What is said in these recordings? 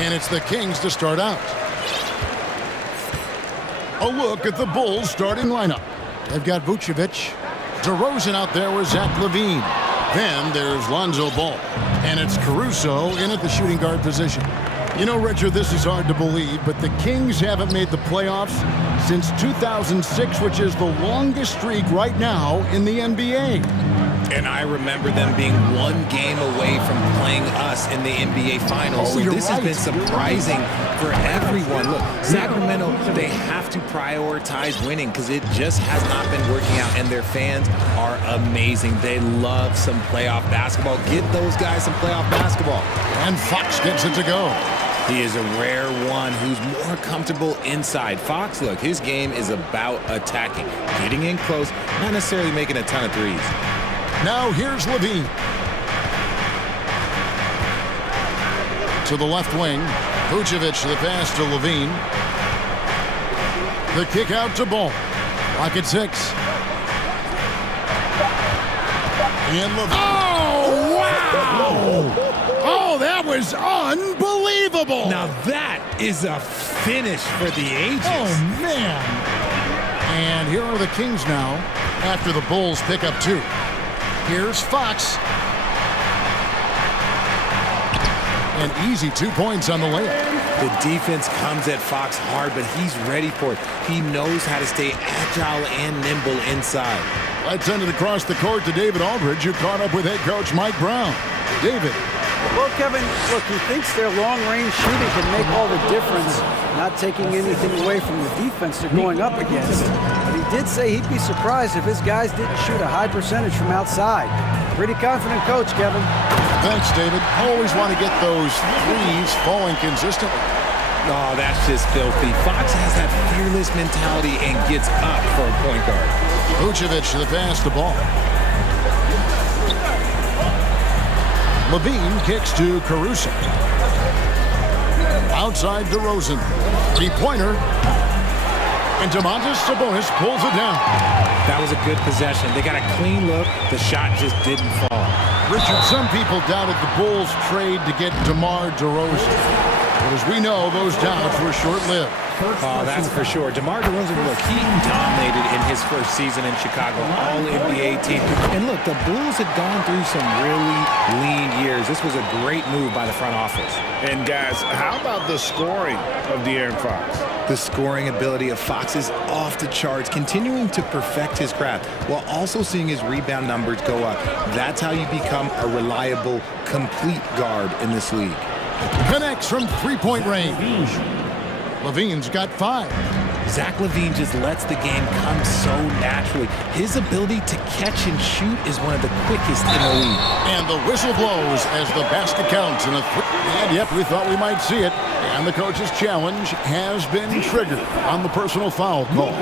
And it's the Kings to start out. A look at the Bulls starting lineup. They've got Vucevic. DeRozan out there with Zach LaVine. Then there's Lonzo Ball. And it's Caruso in at the shooting guard position. You know, Richard, this is hard to believe, but the Kings haven't made the playoffs since 2006, which is the longest streak right now in the NBA. And I remember them being one game away from playing us in the NBA Finals. So this has been surprising for everyone. Look, Sacramento, they have to prioritize winning because it just has not been working out. And their fans are amazing. They love some playoff basketball. Get those guys some playoff basketball. And Fox gets it to go. He is a rare one who's more comfortable inside. Fox, look, his game is about attacking, getting in close, not necessarily making a ton of threes. Now here's LaVine. To the left wing. Vucevic the pass to LaVine. The kick out to Ball. Lock at 6. And LaVine. Oh, wow! Oh, that was unbelievable! Now that is a finish for the ages. Oh, man. And here are the Kings now after the Bulls pick up 2. Here's Fox. An easy 2 points on the layup. The defense comes at Fox hard, but he's ready for it. He knows how to stay agile and nimble inside. Let's send it across the court to David Aldridge, who caught up with head coach Mike Brown. David. Well, Kevin, look, he thinks their long-range shooting can make all the difference, not taking anything away from the defense they're going up against. But he did say he'd be surprised if his guys didn't shoot a high percentage from outside. Pretty confident coach, Kevin. Thanks, David. Always want to get those threes falling consistently. Oh, that's just filthy. Fox has that fearless mentality and gets up for a point guard. Vucevic to the pass to Ball. LaVine kicks to Caruso. Outside DeRozan. Three-pointer. And Domantas Sabonis pulls it down. That was a good possession. They got a clean look. The shot just didn't fall. Richard, some people doubted the Bulls' trade to get DeMar DeRozan. But as we know, those doubts were short-lived. Oh, that's for sure. DeMar DeRozan, look, he dominated in his first season in Chicago, all-NBA team. And look, the Bulls had gone through some really lean years. This was a great move by the front office. And guys, how about the scoring of De'Aaron Fox? The scoring ability of Fox is off the charts, continuing to perfect his craft while also seeing his rebound numbers go up. That's how you become a reliable, complete guard in this league. Connects from three-point range. LaVine's got 5. Zach LaVine just lets the game come so naturally. His ability to catch and shoot is one of the quickest in the league. And the whistle blows as the basket counts. And yep, we thought we might see it. And the coach's challenge has been triggered on the personal foul call.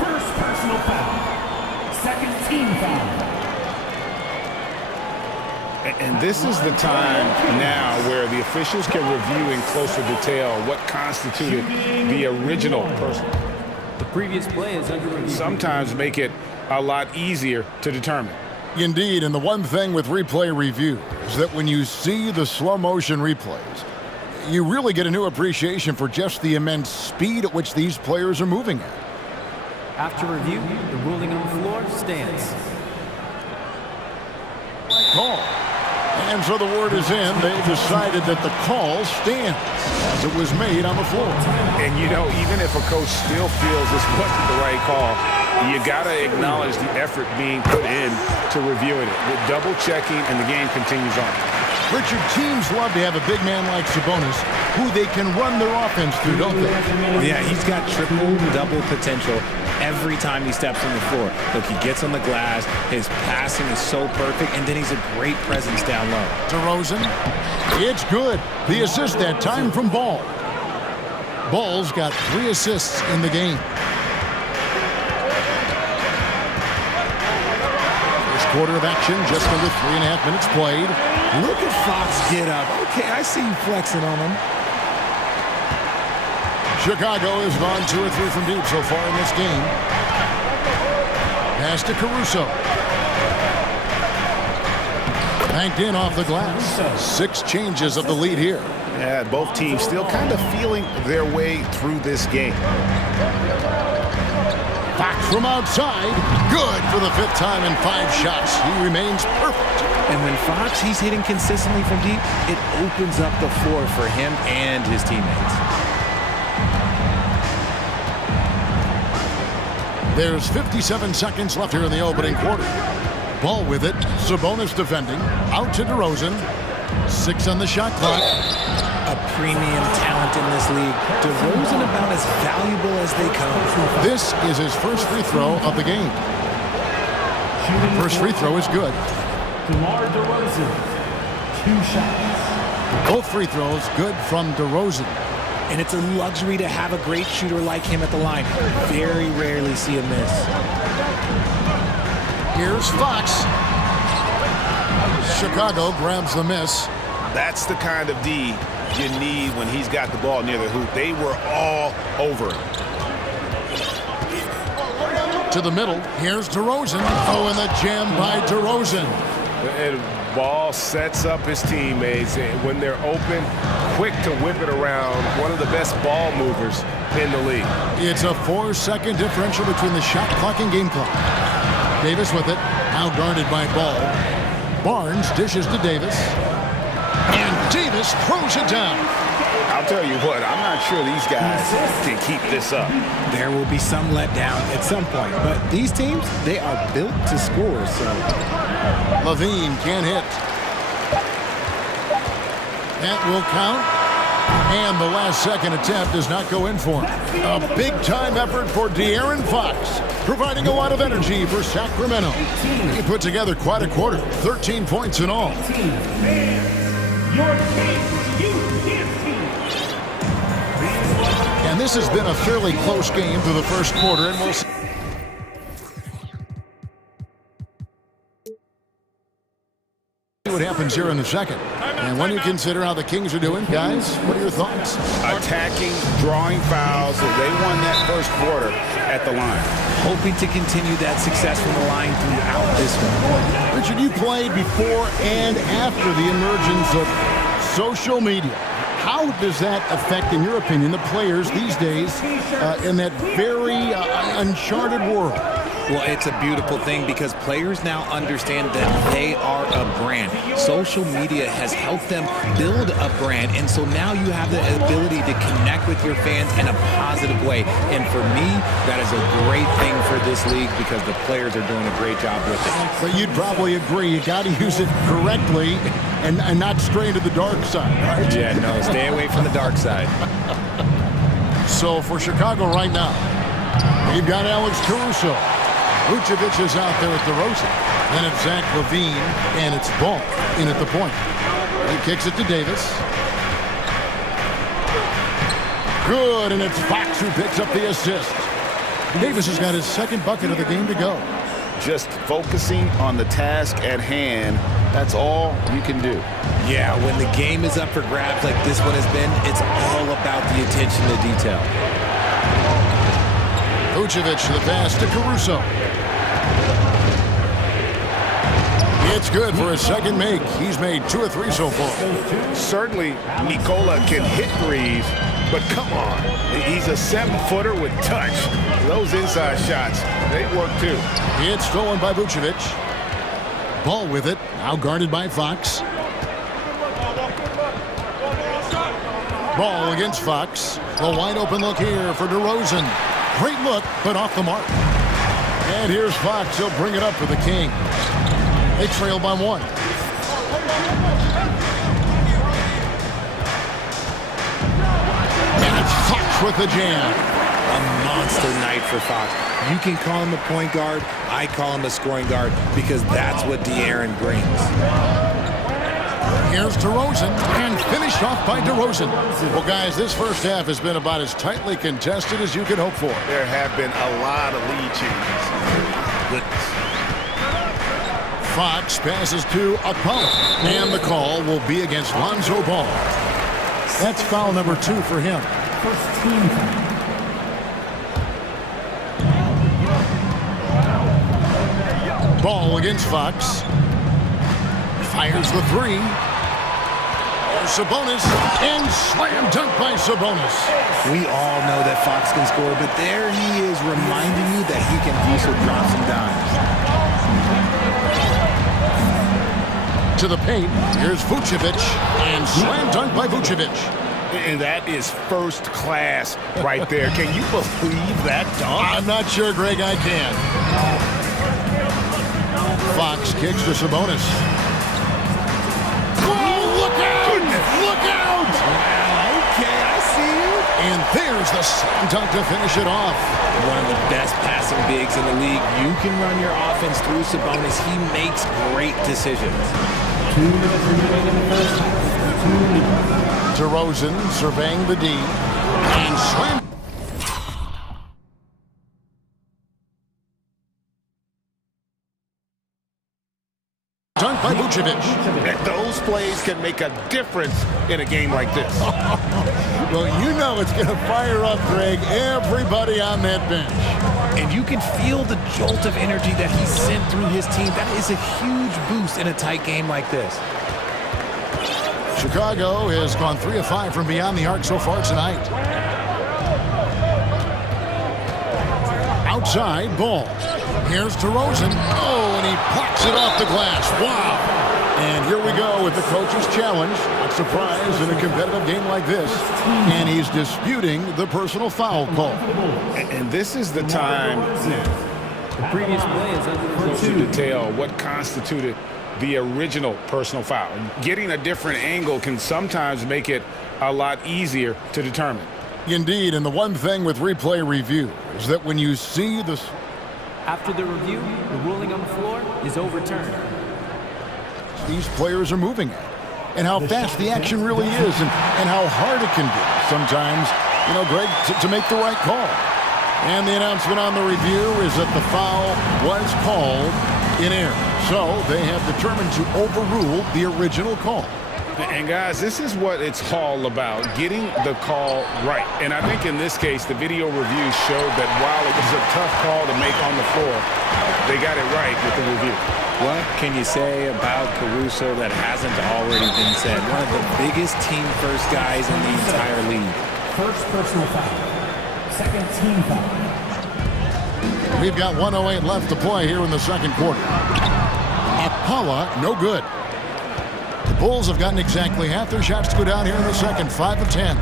First personal foul. Second team foul. And this is the time now where the officials can review in closer detail what constituted the original person. The previous play is under review. Sometimes make it a lot easier to determine. Indeed, and the one thing with replay review is that when you see the slow motion replays, you really get a new appreciation for just the immense speed at which these players are moving at. After review, the ruling on the floor stands. Call. And so the word is in. They've decided that the call stands as it was made on the floor. And, you know, even if a coach still feels this wasn't the right call, you got to acknowledge the effort being put in to reviewing it. With double-checking, and the game continues on. Richard, teams love to have a big man like Sabonis who they can run their offense through, don't they? Yeah, he's got triple-double potential every time he steps on the floor. Look, he gets on the glass, his passing is so perfect, and then he's a great presence down low. DeRozan, it's good. The assist that time from Ball. Ball's got 3 assists in the game. First quarter of action, just under 3.5 minutes played. Look at Fox get up. Okay, I see you flexing on him. Chicago has gone 2 or 3 from deep so far in this game. Pass to Caruso. Banked in off the glass. 6 changes of the lead here. Yeah, both teams still kind of feeling their way through this game. Fox from outside. Good for the 5th time in 5 shots. He remains perfect. And when Fox, he's hitting consistently from deep, it opens up the floor for him and his teammates. There's 57 seconds left here in the opening quarter. Ball with it. Sabonis defending. Out to DeRozan. 6 on the shot clock. A premium talent in this league. DeRozan about as valuable as they come. This is his first free throw of the game. First free throw is good. DeMar DeRozan, 2 shots. Both free throws good from DeRozan. And it's a luxury to have a great shooter like him at the line. Very rarely see him miss. Here's Fox. Chicago grabs the miss. That's the kind of D you need when he's got the ball near the hoop. They were all over him. To the middle. Here's DeRozan. Oh, and the jam by DeRozan. And ball sets up his teammates. And when they're open, quick to whip it around. One of the best ball movers in the league. It's a 4-second differential between the shot clock and game clock. Davis with it. Now guarded by Ball. Barnes dishes to Davis. And Davis throws it down. I'll tell you what, I'm not sure these guys can keep this up. There will be some letdown at some point, but these teams, they are built to score, so. Levine can't hit. That will count. And the last second attempt does not go in for him. A big-time effort for De'Aaron Fox, providing a lot of energy for Sacramento. He put together quite a quarter, 13 points in all. Your team, his team. And this has been a fairly close game through the first quarter, and we'll see what happens here in the second. And when you consider how the Kings are doing, guys, what are your thoughts? Attacking, drawing fouls. They won that first quarter at the line. Hoping to continue that success from the line throughout this one. Richard, you played before and after the emergence of social media. How does that affect, in your opinion, the players these days in that very uncharted world? Well, it's a beautiful thing because players now understand that they are a brand. Social media has helped them build a brand, and so now you have the ability to connect with your fans in a positive way. And for me, that is a great thing for this league because the players are doing a great job with it. But you'd probably agree you got to use it correctly and not stray to the dark side, right? Yeah, no, stay away from the dark side. So for Chicago right now, you've got Alex Caruso. Vucevic is out there at DeRozan. Then it's Zach LaVine, and it's Ball in at the point. He kicks it to Davis. Good, and it's Fox who picks up the assist. Davis has got his second bucket of the game to go. Just focusing on the task at hand, that's all you can do. Yeah, when the game is up for grabs like this one has been, it's all about the attention to detail. Vucevic, the pass to Caruso. It's good for his second make. He's made 2 or 3 so far. Certainly, Nikola can hit threes, but come on. He's a 7-footer with touch. Those inside shots, they work too. It's stolen by Vucevic. Ball with it, now guarded by Fox. Ball against Fox. The wide open look here for DeRozan. Great look, but off the mark. And here's Fox. He'll bring it up for the King. They trail by 1. And it's Fox with the jam. A monster night for Fox. You can call him a point guard. I call him a scoring guard because that's what De'Aaron brings. Here's DeRozan, and finished off by DeRozan. Well, guys, this first half has been about as tightly contested as you could hope for. There have been a lot of lead changes. Goodness. Fox passes to Okpala, and the call will be against Lonzo Ball. That's foul number 2 for him. First team foul. Ball against Fox. Fires the three. There's Sabonis, and slam dunk by Sabonis. We all know that Fox can score, but there he is reminding you that he can also drop some dimes. To the paint, here's Vucevic, and slam dunk by Vucevic. And that is first class right there. Can you believe that dunk? I'm not sure, Greg, I can. Fox kicks to Sabonis. Whoa, look out! Look out! Wow, okay, I see you. And there's the slam dunk to finish it off. One of the best passing bigs in the league. You can run your offense through Sabonis. He makes great decisions. 2 minutes remaining in the first half. 2 minutes. DeRozan surveying the D. And slam. Dunk by Vucevic. Those plays can make a difference in a game like this. Well, you know it's going to fire up, Greg, everybody on that bench. And you can feel the jolt of energy that he sent through his team. That is a huge boost in a tight game like this. Chicago has gone 3 of 5 from beyond the arc so far tonight. Outside, ball. Here's DeRozan. Oh, and he plucks it off the glass. Wow. And here we go with the coach's challenge. Not surprised in a competitive game like this. And he's disputing the personal foul call. And this is the time The previous play is under to detail what constituted the original personal foul. Getting a different angle can sometimes make it a lot easier to determine. Indeed, and the one thing with replay review is that when you see this, After the review, the ruling on the floor is overturned. these players are moving at, and how fast the action really is, and how hard it can be sometimes, you know, Greg, to make the right call. And the announcement on the review is that the foul was called in error. So they have determined to overrule the original call. And guys, this is what it's all about, getting the call right. And I think in this case, the video review showed that while it was a tough call to make on the floor, they got it right with the review. What can you say about Caruso that hasn't already been said? One of the biggest team-first guys in the entire league. First personal foul. Second team foul. We've got 1:08 left to play here in the second quarter. Akpala, no good. The Bulls have gotten exactly half their shots to go down here in the second, 5 of 10.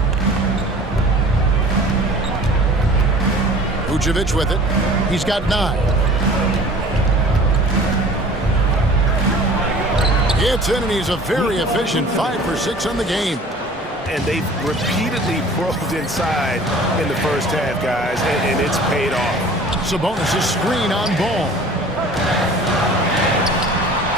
Vucevic with it. He's got 9. It's in, and he's a very efficient 5 for 6 on the game. And they've repeatedly probed inside in the first half, guys, and it's paid off. Sabonis' screen on ball.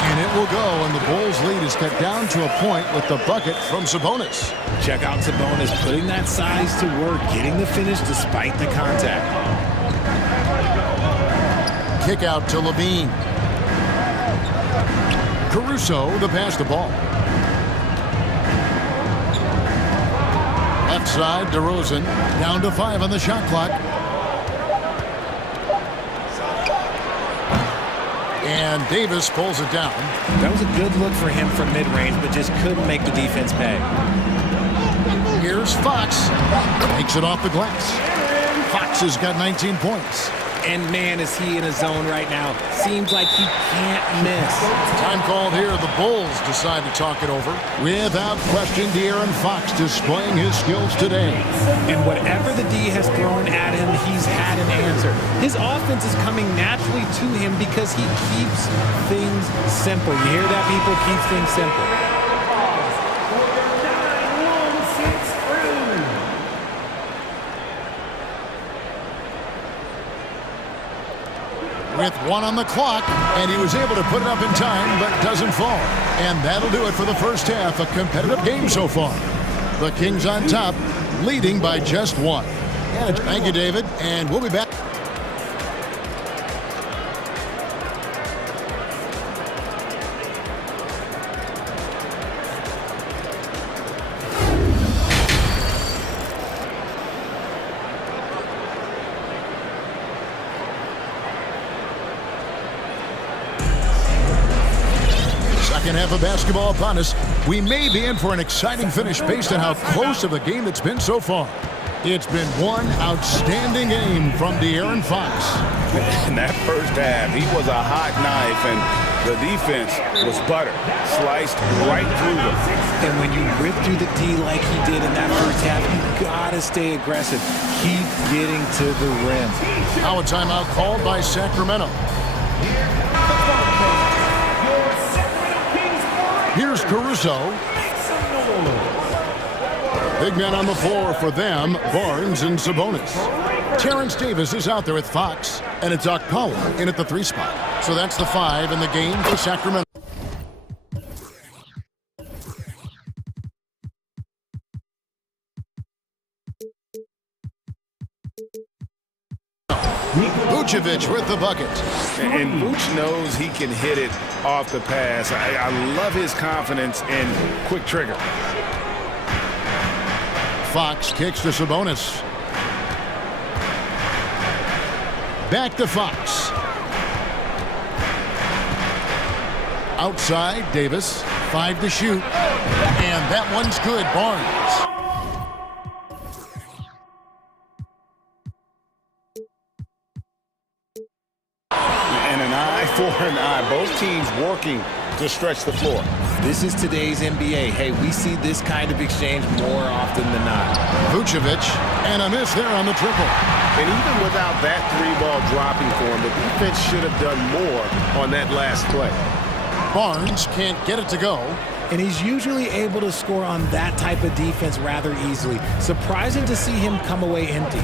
And it will go, and the Bulls' lead is cut down to a point with the bucket from Sabonis. Check out Sabonis putting that size to work, getting the finish despite the contact. Kick out to Levine. Caruso, the pass to ball. Left side, DeRozan, down to 5 on the shot clock. And Davis pulls it down. That was a good look for him from mid-range, but just couldn't make the defense pay. Here's Fox. Takes it off the glass. Fox has got 19 points. And man, is he in a zone right now. Seems like he can't miss. Time called here. The Bulls decide to talk it over. Without question, De'Aaron Fox displaying his skills today. And whatever the D has thrown at him, he's had an answer. His offense is coming naturally to him because he keeps things simple. You hear that, people? Keeps things simple. With 1 on the clock, and he was able to put it up in time, but doesn't fall. And that'll do it for the first half. A competitive game so far. The Kings on top, leading by just 1. And thank you, David, and we'll be back. Second half of basketball upon us. We may be in for an exciting finish based on how close of a game it's been so far. It's been one outstanding game from De'Aaron Fox. In that first half, he was a hot knife, and the defense was butter, sliced right through them. And when you rip through the D like he did in that first half, you gotta stay aggressive. Keep getting to the rim. Now a timeout called by Sacramento. Here's Caruso. Big men on the floor for them, Barnes and Sabonis. Terrence Davis is out there with Fox, and it's Okpala in at the 3 spot. So that's the 5 in the game for Sacramento. Vucevic with the bucket. And Vuce knows he can hit it off the pass. I love his confidence and quick trigger. Fox kicks to Sabonis. Back to Fox. Outside, Davis. 5 to shoot. And that one's good, Barnes. And an eye for an eye. Both teams working to stretch the floor. This is today's NBA. Hey, we see this kind of exchange more often than not. Vucevic, and a miss there on the triple. And even without that 3-ball dropping for him, the defense should have done more on that last play. Barnes can't get it to go. And he's usually able to score on that type of defense rather easily. Surprising to see him come away empty.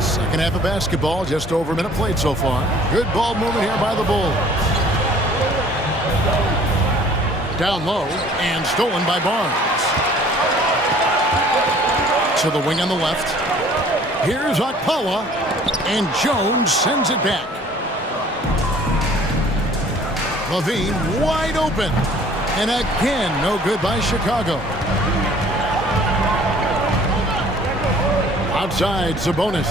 Second half of basketball, just over a minute played so far. Good ball movement here by the Bulls. Down low and stolen by Barnes. To the wing on the left. Here's Okpala, and Jones sends it back. Levine wide open, and again no good by Chicago. Outside, Sabonis.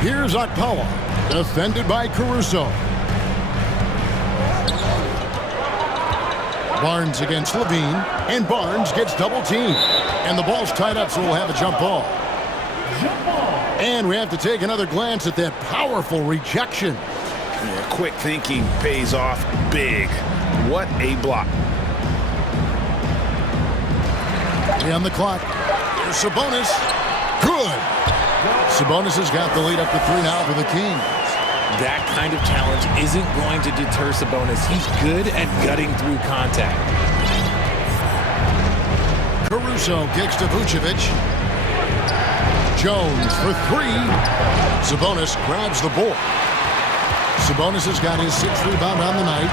Here's Okpala, defended by Caruso. Barnes against Levine, and Barnes gets double teamed. And the ball's tied up, so we'll have a jump ball. And we have to take another glance at that powerful rejection. Yeah, quick thinking pays off big. What a block. On the clock. Here's Sabonis. Good. Sabonis has got the lead up to 3 now for the Kings. That kind of challenge isn't going to deter Sabonis. He's good at gutting through contact. Caruso kicks to Vucevic. Jones for 3. Sabonis grabs the board. Sabonis has got his 6th rebound on the night.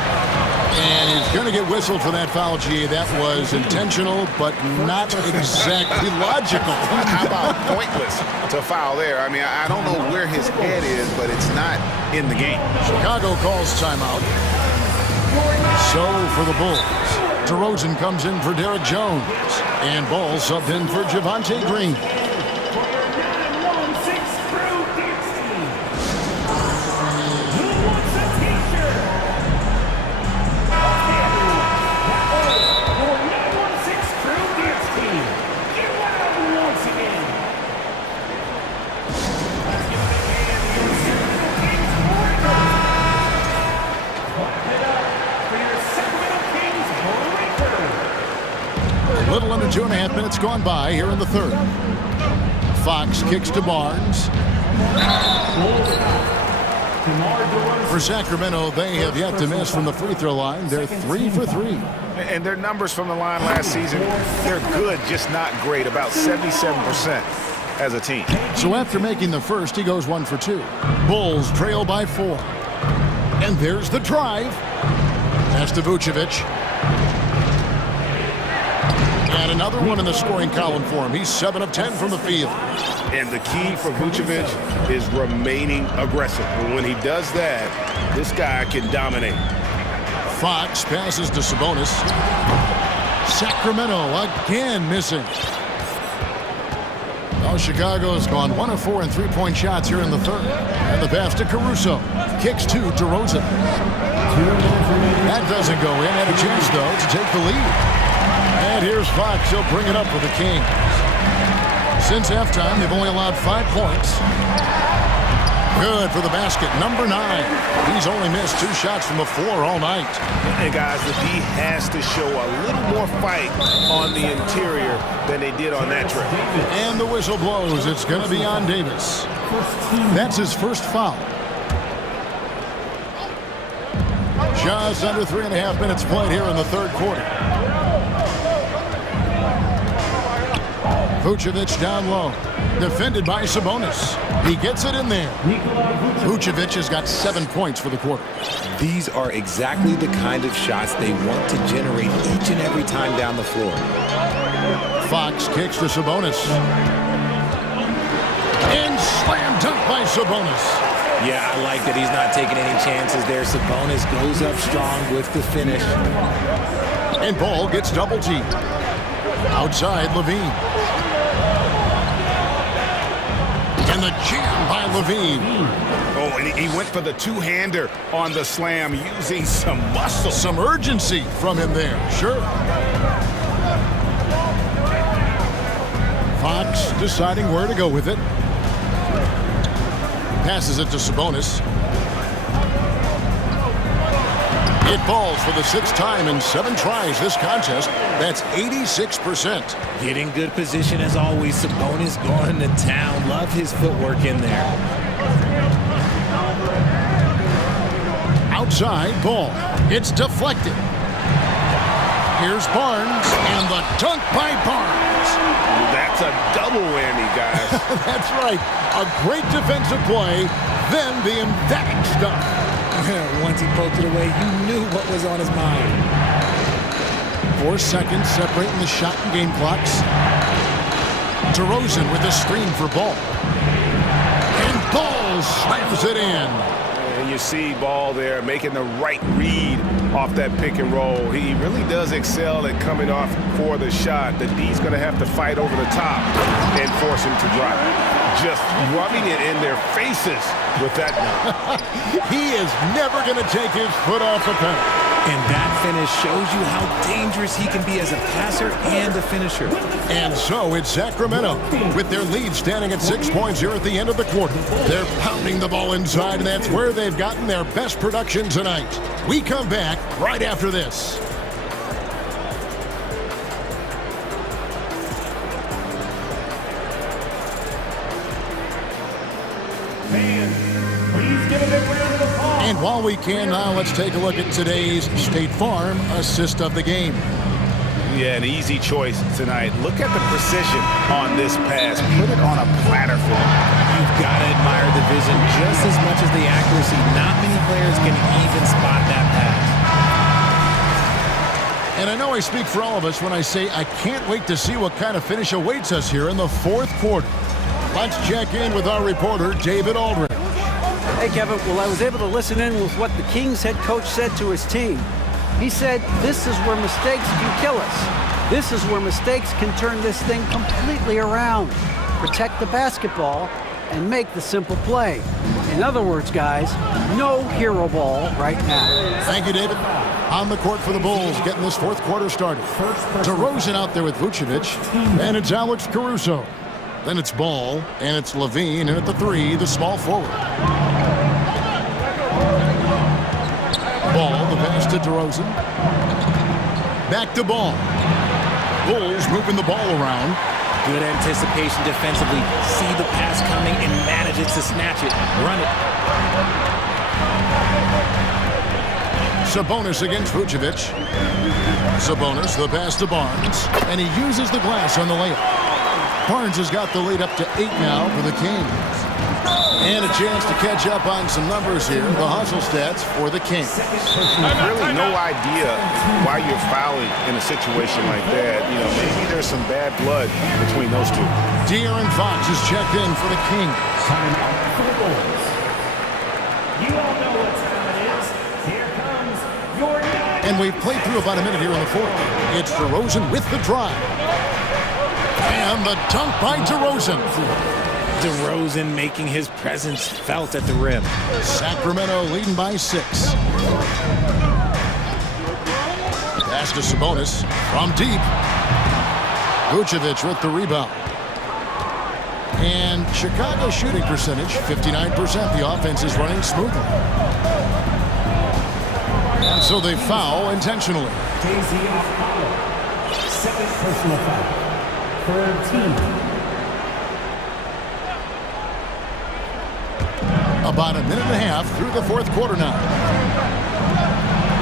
And he's going to get whistled for that foul, G. That was intentional, but not exactly logical. How about pointless to foul there? I mean, I don't know where his head is, but it's not in the game. Chicago calls timeout. So for the Bulls, DeRozan comes in for Derek Jones. And Ball subbed in for Javonte Green. Little under 2.5 minutes gone by here in the third. Fox kicks to Barnes. For Sacramento, they have yet to miss from the free throw line. They're 3 for 3. And their numbers from the line last season, they're good, just not great, about 77% as a team. So after making the first, he goes 1 for 2. Bulls trail by 4. And there's the drive. That's to Vucevic. And another one in the scoring column for him. He's 7 of 10 from the field. And the key for Vucevic is remaining aggressive. And when he does that, this guy can dominate. Fox passes to Sabonis. Sacramento again missing. Well, Chicago's gone 1 of 4 in three-point shots here in the third. And the pass to Caruso. Kicks to DeRozan. That doesn't go in. Had a chance, though, to take the lead. And here's Fox. He'll bring it up for the Kings. Since halftime, they've only allowed 5 points. Good for the basket, number 9. He's only missed 2 shots from the floor all night. And guys, the D has to show a little more fight on the interior than they did on that trip. And the whistle blows. It's going to be on Davis. That's his first foul. Just under 3.5 minutes played here in the third quarter. Vucevic down low. Defended by Sabonis. He gets it in there. Vucevic has got 7 points for the quarter. These are exactly the kind of shots they want to generate each and every time down the floor. Fox kicks to Sabonis. And slam dunk by Sabonis. Yeah, I like that he's not taking any chances there. Sabonis goes up strong with the finish. And Ball gets double teamed. Outside, Levine. And the jam by Levine. Oh, and he went for the two-hander on the slam, using some muscle. Some urgency from him there, sure. Fox deciding where to go with it. Passes it to Sabonis. It falls for the 6th time in 7 tries this contest. That's 86%. Getting good position as always. Sabonis going to town. Love his footwork in there. Outside Ball. It's deflected. Here's Barnes, and the dunk by Barnes. That's a double whammy, guys. That's right. A great defensive play, then the emphatic stuff. Once he poked it away, you knew what was on his mind. 4 seconds separating the shot and game clocks. DeRozan with a screen for Ball. And Ball slams it in. And you see Ball there making the right read off that pick and roll. He really does excel at coming off for the shot. The D's going to have to fight over the top and force him to drop. Just rubbing it in their faces with that. He is never going to take his foot off the pedal. And that finish shows you how dangerous he can be as a passer and a finisher. And so it's Sacramento with their lead standing at 6 points here at the end of the quarter. They're pounding the ball inside, and that's where they've gotten their best production tonight. We come back right after this. And while we can now, let's take a look at today's State Farm assist of the game. Yeah, an easy choice tonight. Look at the precision on this pass. Put it on a platter for him. You've got to admire the vision just as much as the accuracy. Not many players can even spot that pass. And I know I speak for all of us when I say I can't wait to see what kind of finish awaits us here in the fourth quarter. Let's check in with our reporter, David Aldridge. Hey, Kevin. Well, I was able to listen in with what the Kings head coach said to his team. He said, this is where mistakes can kill us. This is where mistakes can turn this thing completely around. Protect the basketball and make the simple play. In other words, guys, no hero ball right now. Thank you, David. On the court for the Bulls, getting this fourth quarter started. DeRozan out there with Vucevic, and it's Alex Caruso. Then it's Ball, and it's Levine, and at the 3, the small forward. Ball, the pass to DeRozan. Back to Ball. Bulls moving the ball around. Good anticipation defensively. See the pass coming and manages to snatch it. Run it. Sabonis against Vucevic. Sabonis, the pass to Barnes. And he uses the glass on the layup. Barnes has got the lead up to 8 now for the Kings. And a chance to catch up on some numbers here. The hustle stats for the Kings. Really no idea why you're fouling in a situation like that. You know, maybe there's some bad blood between those two. De'Aaron Fox is checked in for the Kings. Time out for the Bulls. You all know what time it is. Here comes your guy. And we've played through about a minute here in the fourth. It's DeRozan with the drive. And And the dunk by DeRozan. DeRozan making his presence felt at the rim. Sacramento leading by 6. Pass to Sabonis from deep. Vucevic with the rebound. And Chicago's shooting percentage, 59%. The offense is running smoothly. And so they foul intentionally. Daisy off foul. Second personal foul. Third team. About a minute and a half through the fourth quarter now.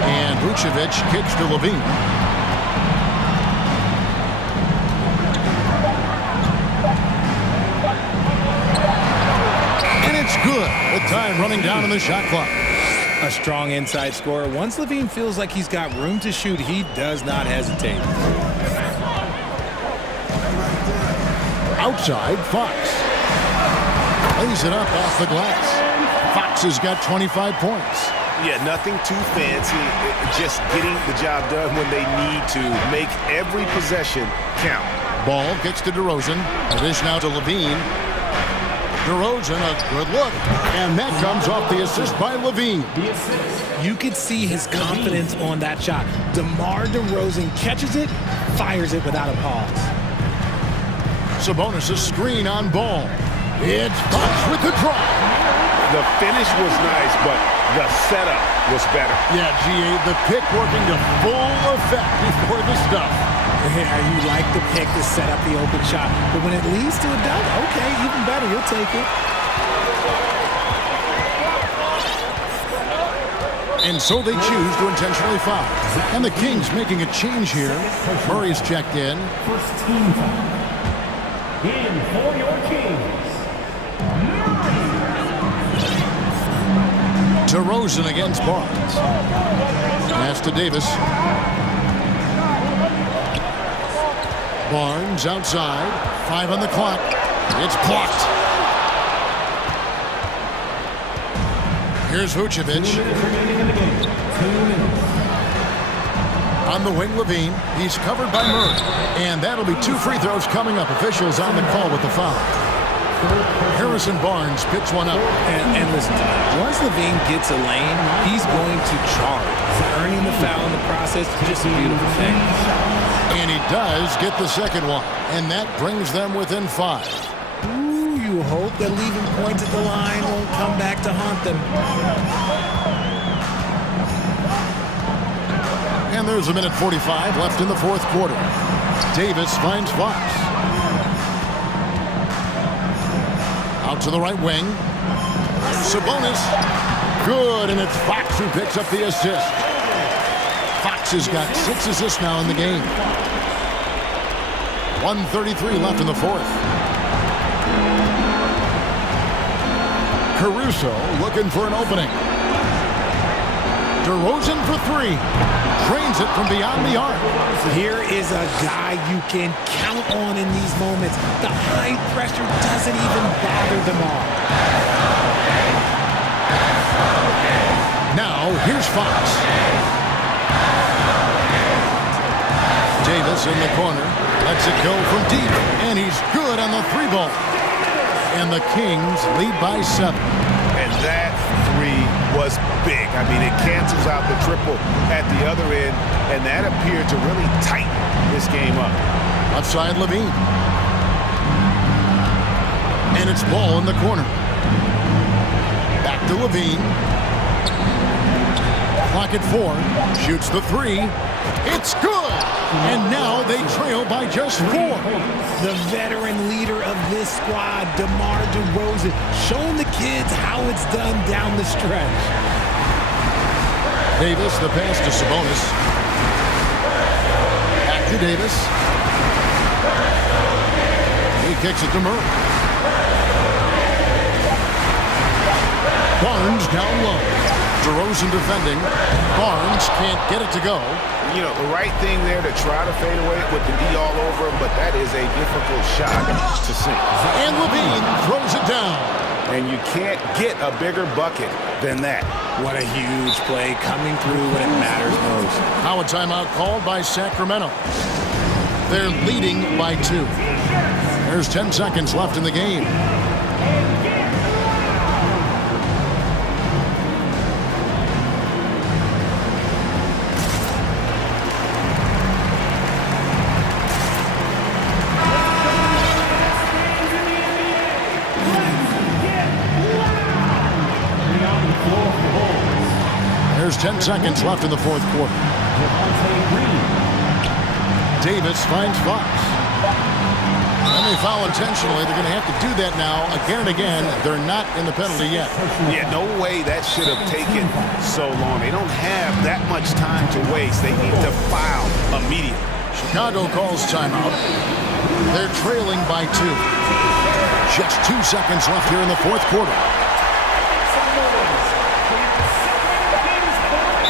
And Vucevic kicks to Levine. And it's good with time running down on the shot clock. A strong inside scorer. Once Levine feels like he's got room to shoot, he does not hesitate. Outside, Fox. Lays it up off the glass. Fox has got 25 points. Yeah, nothing too fancy. Just getting the job done when they need to. Make every possession count. Ball gets to DeRozan. It is now to Levine. DeRozan, a good look. And that comes off the assist by Levine. You could see his confidence on that shot. DeMar DeRozan catches it, fires it without a pause. Sabonis' screen on Ball. It's Fox with the draw. The finish was nice, but the setup was better. Yeah, G.A., the pick working to full effect before the stuff. Yeah, you like the pick to set up the open shot, but when it leads to a dunk, okay, even better, you'll take it. And so they choose to intentionally foul. And the Kings making a change here. Murray's checked in. First team foul. In for your Kings. DeRozan against Barnes. Pass to Davis. Barnes outside. 5 on the clock. It's blocked. Here's Vucevic. On the wing, Levine. He's covered by Murray. And that'll be 2 free throws coming up. Officials on the call with the foul. Harrison Barnes picks one up. And listen, once Levine gets a lane, he's going to charge. Earning the foul in the process, just a beautiful thing. And he does get the second one. And that brings them within 5. Ooh, you hope that leaving points at the line won't come back to haunt them. And there's a minute 45 left in the fourth quarter. Davis finds Fox. Out to the right wing. Sabonis. Good, and it's Fox who picks up the assist. Fox has got 6 assists now in the game. 1:33 left in the fourth. Caruso looking for an opening. DeRozan for 3. Drains it from beyond the arc. Here is a guy you can count on in these moments. The high pressure doesn't even bother them all. Now, here's Fox. Davis in the corner. Lets it go from deep. And he's good on the 3-ball. And the Kings lead by 7. And that 3 was big. I mean, it cancels out the triple at the other end, and that appeared to really tighten this game up. Outside Levine. And it's Ball in the corner. Back to Levine. Clock at 4. Shoots the 3. It's good! And now they trail by just 4. The veteran leader of this squad, DeMar DeRozan, showing the kids how it's done down the stretch. Davis, the pass to Sabonis. Back to Davis. He kicks it to Murray. Barnes down low. DeRozan defending. Barnes can't get it to go. You know, the right thing there to try to fade away with the D all over him, but that is a difficult shot to sink. And Levine throws it down. And you can't get a bigger bucket than that. What a huge play coming through when it matters most. Now a timeout called by Sacramento. They're leading by 2. There's 10 seconds left in the game. There's 10 seconds left in the fourth quarter. Davis finds Fox. And they foul intentionally. They're going to have to do that now again and again. They're not in the penalty yet. Yeah, no way that should have taken so long. They don't have that much time to waste. They need to foul immediately. Chicago calls timeout. They're trailing by 2. Just 2 seconds left here in the fourth quarter.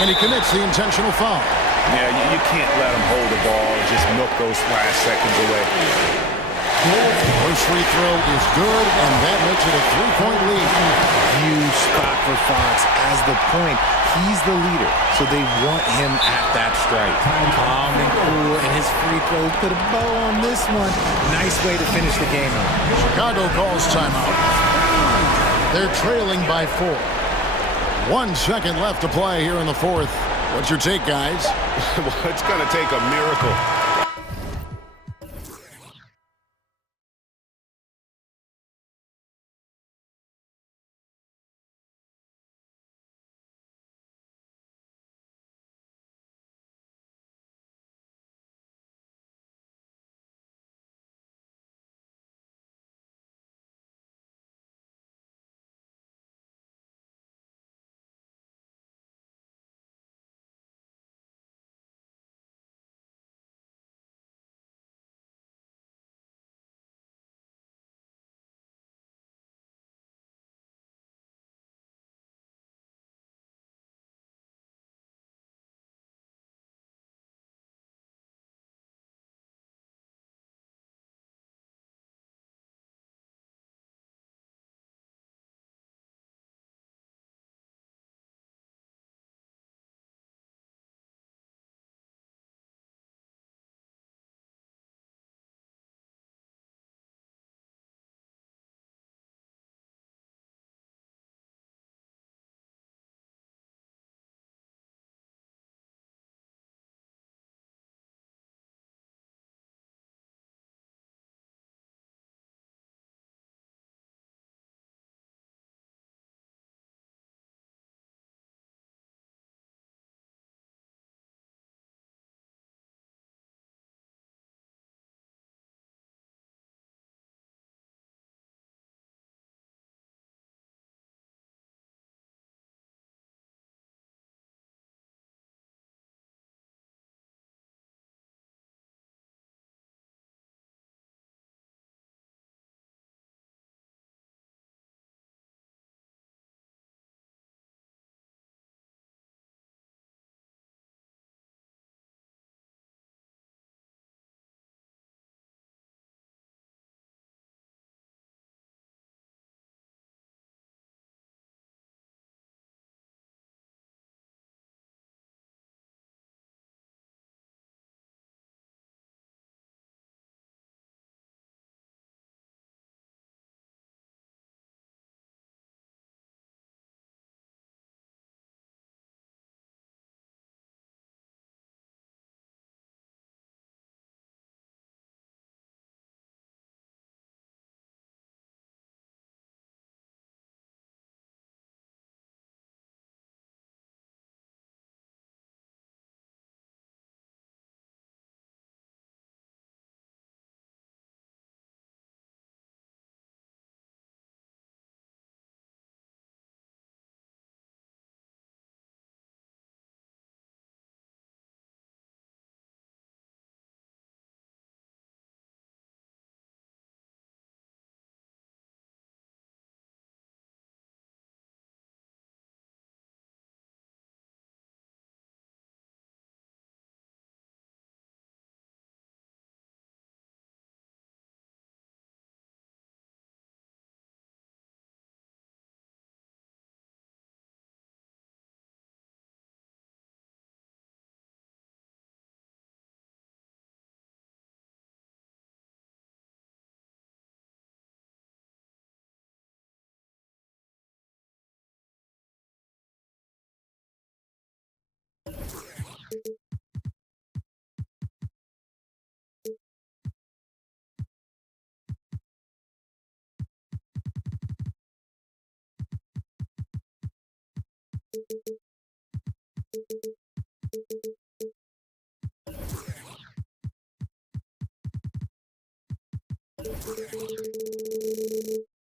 And he commits the intentional foul. Yeah, you can't let him hold the ball and just milk those last seconds away. First free throw is good, and that makes it a 3-point lead. Huge spot for Fox as the point. He's the leader, so they want him at that strike. Calm and cool, and his free throw put a bow on this one. Nice way to finish the game out. Chicago calls timeout. They're trailing by 4. 1 second left to play here in the fourth. What's your take, guys? Well, it's going to take a miracle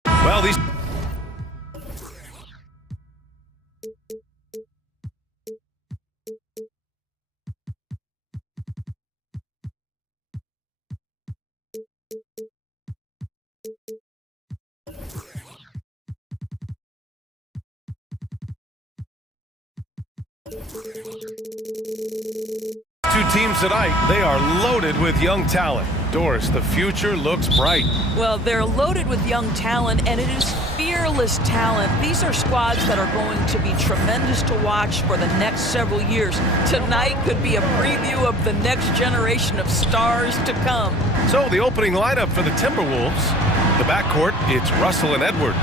Well, these... Two teams tonight, they are loaded with young talent. Doris, the future looks bright. Well, they're loaded with young talent, and it is fearless talent. These are squads that are going to be tremendous to watch for the next several years. Tonight could be a preview of the next generation of stars to come. So the opening lineup for the Timberwolves. The backcourt, it's Russell and Edwards.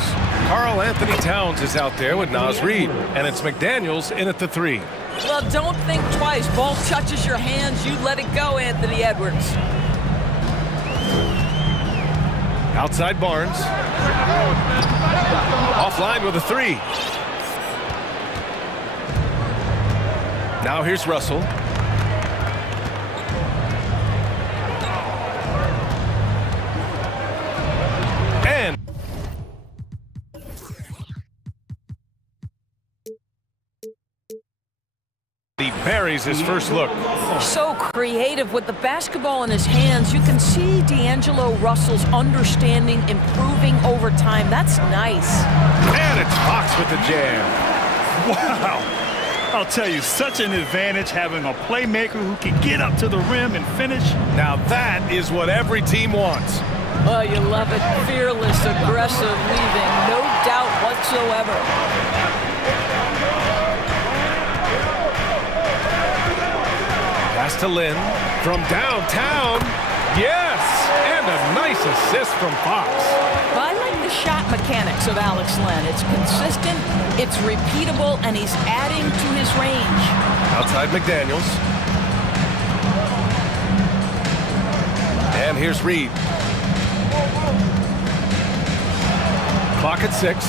Karl Anthony Towns is out there with Naz Reid, and it's McDaniels in at the 3. Well, don't think twice. Ball touches your hands, you let it go, Anthony Edwards. Outside Barnes. Offline with a 3. Now here's Russell. And he buries his first look. So creative with the basketball in his hands. You can see D'Angelo Russell's understanding improving over time. That's nice. And it's Fox with the jam. Wow. I'll tell you, such an advantage having a playmaker who can get up to the rim and finish. Now that is what every team wants. Oh, you love it. Fearless, aggressive, leaving. No doubt whatsoever. Pass to Lynn from downtown. Yes! And a nice assist from Fox. Well, I like the shot mechanics of Alex Len. It's consistent, it's repeatable, and he's adding to his range. Outside McDaniels. And here's Reid. Clock at 6.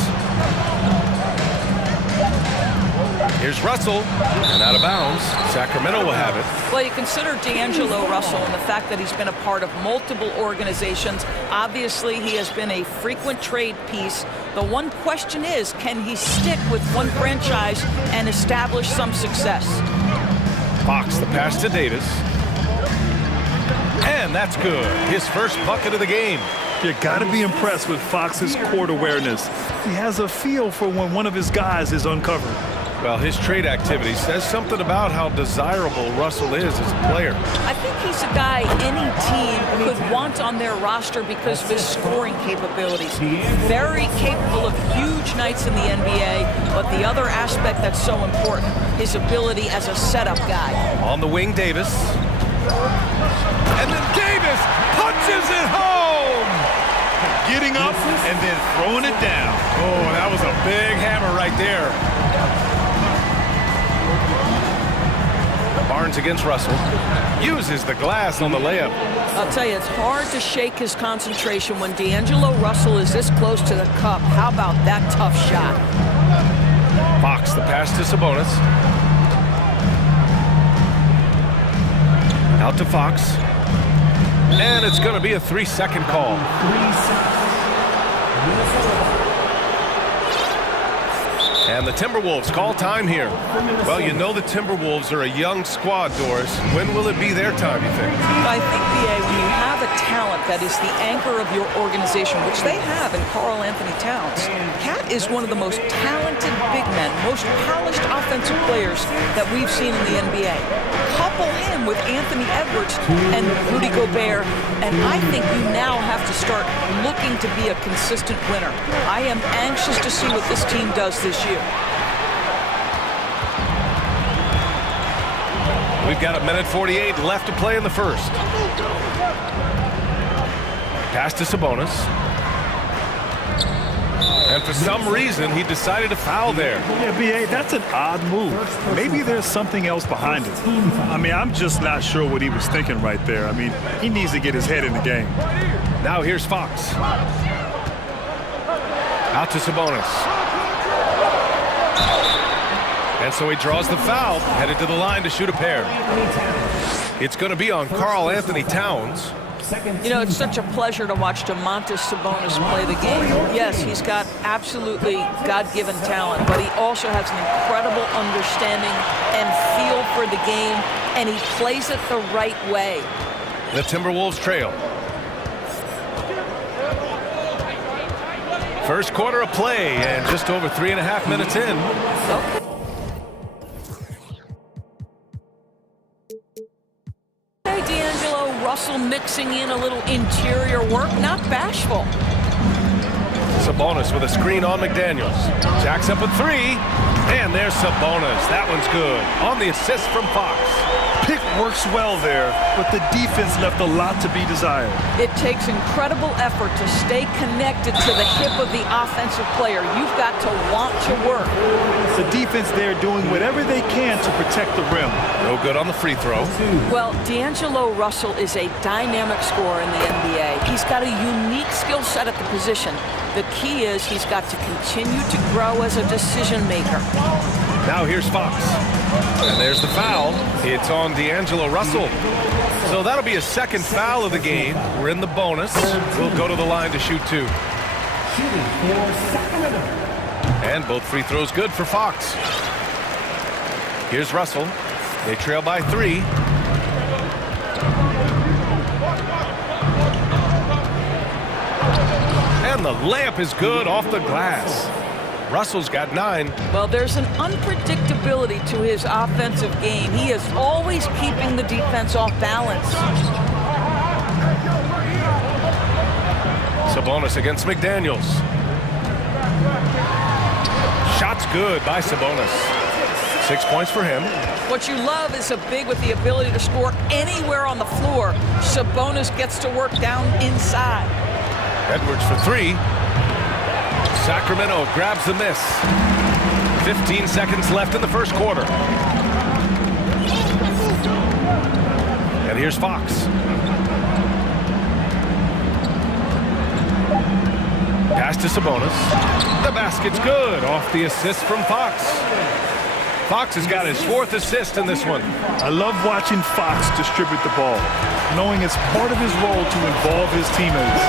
Here's Russell, and out of bounds. Sacramento will have it. Well, you consider D'Angelo Russell and the fact that he's been a part of multiple organizations. Obviously, he has been a frequent trade piece. The one question is, can he stick with one franchise and establish some success? Fox, the pass to Davis. And that's good. His first bucket of the game. You got to be impressed with Fox's court awareness. He has a feel for when one of his guys is uncovered. Well, his trade activity says something about how desirable Russell is as a player. I think he's a guy any team could want on their roster because of his scoring capabilities. Very capable of huge nights in the NBA, but the other aspect that's so important, his ability as a setup guy. On the wing, Davis. And then Davis punches it home! Getting up and then throwing it down. Oh, that was a big hammer right there. Barnes against Russell. Uses the glass on the layup. I'll tell you, it's hard to shake his concentration when D'Angelo Russell is this close to the cup. How about that tough shot? Fox, the pass to Sabonis. Out to Fox. And it's going to be a 3-second call. And the Timberwolves call time here. Well, you know the Timberwolves are a young squad, Doris. When will it be their time, you think? I think, B.A., when you have a talent that is the anchor of your organization, which they have in Karl Anthony Towns, Cat is one of the most talented big men, most polished offensive players that we've seen in the NBA. Couple him with Anthony Edwards and Rudy Gobert, and I think you now have to start looking to be a consistent winner. I am anxious to see what this team does this year. We've got 1:48 left to play in the first. Pass to Sabonis. And for some reason, he decided to foul there. Yeah, B.A., that's an odd move. Maybe there's something else behind it. I mean, I'm just not sure what he was thinking right there. I mean, he needs to get his head in the game. Now here's Fox. Out to Sabonis. And so he draws the foul, headed to the line to shoot a pair. It's going to be on Karl Anthony Towns. You know, it's such a pleasure to watch Domantas Sabonis play the game. Yes, he's got absolutely God-given talent, but he also has an incredible understanding and feel for the game, and he plays it the right way. The Timberwolves trail. First quarter of play, and just over 3.5 minutes in. Russell mixing in a little interior work, not bashful. Sabonis with a screen on McDaniels. Jacks up a three, and there's Sabonis. That one's good. On the assist from Fox. Pick works well there, but the defense left a lot to be desired. It takes incredible effort to stay connected to the hip of the offensive player. You've got to want to work. The defense there doing whatever they can to protect the rim. No good on the free throw. Well, D'Angelo Russell is a dynamic scorer in the NBA. He's got a unique skill set at the position. The key is he's got to continue to grow as a decision maker. Now here's Fox. And there's the foul. It's on D'Angelo Russell. So that'll be a second foul of the game. We're in the bonus. We'll go to the line to shoot two. And both free throws good for Fox. Here's Russell. They trail by three. And the layup is good off the glass. Russell's got 9. Well, there's an unpredictability to his offensive game. He is always keeping the defense off balance. Sabonis against McDaniels. Shot's good by Sabonis. 6 points for him. What you love is a big with the ability to score anywhere on the floor. Sabonis gets to work down inside. Edwards for three. Sacramento grabs the miss. 15 seconds left in the first quarter. And here's Fox. Pass to Sabonis. The basket's good off the assist from Fox. Fox has got his 4th assist in this one. I love watching Fox distribute the ball, knowing it's part of his role to involve his teammates.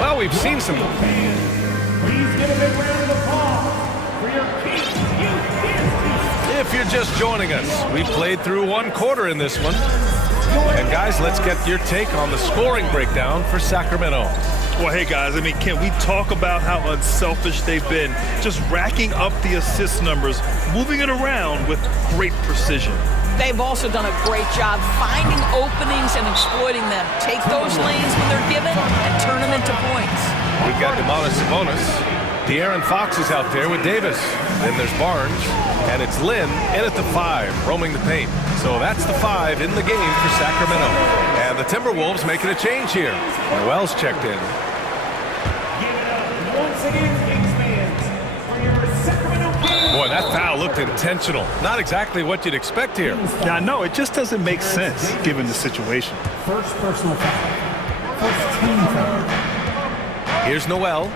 Well, we've seen some. Please give a big round of applause for your If you're just joining us, we played through one quarter in this one. And guys, let's get your take on the scoring breakdown for Sacramento. Well, hey guys, I mean, can we talk about how unselfish they've been? Just racking up the assist numbers, moving it around with great precision. They've also done a great job finding openings and exploiting them. Take those lanes when they're given and turn them into points. We've got Domantas Sabonis. De'Aaron Fox is out there with Davis. Then there's Barnes, and it's Lynn in at the 5, roaming the paint. So that's the 5 in the game for Sacramento. And the Timberwolves making a change here. Noel's checked in. Once again, Kings fans, for your Sacramento Kings. Boy, that foul looked intentional. Not exactly what you'd expect here. Yeah, I know. It just doesn't make sense given the situation. First personal foul. First team foul. Here's Noel.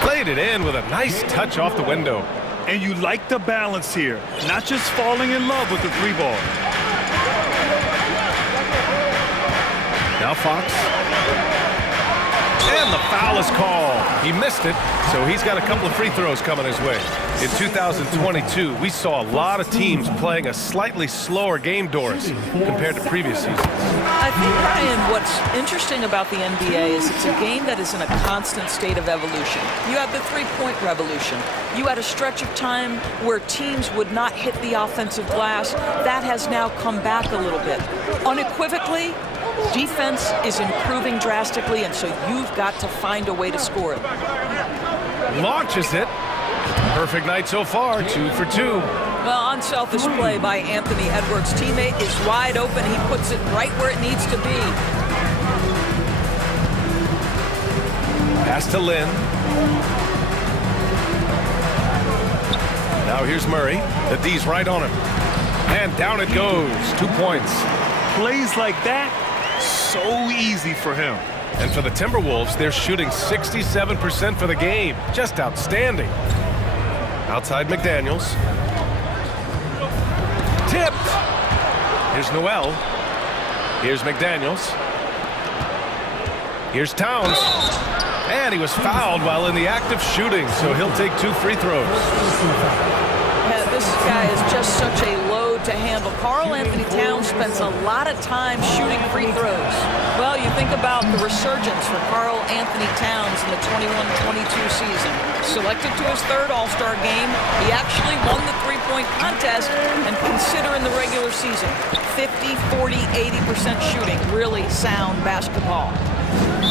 Played it in with a nice touch off the window. And you like the balance here, not just falling in love with the 3-ball. Now Fox. And the foul is called. He missed it, so he's got a couple of free throws coming his way. In 2022, we saw a lot of teams playing a slightly slower game, Doris, compared to previous seasons. I think, Ryan, what's interesting about the NBA is it's a game that is in a constant state of evolution. You have the three-point revolution. You had a stretch of time where teams would not hit the offensive glass. That has now come back a little bit. Unequivocally, defense is improving drastically, and so you've got to find a way to score it. Launches it. Perfect night so far, 2 for 2. Well, unselfish play by Anthony Edwards. Teammate is wide open. He puts it right where it needs to be. Pass to Lynn. Now here's Murray. The D's right on him. And down it goes. 2 points. Plays like that, so easy for him. And for the Timberwolves, they're shooting 67% for the game. Just outstanding. Outside McDaniels. Tipped. Here's Noel. Here's McDaniels. Here's Towns. And he was fouled while in the act of shooting, so he'll take 2 free throws. Yeah, this guy is just such a load to handle. Karl Anthony Towns spends a lot of time shooting free throws. Well, you think about the resurgence for Karl Anthony Towns in the 21-22 season. Selected to his 3rd All-Star game, he actually won the three-point contest, and consider in the regular season, 50, 40, 80% shooting. Really sound basketball.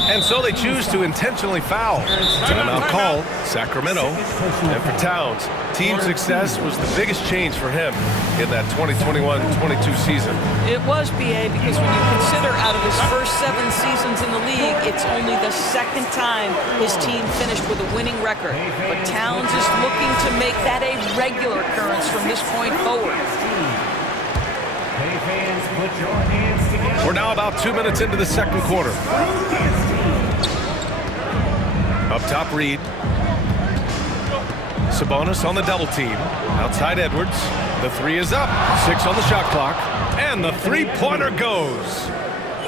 And so they choose to intentionally foul. Timeout call, Sacramento. And for Towns, team success was the biggest change for him in that 2021-22 season. It was, BA, because when you consider out of his first 7 seasons in the league, it's only the 2nd time his team finished with a winning record. But Towns is looking to make that a regular occurrence from this point forward. We're now about 2 minutes into the second quarter. Up top, Reed. Sabonis on the double team. Outside Edwards. The 3 is up. 6 on the shot clock. And the three-pointer goes.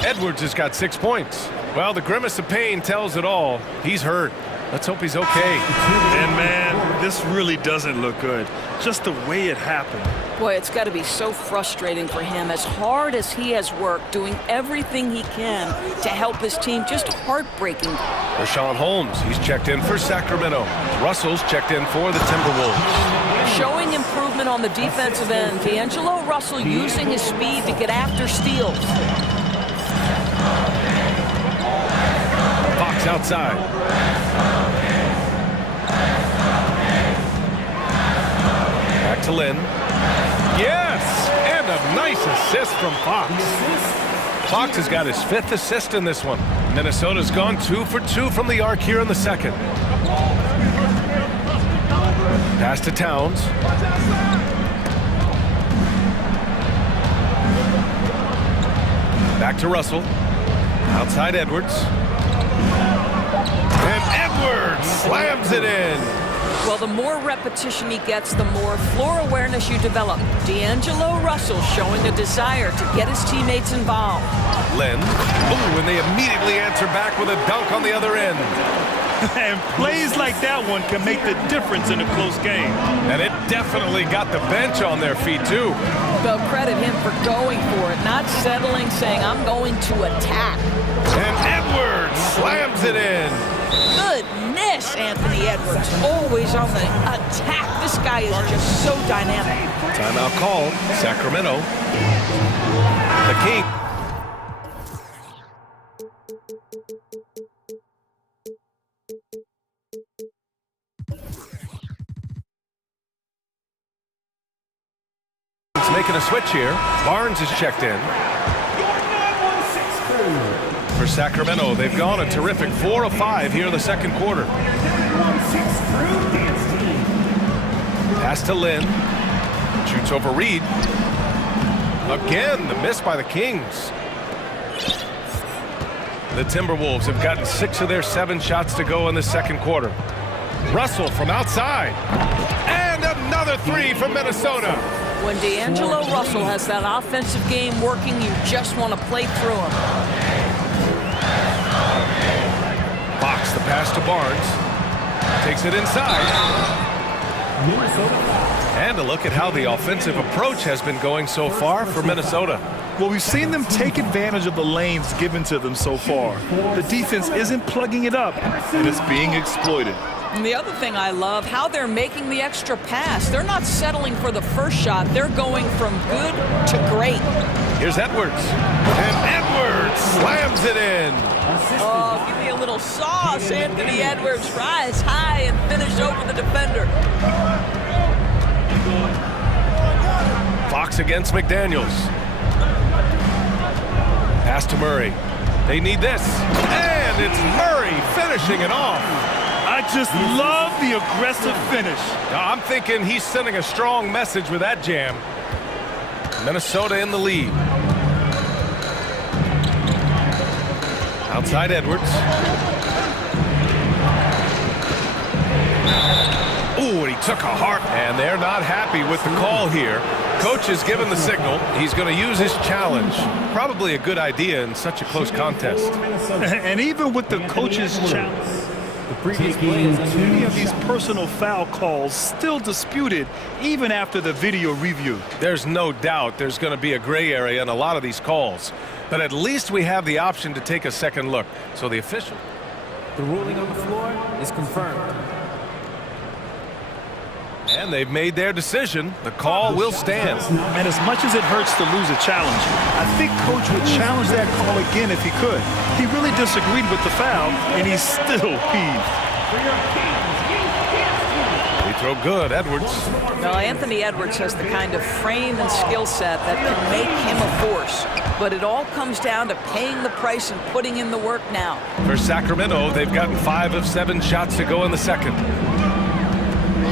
Edwards has got 6 points. Well, the grimace of pain tells it all. He's hurt. Let's hope he's okay. And man, this really doesn't look good. Just the way it happened. Boy, it's got to be so frustrating for him. As hard as he has worked, doing everything he can to help his team, just heartbreaking. Rashawn Holmes, he's checked in for Sacramento. Russell's checked in for the Timberwolves. Showing improvement on the defensive end. D'Angelo Russell using his speed to get after steals. Fox outside. Back to Lynn. Yes! And a nice assist from Fox. Fox has got his 5th assist in this one. Minnesota's gone 2 for 2 from the arc here in the second. Pass to Towns. Back to Russell. Outside Edwards. And Edwards slams it in. Well, the more repetition he gets, the more floor awareness you develop. D'Angelo Russell showing a desire to get his teammates involved. Lynn. Ooh, and they immediately answer back with a dunk on the other end. And plays like that one can make the difference in a close game. And it definitely got the bench on their feet, too. They'll credit him for going for it, not settling, saying, I'm going to attack. And Edwards slams it in. Goodness, Anthony Edwards, always on the attack. This guy is just so dynamic. Timeout called. Sacramento. The King. He's making a switch here. Barnes is checked in. For Sacramento, they've gone a terrific 4 of 5 here in the second quarter. Pass to Lynn. Shoots over Reed. Again, the miss by the Kings. The Timberwolves have gotten 6 of their 7 shots to go in the second quarter. Russell from outside. And another 3 from Minnesota. When D'Angelo Russell has that offensive game working, you just want to play through him. Fox, the pass to Barnes. Takes it inside. And a look at how the offensive approach has been going so far for Minnesota. Well, we've seen them take advantage of the lanes given to them so far. The defense isn't plugging it up, and it's being exploited. And the other thing I love, how they're making the extra pass. They're not settling for the first shot. They're going from good to great. Here's Edwards. And Edwards slams it in. Oh, give me a little sauce, Anthony Edwards. Rise high and finish over the defender. Fox against McDaniels. Pass to Murray. They need this. And it's Murray finishing it off. I just love the aggressive finish. Now, I'm thinking he's sending a strong message with that jam. Minnesota in the lead. Outside Edwards. Ooh, and he took a hard. And they're not happy with the call here. Coach has given the signal. He's going to use his challenge. Probably a good idea in such a close contest. And even with the coach's challenge, the previous many of these personal foul calls still disputed even after the video review. There's no doubt there's going to be a gray area in a lot of these calls. But at least we have the option to take a second look. So the official. The ruling on the floor is confirmed. And they've made their decision. The call will stand. And as much as it hurts to lose a challenge, I think Coach would challenge that call again if he could. He really disagreed with the foul, and he's still peeved. Free throw good, Edwards. Now, Anthony Edwards has the kind of frame and skill set that can make him a force. But it all comes down to paying the price and putting in the work now. For Sacramento, they've gotten 5 of 7 shots to go in the second.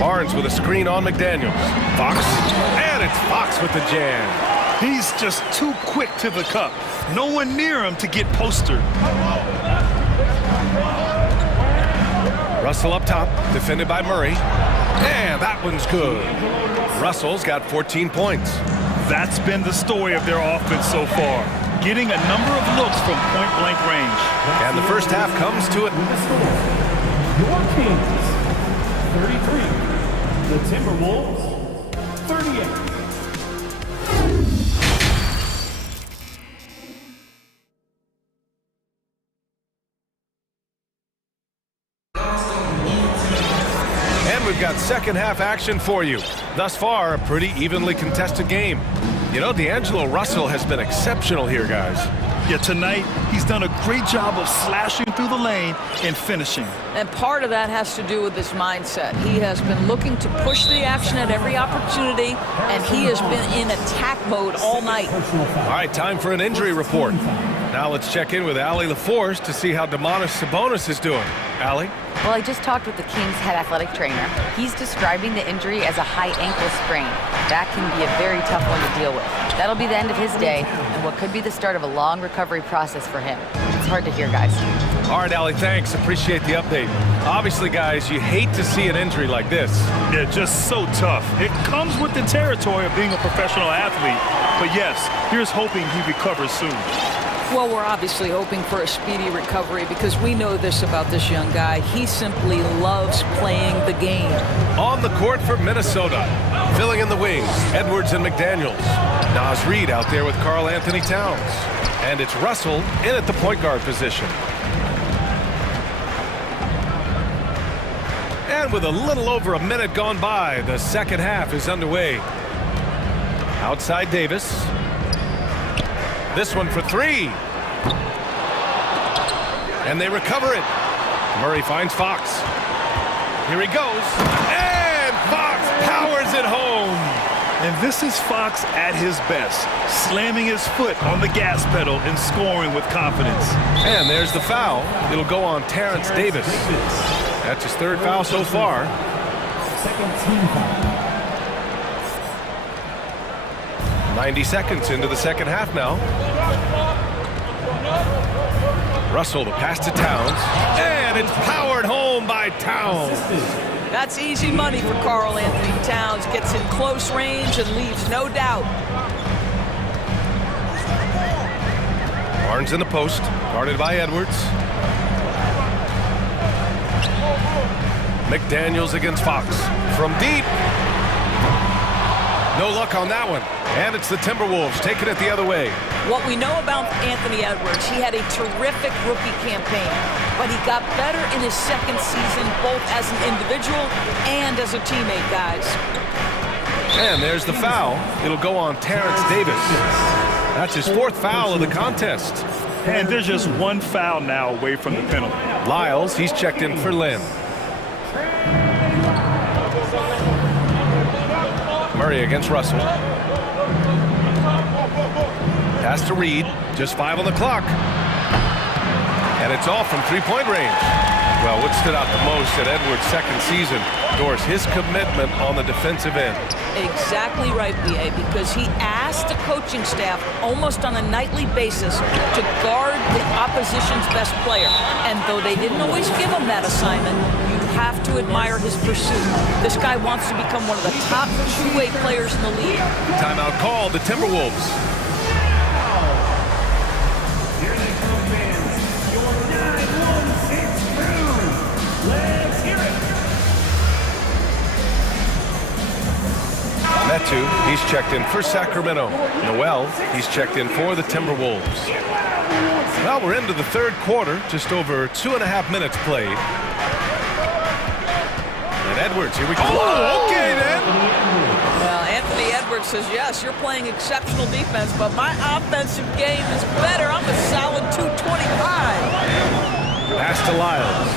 Barnes with a screen on McDaniels. Fox. And it's Fox with the jam. He's just too quick to the cup. No one near him to get postered. Russell up top, defended by Murray. And that one's good. Russell's got 14 points. That's been the story of their offense so far. Getting a number of looks from point-blank range. And the first half comes to it. Your Kings, 33. The Timberwolves, 38. And we've got second half action for you. Thus far, a pretty evenly contested game. You know, D'Angelo Russell has been exceptional here, guys. Yeah, tonight, he's done a great job of slashing through the lane and finishing. And part of that has to do with his mindset. He has been looking to push the action at every opportunity, and he has been in attack mode all night. All right, time for an injury report. Now let's check in with Allie LaForce to see how Domantas Sabonis is doing. Allie? Well, I just talked with the Kings head athletic trainer. He's describing the injury as a high ankle sprain. That can be a very tough one to deal with. That'll be the end of his day, and what could be the start of a long recovery process for him. It's hard to hear, guys. All right, Allie, thanks. Appreciate the update. Obviously, guys, you hate to see an injury like this. Yeah, just so tough. It comes with the territory of being a professional athlete. But yes, here's hoping he recovers soon. Well, we're obviously hoping for a speedy recovery because we know this about this young guy. He simply loves playing the game. On the court for Minnesota, filling in the wings, Edwards and McDaniels. Naz Reid out there with Karl Anthony Towns. And it's Russell in at the point guard position. And with a little over a minute gone by, the second half is underway. Outside Davis. This one for 3. And they recover it. Murray finds Fox. Here he goes. And Fox powers it home. And this is Fox at his best, slamming his foot on the gas pedal and scoring with confidence. And there's the foul. It'll go on Terrence Davis. That's his third foul so far. Second team foul. 90 seconds into the second half now. Russell, the pass to Towns. And it's powered home by Towns. That's easy money for Karl Anthony Towns. Gets in close range and leaves no doubt. Barnes in the post, guarded by Edwards. McDaniels against Fox. From deep. No luck on that one. And it's the Timberwolves taking it the other way. What we know about Anthony Edwards, he had a terrific rookie campaign, but he got better in his second season, both as an individual and as a teammate, guys. And there's the foul. It'll go on Terrence Davis. That's his fourth foul of the contest. And there's just one foul now away from the penalty. Lyles, he's checked in for Lynn. Murray against Russell. Pass to Reid. Just 5 on the clock. And it's off from three-point range. Well, what stood out the most at Edwards' second season, Doris, his commitment on the defensive end. Exactly right, B.A., because he asked the coaching staff almost on a nightly basis to guard the opposition's best player. And though they didn't always give him that assignment, you have to admire his pursuit. This guy wants to become one of the top two-way players in the league. Timeout called, the Timberwolves. Here they come, fans. Your 9-1-6 crew. Let's hear it. Metu, he's checked in for Sacramento. Noel, he's checked in for the Timberwolves. Well, we're into the third quarter, just over 2.5 minutes played. And Edwards, here we go. Oh, okay then. Well, Anthony Edwards says, yes, you're playing exceptional defense, but my offensive game is better. I'm a solid 225. Pass to Lyles.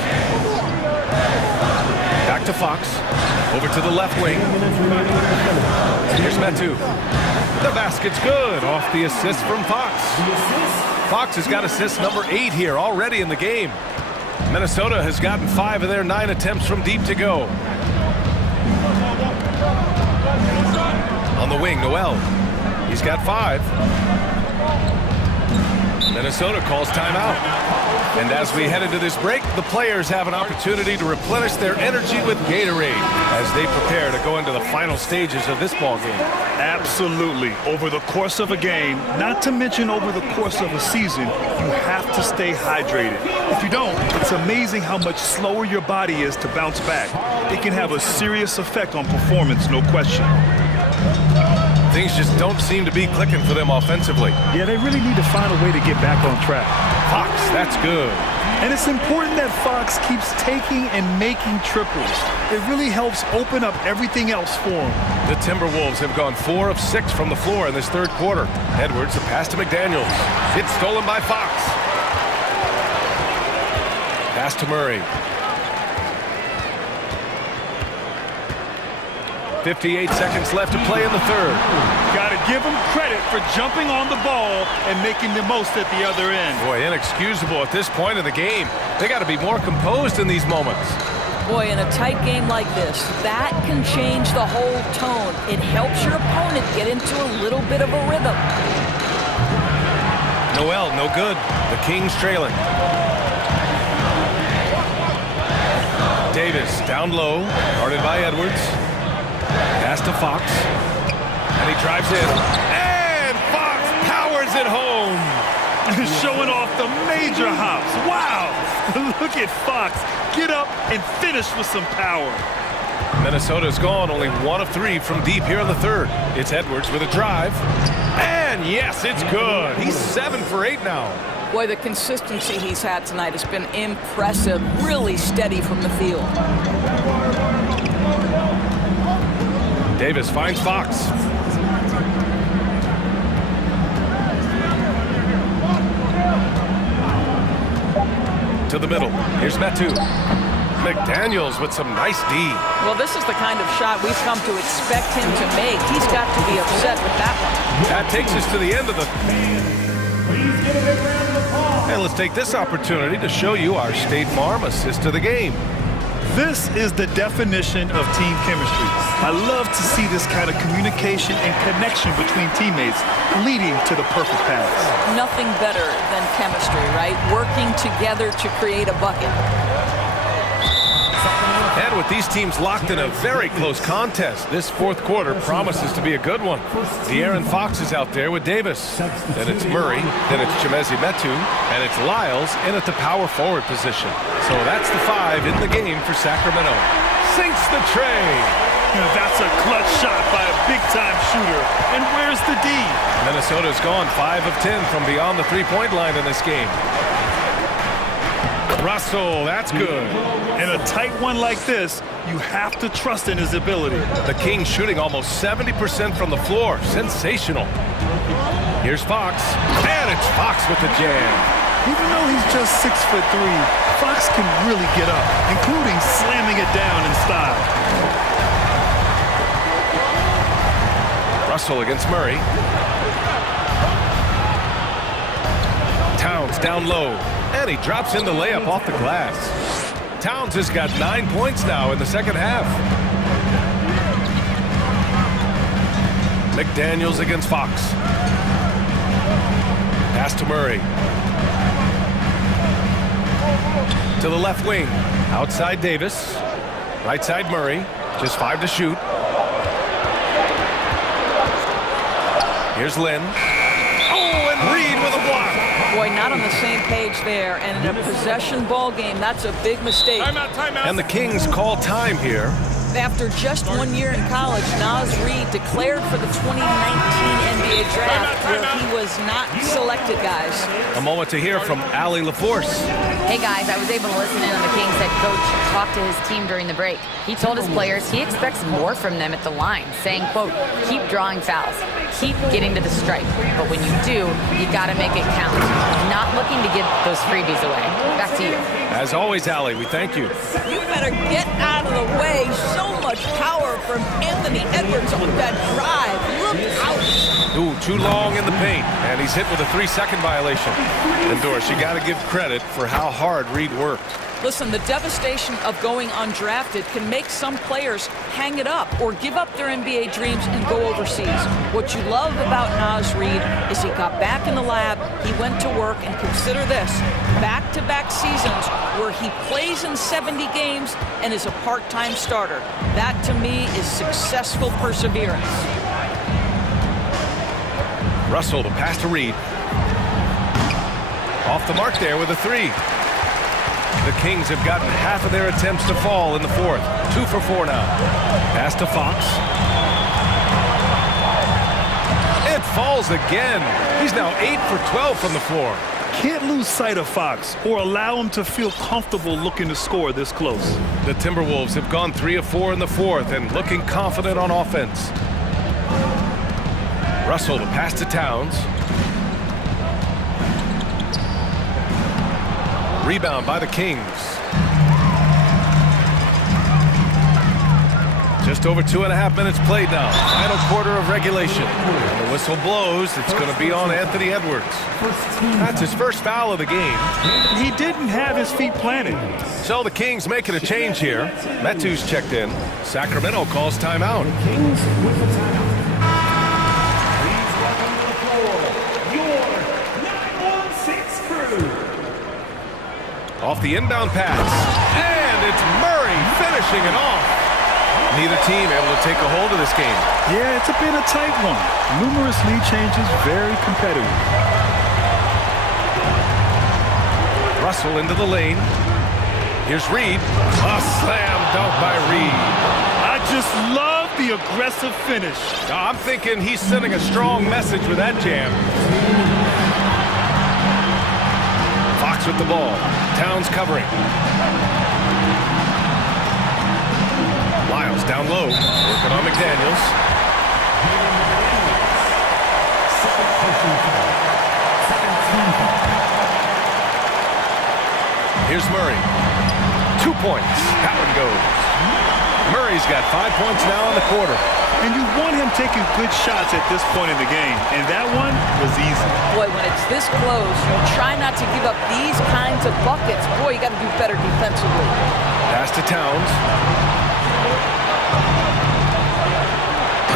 Back to Fox. Over to the left wing. Here's Metu. The basket's good. Off the assist from Fox. Fox has got assist number 8 here already in the game. Minnesota has gotten 5 of their 9 attempts from deep to go. On the wing, Noel. He's got 5. Minnesota calls timeout. And as we head into this break, the players have an opportunity to replenish their energy with Gatorade as they prepare to go into the final stages of this ball game. Absolutely. Over the course of a game, not to mention over the course of a season, you have to stay hydrated. If you don't, it's amazing how much slower your body is to bounce back. It can have a serious effect on performance, no question. Things just don't seem to be clicking for them offensively. Yeah, they really need to find a way to get back on track. Fox, that's good. And it's important that Fox keeps taking and making triples. It really helps open up everything else for him. The Timberwolves have gone 4 of 6 from the floor in this third quarter. Edwards, the pass to McDaniels. It's stolen by Fox. Pass to Murray. 58 seconds left to play in the third. Got to give him credit for jumping on the ball and making the most at the other end. Boy, inexcusable at this point of the game. They got to be more composed in these moments. Boy, in a tight game like this, that can change the whole tone. It helps your opponent get into a little bit of a rhythm. Noel, no good. The Kings trailing. Davis down low, guarded by Edwards. Pass to Fox, and he drives in, and Fox powers it home. Showing off the major hops. Wow! Look at Fox. Get up and finish with some power. Minnesota's gone only 1 of 3 from deep here in the third. It's Edwards with a drive, and yes, it's good. He's 7 for 8 now. Boy, the consistency he's had tonight has been impressive, really steady from the field. Davis finds Fox. To the middle. Here's Metu. McDaniels with some nice D. Well, this is the kind of shot we've come to expect him to make. He's got to be upset with that one. That takes us to the end of the... Please give a big round of applause. And let's take this opportunity to show you our State Farm assist of the game. This is the definition of team chemistry. I love to see this kind of communication and connection between teammates leading to the perfect pass. Nothing better than chemistry, right? Working together to create a bucket. And with these teams locked in a very close contest, this fourth quarter promises to be a good one. De'Aaron Fox is out there with Davis. Then it's Murray, then it's Chimezie Metu, and it's Lyles in at the power forward position. So that's the 5 in the game for Sacramento. Sinks the tray. That's a clutch shot by a big-time shooter. And where's the D? Minnesota's gone 5 of 10 from beyond the three-point line in this game. Russell, that's good. In a tight one like this, you have to trust in his ability. The Kings shooting almost 70% from the floor. Sensational. Here's Fox, and it's Fox with the jam. Even though he's just 6'3", Fox can really get up, including slamming it down in style. Russell against Murray. Towns down low, and he drops in the layup off the glass. Towns has got 9 points now in the second half. McDaniels against Fox. Pass to Murray. To the left wing. Outside Davis. Right side Murray. Just 5 to shoot. Here's Lynn. Oh, and Reed with a block. Boy, not on the same page there. And in a possession ball game, that's a big mistake. Timeout. And the Kings call time here. After just 1 year in college, Naz Reid declared for the 2019 NBA draft, where he was not selected, guys. A moment to hear from Allie LaForce. Hey guys, I was able to listen in on the Kings head coach talk to his team during the break. He told his players he expects more from them at the line, saying, quote, keep drawing fouls, keep getting to the stripe. But when you do, you gotta make it count. Not looking to give those freebies away. Back to you. As always, Allie, we thank you. You better get out of the way. So much power from Anthony Edwards on that drive. Look out. Ooh, too long in the paint. And he's hit with a 3-second violation. And Doris, you got to give credit for how hard Reed worked. Listen, the devastation of going undrafted can make some players hang it up or give up their NBA dreams and go overseas. What you love about Naz Reid is he got back in the lab, he went to work, and consider this, back-to-back seasons where he plays in 70 games and is a part-time starter. That, to me, is successful perseverance. Russell, the pass to Reed. Off the mark there with a 3. The Kings have gotten half of their attempts to fall in the fourth. 2 for 4 now. Pass to Fox. It falls again. He's now 8 for 12 from the floor. Can't lose sight of Fox or allow him to feel comfortable looking to score this close. The Timberwolves have gone 3 of 4 in the fourth and looking confident on offense. Russell, the pass to Towns. Rebound by the Kings. Just over 2.5 minutes played now. Final quarter of regulation. And the whistle blows. It's going to be on Anthony Edwards. That's his first foul of the game. He didn't have his feet planted. So the Kings making a change here. Metu's checked in. Sacramento calls timeout. Kings with the timeout. Please welcome to the floor your 916 crew. Off the inbound pass. And it's Murray finishing it off. Neither team able to take a hold of this game. Yeah, it's been a tight one. Numerous lead changes, very competitive. Russell into the lane. Here's Reed. A slam dunk by Reed. I just love the aggressive finish. I'm thinking he's sending a strong message with that jam. Fox with the ball. Towns covering. Lyles down low. Working on McDaniels. Here's Murray. 2 points. That one goes. Murray's got 5 points now in the quarter. And you want him taking good shots at this point in the game. And that one was easy. Boy, when it's this close, you try not to give up these kinds of buckets. Boy, you got to do better defensively. Pass to Towns.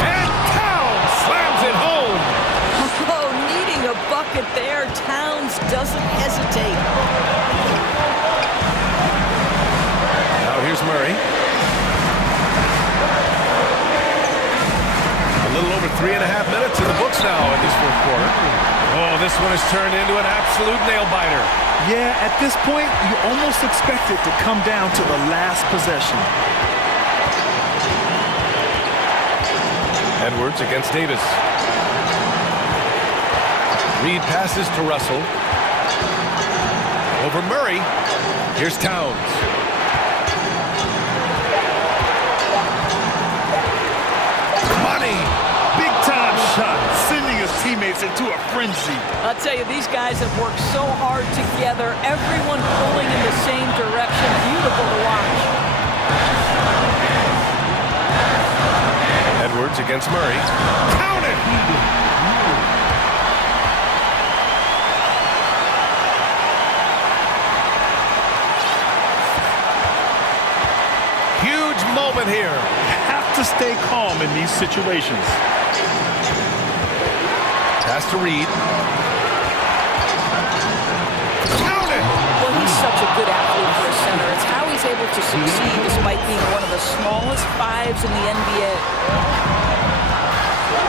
And Towns slams it home. Oh, needing a bucket there. Towns doesn't hesitate. Now here's Murray. A little over 3.5 minutes in the books now in this fourth quarter. Oh, this one has turned into an absolute nail-biter. Yeah, at this point, you almost expect it to come down to the last possession. Edwards against Davis. Reed passes to Russell. Over Murray. Here's Towns. Shot, sending his teammates into a frenzy. I'll tell you, these guys have worked so hard together, everyone pulling in the same direction. Beautiful to watch. Edwards against Murray. Counted! adjustment here. You have to stay calm in these situations. Pass to Reed. Well, he's such a good athlete for a center. It's how he's able to succeed despite being one of the smallest fives in the NBA.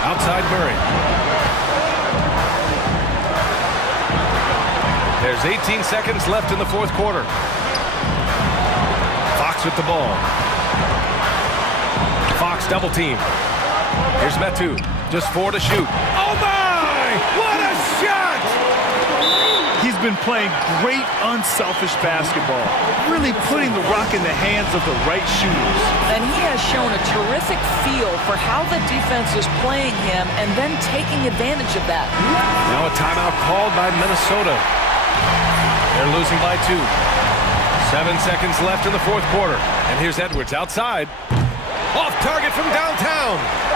Outside Murray. There's 18 seconds left in the fourth quarter. Fox with the ball. Fox double team. Here's Metu. Just 4 to shoot. Oh my! What a shot! He's been playing great unselfish basketball, really putting the rock in the hands of the right shooters. And he has shown a terrific feel for how the defense is playing him and then taking advantage of that. Now a timeout called by Minnesota. They're losing by 2. 7 seconds left in the fourth quarter. And here's Edwards outside. Off target from downtown.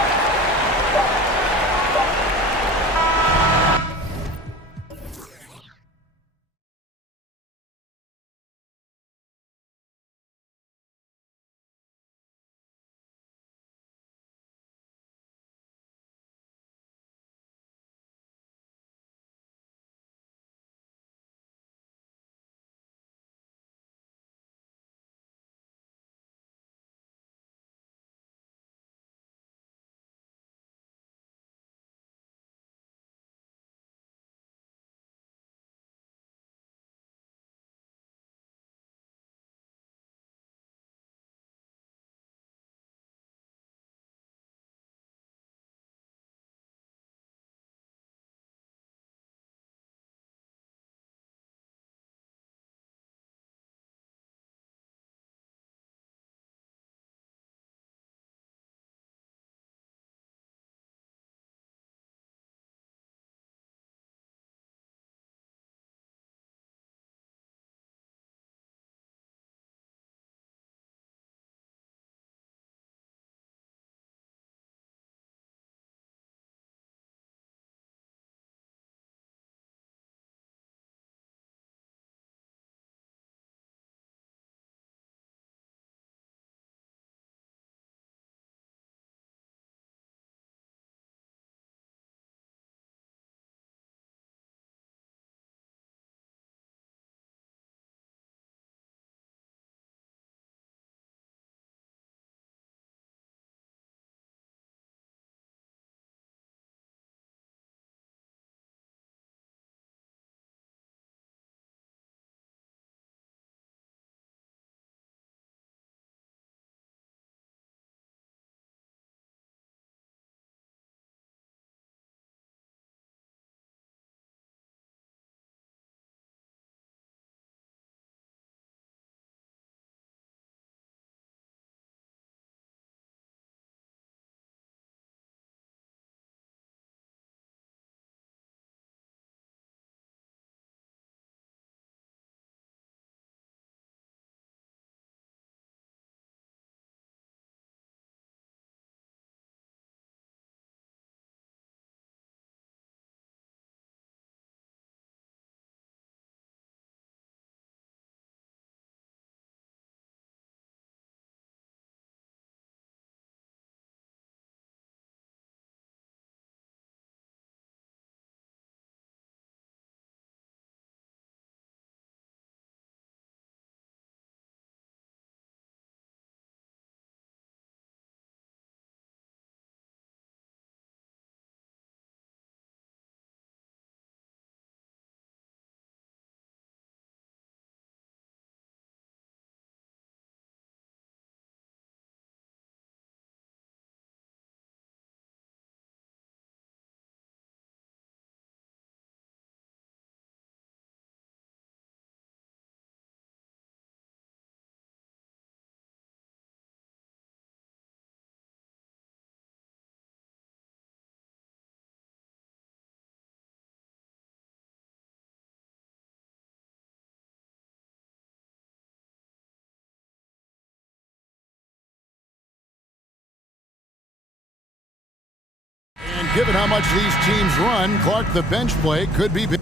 Given how much these teams run, Clark, the bench play could be big.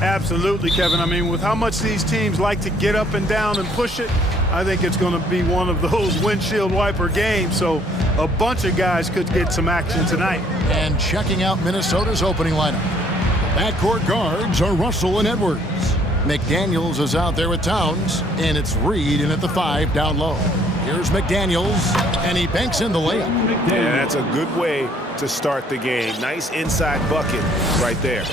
Absolutely, Kevin. I mean, with how much these teams like to get up and down and push it, I think it's going to be one of those windshield wiper games. So a bunch of guys could get some action tonight. And checking out Minnesota's opening lineup. Backcourt guards are Russell and Edwards. McDaniels is out there with Towns, and it's Reed in at the 5 down low. Here's McDaniels, and he banks in the layup. Yeah, that's a good way to start the game. Nice inside bucket right there.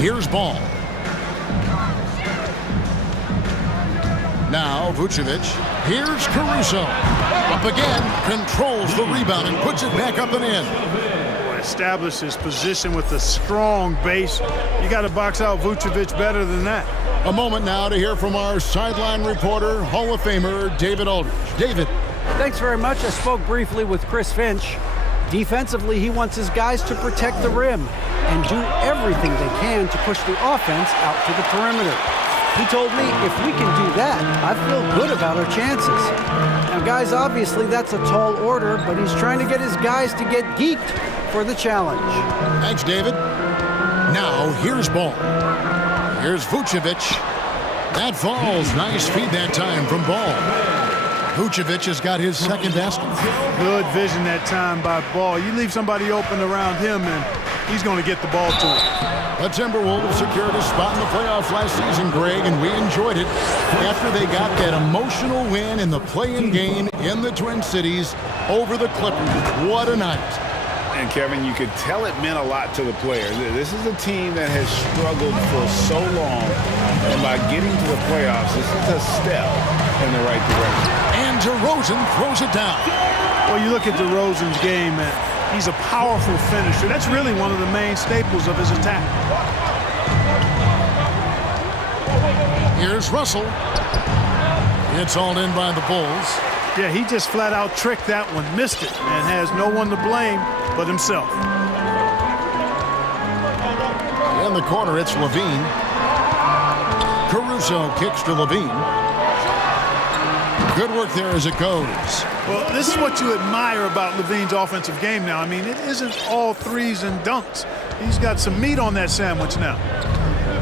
Here's Ball. Now Vucevic. Here's Caruso. Up again, controls the rebound and puts it back up and in. Establish his position with a strong base. You got to box out Vucevic better than that. A moment now to hear from our sideline reporter, Hall of Famer David Aldridge. David. Thanks very much. I spoke briefly with Chris Finch. Defensively, he wants his guys to protect the rim and do everything they can to push the offense out to the perimeter. He told me if we can do that, I feel good about our chances. Now, guys, obviously that's a tall order, but he's trying to get his guys to get geeked for the challenge. Thanks, David. Now, here's Ball. Here's Vucevic. That falls. Nice feed that time from Ball. Vucevic has got his second basket. Good vision that time by Ball. You leave somebody open around him, and he's going to get the ball to him. The Timberwolves secured a spot in the playoffs last season, Greg, and we enjoyed it after they got that emotional win in the play-in game in the Twin Cities over the Clippers. What a night. And, Kevin, you could tell it meant a lot to the players. This is a team that has struggled for so long, and by getting to the playoffs, this is a step in the right direction. And DeRozan throws it down. Well, you look at DeRozan's game, and he's a powerful finisher. That's really one of the main staples of his attack. Here's Russell. It's all in by the Bulls. Yeah, he just flat out tricked that one, missed it, and has no one to blame but himself. In the corner, it's Levine. Caruso kicks to Levine. Good work there as it goes. Well, this is what you admire about Levine's offensive game now. I mean, it isn't all threes and dunks. He's got some meat on that sandwich now.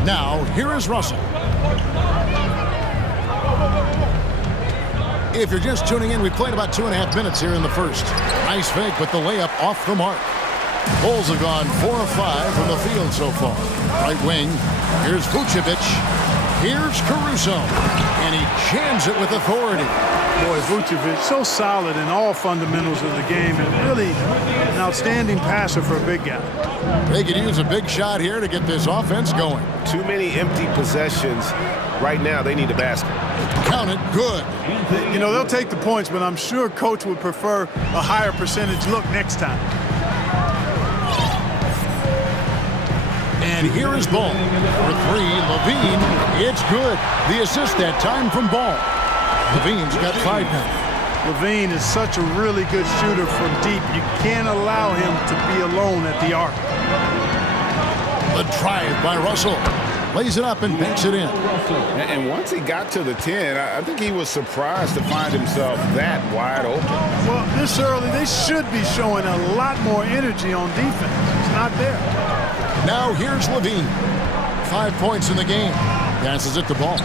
Now, here is Russell. If you're just tuning in, we've played about 2.5 minutes here in the first. Nice fake, but the layup off the mark. Bulls have gone 4 of 5 from the field so far. Right wing, here's Vucevic. Here's Caruso, and he jams it with authority. Boy, Vucevic, so solid in all fundamentals of the game, and really an outstanding passer for a big guy. They could use a big shot here to get this offense going. Too many empty possessions. Right now, they need a basket. Count it, good. You know, they'll take the points, but I'm sure Coach would prefer a higher percentage look next time. And here is Ball. For 3, Levine, it's good. The assist that time from Ball. Levine's got 5 now. Levine is such a really good shooter from deep. You can't allow him to be alone at the arc. The drive by Russell. Lays it up and banks it in. And once he got to the 10, I think he was surprised to find himself that wide open. Well, this early, they should be showing a lot more energy on defense. It's not there. Now here's Levine. 5 points in the game. Passes it to Ball.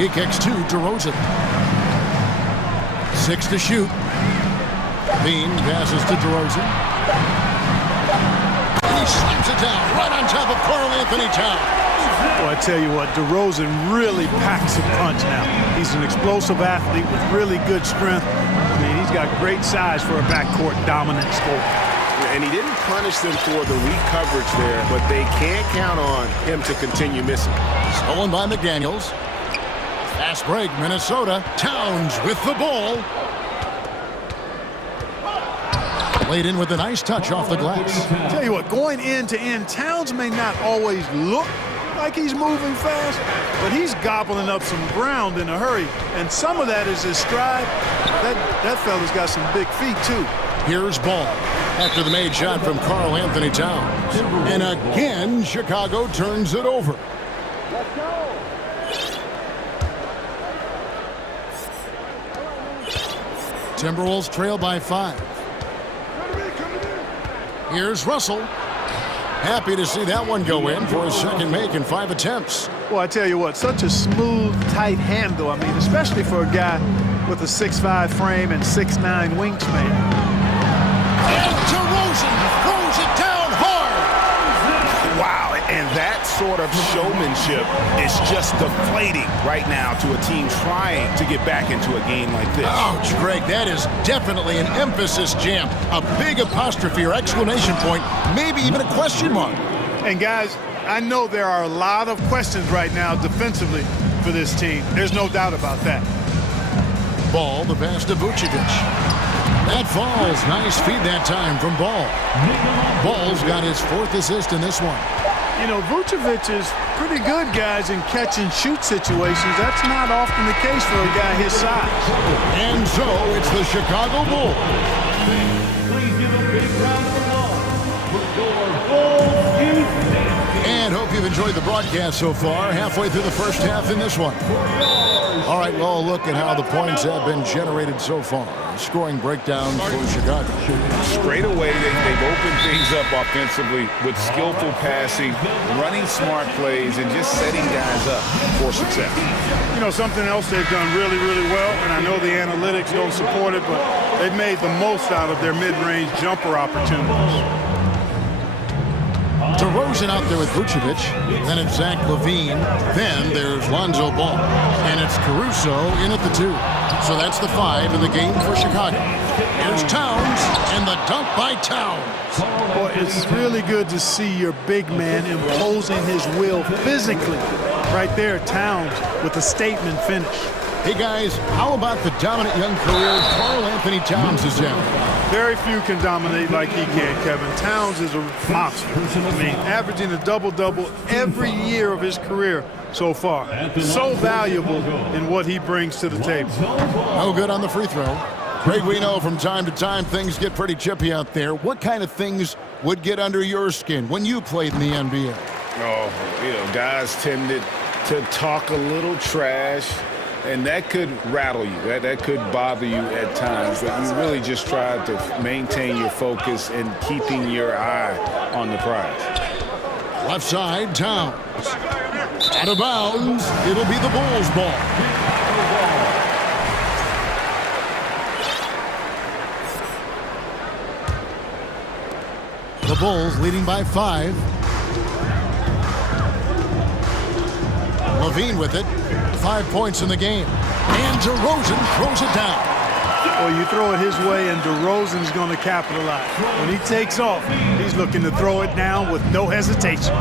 He kicks to DeRozan. 6 to shoot. Levine passes to DeRozan. He slams it down right on top of Karl Anthony Towns. Well, I tell you what, DeRozan really packs a punch now. He's an explosive athlete with really good strength. I mean, he's got great size for a backcourt dominant scorer. And he didn't punish them for the weak coverage there, but they can't count on him to continue missing. Stolen by McDaniels. Fast break, Minnesota. Towns with the ball. Laid in with a nice touch off the glass. Tell you what, going end to end, Towns may not always look like he's moving fast, but he's gobbling up some ground in a hurry. And some of that is his stride. That fella's got some big feet, too. Here's ball after the made shot from Karl Anthony Towns. And again, Chicago turns it over. Timberwolves trail by 5. Here's Russell. Happy to see that one go in for his second make in 5 attempts. Well, I tell you what, such a smooth, tight handle. I mean, especially for a guy with a 6'5" frame and 6'9" wingspan. And DeRozan throws it down hard. Wow, and that sort of showmanship is just deflating right now to a team trying to get back into a game like this. Ouch, Greg, that is definitely an emphasis jam. A big apostrophe or exclamation point, maybe even a question mark. And guys, I know there are a lot of questions right now defensively for this team. There's no doubt about that. Ball, the pass to Vucevic. That falls. Nice feed that time from Ball. Ball's got his 4th assist in this one. You know, Vucevic is pretty good, guys, in catch-and-shoot situations. That's not often the case for a guy his size. And so it's the Chicago Bulls. Please give a big round of applause for your Bulls. And hope you've enjoyed the broadcast so far. Halfway through the first half in this one. All right, well, look at how the points have been generated so far. Scoring breakdown for Chicago. Straight away, they've opened things up offensively with skillful passing, running smart plays, and just setting guys up for success. You know, something else they've done really, really well, and I know the analytics don't support it, but they've made the most out of their mid-range jumper opportunities. DeRozan out there with Vucevic. Then it's Zach LaVine. Then there's Lonzo Ball. And it's Caruso in at the 2. So that's the 5 in the game for Chicago. Here's Towns, and the dunk by Towns. Boy, it's really good to see your big man imposing his will physically. Right there, Towns with a statement finish. Hey, guys, how about the dominant young career Karl Anthony Towns is having? Very few can dominate like he can, Kevin. Towns is a monster. I mean, averaging a double-double every year of his career so far. So valuable in what he brings to the table. No good on the free throw. Greg, we know from time to time things get pretty chippy out there. What kind of things would get under your skin when you played in the NBA? Oh, you know, guys tended to talk a little trash, and that could rattle you. That could bother you at times. But you really just try to maintain your focus and keeping your eye on the prize. Left side, Towns. Out of bounds. It'll be the Bulls' ball. The Bulls leading by 5. LaVine with it. 5 points in the game. And DeRozan throws it down. Well, you throw it his way, and DeRozan's going to capitalize. When he takes off, he's looking to throw it down with no hesitation.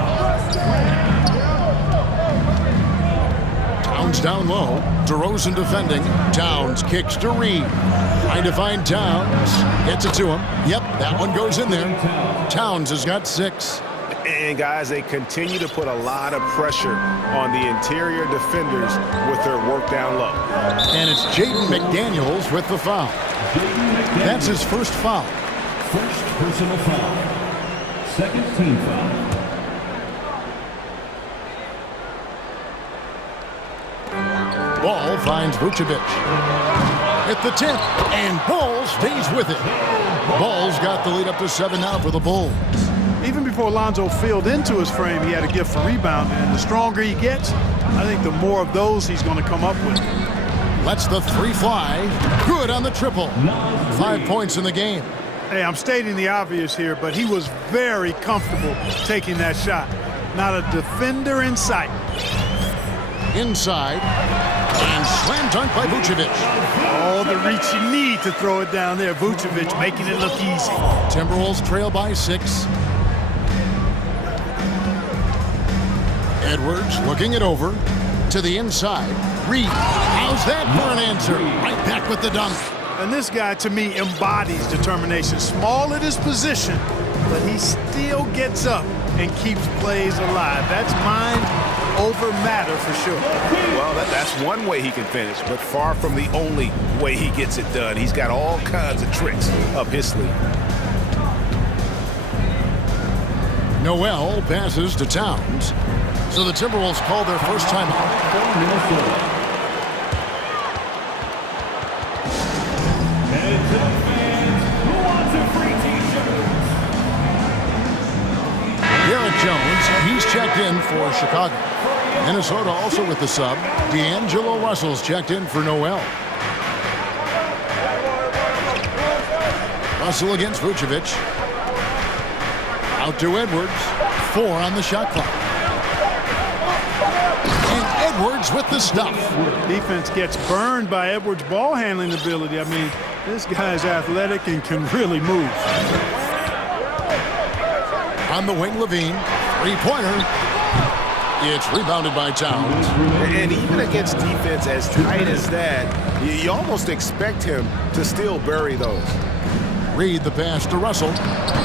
Towns down low. DeRozan defending. Towns kicks to Reed. Trying to find Towns. Gets it to him. Yep, that one goes in there. Towns has got 6. And guys, they continue to put a lot of pressure on the interior defenders with their work down low. And it's Jaden McDaniels with the foul. That's his first foul. First personal foul. Second team foul. Ball finds Vucevic. At the tip, and Ball stays with it. Ball's got the lead up to 7 now for the Bulls. Even before Lonzo filled into his frame, he had a gift for rebounding. And the stronger he gets, I think the more of those he's going to come up with. Lets the 3 fly. Good on the triple. 5 points in the game. Hey, I'm stating the obvious here, but he was very comfortable taking that shot. Not a defender in sight. Inside. And slam dunk by Vucevic. All the reach you need to throw it down there. Vucevic making it look easy. Timberwolves trail by 6. Edwards looking it over to the inside. Reed, how's that for an answer? Right back with the dunk. And this guy, to me, embodies determination. Small at his position, but he still gets up and keeps plays alive. That's mind over matter for sure. Well, that's one way he can finish, but far from the only way he gets it done. He's got all kinds of tricks up his sleeve. Noel passes to Towns. So the Timberwolves call their first timeout. Garrett Jones, he's checked in for Chicago. Minnesota also with the sub. D'Angelo Russell's checked in for Noel. Russell against Vucevic. Out to Edwards. 4 on the shot clock. And Edwards with the stuff. Defense gets burned by Edwards' ball handling ability. I mean, this guy's athletic and can really move. On the wing, Levine. Three-pointer. It's rebounded by Towns. And even against defense as tight as that, you almost expect him to still bury those. Reed the pass to Russell.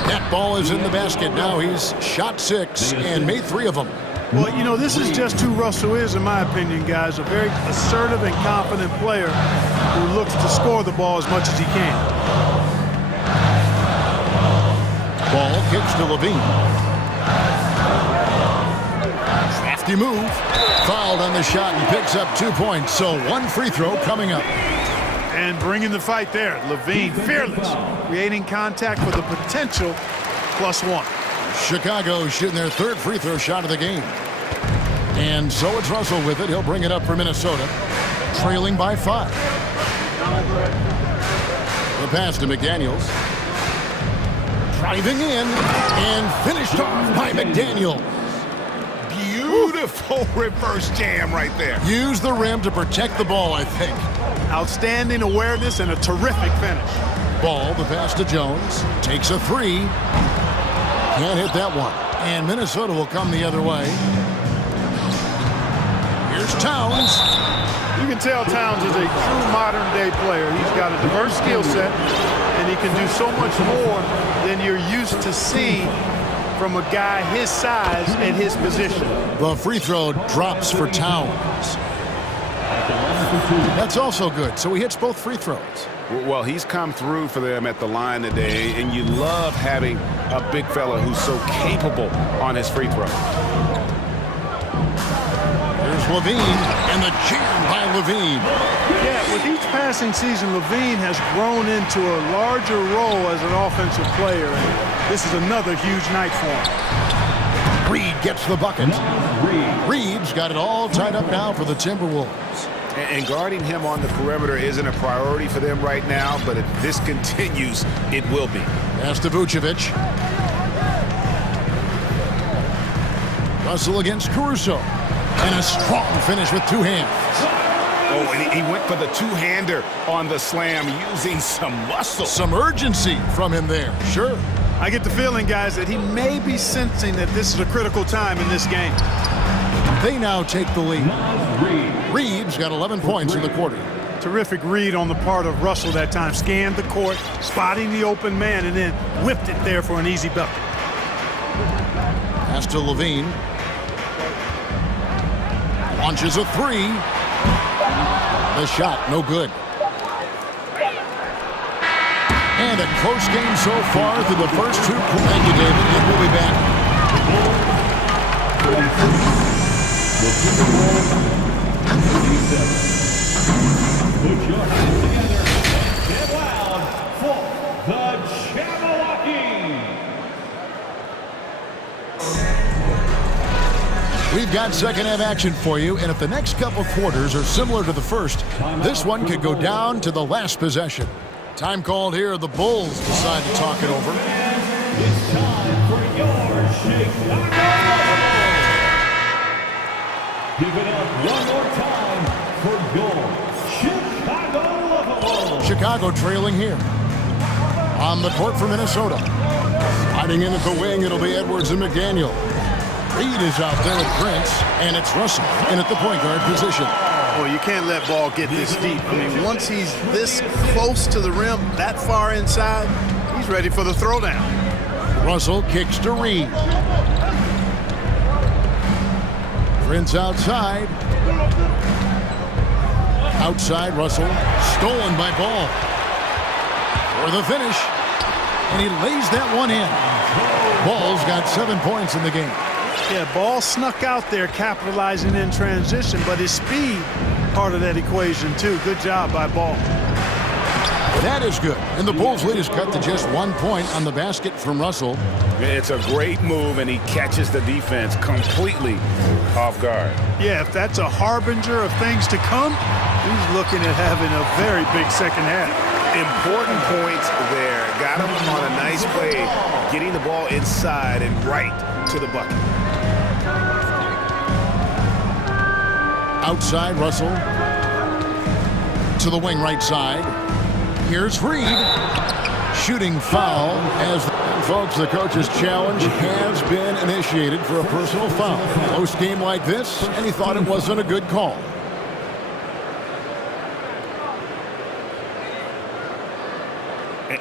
That ball is in the basket. Now he's shot 6 and made 3 of them. Well, you know, this is just who Russell is, in my opinion, guys. A very assertive and confident player who looks to score the ball as much as he can. Ball kicks to Levine. Crafty move. Fouled on the shot and picks up 2 points. So 1 free throw coming up. And bringing the fight there. Levine, fearless. Creating contact with the potential +1. Chicago shooting their 3rd free throw shot of the game. And so it's Russell with it. He'll bring it up for Minnesota. Trailing by 5. The pass to McDaniels. Driving in and finished off by McDaniels. Beautiful reverse jam right there. Use the rim to protect the ball, I think. Outstanding awareness and a terrific finish. Ball, the pass to Jones. Takes a 3. Can't hit that one. And Minnesota will come the other way. Here's Towns. You can tell Towns is a true modern-day player. He's got a diverse skill set, and he can do so much more than you're used to seeing from a guy his size and his position. The free throw drops for Towns. That's also good. So he hits both free throws. Well, he's come through for them at the line today, and you love having a big fella who's so capable on his free throw. There's Levine, and the jam by Levine. Yeah, with each passing season, Levine has grown into a larger role as an offensive player, and this is another huge night for him. Reed gets the bucket. Reed's got it all tied up now for the Timberwolves. And guarding him on the perimeter isn't a priority for them right now, but if this continues, it will be. Pass to Vucevic. Russell against Caruso. And a strong finish with 2 hands. Oh, and he went for the 2-hander on the slam, using some muscle. Some urgency from him there, sure. I get the feeling, guys, that he may be sensing that this is a critical time in this game. They now take the lead. Reed's got 11 points in the quarter. Terrific read on the part of Russell that time. Scanned the court, spotting the open man, and then whipped it there for an easy bucket. Pass to Levine. Launches a 3. The shot, no good. And a close game so far through the first 2. Thank you, David, and we'll be back. Put your hands together and get loud for the Jabberwocky. We've got second half action for you, and if the next couple quarters are similar to the first, this one could go down to the last possession. Time called here. The Bulls decide to talk it over. It's time for your Chicago. Give it up one more time for your Chicago. Chicago trailing here. On the court for Minnesota. Hiding in at the wing, it'll be Edwards and McDaniel. Reed is out there with Prince, and it's Russell in at the point guard position. Well, you can't let ball get this deep. I mean, once he's this close to the rim, that far inside, he's ready for the throwdown. Russell kicks to Reed. Prince outside. Outside, Russell. Stolen by Ball. For the finish. And he lays that one in. Ball's got 7 points in the game. Yeah, Ball snuck out there capitalizing in transition, but his speed, part of that equation too. Good job by Ball. That is good. And the Bulls' lead is cut to just 1 point on the basket from Russell. It's a great move, and he catches the defense completely off guard. Yeah, if that's a harbinger of things to come, he's looking at having a very big second half. Important points there. Got him on a nice play, getting the ball inside and right to the bucket. Outside, Russell. To the wing right side. Here's Reed. Shooting foul as, folks, the coach's challenge has been initiated for a personal foul. Close game like this, and he thought it wasn't a good call.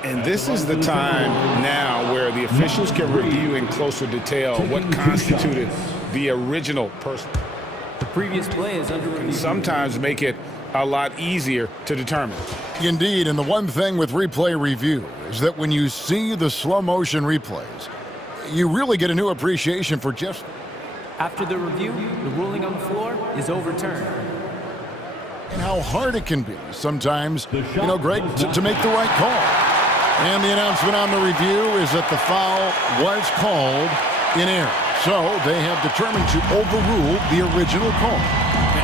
And this is the time now where the officials can review in closer detail what constituted the original person. The previous play is under review. And sometimes make it a lot easier to determine. Indeed, and the one thing with replay review is that when you see the slow motion replays, you really get a new appreciation for just... After the review, the ruling on the floor is overturned. And how hard it can be sometimes, Greg, to make the right call. And the announcement on the review is that the foul was called in error. So they have determined to overrule the original call.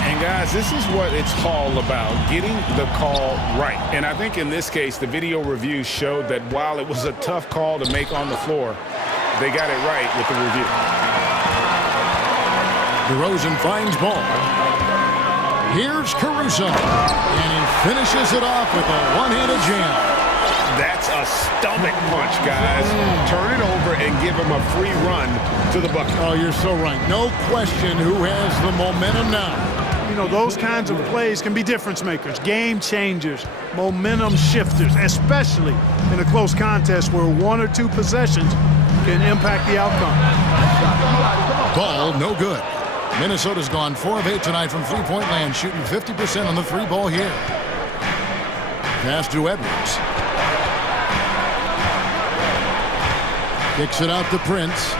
And guys, this is what it's all about, getting the call right. And I think in this case, the video review showed that while it was a tough call to make on the floor, they got it right with the review. DeRozan finds Ball. Here's Caruso. And he finishes it off with a one-handed jam. That's a stomach punch, guys. Turn it over and give him a free run to the bucket. Oh, you're so right. No question who has the momentum now. You know, those kinds of plays can be difference makers, game changers, momentum shifters, especially in a close contest where 1 or 2 possessions can impact the outcome. Ball, no good. Minnesota's gone 4 of 8 tonight from three-point land, shooting 50% on the 3-ball here. Pass to Edwards. Kicks it out to Prince.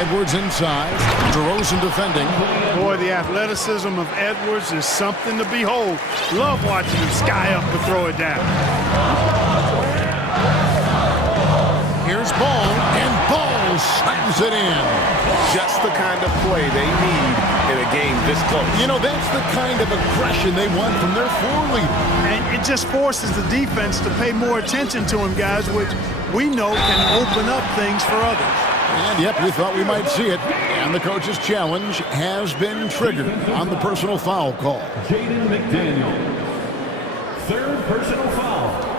Edwards inside. DeRozan defending. Boy, the athleticism of Edwards is something to behold. Love watching him sky up and throw it down. Here's Ball, and Ball slams it in. Just the kind of play they need in a game this close. That's the kind of aggression they want from their floor leader. And it just forces the defense to pay more attention to him, guys, which we know can open up things for others. And yep, we thought we might see it. And the coach's challenge has been triggered on the personal foul call. Jaden McDaniel, 3rd personal foul.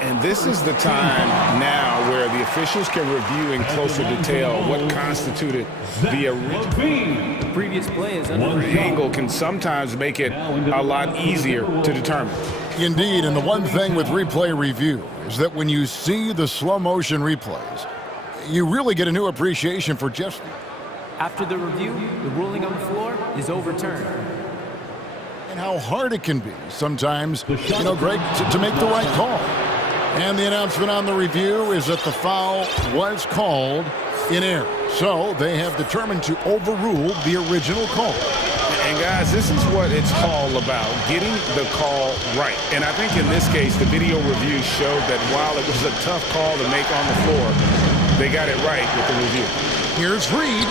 And this is the time now where the officials can review in closer detail what constituted the original. The previous play is under review. Angle can sometimes make it a lot easier to determine. Indeed, and the one thing with replay review is that when you see the slow motion replays, you really get a new appreciation for just... After the review, the ruling on the floor is overturned. And how hard it can be sometimes, Greg, to make the right call. And the announcement on the review is that the foul was called in error. So they have determined to overrule the original call. And guys, this is what it's all about, getting the call right. And I think in this case, the video review showed that while it was a tough call to make on the floor, they got it right with the review. Here's Reed.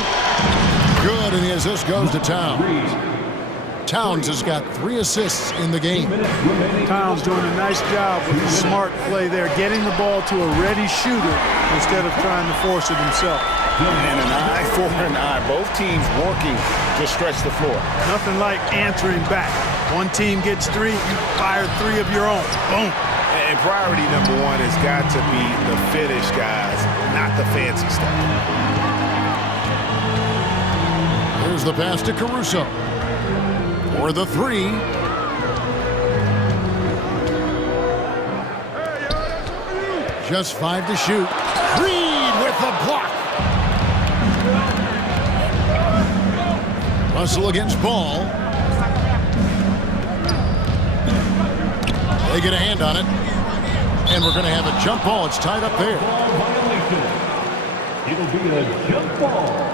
Good, and the assist goes to Towns. Towns has got 3 assists in the game. Towns doing a nice job with a smart play there, getting the ball to a ready shooter instead of trying to force it himself. And an eye for an eye. Both teams working to stretch the floor. Nothing like answering back. One team gets 3, you fire 3 of your own. Boom. And priority number 1 has got to be the finish, guys, not the fancy stuff. Here's the pass to Caruso. For the three. Just 5 to shoot. Reed with the block. Russell against Ball. They get a hand on it. And we're going to have a jump ball. It's tied up there. It'll be a jump ball.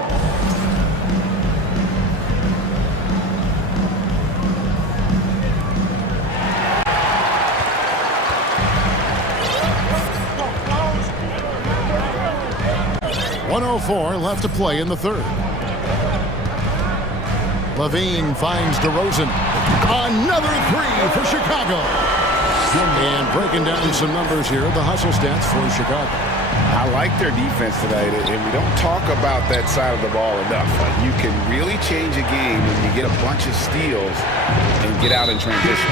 .104 left to play in the third. Levine finds DeRozan. Another three for Chicago. And breaking down some numbers here, the hustle stats for Chicago. I like their defense tonight, and we don't talk about that side of the ball enough. You can really change a game when you get a bunch of steals and get out in transition.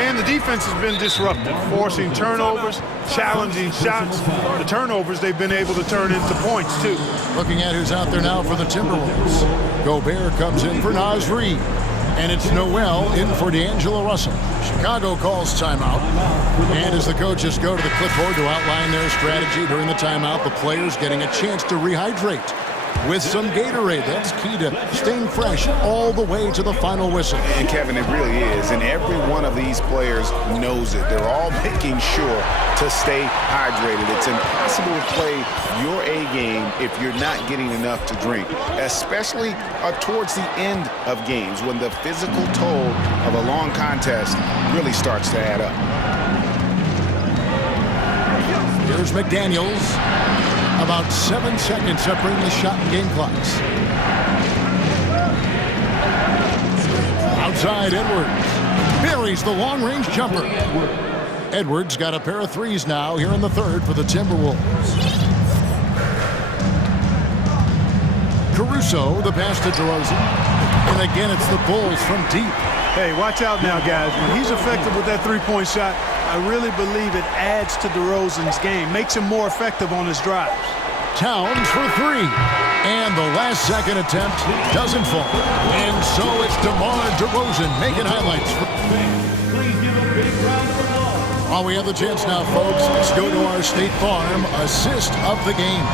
And the defense has been disruptive, forcing turnovers, challenging shots. The turnovers they've been able to turn into points, too. Looking at who's out there now for the Timberwolves. Gobert comes in for Naz Reid. And it's Noel in for D'Angelo Russell. Chicago calls timeout. And as the coaches go to the clipboard to outline their strategy during the timeout, the players getting a chance to rehydrate with some Gatorade. That's key to staying fresh all the way to the final whistle. And Kevin, it really is. And every one of these players knows it. They're all making sure to stay hydrated. It's impossible to play your A game if you're not getting enough to drink, especially towards the end of games when the physical toll of a long contest really starts to add up. Here's McDaniels. About 7 seconds separating the shot and game clocks. Outside Edwards. Buries the long-range jumper. Edwards got a pair of threes now here in the third for the Timberwolves. Caruso, the pass to DeRozan. And again, it's the Bulls from deep. Hey, watch out now, guys. When he's effective with that three-point shot, I really believe it adds to DeRozan's game, makes him more effective on his drives. Towns for three. And the last second attempt doesn't fall. And so it's DeMar DeRozan making highlights. While we have the chance now, folks, let's go to our State Farm assist of the game.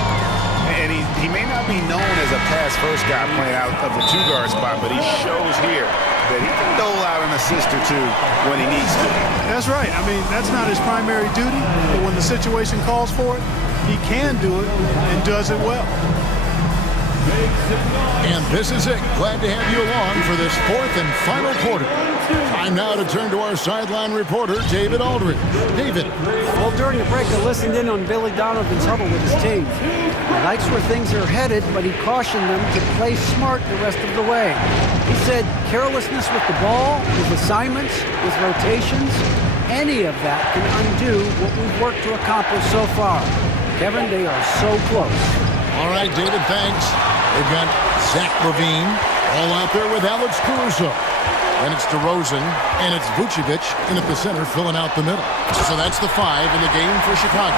And he may not be known as a pass-first guy playing out of the two-guard spot, but he shows here that he can dole out an assist or two when he needs to. That's right. I mean, that's not his primary duty, but when the situation calls for it, he can do it and does it well. And this is it. Glad to have you along for this fourth and final quarter. Time now to turn to our sideline reporter, David Aldridge. David. Well, during the break, I listened in on Billy Donovan's huddle with his team. He likes where things are headed, but he cautioned them to play smart the rest of the way. He said carelessness with the ball, with assignments, with rotations, any of that can undo what we've worked to accomplish so far. Kevin, they are so close. All right, David, thanks. They've got Zach LaVine all out there with Alex Caruso. And it's DeRozan, and it's Vucevic in at the center, filling out the middle. So that's the five in the game for Chicago.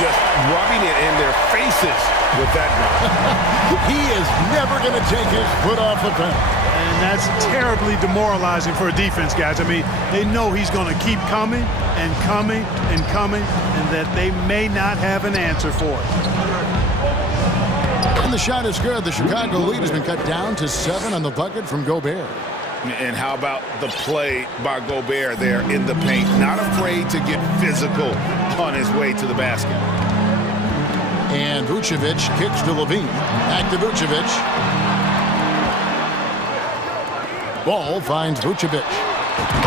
Just rubbing it in their faces with that one. He is never going to take his foot off the pedal. And that's terribly demoralizing for a defense, guys. I mean, they know he's going to keep coming and coming and coming, and that they may not have an answer for it. And the shot is good. The Chicago lead has been cut down to 7 on the bucket from Gobert. And how about the play by Gobert there in the paint? Not afraid to get physical on his way to the basket. And Vucevic kicks to LaVine. Back to Vucevic. Ball finds Vucevic.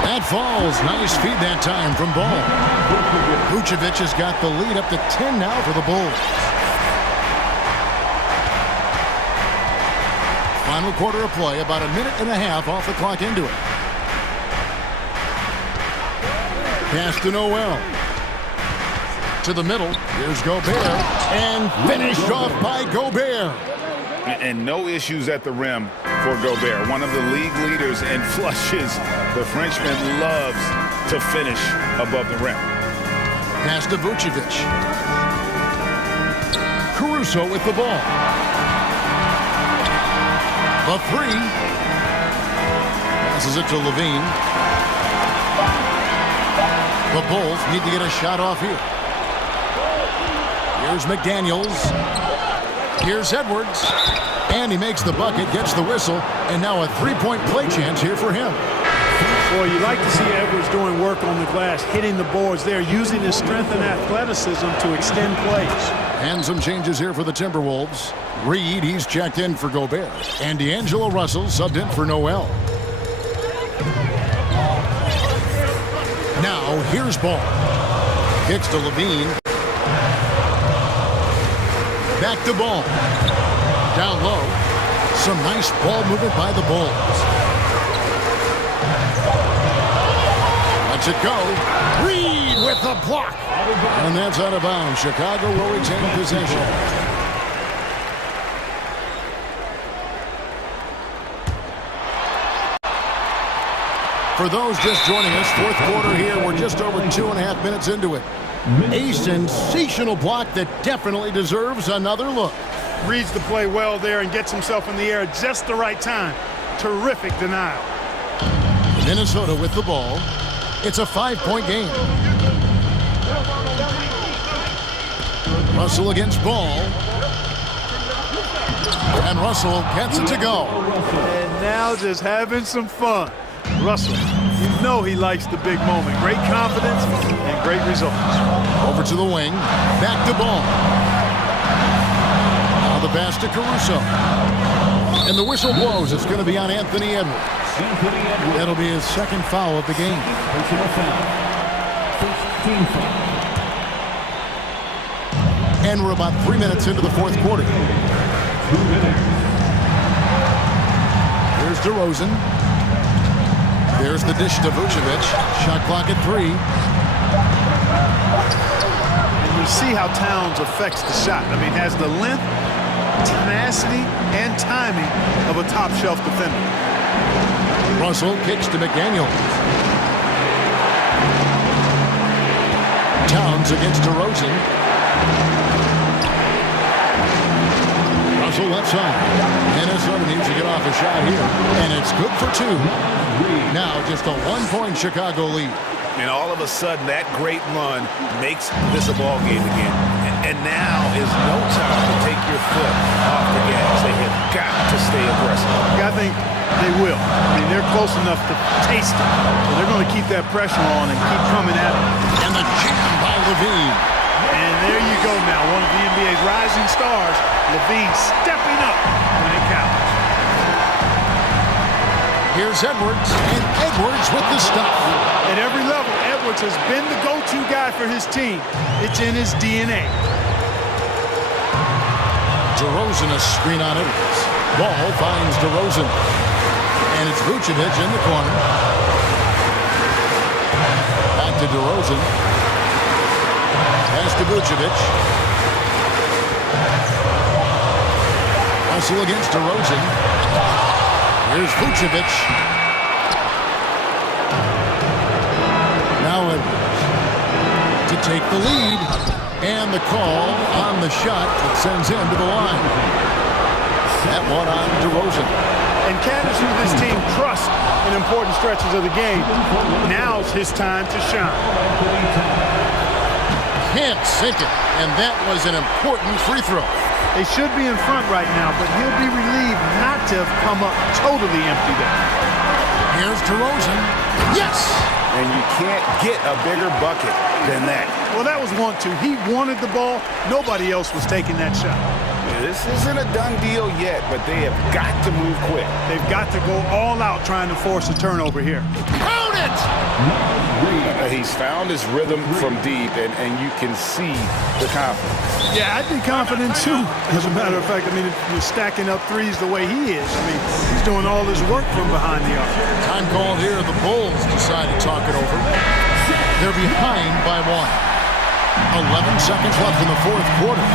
That falls. Nice feed that time from Ball. Vucevic has got the lead up to 10 now for the Bulls. Final quarter of play, about a minute and a half off the clock into it. Pass to Noel. To the middle. Here's Gobert. And finished off by Gobert. And no issues at the rim for Gobert. One of the league leaders in flushes. The Frenchman loves to finish above the rim. Pass to Vucevic. Caruso with the ball. The three. Passes it to Levine. The Bulls need to get a shot off here. Here's McDaniels. Here's Edwards. And he makes the bucket, gets the whistle, and now a three-point play chance here for him. Boy, you like to see Edwards doing work on the glass, hitting the boards there, using his strength and athleticism to extend plays. And some changes here for the Timberwolves. Reed, he's checked in for Gobert. And D'Angelo Russell subbed in for Noel. Now, here's Ball. Kicks to Levine. Back to Ball. Down low. Some nice ball movement by the Bulls. Lets it go. Reed with the block. And that's out of bounds. Chicago will retain possession. For those just joining us, fourth quarter here. We're just over 2.5 minutes into it. A sensational block that definitely deserves another look. Reads the play well there and gets himself in the air at just the right time. Terrific denial. Minnesota with the ball. It's a 5-point game. Russell against Ball. And Russell gets it to go. And now just having some fun. Russell, you know he likes the big moment. Great confidence and great results. Over to the wing. Back to Ball. Now the pass to Caruso. And the whistle blows. It's going to be on Anthony Edwards. That'll be his second foul of the game. And we're about 3 minutes into the fourth quarter. Here's DeRozan. There's the dish to Vucevic. Shot clock at 3. And you see how Towns affects the shot. I mean, has the length, tenacity, and timing of a top-shelf defender. Russell kicks to McDaniels. Towns against DeRozan. Russell left side. Minnesota needs to get off a shot here. And it's good for 2. Now just a 1-point Chicago lead. And all of a sudden, that great run makes this a ball game again. And now is no time to take your foot off the gas. They have got to stay aggressive. I think they will. I mean, they're close enough to taste it. So they're going to keep that pressure on and keep coming at it. And the jam by Levine. And there you go now. One of the NBA's rising stars, Levine stepping up when it counts. Here's Edwards, and Edwards with the stop. At every level, Edwards has been the go-to guy for his team. It's in his DNA. DeRozan a screen on Edwards. Ball finds DeRozan. And it's Vucevic in the corner. Back to DeRozan. Pass to Vucevic. Russell against DeRozan. Here's Vucevic. Now Edwards to take the lead. And the call on the shot that sends him to the line. That one on DeRozan. And Candace, who this team trusts in important stretches of the game, now's his time to shine. Can't sink it. And that was an important free throw. They should be in front right now, but he'll be relieved not to have come up totally empty there. Here's DeRozan. Yes! And you can't get a bigger bucket than that. Well, that was 1-2. He wanted the ball. Nobody else was taking that shot. This isn't a done deal yet, but they have got to move quick. They've got to go all out trying to force a turnover here. Count it! He's found his rhythm from deep, and you can see the confidence. Yeah, I'd be confident too. As a matter of fact, I mean, if you're stacking up threes the way he is, I mean, he's doing all his work from behind the arc. Time called here. The Bulls decide to talk it over. They're behind by 1. 11 seconds left in the fourth quarter.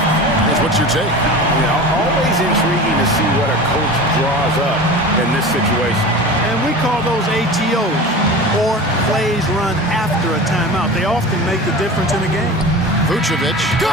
Here's what's your take? Always intriguing to see what a coach draws up in this situation. And we call those ATOs, or plays run after a timeout. They often make the difference in a game. Vucevic. Go!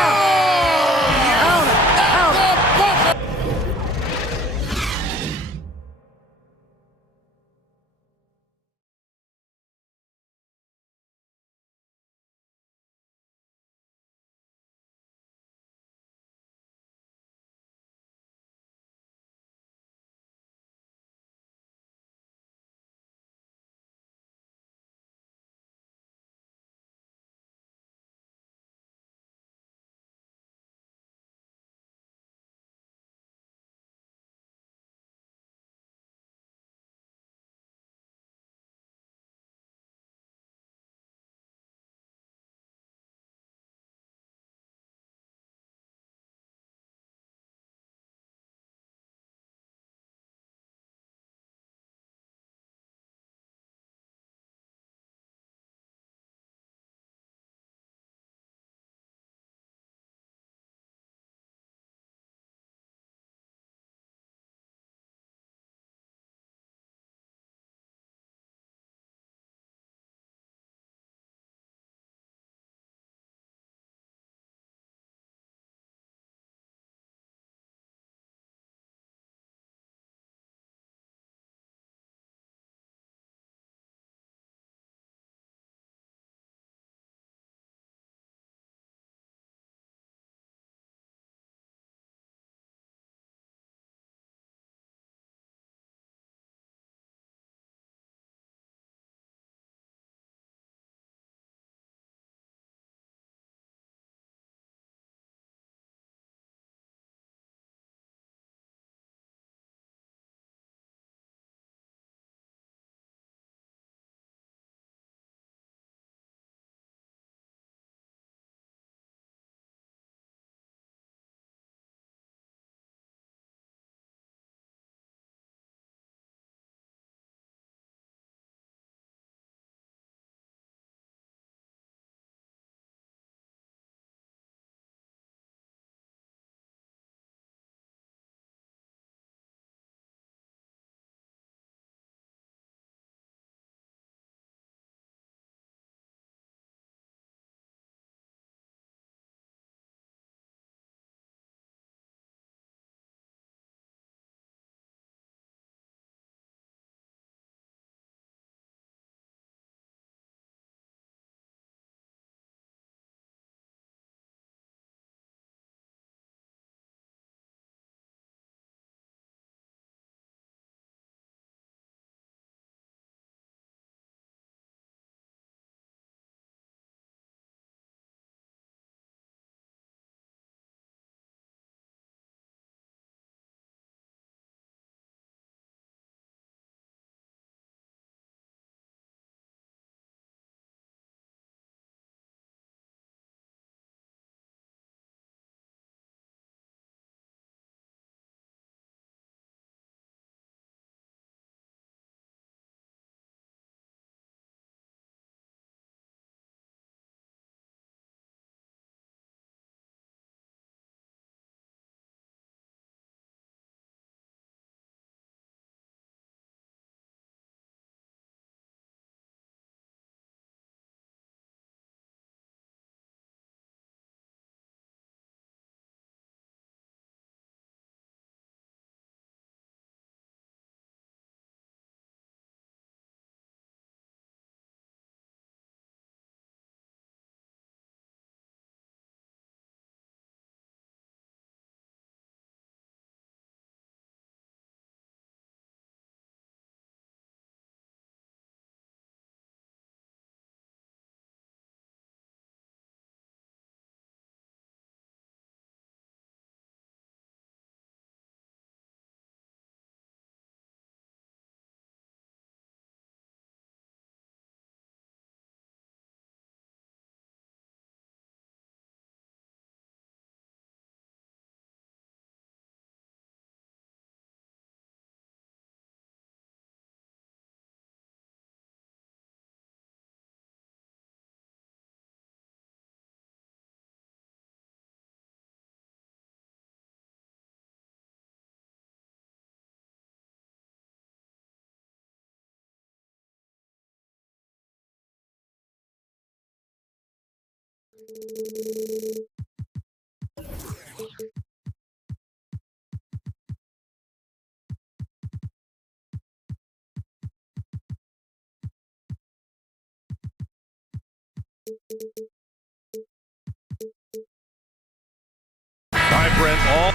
By Brent all.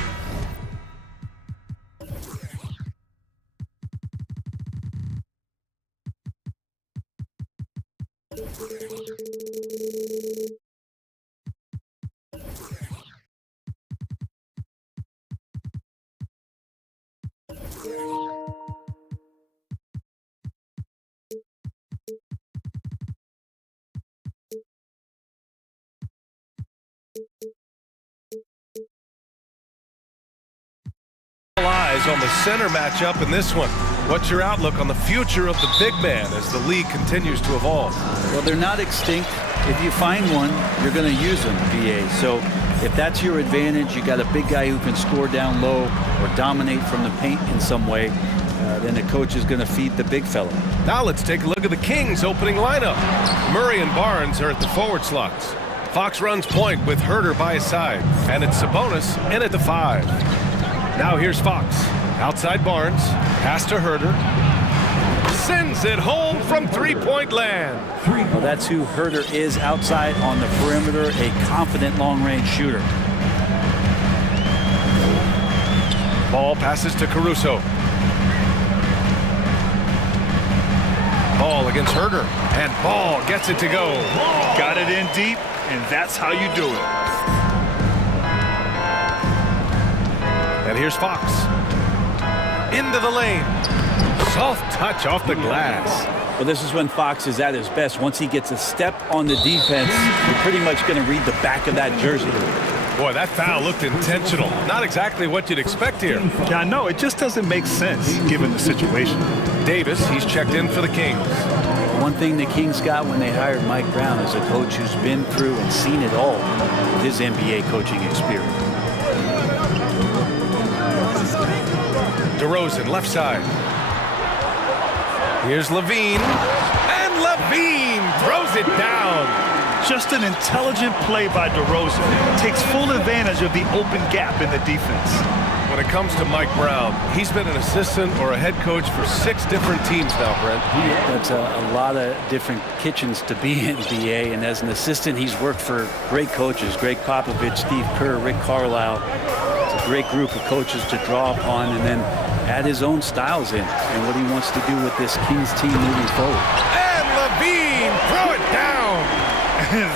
Eyes on the center matchup in this one. What's your outlook on the future of the big man as the league continues to evolve? Well, they're not extinct. If you find one, you're going to use them, BA. So if that's your advantage, you got a big guy who can score down low or dominate from the paint in some way, then the coach is going to feed the big fella. Now let's take a look at the Kings opening lineup. Murray and Barnes are at the forward slots. Fox runs point with Herder by his side, and it's Sabonis in at the 5. Now here's Fox. Outside Barnes. Pass to Herder. Sends it home from three-point land. Well, that's who Herder is outside on the perimeter, a confident long-range shooter. Ball passes to Caruso. Ball against Herder. And Ball gets it to go. Got it in deep, and that's how you do it. And here's Fox. Into the lane. Soft touch off the glass. Well, this is when Fox is at his best. Once he gets a step on the defense, you're pretty much going to read the back of that jersey. Boy, that foul looked intentional. Not exactly what you'd expect here. Yeah, I know. It just doesn't make sense given the situation. Davis, he's checked in for the Kings. One thing the Kings got when they hired Mike Brown is a coach who's been through and seen it all with his NBA coaching experience. DeRozan, left side. Here's Levine. And Levine throws it down. Just an intelligent play by DeRozan. Takes full advantage of the open gap in the defense. When it comes to Mike Brown, he's been an assistant or a head coach for 6 different teams now, Brent. That's a lot of different kitchens to be in, BA. And as an assistant, he's worked for great coaches. Greg Popovich, Steve Kerr, Rick Carlisle. It's a great group of coaches to draw upon and then add his own styles in and what he wants to do with this Kings team moving forward. And Levine, throw it down.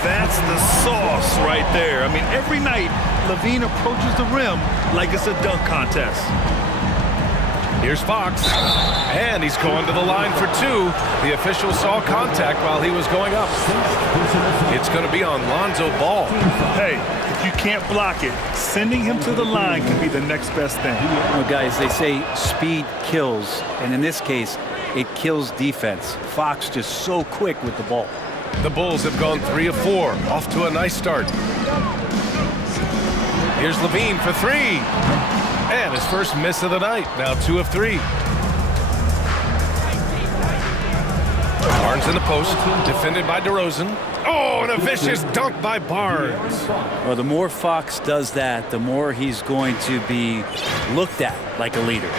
That's the sauce right there. I mean, every night, Levine approaches the rim like it's a dunk contest. Here's Fox, and he's going to the line for 2. The official saw contact while he was going up. It's going to be on Lonzo Ball. Hey, if you can't block it, sending him to the line can be the next best thing. Well, guys, they say speed kills, and in this case, it kills defense. Fox just so quick with the ball. The Bulls have gone 3 of 4, off to a nice start. Here's Levine for 3. And his first miss of the night, now 2 of 3. Barnes in the post, defended by DeRozan. Oh, and a vicious dunk by Barnes. Well, the more Fox does that, the more he's going to be looked at like a leader.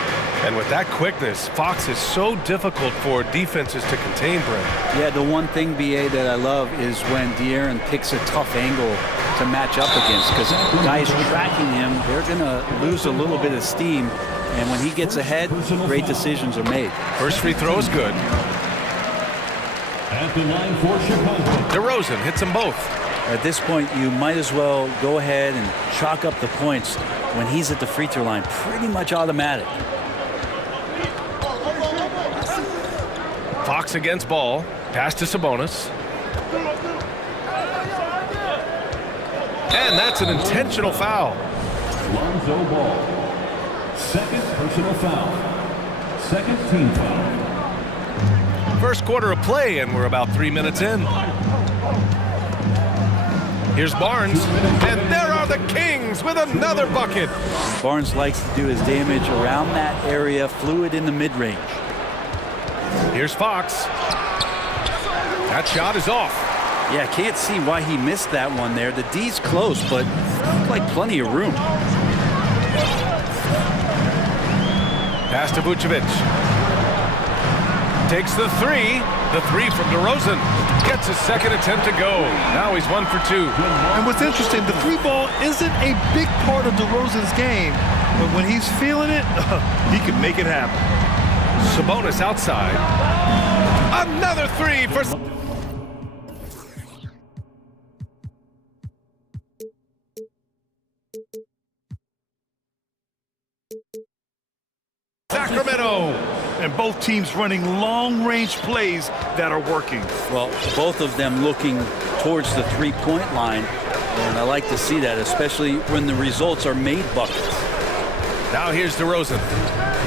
And with that quickness, Fox is so difficult for defenses to contain, Brent. Yeah, the one thing, BA, that I love is when De'Aaron picks a tough angle to match up against, because guys tracking him, they're going to lose a little bit of steam, and when he gets ahead, great decisions are made. First free throw is good. At the line for Chicago, DeRozan hits them both. At this point, you might as well go ahead and chalk up the points when he's at the free throw line. Pretty much automatic. Fox against Ball. Pass to Sabonis. And that's an intentional foul. Lonzo Ball. Second personal foul. Second team foul. First quarter of play, and we're about 3 minutes in. Here's Barnes, and there are the Kings with another bucket. Barnes likes to do his damage around that area, fluid in the mid-range. Here's Fox. That shot is off. Yeah, I can't see why he missed that one there. The D's close, but looked like plenty of room. Pass to Vucevic. Takes the three. The three from DeRozan. Gets his second attempt to go. Now he's 1 for 2. And what's interesting, the three ball isn't a big part of DeRozan's game, but when he's feeling it, he can make it happen. Sabonis outside. Another three for Sacramento. And both teams running long-range plays that are working. Well, both of them looking towards the three-point line, and I like to see that, especially when the results are made buckets. Now here's DeRozan.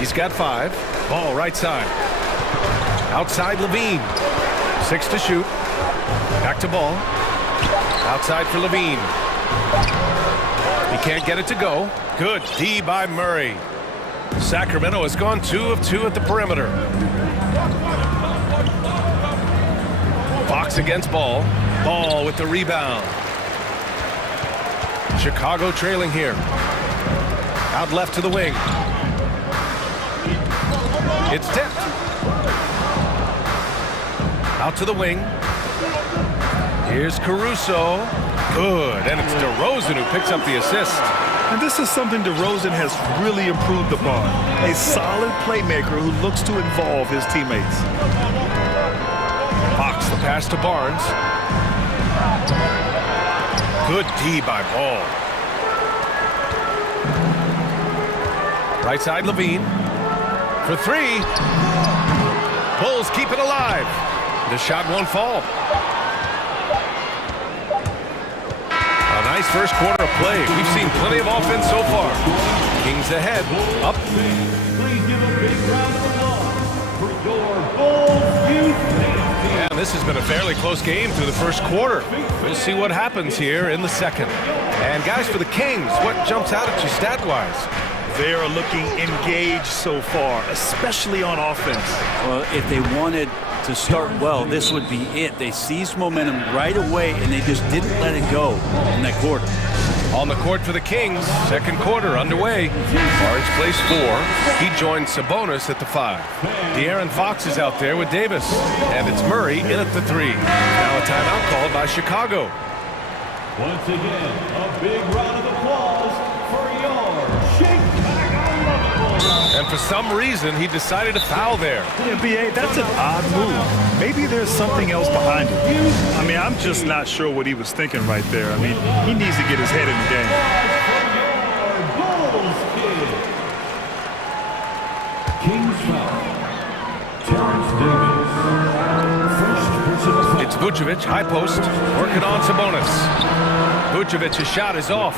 He's got 5. Ball right side. Outside Levine. 6 to shoot. Back to Ball. Outside for Levine. He can't get it to go. Good D by Murray. Sacramento has gone 2 of 2 at the perimeter. Fox against Ball. Ball with the rebound. Chicago trailing here. Out left to the wing. It's tipped. Out to the wing. Here's Caruso. Good. And it's DeRozan who picks up the assist. And this is something DeRozan has really improved upon. A solid playmaker who looks to involve his teammates. Fox the pass to Barnes. Good D by Ball. Right side Levine. For 3. Bulls keep it alive. The shot won't fall. A nice first quarter of play. We've seen plenty of offense so far. Kings ahead. Up. Please give a big round of applause for your Bulls youth. And this has been a fairly close game through the first quarter. We'll see what happens here in the second. And guys, for the Kings, what jumps out at you stat-wise? They are looking engaged so far, especially on offense. Well, if they wanted to start well, this would be it. They seized momentum right away, and they just didn't let it go in that quarter. On the court for the Kings, second quarter underway. Barnes plays 4. He joins Sabonis at the 5. De'Aaron Fox is out there with Davis. And it's Murray in at the 3. Now a timeout called by Chicago. Once again, a big round of applause for your Chicago. And for some reason, he decided to foul there. Yeah, B.A., that's an odd move. Maybe there's something else behind it. I mean, I'm just not sure what he was thinking right there. I mean, he needs to get his head in the game. Kings foul. Terrence Davis. First personal. It's Vucevic, high post, working on Sabonis. Vucevic's shot is off.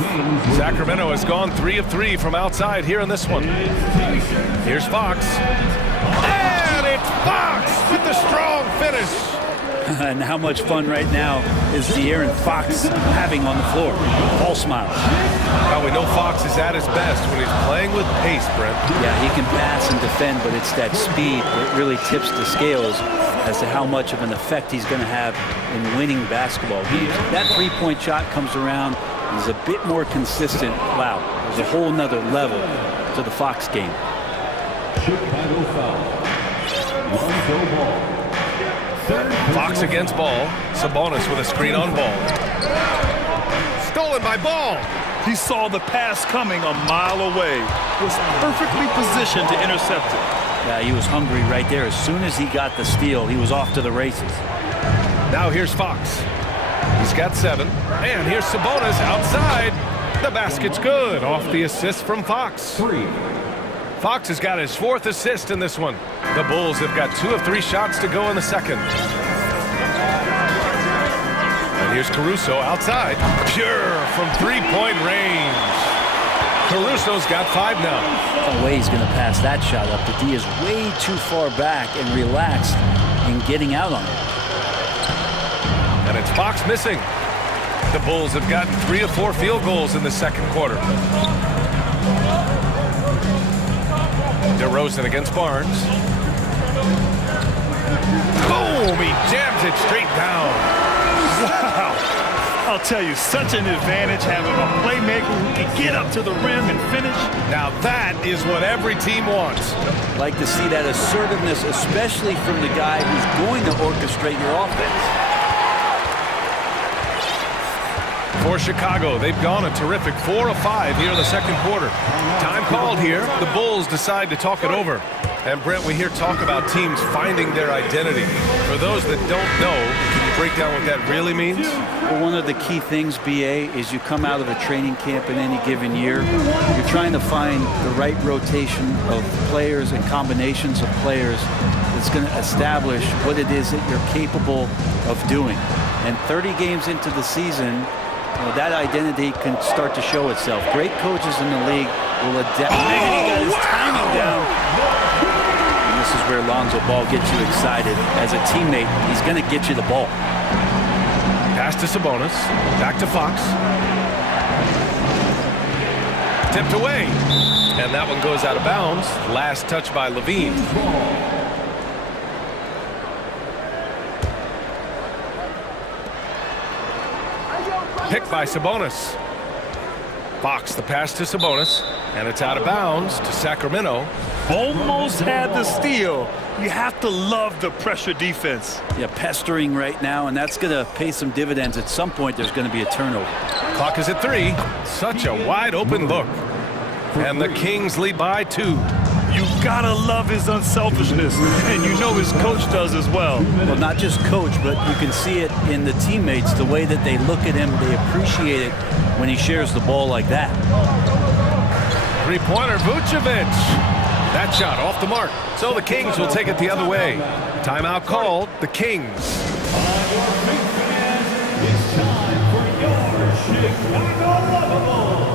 Sacramento has gone 3 of 3 from outside here in this one. Here's Fox. And it's Fox with the strong finish. And how much fun right now is De'Aaron Fox having on the floor? All smiles. Well, we know Fox is at his best when he's playing with pace, Brent. Yeah, he can pass and defend, but it's that speed that really tips the scales as to how much of an effect he's going to have in winning basketball games. That three-point shot comes around, he's a bit more consistent. Wow, there's a whole nother level to the Fox game. Chicago foul. Lonzo Ball. Fox against Ball. Sabonis with a screen on Ball. Stolen by Ball. He saw the pass coming a mile away. Was perfectly positioned to intercept it. Yeah, he was hungry right there. As soon as he got the steal, he was off to the races. Now here's Fox. He's got 7. And here's Sabonis outside. The basket's good off the assist from Fox. 3. Fox has got his 4th assist in this one. The Bulls have got 2 of 3 shots to go in the second. And here's Caruso outside. Pure from 3-point range. Caruso's got 5 now. No way he's going to pass that shot up. The D is way too far back and relaxed in getting out on it. And it's Fox missing. The Bulls have gotten 3 of 4 field goals in the second quarter. DeRozan against Barnes. Boom! He jams it straight down. Wow. I'll tell you, such an advantage having a playmaker who can get up to the rim and finish. Now that is what every team wants. Like to see that assertiveness, especially from the guy who's going to orchestrate your offense. For Chicago, they've gone a terrific 4 of 5 here in the second quarter. Time called here. The Bulls decide to talk it over. And Brent, we hear talk about teams finding their identity. For those that don't know, can you break down what that really means? Well, one of the key things, BA, is you come out of a training camp in any given year. You're trying to find the right rotation of players and combinations of players that's going to establish what it is that you're capable of doing. And 30 games into the season, that identity can start to show itself. Great coaches in the league will adapt. He got his timing down. And this is where Lonzo Ball gets you excited. As a teammate, he's going to get you the ball. Pass to Sabonis. Back to Fox. Tipped away. And that one goes out of bounds. Last touch by Levine. Picked by Sabonis. Fox, the pass to Sabonis, and it's out of bounds to Sacramento. Almost had the steal. You have to love the pressure defense. Yeah, pestering right now, and that's going to pay some dividends. At some point, there's going to be a turnover. Clock is at 3. Such a wide open look. And the Kings lead by 2. You gotta love his unselfishness, and you know his coach does as well. Well, not just coach, but you can see it in the teammates, the way that they look at him. They appreciate it when he shares the ball like that. Three-pointer, Vucevic. That shot off the mark. So the Kings will take it the other way. Timeout called. The Kings. It's time for your Chicago Lovable.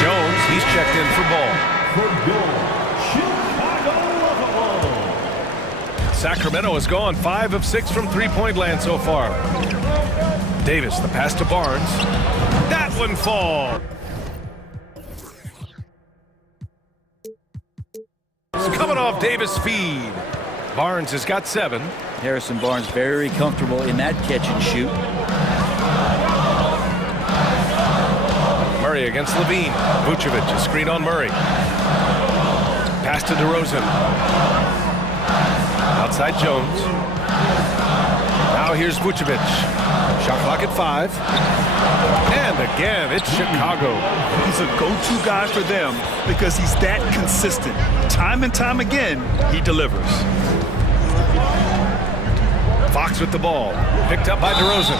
Jones, he's checked in for ball. Sacramento has gone 5 of 6 from three-point land so far. Davis, the pass to Barnes. That one falls. It's coming off Davis' feed. Barnes has got 7. Harrison Barnes very comfortable in that catch and shoot. Murray against Levine. Vucevic, a screen on Murray. Pass to DeRozan. Outside Jones. Now here's Vucevic. Shot clock at 5. And again, it's Chicago. He's a go-to guy for them because he's that consistent. Time and time again, he delivers. Fox with the ball. Picked up by DeRozan.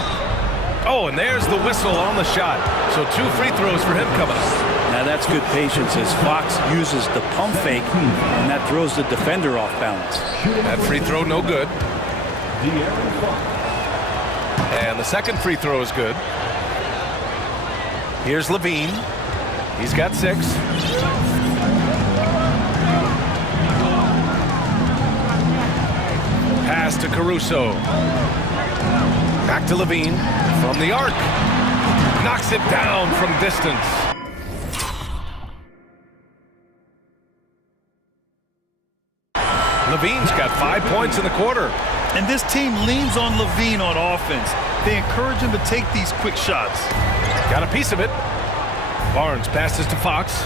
Oh, and there's the whistle on the shot. So 2 free throws for him coming up. Now that's good patience as Fox uses the pump fake, and that throws the defender off balance. That free throw no good. And the second free throw is good. Here's Levine. He's got 6. Pass to Caruso. Back to Levine from the arc. Knocks it down from distance. Levine's got 5 points in the quarter. And this team leans on Levine on offense. They encourage him to take these quick shots. Got a piece of it. Barnes passes to Fox.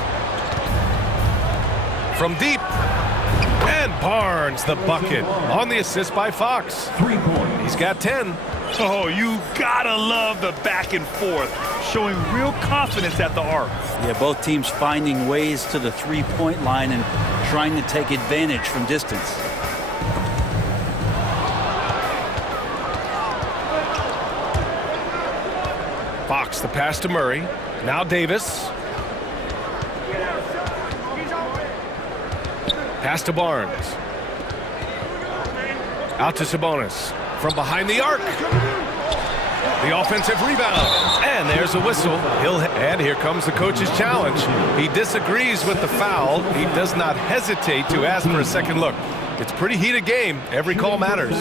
From deep. And Barnes, the bucket, on the assist by Fox. 3 points. He's got 10. Oh, you gotta love the back and forth, showing real confidence at the arc. Yeah, both teams finding ways to the three-point line and trying to take advantage from distance. Fox, the pass to Murray. Now Davis. Pass to Barnes. Out to Sabonis. From behind the arc. The offensive rebound. And there's a whistle. And here comes the coach's challenge. He disagrees with the foul. He does not hesitate to ask for a second look. It's a pretty heated game. Every call matters.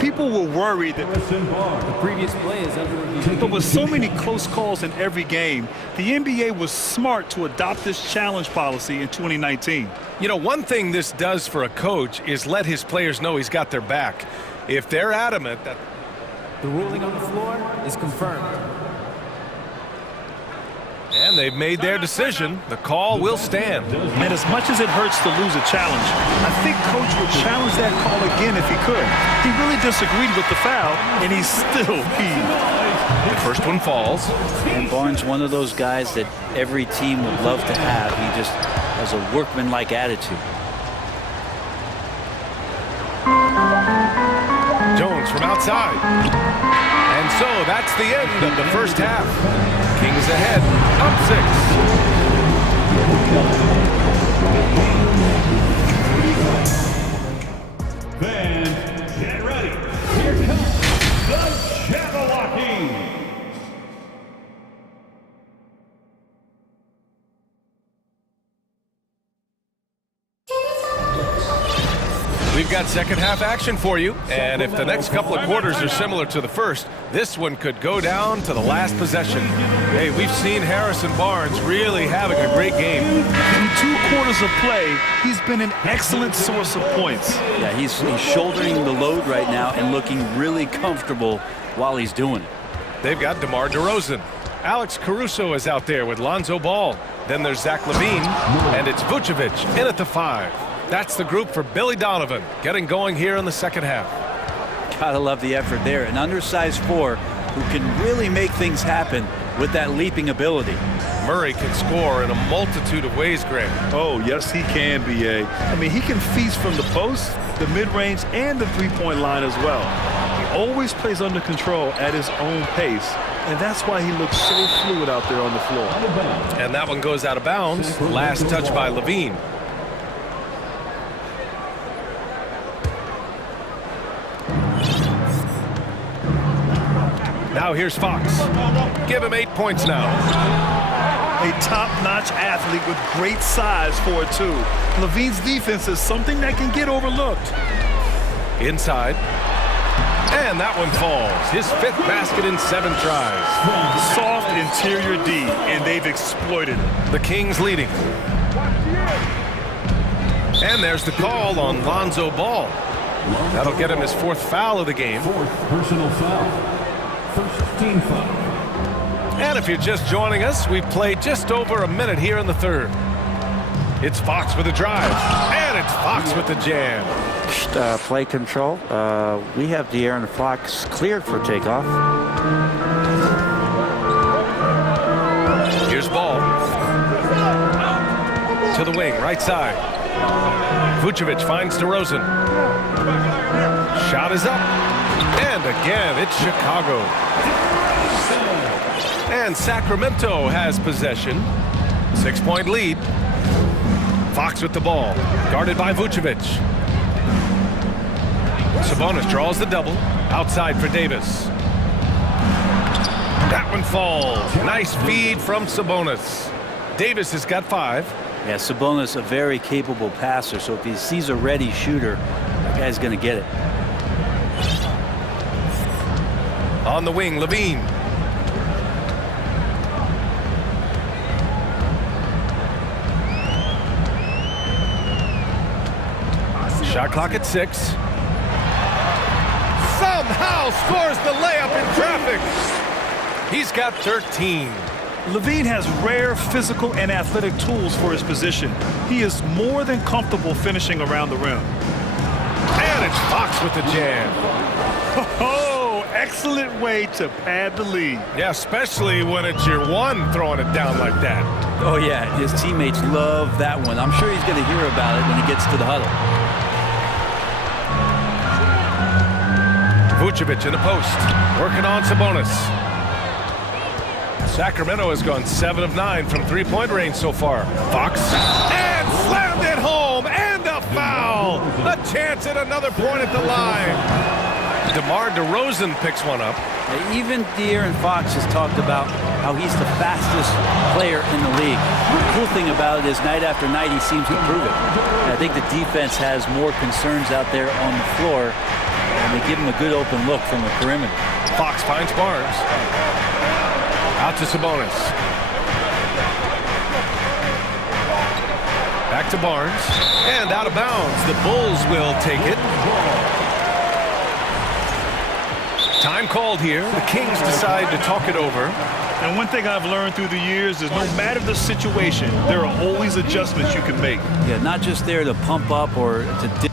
People were worried that The previous play is under review. but with so many close calls in every game, the NBA was smart to adopt this challenge policy in 2019. You know, one thing this does for a coach is let his players know he's got their back. If they're adamant that... The ruling on the floor is confirmed. And they've made their decision. The call will stand. And as much as it hurts to lose a challenge, I think Coach would challenge that call again if he could. He really disagreed with the foul, and he still heaved. The first one falls. And Barnes, one of those guys that every team would love to have. He just has a workmanlike attitude. Jones from outside. And so that's the end of the first half. Kings ahead, up 6. Fans, get ready. Here comes the Jabberwocky. We've got second half action for you, and if the next couple of quarters are similar to the first, this one could go down to the last possession. Hey, we've seen Harrison Barnes really having a great game. In 2 quarters of play, he's been an excellent source of points. Yeah, he's shouldering the load right now and looking really comfortable while he's doing it. They've got DeMar DeRozan. Alex Caruso is out there with Lonzo Ball. Then there's Zach LaVine, and it's Vucevic in at the 5. That's the group for Billy Donovan, getting going here in the second half. Gotta love the effort there. An undersized 4 who can really make things happen with that leaping ability. Murray can score in a multitude of ways, Greg. Oh, yes, he can, B.A. I mean, he can feast from the post, the mid-range, and the three-point line as well. He always plays under control at his own pace, and that's why he looks so fluid out there on the floor. And that one goes out of bounds. Last touch by LaVine. Now here's Fox. Give him 8 points now. A top-notch athlete with great size for it, too. LaVine's defense is something that can get overlooked. Inside. And that one falls. His 5th basket in 7 tries. Soft interior D, and they've exploited it. The Kings leading. And there's the call on Lonzo Ball. That'll get him his 4th foul of the game. 4th personal foul. First team foul. And if you're just joining us, we've played just over a minute here in the 3rd. It's Fox with a drive. And it's Fox with the jam. Play control. We have De'Aaron Fox cleared for takeoff. Here's Ball. To the wing, right side. Vucevic finds DeRozan. Shot is up. And again, it's Chicago. And Sacramento has possession. 6-point lead. Fox with the ball. Guarded by Vucevic. Sabonis draws the double. Outside for Davis. That one falls. Nice feed from Sabonis. Davis has got 5. Yeah, Sabonis, a very capable passer, so if he sees a ready shooter, that guy's going to get it. On the wing, LaVine. Shot clock at 6. Somehow scores the layup in traffic. He's got 13. LaVine has rare physical and athletic tools for his position. He is more than comfortable finishing around the rim. And it's Fox with the jam. Oh, excellent way to pad the lead. Yeah, especially when it's your one throwing it down like that. Oh, yeah, his teammates love that one. I'm sure he's going to hear about it when he gets to the huddle. Vucevic in the post, working on Sabonis. Sacramento has gone 7 of 9 from 3-point range so far. Fox, and slammed it home, and a foul! A chance at another point at the line. DeMar DeRozan picks one up. Even De'Aaron Fox has talked about how he's the fastest player in the league. The cool thing about it is night after night he seems to prove it. And I think the defense has more concerns out there on the floor, and they give him a good open look from the perimeter. Fox finds Barnes. Out to Sabonis. Back to Barnes. And out of bounds. The Bulls will take it. Time called here. The Kings decide to talk it over. And one thing I've learned through the years is no matter the situation, there are always adjustments you can make. Yeah, not just there to pump up or to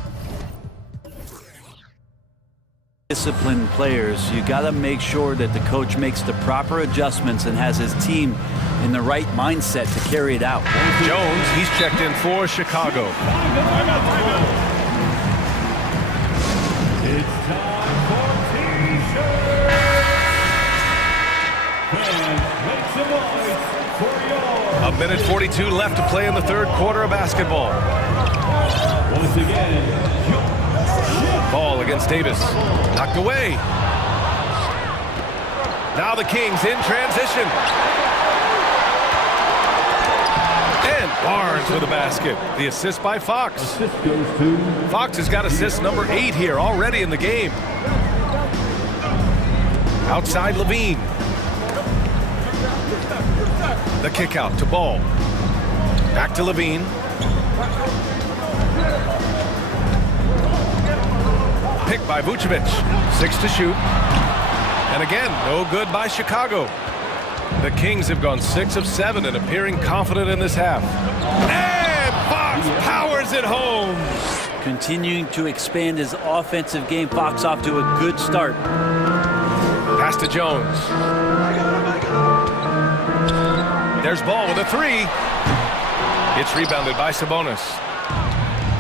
discipline players. You got to make sure that the coach makes the proper adjustments and has his team in the right mindset to carry it out. Jones, he's checked in for Chicago. It's time for T-shirt. Fans, make some noise for your... A minute 42 left to play in the third quarter of basketball. Once again, Ball against Davis. Knocked away. Now the Kings in transition. And Barnes with a basket. The assist by Fox. Fox has got assist number 8 here already in the game. Outside Levine. The kick out to Ball. Back to Levine. Picked by Vucevic. 6 to shoot. And again, no good by Chicago. The Kings have gone 6 of 7 and appearing confident in this half. And Fox powers it home. Continuing to expand his offensive game. Fox off to a good start. Pass to Jones. There's Ball with a 3. It's rebounded by Sabonis.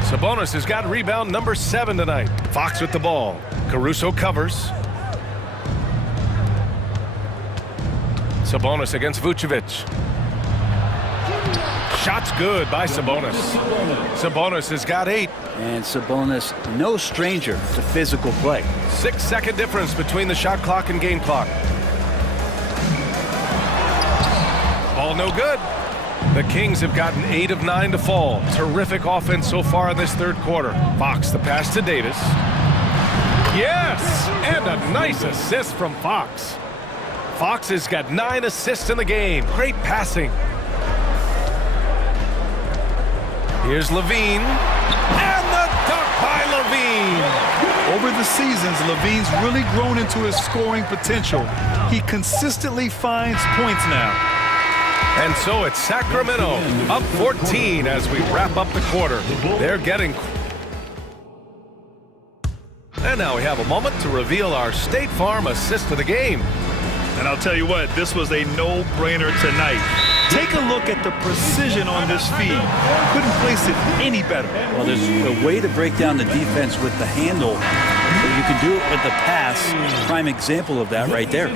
Sabonis has got rebound number 7 tonight. Fox with the ball. Caruso covers. Sabonis against Vucevic. Shot's good by Sabonis. Sabonis has got 8. And Sabonis, no stranger to physical play. 6-second difference between the shot clock and game clock. Ball no good. The Kings have gotten 8 of 9 to fall. Terrific offense so far in this third quarter. Fox, the pass to Davis. Yes! And a nice assist from Fox. Fox has got 9 assists in the game. Great passing. Here's Levine. And the dunk by Levine. Over the seasons, Levine's really grown into his scoring potential. He consistently finds points now. And so it's Sacramento up 14 as we wrap up the quarter. They're getting... And now we have a moment to reveal our State Farm assist of the game. And I'll tell you what, this was a no-brainer tonight. Take a look at the precision on this feed. Couldn't place it any better. Well, there's a way to break down the defense with the handle. But you can do it with the pass. Prime example of that right there.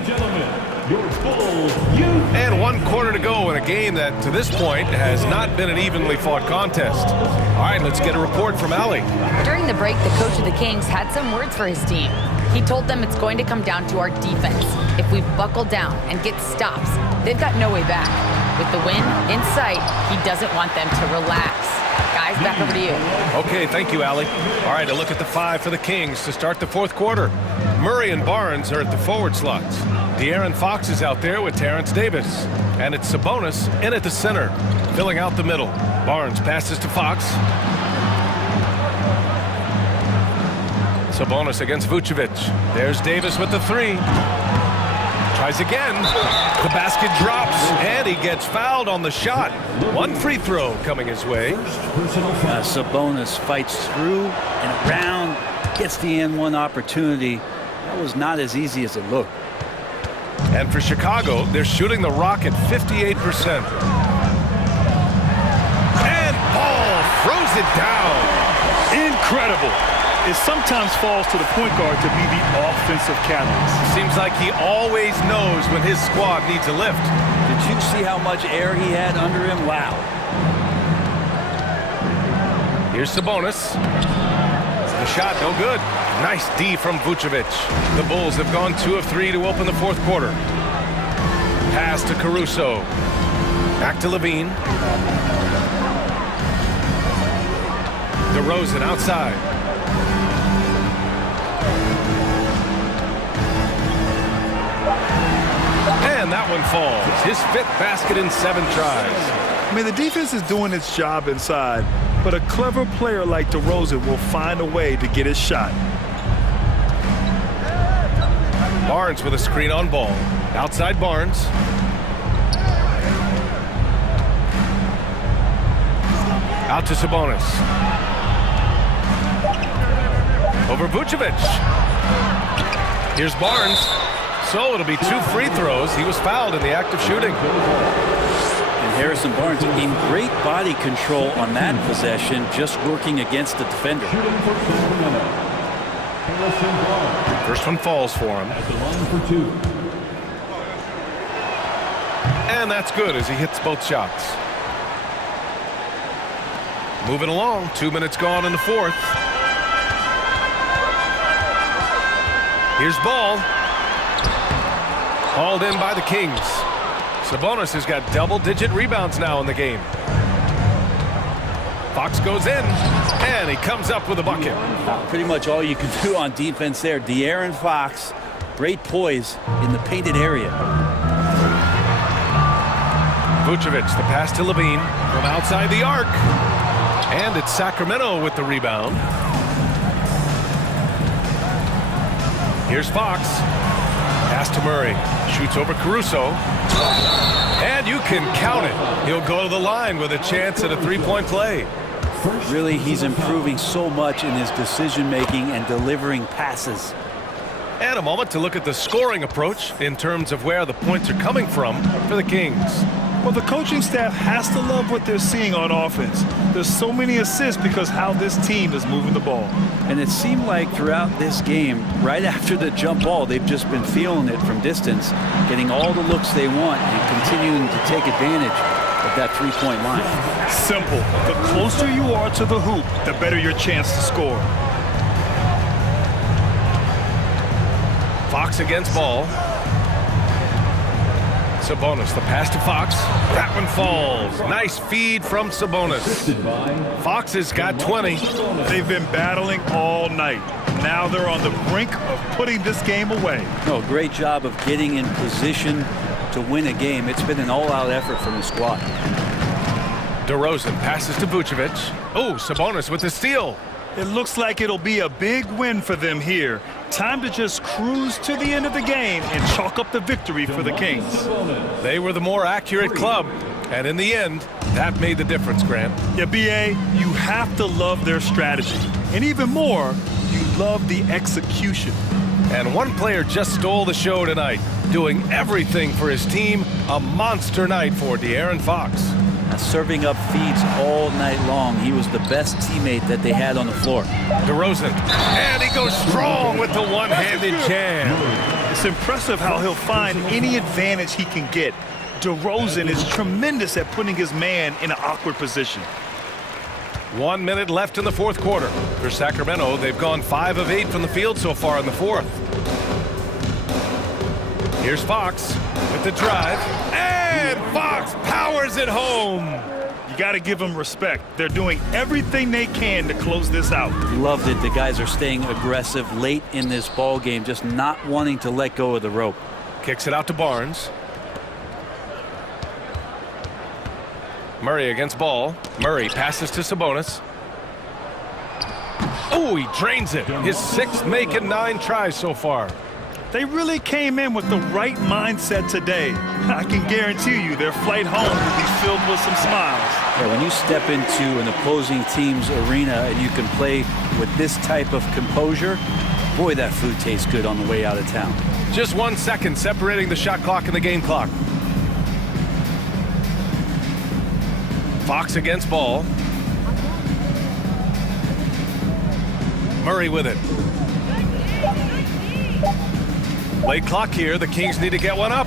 And 1 quarter to go in a game that, to this point, has not been an evenly fought contest. All right, let's get a report from Allie. During the break, the coach of the Kings had some words for his team. He told them it's going to come down to our defense. If we buckle down and get stops, they've got no way back. With the win in sight, he doesn't want them to relax. Guys, back over to you. Okay, thank you, Allie. All right, a look at the 5 for the Kings to start the fourth quarter. Murray and Barnes are at the forward slots. De'Aaron Fox is out there with Terrence Davis. And it's Sabonis in at the center, filling out the middle. Barnes passes to Fox. Sabonis against Vucevic. There's Davis with the 3. Tries again. The basket drops, and he gets fouled on the shot. 1 free throw coming his way. Sabonis fights through and around, gets the N1 opportunity. That was not as easy as it looked. And for Chicago, they're shooting the rock at 58%. And Ball throws it down. Incredible. It sometimes falls to the point guard to be the offensive catalyst. Seems like he always knows when his squad needs a lift. Did you see how much air he had under him? Wow. Here's Sabonis. The The shot, no good. Nice D from Vucevic. The Bulls have gone 2 of 3 to open the fourth quarter. Pass to Caruso. Back to Levine. DeRozan outside. And that one falls. His 5th basket in 7 tries. I mean, the defense is doing its job inside, but a clever player like DeRozan will find a way to get his shot. Barnes with a screen on ball. Outside Barnes. Out to Sabonis. Over Vucevic. Here's Barnes. So it'll be 2 free throws. He was fouled in the act of shooting. And Harrison Barnes in great body control on that possession, just working against the defender. First one falls for him. And that's good as he hits both shots. Moving along, 2 minutes gone in the fourth. Here's Ball. Hauled in by the Kings. Sabonis has got double-digit rebounds now in the game. Fox goes in, and he comes up with a bucket. Pretty much all you can do on defense there. De'Aaron Fox, great poise in the painted area. Vucevic, the pass to Levine from outside the arc. And it's Sacramento with the rebound. Here's Fox. Pass to Murray. Shoots over Caruso. And you can count it. He'll go to the line with a chance at a three-point play. Really, he's improving so much in his decision-making and delivering passes. And a moment to look at the scoring approach in terms of where the points are coming from for the Kings. Well, the coaching staff has to love what they're seeing on offense. There's so many assists because how this team is moving the ball. And it seemed like throughout this game, right after the jump ball, they've just been feeling it from distance, getting all the looks they want and continuing to take advantage of that three-point line. Simple. The closer you are to the hoop, the better your chance to score. Fox against Ball. Sabonis, the pass to Fox. That one falls. Nice feed from Sabonis. Fox has got 20. They've been battling all night. Now they're on the brink of putting this game away. No, great job of getting in position to win a game. It's been an all-out effort from the squad. DeRozan passes to Vucevic. Oh, Sabonis with the steal. It looks like it'll be a big win for them here. Time to just cruise to the end of the game and chalk up the victory for the Kings. They were the more accurate club, and in the end, that made the difference, Grant. Yeah, B.A., you have to love their strategy. And even more, you love the execution. And one player just stole the show tonight, doing everything for his team. A monster night for De'Aaron Fox. Serving up feeds all night long. He was the best teammate that they had on the floor. DeRozan, and he goes strong with the one-handed jam. It's impressive how he'll find any advantage he can get. DeRozan is tremendous at putting his man in an awkward position. 1 minute left in the fourth quarter. For Sacramento, they've gone 5 of 8 from the field so far in the fourth. Here's Fox with the drive. And Fox powers it home. You got to give them respect. They're doing everything they can to close this out. Loved it. The guys are staying aggressive late in this ball game, just not wanting to let go of the rope. Kicks it out to Barnes. Murray against Ball. Murray passes to Sabonis. Oh, he drains it. His 6th make in 9 tries so far. They really came in with the right mindset today. I can guarantee you their flight home will be filled with some smiles. Yeah, when you step into an opposing team's arena and you can play with this type of composure, boy, that food tastes good on the way out of town. Just 1 second separating the shot clock and the game clock. Fox against Ball. Murray with it. Late clock here. The Kings need to get one up.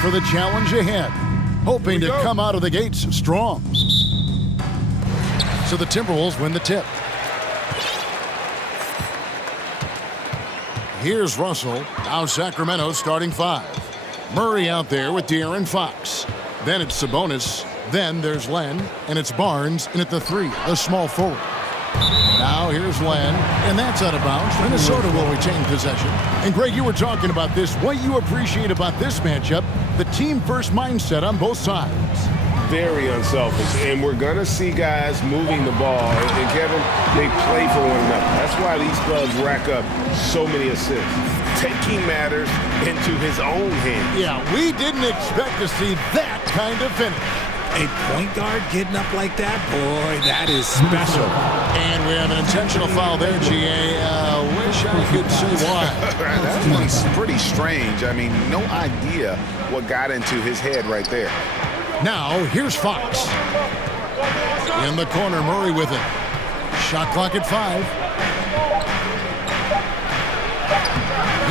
For the challenge ahead, hoping to come out of the gates strong. So the Timberwolves win the tip. Here's Russell. Now Sacramento starting 5. Murray out there with De'Aaron Fox. Then it's Sabonis. Then there's Len, and it's Barnes, and at the 3, the small forward. Now here's Len, and that's out of bounds. Minnesota will retain possession. And Greg, you were talking about this. What you appreciate about this matchup, the team-first mindset on both sides. Very unselfish, and we're going to see guys moving the ball. And Kevin, they play for one another. That's why these clubs rack up so many assists. Taking matters into his own hands. Yeah, we didn't expect to see that kind of finish. A point guard getting up like that, boy, that is special. And we have an intentional foul there, GA. Wish I could say why. That one's pretty strange. I mean, no idea what got into his head right there. Now, here's Fox. In the corner, Murray with it. Shot clock at 5.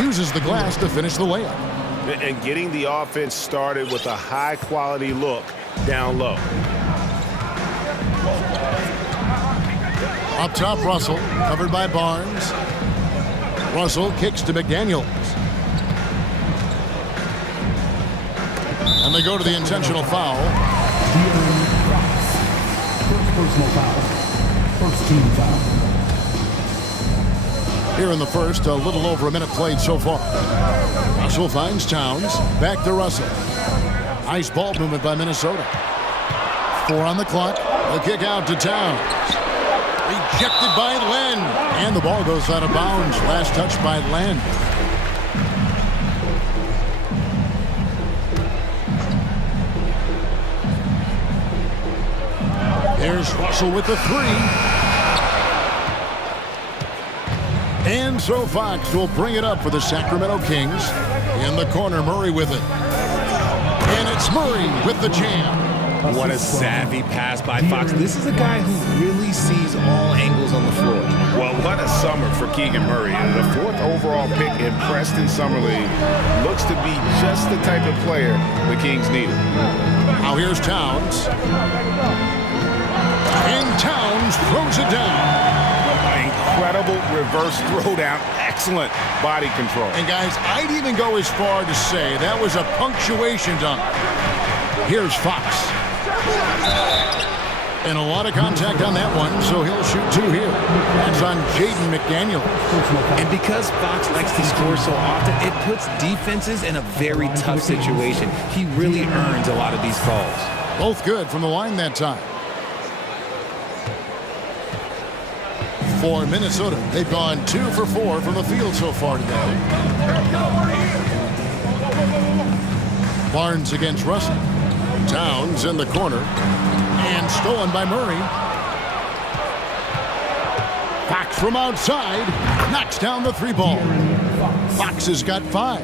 Uses the glass to finish the layup. And getting the offense started with a high-quality look down low. Up top, Russell, covered by Barnes. Russell kicks to McDaniels. And they go to the intentional foul. First personal foul. First team foul. Here in the first, a little over a minute played so far. Russell finds Towns. Back to Russell. Nice ball movement by Minnesota. 4 on the clock. The kick out to Towns. Rejected by Len. And the ball goes out of bounds. Last touch by Len. There's Russell with the 3. And so Fox will bring it up for the Sacramento Kings. In the corner, Murray with it. And it's Murray with the jam. What a savvy pass by Fox. This is a guy who really sees all angles on the floor. Well, what a summer for Keegan Murray. The 4th overall pick in Preston Summer League looks to be just the type of player the Kings needed. Now here's Towns. And Towns throws it down. Incredible reverse throwdown. Excellent body control. And guys, I'd even go as far to say that was a punctuation dunk. Here's Fox. And a lot of contact on that one, so he'll shoot 2 here. That's on Jaden McDaniel. And because Fox likes to score so often, it puts defenses in a very tough situation. He really earns a lot of these calls. Both good from the line that time. For Minnesota, they've gone 2 for 4 from the field so far today. Barnes against Russell. Towns in the corner. And stolen by Murray. Fox from outside. Knocks down the 3 ball. Fox has got 5.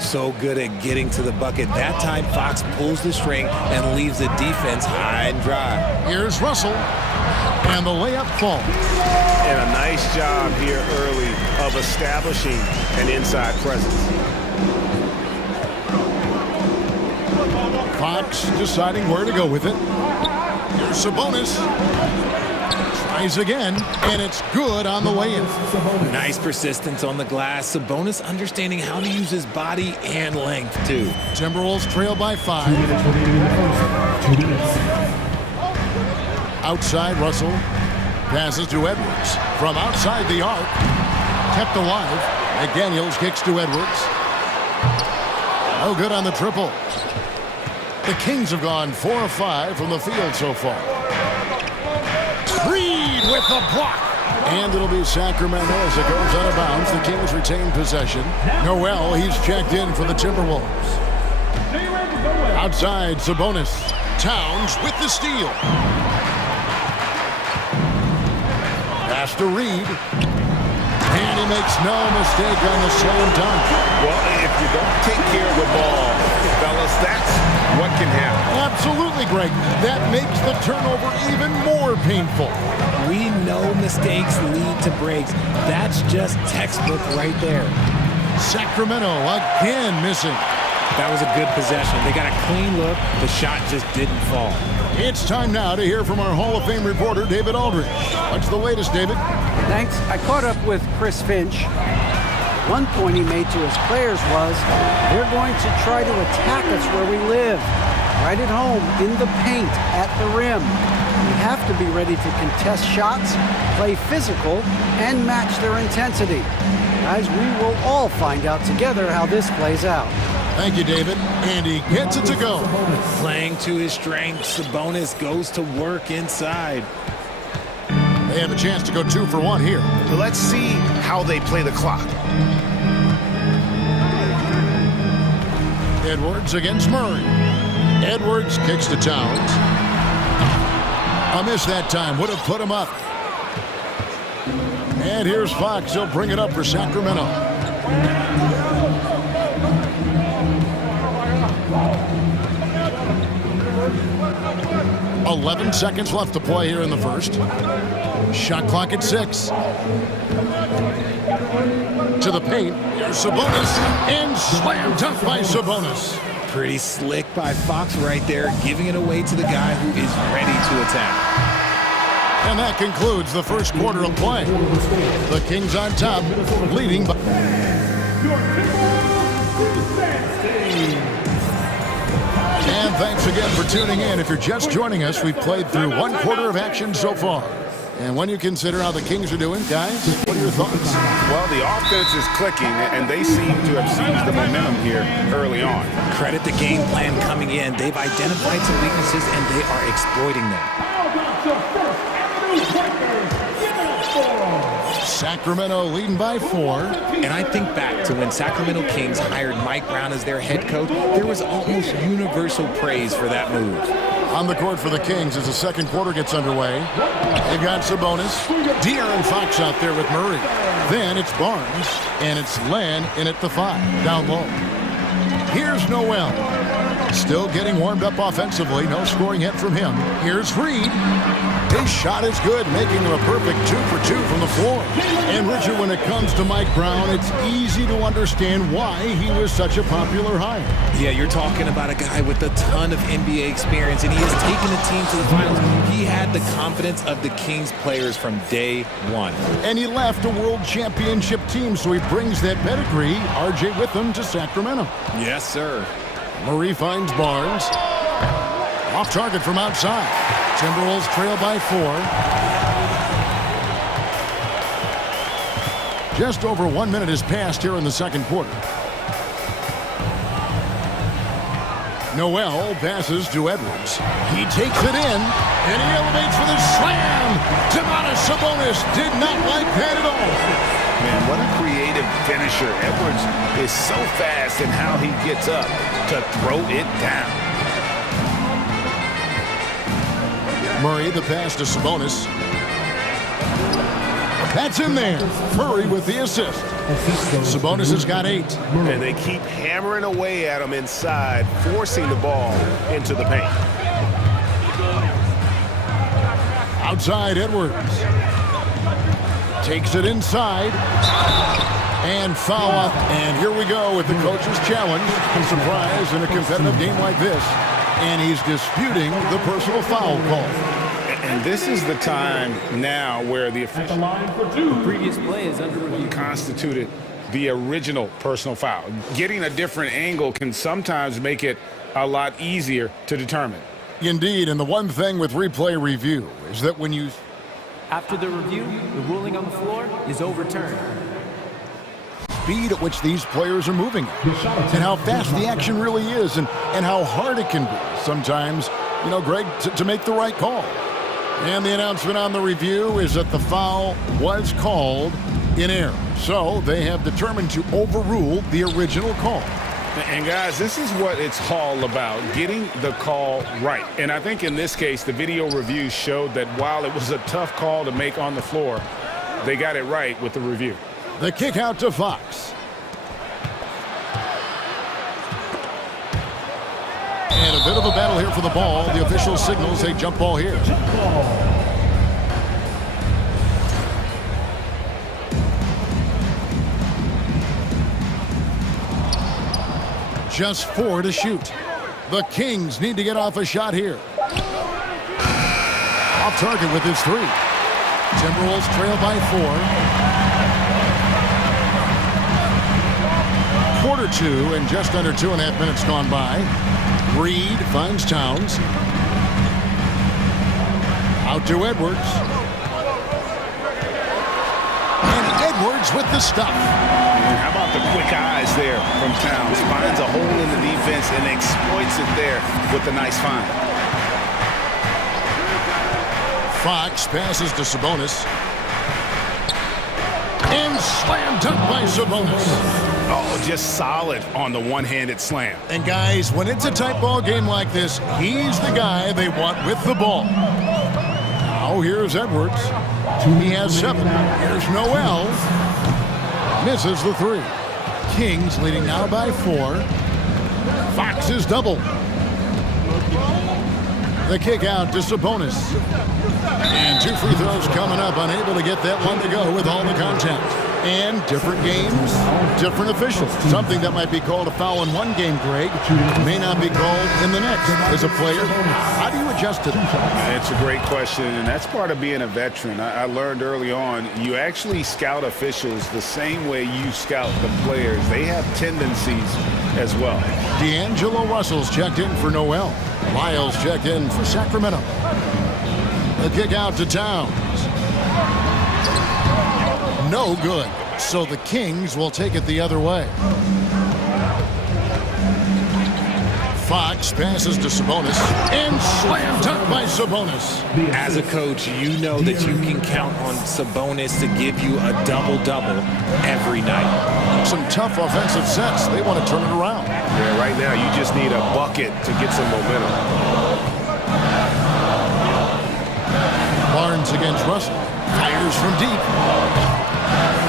So good at getting to the bucket. That time, Fox pulls the string and leaves the defense high and dry. Here's Russell. And the layup falls. And a nice job here early of establishing an inside presence. Fox deciding where to go with it. Here's Sabonis. Tries again, and it's good on the way in. Nice persistence on the glass. Sabonis understanding how to use his body and length, too. Timberwolves trail by 5. Outside, Russell passes to Edwards. From outside the arc, kept alive. McDaniels kicks to Edwards. No good on the triple. The Kings have gone 4 of 5 from the field so far. Reed with the block. And it'll be Sacramento as it goes out of bounds. The Kings retain possession. Noel, he's checked in for the Timberwolves. Outside, Sabonis. Towns with the steal. Pass to Reed. And he makes no mistake on the slam dunk. Well, if you don't take care of the ball, fellas, that's what can happen. Absolutely, Greg. That makes the turnover even more painful. We know mistakes lead to breaks. That's just textbook right there. Sacramento again missing. That was a good possession. They got a clean look. The shot just didn't fall. It's time now to hear from our Hall of Fame reporter, David Aldridge. What's the latest, David? Thanks. I caught up with Chris Finch. One point he made to his players was, they're going to try to attack us where we live, right at home, in the paint, at the rim. We have to be ready to contest shots, play physical, and match their intensity. Guys, we will all find out together how this plays out. Thank you, David. And he gets it to go. Playing to his strengths, Sabonis goes to work inside. They have a chance to go 2 for 1 here. Let's see how they play the clock. Edwards against Murray. Edwards kicks to Towns. A miss that time. Would have put him up. And here's Fox. He'll bring it up for Sacramento. "11 seconds left to play here in the first. Shot clock at 6. To the paint. Here's Sabonis. And slam dunk by Sabonis. Pretty slick by Fox right there, giving it away to the guy who is ready to attack. And that concludes the first quarter of play. The Kings on top, leading by... And thanks again for tuning in. If you're just joining us, we've played through 1 quarter of action so far. And when you consider how the Kings are doing, guys, what are your thoughts? Well, the offense is clicking, and they seem to have seized the momentum here early on. Credit the game plan coming in. They've identified some weaknesses, and they are exploiting them. Sacramento leading by 4. And I think back to when Sacramento Kings hired Mike Brown as their head coach, there was almost universal praise for that move. On the court for the Kings as the second quarter gets underway. They've got Sabonis, De'Aaron Fox out there with Murray. Then it's Barnes, and it's Len in at the 5, down low. Here's Noel. Still getting warmed up offensively. No scoring hit from him. Here's Reed. His shot is good, making him a perfect 2 for 2 from the floor. And Richard, when it comes to Mike Brown, it's easy to understand why he was such a popular hire. Yeah, you're talking about a guy with a ton of NBA experience, and he has taken the team to the finals. He had the confidence of the Kings players from day one. And he left a world championship team, so he brings that pedigree, RJ, with him to Sacramento. Yes, sir. Murray finds Barnes. Off target from outside. Timberwolves trail by 4. Just over 1 minute has passed here in the second quarter. Noel passes to Edwards. He takes it in, and he elevates for the slam. Domantas Sabonis did not like that at all. Man, what a creative finisher. Edwards is so fast in how he gets up to throw it down. Murray, the pass to Sabonis. That's in there. Murray with the assist. Sabonis has got 8. And they keep hammering away at him inside, forcing the ball into the paint. Outside, Edwards. Takes it inside. And foul up. And here we go with the coach's challenge. Surprise in a competitive game like this. And he's disputing the personal foul call. And this is the time now where the official previous play is under review. Constituted the original personal foul. Getting a different angle can sometimes make it a lot easier to determine. Indeed, and the one thing with replay review is that when you... After the review, the ruling on the floor is overturned. Speed at which these players are moving and how fast the action really is and how hard it can be sometimes, you know, Greg, to make the right call. And the announcement on the review is that the foul was called in error. So they have determined to overrule the original call. And guys, this is what it's all about, getting the call right. And I think in this case, the video review showed that while it was a tough call to make on the floor, they got it right with the review. The kick out to Fox. And a bit of a battle here for the ball. The official signals a jump ball here. Just 4 to shoot. The Kings need to get off a shot here. Off target with his 3. Timberwolves trail by 4. Quarter 2 and just under 2.5 minutes gone by. Reed finds Towns. Out to Edwards. And Edwards with the stuff. And how about the quick eyes there from Towns? Finds a hole in the defense and exploits it there with a nice find. Fox passes to Sabonis. And slam dunk by Sabonis. Oh, just solid on the one-handed slam. And guys, when it's a tight ball game like this, he's the guy they want with the ball. Now here's Edwards. He has 7. Here's Noel. Misses the 3. Kings leading now by 4. Fox is double. The kick out to Sabonis. And 2 free throws coming up, unable to get that one to go with all the contact. And different games, different officials. Something that might be called a foul in one game, Greg, may not be called in the next. As a player, how do you adjust to that? It's a great question, and that's part of being a veteran. I learned early on, you actually scout officials the same way you scout the players. They have tendencies as well. D'Angelo Russell's checked in for Noel. Lyles checked in for Sacramento. The kick out to Towns. No good. So the Kings will take it the other way. Fox passes to Sabonis. And slam dunk by Sabonis. As a coach, you know that you can count on Sabonis to give you a double-double every night. Some tough offensive sets. They want to turn it around. Yeah, right now you just need a bucket to get some momentum. Barnes against Russell. Fires from deep.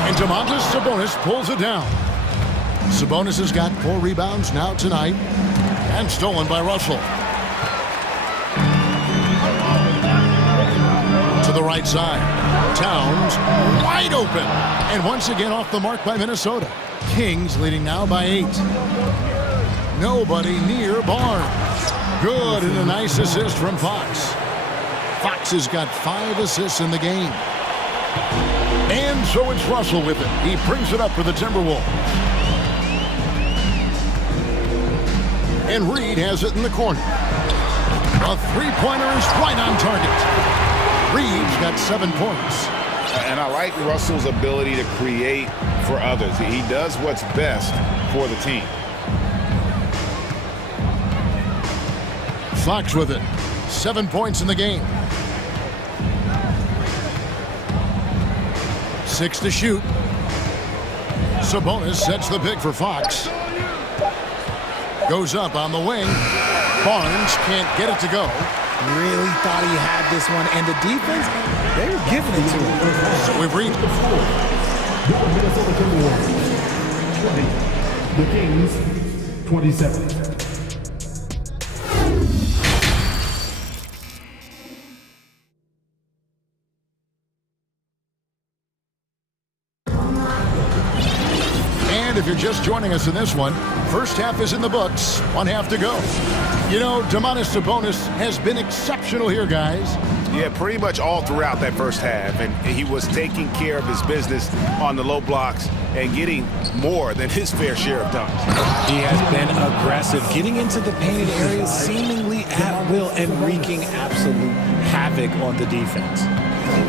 And Domantas Sabonis pulls it down. Sabonis has got 4 rebounds now tonight. And stolen by Russell. To the right side. Towns wide open. And once again off the mark by Minnesota. Kings leading now by 8. Nobody near Barnes. Good, and a nice assist from Fox. Fox has got 5 assists in the game. And so it's Russell with it. He brings it up for the Timberwolves. And Reed has it in the corner. A 3-pointer is right on target. Reed's got 7 points. And I like Russell's ability to create for others. He does what's best for the team. Fox with it. 7 points in the game. 6 to shoot. Sabonis sets the pick for Fox. Goes up on the wing. Barnes can't get it to go. Really thought he had this one, and the defense, they were giving it to him. So we've reached the Kings 27. If you're just joining us in this one, first half is in the books, 1 half to go. You know, Domantas Sabonis has been exceptional here, guys. Yeah, pretty much all throughout that first half, and he was taking care of his business on the low blocks and getting more than his fair share of dunks. He has been aggressive, getting into the painted areas seemingly at will and wreaking absolute havoc on the defense.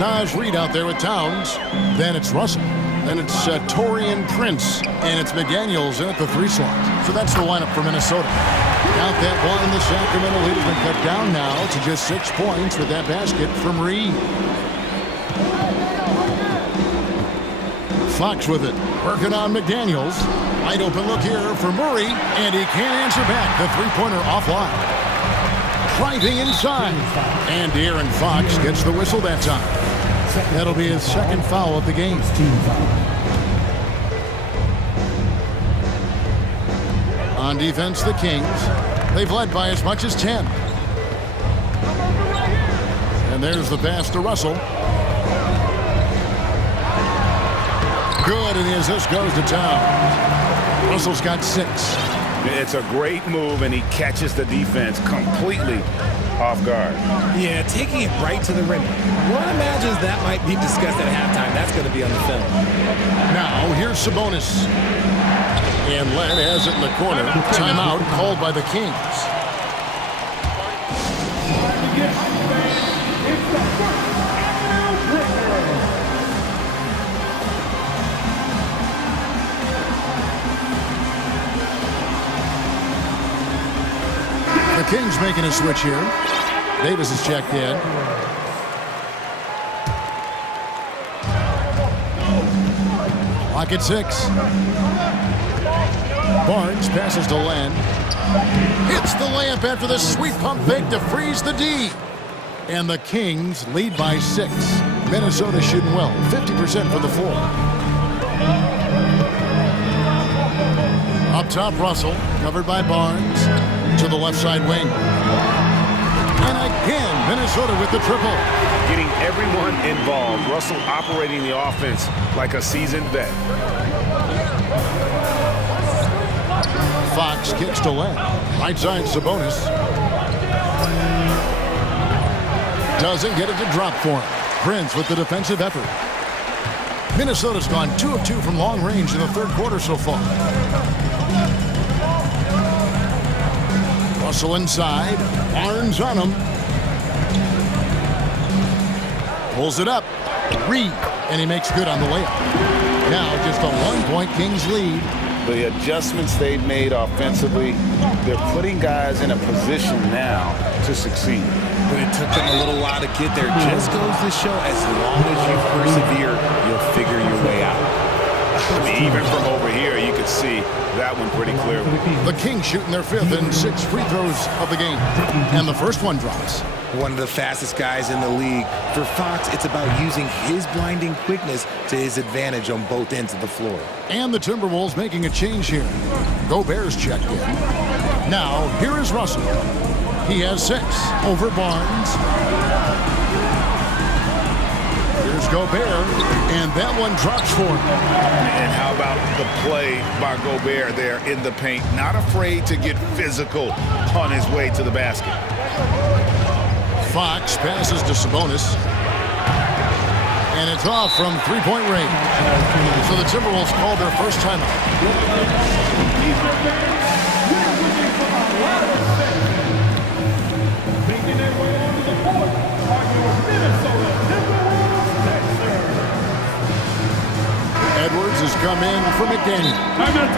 Naj Reed out there with Towns. Then it's Russell. Then it's Torian Prince. And it's McDaniels in at the 3 slot. So that's the lineup for Minnesota. Count that one. The Sacramento lead has been cut down now to just 6 points with that basket from Reed. Fox with it. Working on McDaniels. Wide open look here for Murray. And he can't answer back. The 3-pointer offline. Driving inside. And De'Aaron Fox gets the whistle that time. That'll be his 2nd foul of the game. On defense, the Kings. They've led by as much as 10. And there's the pass to Russell. Good, and the assist goes to Towns. Russell's got 6. It's a great move, and he catches the defense completely off guard. Yeah, taking it right to the rim. One imagines that might be discussed at halftime. That's going to be on the film. Now, here's Sabonis. And Len has it in the corner. Timeout called by the Kings. The Kings making a switch here. Davis is checked in. Lock at 6. Barnes passes to Len. Hits the layup after the sweep pump fake to freeze the D. And the Kings lead by 6. Minnesota shooting well, 50% from the floor. Up top, Russell, covered by Barnes. To the left side wing. And again, Minnesota with the triple. Getting everyone involved. Russell operating the offense like a seasoned vet. Fox kicks to Len. Right side, Sabonis. Doesn't get it to drop for him. Prince with the defensive effort. Minnesota's gone 2 of 2 from long range in the third quarter so far. Russell inside. Barnes on him. Pulls it up. Reed. And he makes good on the layup. Now just a 1-point Kings lead. The adjustments they've made offensively, they're putting guys in a position now to succeed. But it took them a little while to get there. Just goes to show, as long as you persevere, you'll figure your way out. I mean, even from over here, you could see that one pretty clearly. The Kings shooting their 5th and 6 free throws of the game. And the first one drops. One of the fastest guys in the league. For Fox, it's about using his blinding quickness to his advantage on both ends of the floor. And the Timberwolves making a change here. Gobert's checked in. Now, here is Russell. He has 6 over Barnes. Here's Gobert, and that one drops for him. And how about the play by Gobert there in the paint? Not afraid to get physical on his way to the basket. Fox passes to Sabonis. And it's off from 3-point range. So the Timberwolves called their first timeout. Edwards has come in for McDaniel. Timeout.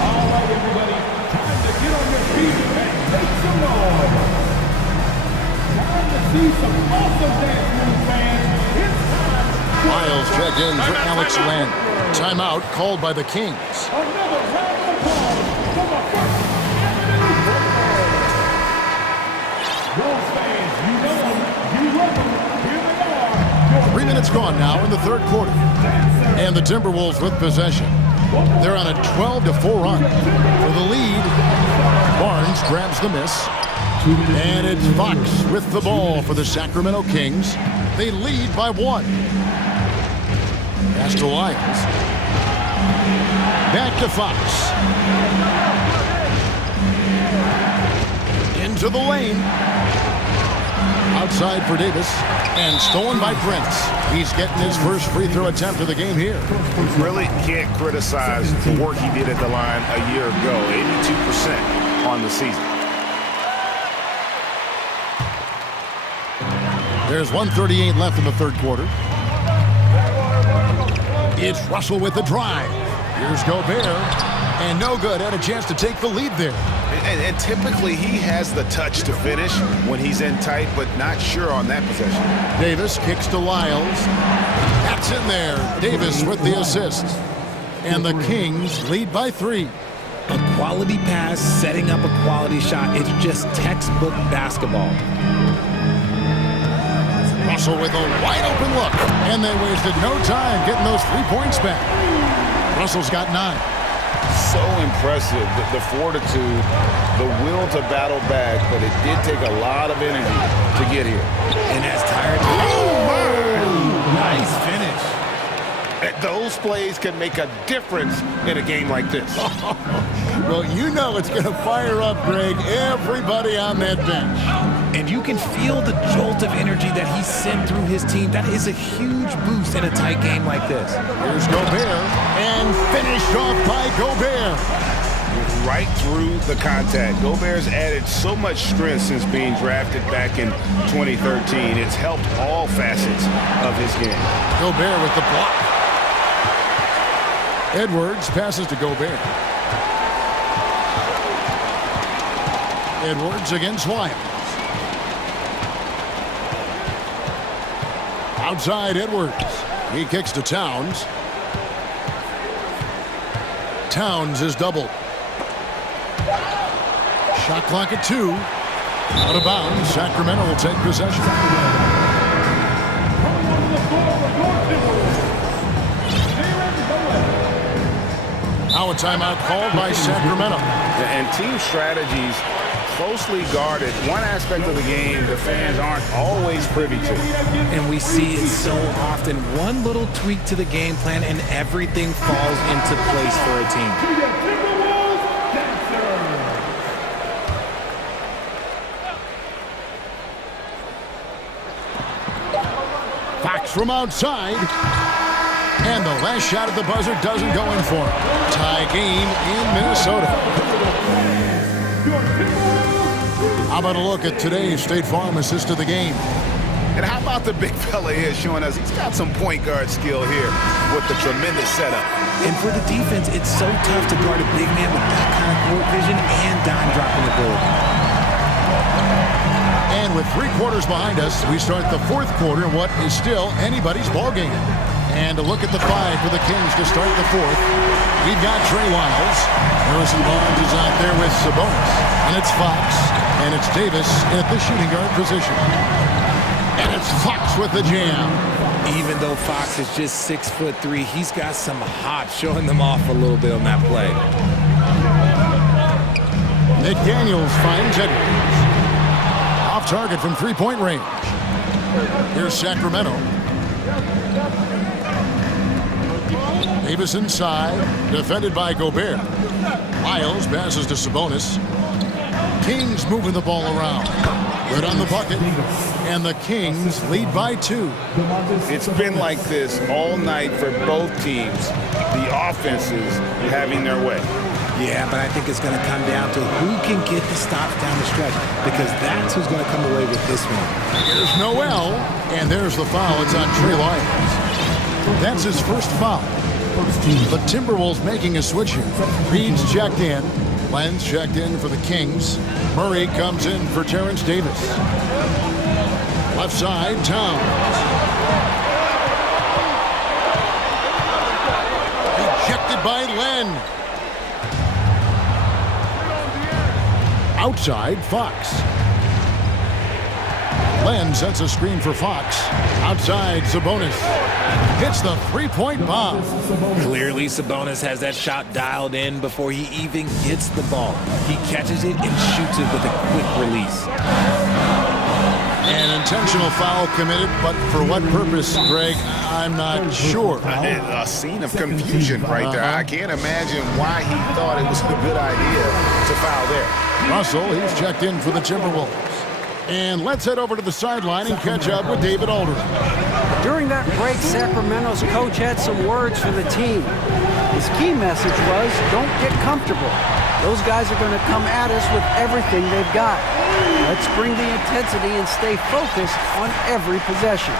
All right, everybody. Time to get on your feet and make some noise. Time to see some awesome dance moves, fans. It's time. Miles checked in for Alex Len. Timeout called by the Kings. Another round of applause for the first Anthony Those fans, you know them, you love them. 3 minutes gone now in the third quarter. And the Timberwolves with possession. They're on a 12-4 run. For the lead, Barnes grabs the miss. And it's Fox with the ball for the Sacramento Kings. They lead by 1. Pass to Lyles. Back to Fox. Into the lane. Outside for Davis. And stolen by Prince. He's getting his first free throw attempt of the game here. Really can't criticize the work he did at the line a year ago. 82% on the season. There's 1:38 left in the third quarter. It's Russell with the drive. Here's Gobert. And no good. Had a chance to take the lead there. And typically he has the touch to finish when he's in tight, but not sure on that possession. Davis kicks to Lyles. That's in there. Davis with the assist. And the Kings lead by 3. A quality pass, setting up a quality shot. It's just textbook basketball. Russell with a wide open look. And they wasted no time getting those 3 points back. Russell's got 9. So impressive, the fortitude, the will to battle back, but it did take a lot of energy to get here. And as tired. Oh, my! Nice finish. Those plays can make a difference in a game like this. Well, you know it's going to fire up, Greg, everybody on that bench. And you can feel the jolt of energy that he sent through his team. That is a huge boost in a tight game like this. Here's Gobert, and finished off by Gobert. Right through the contact. Gobert's added so much strength since being drafted back in 2013. It's helped all facets of his game. Gobert with the block. Edwards passes to Gobert. Edwards against Lyons. Outside Edwards. He kicks to Towns. Towns is doubled. Shot clock at 2. Out of bounds. Sacramento will take possession. Now a timeout called by Sacramento. And team strategies closely guarded. One aspect of the game the fans aren't always privy to. And we see it so often. One little tweak to the game plan and everything falls into place for a team. Fox from outside. And the last shot at the buzzer doesn't go in for him. Tie game in Minnesota. How about a look at today's State Farm assist of the game? And how about the big fella here showing us he's got some point guard skill here with the tremendous setup. And for the defense, it's so tough to guard a big man with that kind of court vision and dime dropping ability. And with 3 quarters behind us, we start the 4th quarter in what is still anybody's ballgame. And a look at the 5 for the Kings to start the 4th. We've got Trey Lyles. Harrison Barnes is out there with Sabonis. And it's Fox. And it's Davis at the shooting guard position. And it's Fox with the jam. Even though Fox is just 6'3", he's got some hop showing them off a little bit on that play. McDaniels finds Edwards. Off target from 3-point range. Here's Sacramento. Davis inside, defended by Gobert. Lyles passes to Sabonis. Kings moving the ball around. Good on the bucket. And the Kings lead by 2. It's been like this all night for both teams. The offenses having their way. Yeah, but I think it's going to come down to who can get the stops down the stretch, because that's who's going to come away with this one. Here's Noel, and there's the foul. It's on Trey Lyles. That's his first foul. The Timberwolves making a switch here. Reed's checked in. Lenz checked in for the Kings. Murray comes in for Terrence Davis. Left side, Towns. Ejected by Len. Outside, Fox. Len sets a screen for Fox. Outside, Sabonis. Hits the 3-point bomb. Clearly, Sabonis has that shot dialed in before he even gets the ball. He catches it and shoots it with a quick release. An intentional foul committed, but for what purpose, Greg? I'm not sure. A scene of confusion right there. I can't imagine why he thought it was a good idea to foul there. Russell, he's checked in for the Timberwolves. And let's head over to the sideline and catch up with David Aldridge. During that break, Sacramento's coach had some words for the team. His key message was, don't get comfortable. Those guys are going to come at us with everything they've got. Let's bring the intensity and stay focused on every possession.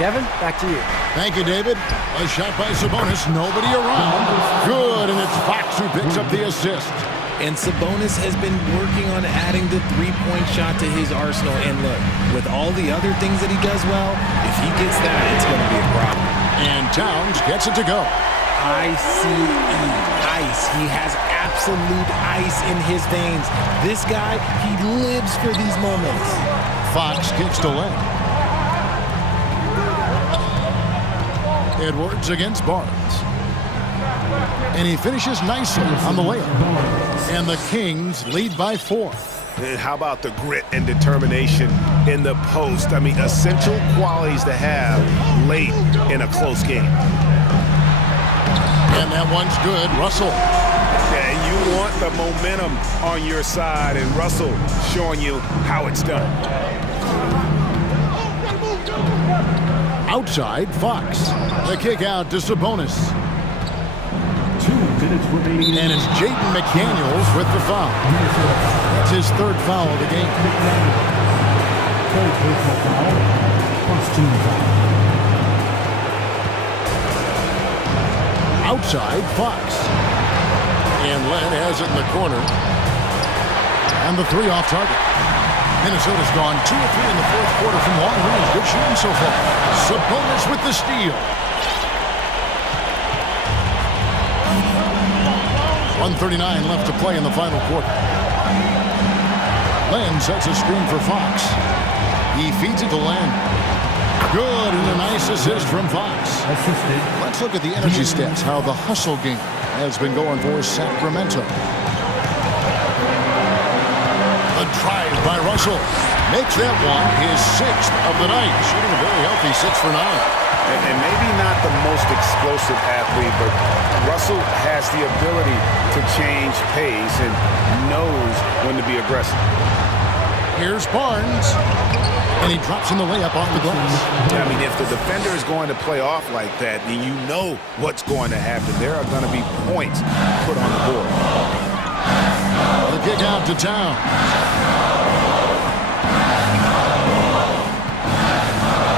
Kevin, back to you. Thank you, David. A shot by Sabonis, nobody around. Good, and it's Fox who picks up the assist. And Sabonis has been working on adding the 3-point shot to his arsenal. And look, with all the other things that he does well, if he gets that, it's going to be a problem. And Towns gets it to go. ICE, ice. He has absolute ice in his veins. This guy, he lives for these moments. Fox kicks to Len. Edwards against Barnes. And he finishes nicely on the layup. And the Kings lead by 4. And how about the grit and determination in the post? I mean, essential qualities to have late in a close game. And that one's good. Russell. Yeah, you want the momentum on your side, and Russell showing you how it's done. Outside, Fox. The kick out to Sabonis. 2 minutes remaining. And it's Jaden McDaniels with the foul. That's his 3rd foul of the game. Third personal foul. First team foul. Outside, Fox. And Len has it in the corner. And the 3 off target. Minnesota's gone 2 of 3 in the 4th quarter from long range. Good shooting so far. Sabonis with the steal. 1:39 left to play in the final quarter. Len sets a screen for Fox. He feeds it to Len. Good, and a nice assist from Fox. Let's look at the energy stats, how the hustle game has been going for Sacramento. The drive by Russell makes that one his 6th of the night, shooting a very healthy 6 for 9. And maybe not the most explosive athlete, but Russell has the ability to change pace and knows when to be aggressive. Here's Barnes, and he drops in the layup off the glass. I mean, if the defender is going to play off like that, then you know what's going to happen. There are going to be points put on the board. The kick out to Town.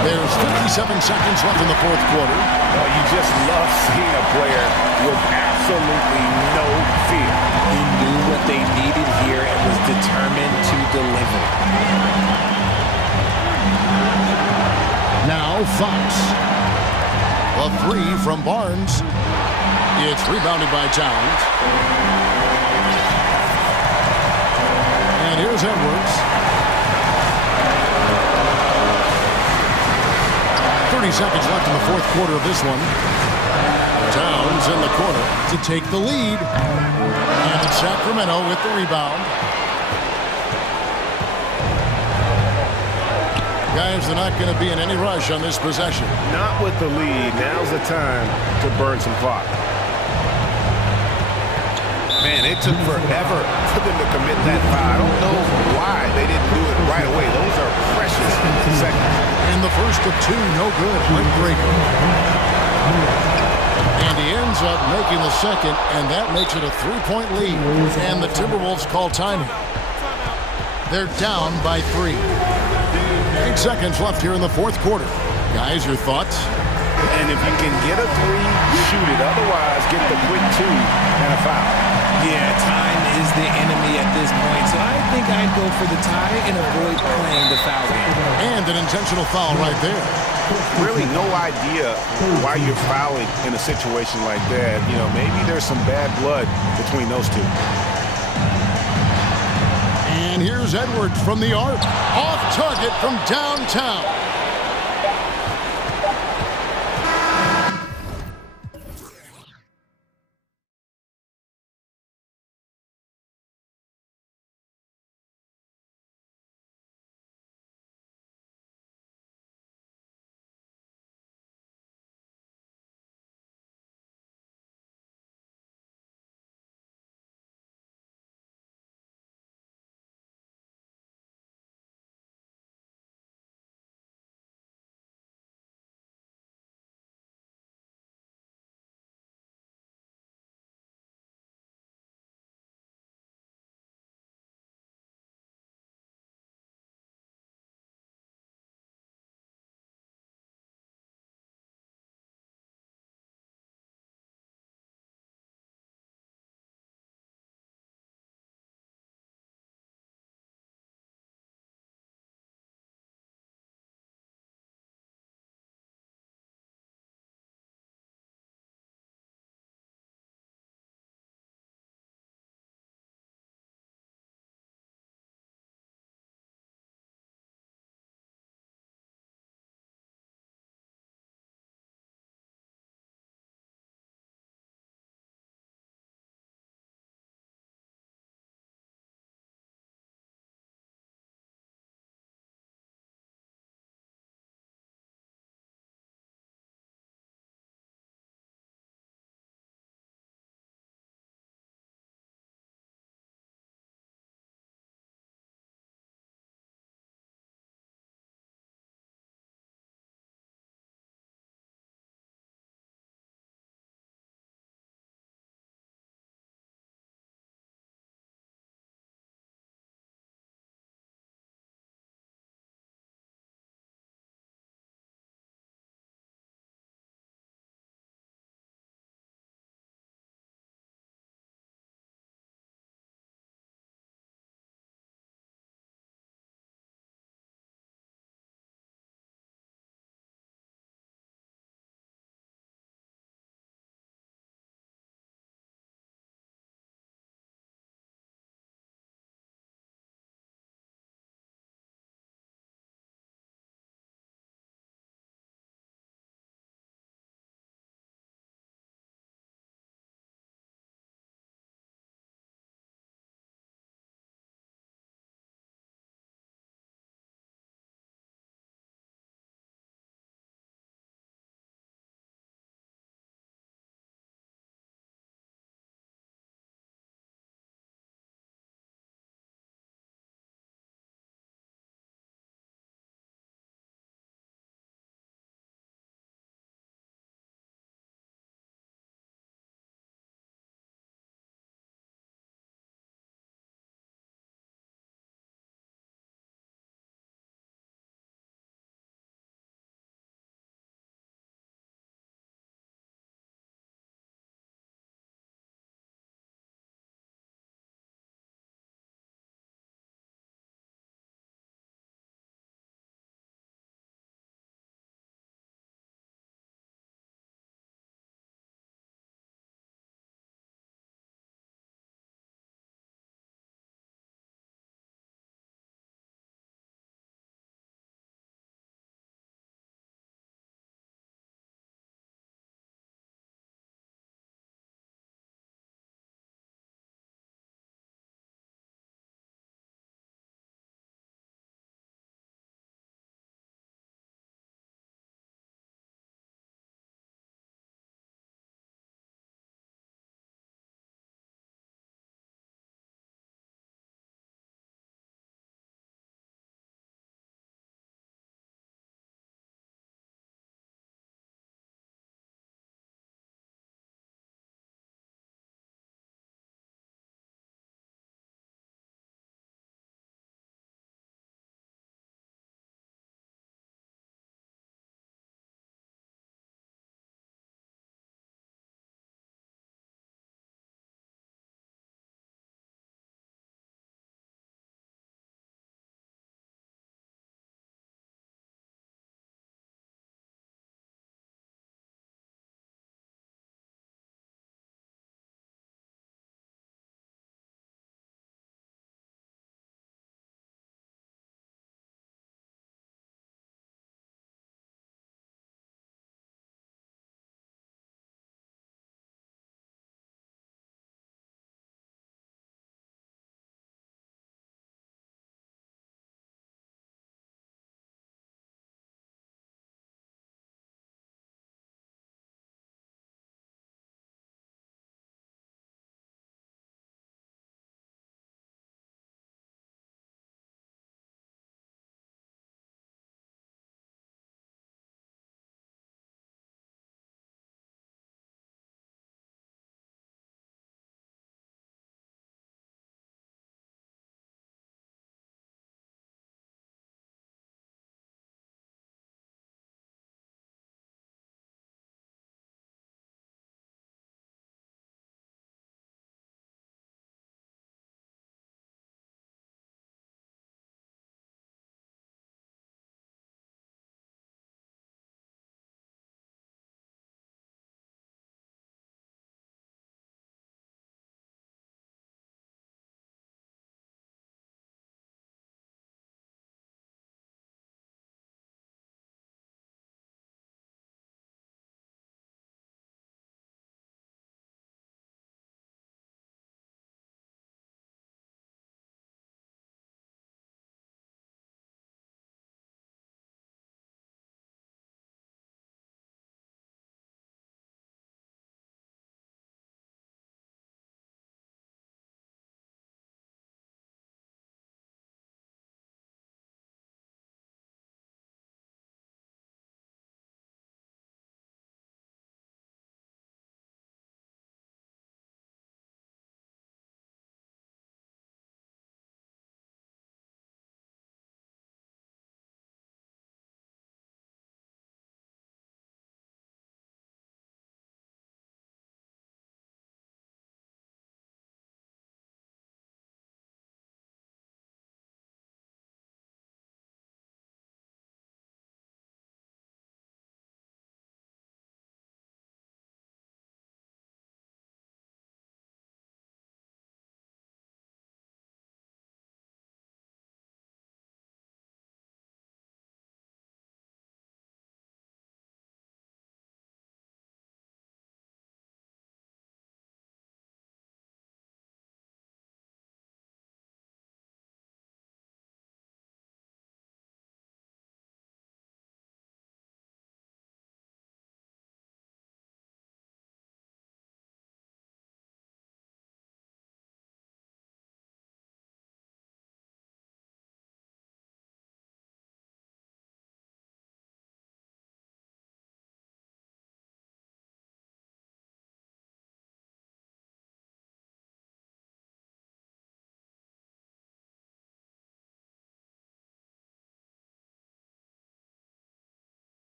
There's 57 seconds left in the 4th quarter. Oh, you just love seeing a player with absolutely no fear. He knew what they needed here and was determined to deliver. Now Fox. A 3 from Barnes. It's rebounded by Towns. And here's Edwards. 30 seconds left in the 4th quarter of this one. Towns in the corner to take the lead. And it's Sacramento with the rebound. Guys, they're not going to be in any rush on this possession. Not with the lead. Now's the time to burn some clock. Man, it took forever for them to commit that foul. I don't know why they didn't do it right away. Those are precious seconds. And the first of 2, no good. Heartbreaker. And he ends up making the second, and that makes it a 3-point lead. And the Timberwolves call timeout. They're down by 3. 8 seconds left here in the 4th quarter. Guys, your thoughts? And if you can get a 3, shoot it. Otherwise, get the quick 2 and a foul. Yeah, time is the enemy at this point, so I think I'd go for the tie and avoid playing the foul game. And an intentional foul right there. Really no idea why you're fouling in a situation like that. You know, maybe there's some bad blood between those two. And here's Edwards from the arc. Off target from downtown.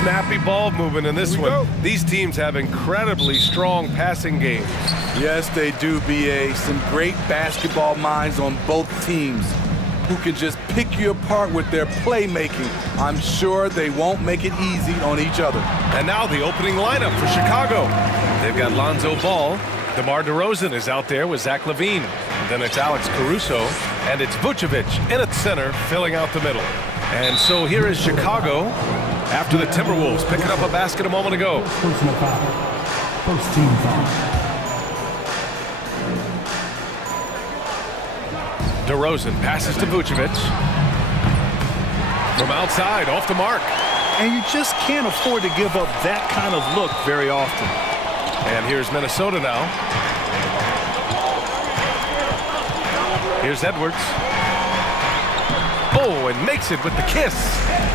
snappy ball movement in this one. These teams have incredibly strong passing games. Yes, they do, B.A. Some great basketball minds on both teams who can just pick you apart with their playmaking. I'm sure they won't make it easy on each other. And now the opening lineup for Chicago. They've got Lonzo Ball. DeMar DeRozan is out there with Zach LaVine. Then it's Alex Caruso, and it's Vucevic in at center, filling out the middle. And so here is Chicago after the Timberwolves picking up a basket a moment ago. Personal foul. First team foul. DeRozan passes to Vucevic. From outside, off the mark. And you just can't afford to give up that kind of look very often. And here's Minnesota now. Here's Edwards. Oh, and makes it with the kiss.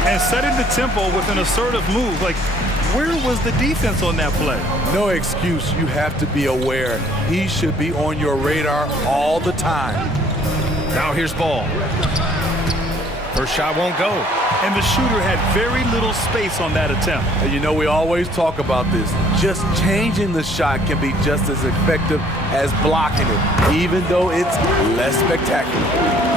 And setting the tempo with an assertive move. Like, where was the defense on that play? No excuse. You have to be aware. He should be on your radar all the time. Now here's Ball. First shot won't go. And the shooter had very little space on that attempt. And you know, we always talk about this. Just changing the shot can be just as effective as blocking it, even though it's less spectacular.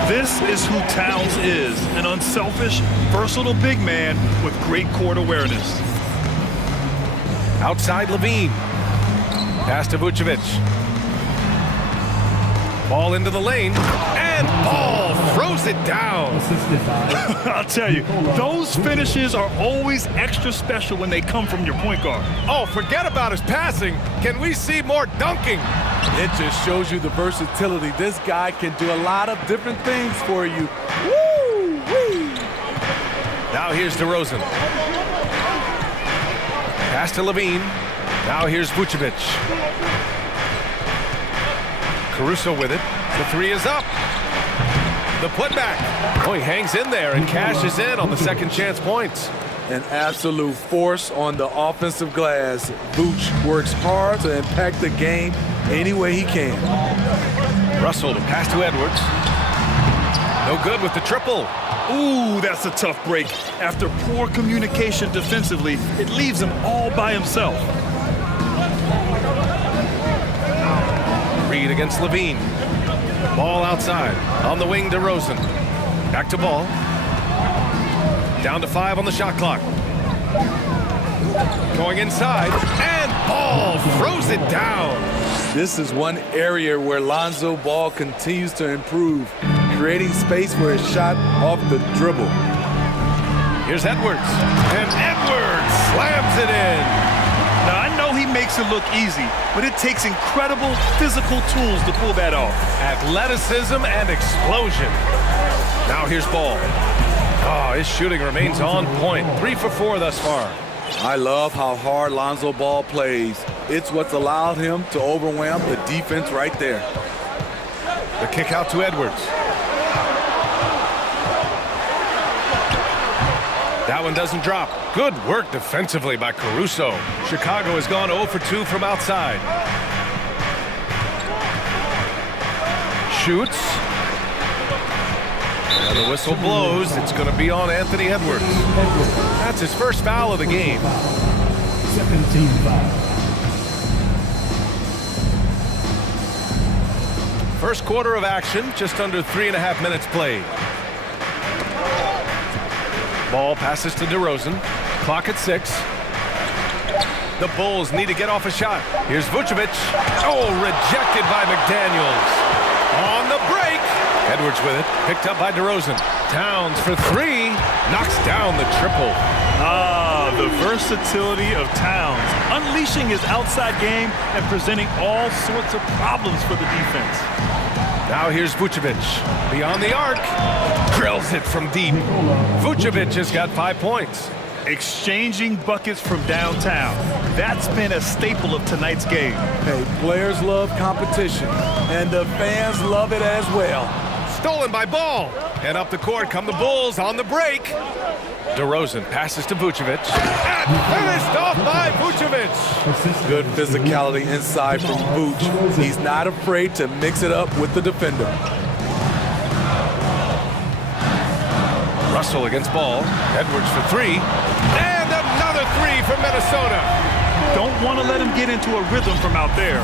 This is who Towns is, an unselfish, versatile big man with great court awareness. Outside LaVine. Pass to Vucevic. Ball into the lane, and Ball throws it down. I'll tell you, those finishes are always extra special when they come from your point guard. Oh, forget about his passing. Can we see more dunking? It just shows you the versatility. This guy can do a lot of different things for you. Woo-wee! Now here's DeRozan. Pass to LaVine. Now here's Vucevic. Caruso with it. The three is up. The putback. Oh, he hangs in there and cashes in on the second chance points. An absolute force on the offensive glass. Vooch works hard to impact the game any way he can. Russell to pass to Edwards. No good with the triple. Ooh, that's a tough break. After poor communication defensively, it leaves him all by himself. Reed against LaVine. Ball outside. On the wing, DeRozan. Back to Ball. Down to 5 on the shot clock. Going inside, and Ball throws it down. This is one area where Lonzo Ball continues to improve, creating space for his shot off the dribble. Here's Edwards, and Edwards slams it in. Now, I know he makes it look easy, but it takes incredible physical tools to pull that off. Athleticism and explosion. Now here's Ball. Oh, his shooting remains on point. 3 for 4 thus far. I love how hard Lonzo Ball plays. It's what's allowed him to overwhelm the defense right there. The kick out to Edwards. That one doesn't drop. Good work defensively by Caruso. Chicago has gone 0 for 2 from outside. Shoots. And the whistle blows. It's going to be on Anthony Edwards. That's his first foul of the game. Second team foul. First quarter of action, just under 3.5 minutes played. Ball passes to DeRozan. Clock at 6. The Bulls need to get off a shot. Here's Vucevic. Oh, rejected by McDaniels. On the break. Edwards with it. Picked up by DeRozan. Towns for 3. Knocks down the triple. Ah, the versatility of Towns. Unleashing his outside game and presenting all sorts of problems for the defense. Now here's Vucevic. Beyond the arc. Drills it from deep. Vucevic has got 5 points. Exchanging buckets from downtown. That's been a staple of tonight's game. Hey, players love competition, and the fans love it as well. Stolen by Ball. And up the court come the Bulls on the break. DeRozan passes to Vucevic. And finished off by Vucevic. Good physicality inside from Vuce. He's not afraid to mix it up with the defender. Russell against Ball. Edwards for 3. And another three for Minnesota. Don't want to let him get into a rhythm from out there.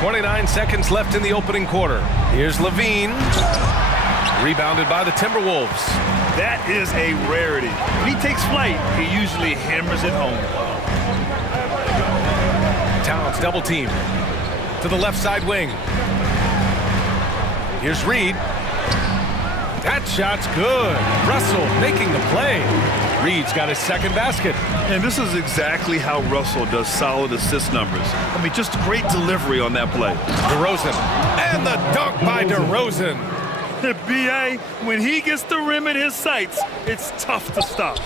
29 seconds left in the opening quarter. Here's Levine. Rebounded by the Timberwolves. That is a rarity. When he takes flight, he usually hammers it home. Towns double team to the left side wing. Here's Reed. That shot's good. Russell making the play. Reed's got his second basket. And this is exactly how Russell does solid assist numbers. I mean, just great delivery on that play. DeRozan. And the dunk by DeRozan. B.A., when he gets the rim in his sights, it's tough to stop.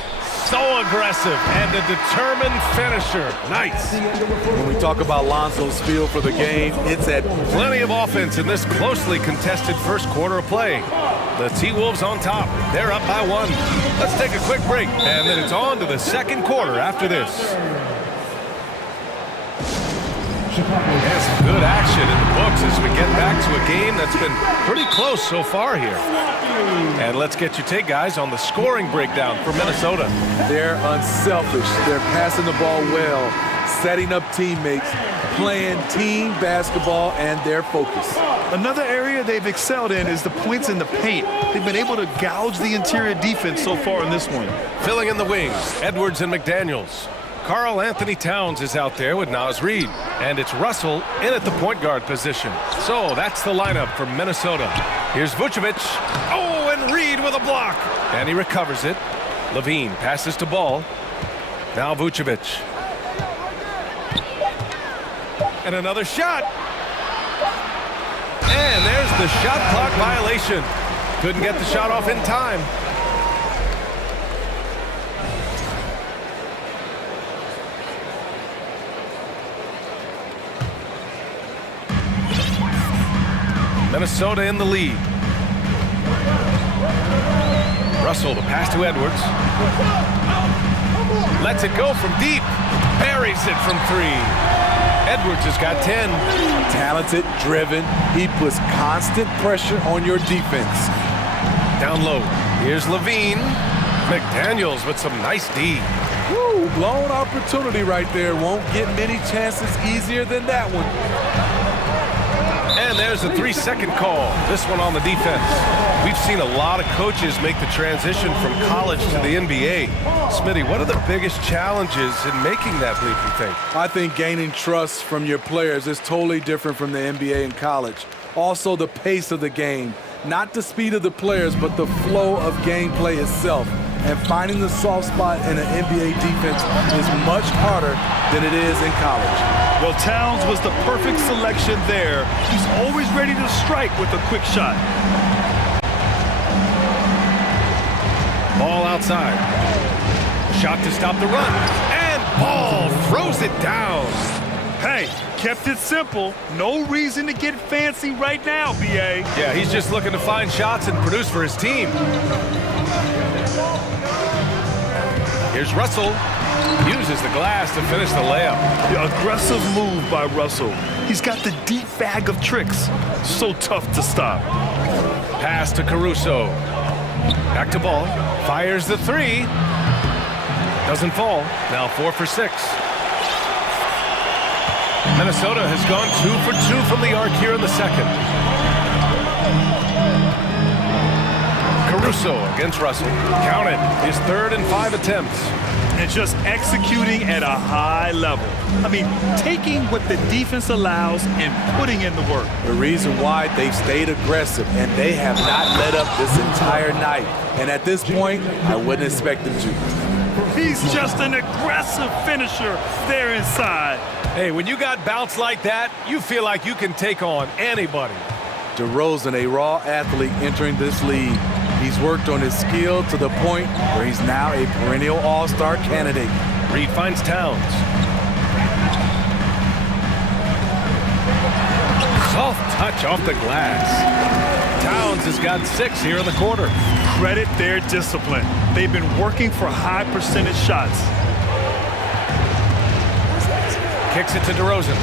So aggressive and a determined finisher. Nice. When we talk about Lonzo's feel for the game, it's at plenty of offense in this closely contested first quarter of play. The T-Wolves on top. They're up by one. Let's take a quick break, and then it's on to the second quarter after this. And some good action in the books as we get back to a game that's been pretty close so far here. And let's get your take, guys, on the scoring breakdown for Minnesota. They're unselfish. They're passing the ball well, setting up teammates, playing team basketball, and their focus. Another area they've excelled in is the points in the paint. They've been able to gouge the interior defense so far in this one. Filling in the wings, Edwards and McDaniels. Karl Anthony Towns is out there with Naz Reid. And it's Russell in at the point guard position. So that's the lineup for Minnesota. Here's Vucevic. Oh, and Reid with a block. And he recovers it. Levine passes to Ball. Now Vucevic. And another shot. And there's the shot clock violation. Couldn't get the shot off in time. Minnesota in the lead. Russell, the pass to Edwards. Lets it go from deep. Buries it from three. Edwards has got 10. Talented, driven. He puts constant pressure on your defense. Down low. Here's Levine. McDaniels with some nice D. Woo, blown opportunity right there. Won't get many chances easier than that one. And there's a 3-second call. This one on the defense. We've seen a lot of coaches make the transition from college to the NBA. Smitty, what are the biggest challenges in making that leap, you think? I think gaining trust from your players is totally different from the NBA and college. Also, the pace of the game. Not the speed of the players, but the flow of gameplay itself. And finding the soft spot in an NBA defense is much harder than it is in college. Well, Towns was the perfect selection there. He's always ready to strike with a quick shot. Ball outside. Shot to stop the run. And Ball throws it down. Hey, kept it simple. No reason to get fancy right now, B.A. Yeah, he's just looking to find shots and produce for his team. Here's Russell. Uses the glass to finish the layup. The aggressive move by Russell. He's got the deep bag of tricks. So tough to stop. Pass to Caruso. Back to Ball. Fires the three. Doesn't fall. Now 4 for 6. Minnesota has gone 2 for 2 from the arc here in the second. Caruso against Russell. Counted. His 3rd and 5 attempts. And just executing at a high level. I mean, taking what the defense allows and putting in the work. The reason why they've stayed aggressive and they have not let up this entire night. And at this point, I wouldn't expect them to. He's just an aggressive finisher there inside. Hey, when you got bounce like that, you feel like you can take on anybody. DeRozan, a raw athlete entering this league. He's worked on his skill to the point where he's now a perennial all-star candidate. Reed finds Towns. Soft touch off the glass. Towns has got 6 here in the quarter. Credit their discipline. They've been working for high percentage shots. Kicks it to DeRozan.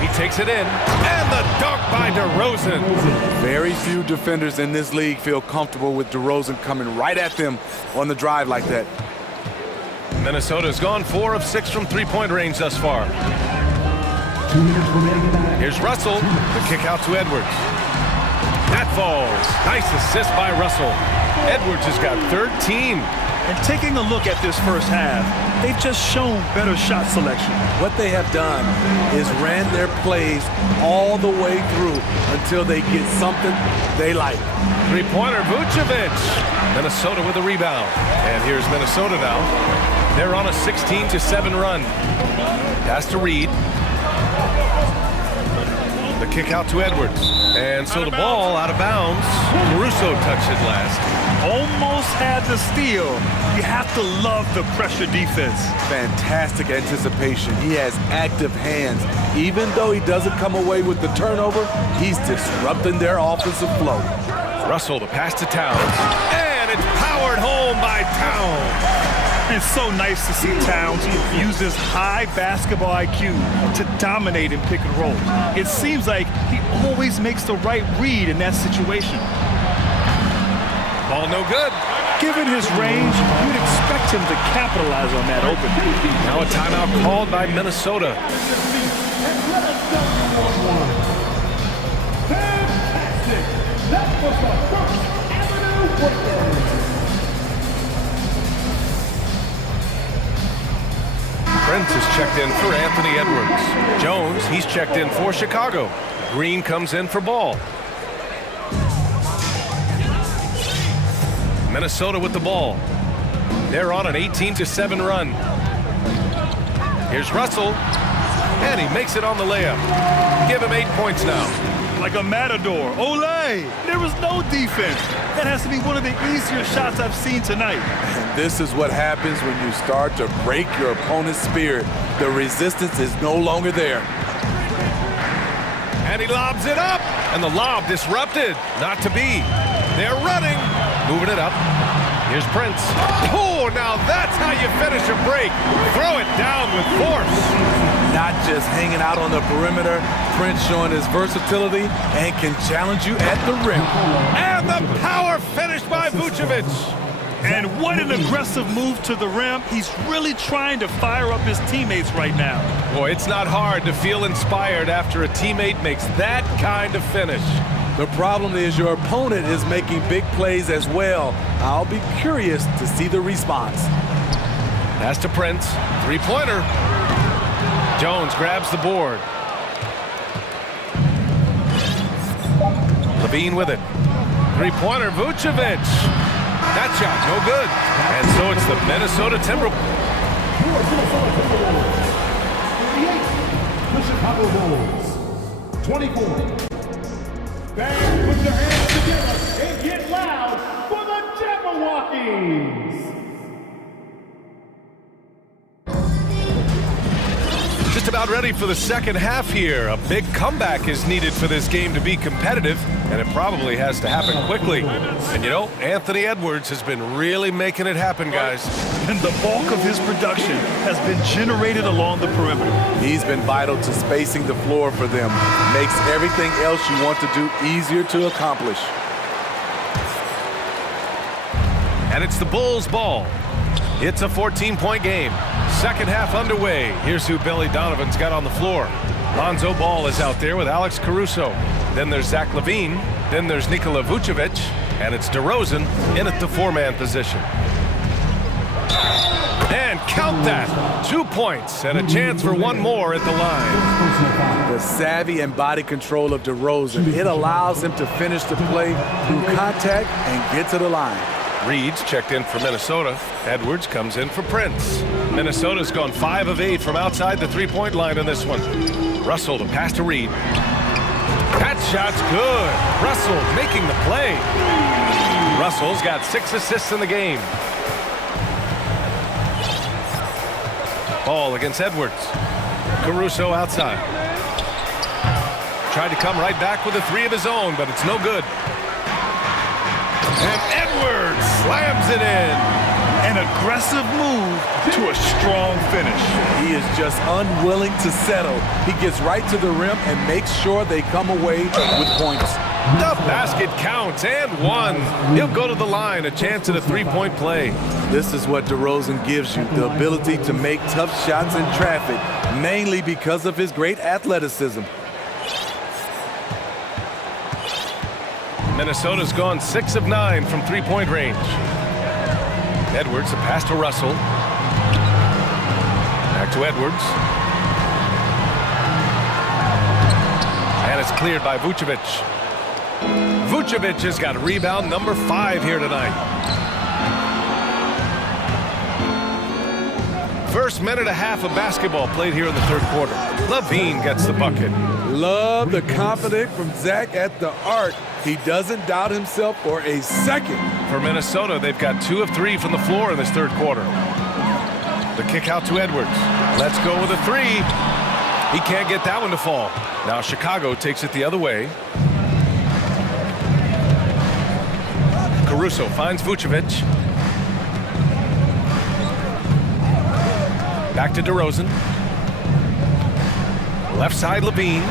He takes it in, and the dunk by DeRozan. Very few defenders in this league feel comfortable with DeRozan coming right at them on the drive like that. Minnesota's gone 4 of 6 from three-point range thus far. Here's Russell, the kick out to Edwards. That falls. Nice assist by Russell. Edwards has got 13. And taking a look at this first half, they've just shown better shot selection. What they have done is ran their plays all the way through until they get something they like. Three-pointer, Vucevic. Minnesota with a rebound. And here's Minnesota now. They're on a 16-7 run. Pass to Reed. The kick out to Edwards. And so the ball out of bounds. Caruso touched it last. Almost had the steal. You have to love the pressure defense. Fantastic anticipation. He has active hands. Even though he doesn't come away with the turnover, he's disrupting their offensive flow. Russell, the pass to Towns. And it's powered home by Towns. It's so nice to see Towns use his high basketball IQ to dominate in pick and roll. It seems like he always makes the right read in that situation. Ball no good. Given his range, you'd expect him to capitalize on that open. Now a timeout called by Minnesota. Fantastic! That was the First Avenue football. Prince is checked in for Anthony Edwards. Jones, he's checked in for Chicago. Green comes in for Ball. Minnesota with the ball. They're on an 18-7 run. Here's Russell, and he makes it on the layup. Give him 8 points now. Like a matador. Olay! There was no defense. That has to be one of the easier shots I've seen tonight. And this is what happens when you start to break your opponent's spirit. The resistance is no longer there. And he lobs it up, and the lob disrupted. Not to be. They're running. Moving it up. Here's Prince. Oh, now that's how you finish a break. Throw it down with force. Not just hanging out on the perimeter. Prince showing his versatility and can challenge you at the rim. And the power finish by Vucevic. And what an aggressive move to the rim. He's really trying to fire up his teammates right now. Boy, it's not hard to feel inspired after a teammate makes that kind of finish. The problem is your opponent is making big plays as well. I'll be curious to see the response. Pass to Prince. Three-pointer. Jones grabs the board. Levine with it. Three-pointer, Vucevic. That shot, no good. And so it's the Minnesota Timberwolves. The Chicago Bulls, 24. Fans, put your hands together and get loud for the Jabberwockies! Just about ready for the second half here. A big comeback is needed for this game to be competitive, and it probably has to happen quickly. And you know, Anthony Edwards has been really making it happen, guys. And the bulk of his production has been generated along the perimeter. He's been vital to spacing the floor for them. Makes everything else you want to do easier to accomplish. And it's the Bulls' ball. It's a 14-point game. Second half underway. Here's who Billy Donovan's got on the floor. Lonzo Ball is out there with Alex Caruso. Then there's Zach LaVine. Then there's Nikola Vucevic. And it's DeRozan in at the four-man position. And count that. 2 points and a chance for one more at the line. The savvy and body control of DeRozan. It allows him to finish the play through contact and get to the line. Reed's checked in for Minnesota. Edwards comes in for Prince. Minnesota's gone 5 of 8 from outside the three-point line in this one. Russell to pass to Reed. That shot's good. Russell making the play. Russell's got 6 assists in the game. Ball against Edwards. Caruso outside. Tried to come right back with a 3 of his own, but it's no good. And Edwards slams it in. An aggressive move to a strong finish. He is just unwilling to settle. He gets right to the rim and makes sure they come away with points. The basket counts and one. He'll go to the line, a chance at a three-point play. This is what DeRozan gives you, the ability to make tough shots in traffic, mainly because of his great athleticism. Minnesota's gone 6 of 9 from three-point range. Edwards, a pass to Russell. Back to Edwards. And it's cleared by Vucevic. Vucevic has got rebound number 5 here tonight. First minute and a half of basketball played here in the third quarter. Levine gets the bucket. Love the confidence from Zach at the arc. He doesn't doubt himself for a second. For Minnesota, they've got 2 of 3 from the floor in this third quarter. The kick out to Edwards. Let's go with a 3. He can't get that one to fall. Now Chicago takes it the other way. Caruso finds Vucevic. Back to DeRozan. Left side, Levine.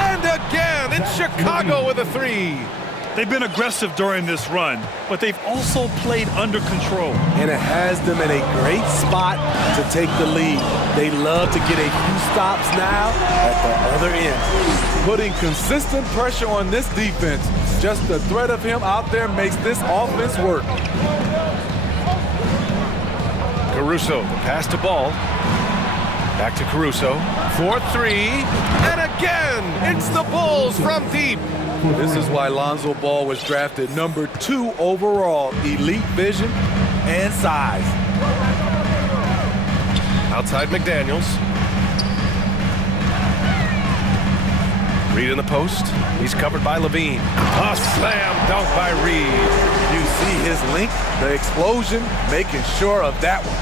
And again, it's Chicago with a 3. They've been aggressive during this run, but they've also played under control. And it has them in a great spot to take the lead. They love to get a few stops now at the other end. Putting consistent pressure on this defense. Just the threat of him out there makes this offense work. Caruso, pass to Ball. Back to Caruso. 4-3. And again, it's the Bulls from deep. This is why Lonzo Ball was drafted number 2 overall. Elite vision and size. Outside McDaniels. Reed in the post. He's covered by Levine. A slam dunk by Reed. You see his link, the explosion, making sure of that one.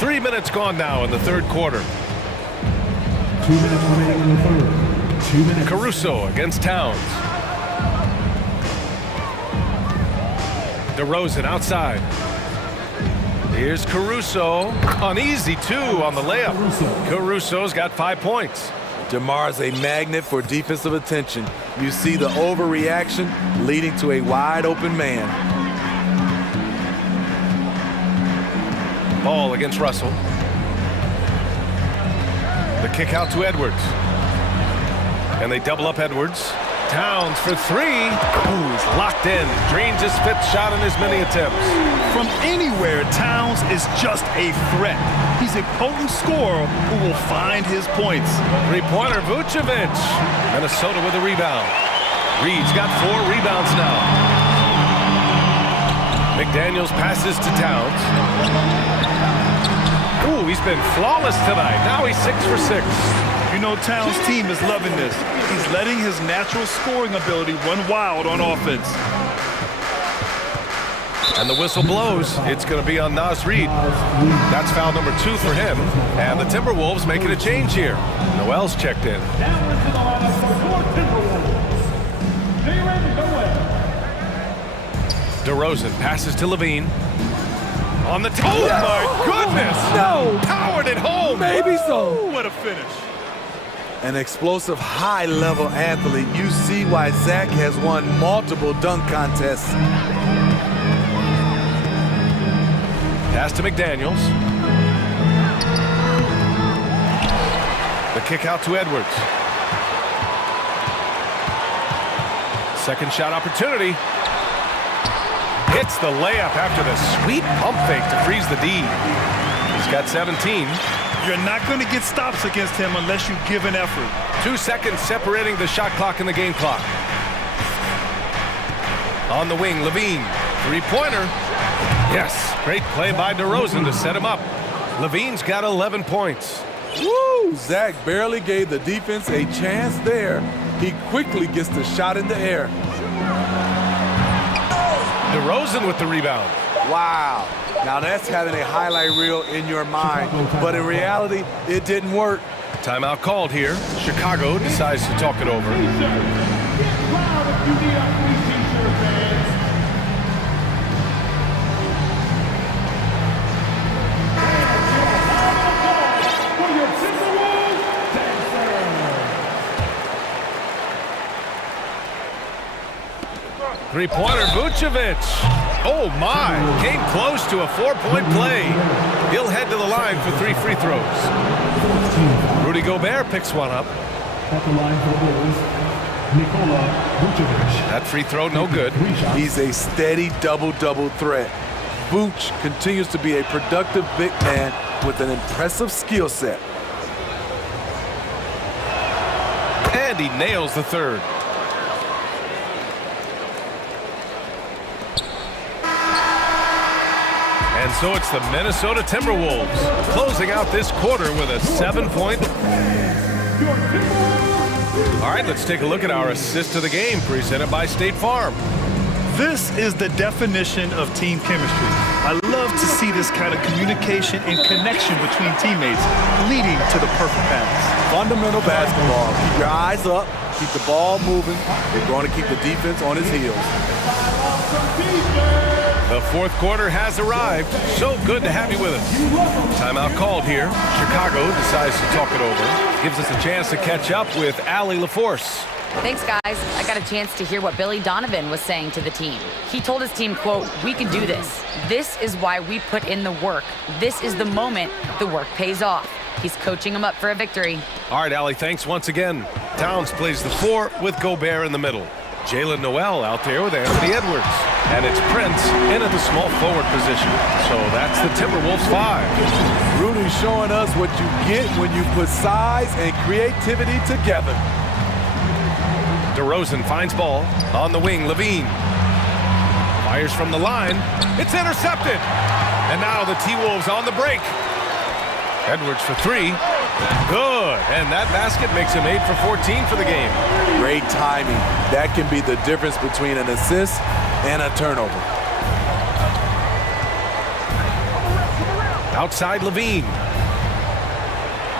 3 minutes gone now in the third quarter. 2 minutes remaining in the third. 2 minutes. Caruso against Towns. DeRozan outside. Here's Caruso. Uneasy, 2 on the layup. Caruso's got 5 points. DeMar's a magnet for defensive attention. You see the overreaction leading to a wide-open man. Ball against Russell. The kick out to Edwards. And they double up Edwards. Towns for 3. Ooh, he's locked in. Drains his 5th shot in as many attempts. From anywhere, Towns is just a threat. He's a potent scorer who will find his points. Three-pointer, Vucevic. Minnesota with a rebound. Reed's got 4 rebounds now. McDaniels passes to Towns. Ooh, he's been flawless tonight. Now he's 6 for 6. You know Towns' team is loving this. He's letting his natural scoring ability run wild on offense. And the whistle blows. It's going to be on Naz Reid. That's foul number 2 for him. And the Timberwolves making a change here. Noel's checked in. DeRozan passes to Levine. On the top. Oh, my goodness! No! Powered it home! Maybe so. What a finish. An explosive high-level athlete. You see why Zach has won multiple dunk contests. Pass to McDaniels. The kick out to Edwards. Second shot opportunity. Hits the layup after the sweet pump fake to freeze the D. He's got 17. You're not going to get stops against him unless you give an effort. 2 seconds separating the shot clock and the game clock. On the wing, Levine. Three-pointer. Yes, great play by DeRozan to set him up. Levine's got 11 points. Woo! Zach barely gave the defense a chance there. He quickly gets the shot in the air. DeRozan with the rebound. Wow. Now that's having a highlight reel in your mind. But in reality, it didn't work. Timeout called here. Chicago decides to talk it over. Three-pointer, Vucevic. Oh, my. Came close to a 4-point play. He'll head to the line for 3 free throws. Rudy Gobert picks one up. At the line for the Bulls, Vucevic. That free throw, no good. He's a steady double-double threat. Vooch continues to be a productive big man with an impressive skill set. And he nails the third. And so it's the Minnesota Timberwolves closing out this quarter with a 7-point. All right, let's take a look at our assist to the game presented by State Farm. This is the definition of team chemistry. I love to see this kind of communication and connection between teammates leading to the perfect pass. Fundamental basketball. Keep your eyes up, keep the ball moving. You're going to keep the defense on his heels. The fourth quarter has arrived. So good to have you with us. Timeout called here. Chicago decides to talk it over. Gives us a chance to catch up with Allie LaForce. Thanks, guys. I got a chance to hear what Billy Donovan was saying to the team. He told his team, quote, "We can do this. This is why we put in the work. This is the moment the work pays off." He's coaching them up for a victory. All right, Allie, thanks once again. Towns plays the 4 with Gobert in the middle. Jalen Noel out there with Anthony Edwards. And it's Prince in at the small forward position. So that's the Timberwolves 5. Rudy's showing us what you get when you put size and creativity together. DeRozan finds ball on the wing. Levine fires from the line. It's intercepted. And now the T-Wolves on the break. Edwards for 3. Good. And that basket makes him 8 for 14 for the game. Great timing. That can be the difference between an assist and a turnover. Outside Levine.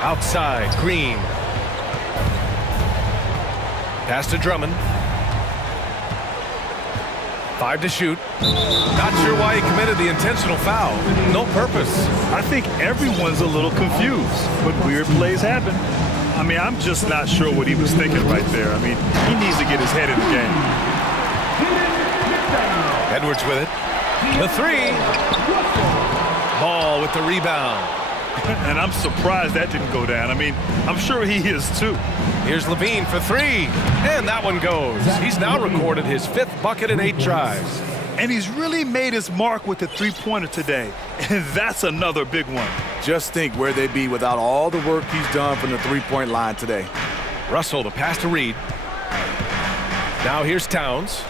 Outside Green. Pass to Drummond. 5 to shoot. Not sure why he committed the intentional foul. No purpose. I think everyone's a little confused, but weird plays happen. I mean, I'm just not sure what he was thinking right there. I mean, he needs to get his head in the game. Edwards with it. The 3. Ball with the rebound. And I'm surprised that didn't go down. I mean, I'm sure he is too. Here's Levine for 3. And that one goes. He's now recorded his 5th bucket in 8 drives. And he's really made his mark with the three-pointer today. And that's another big one. Just think where they'd be without all the work he's done from the three-point line today. Russell, the pass to Reed. Now here's Towns.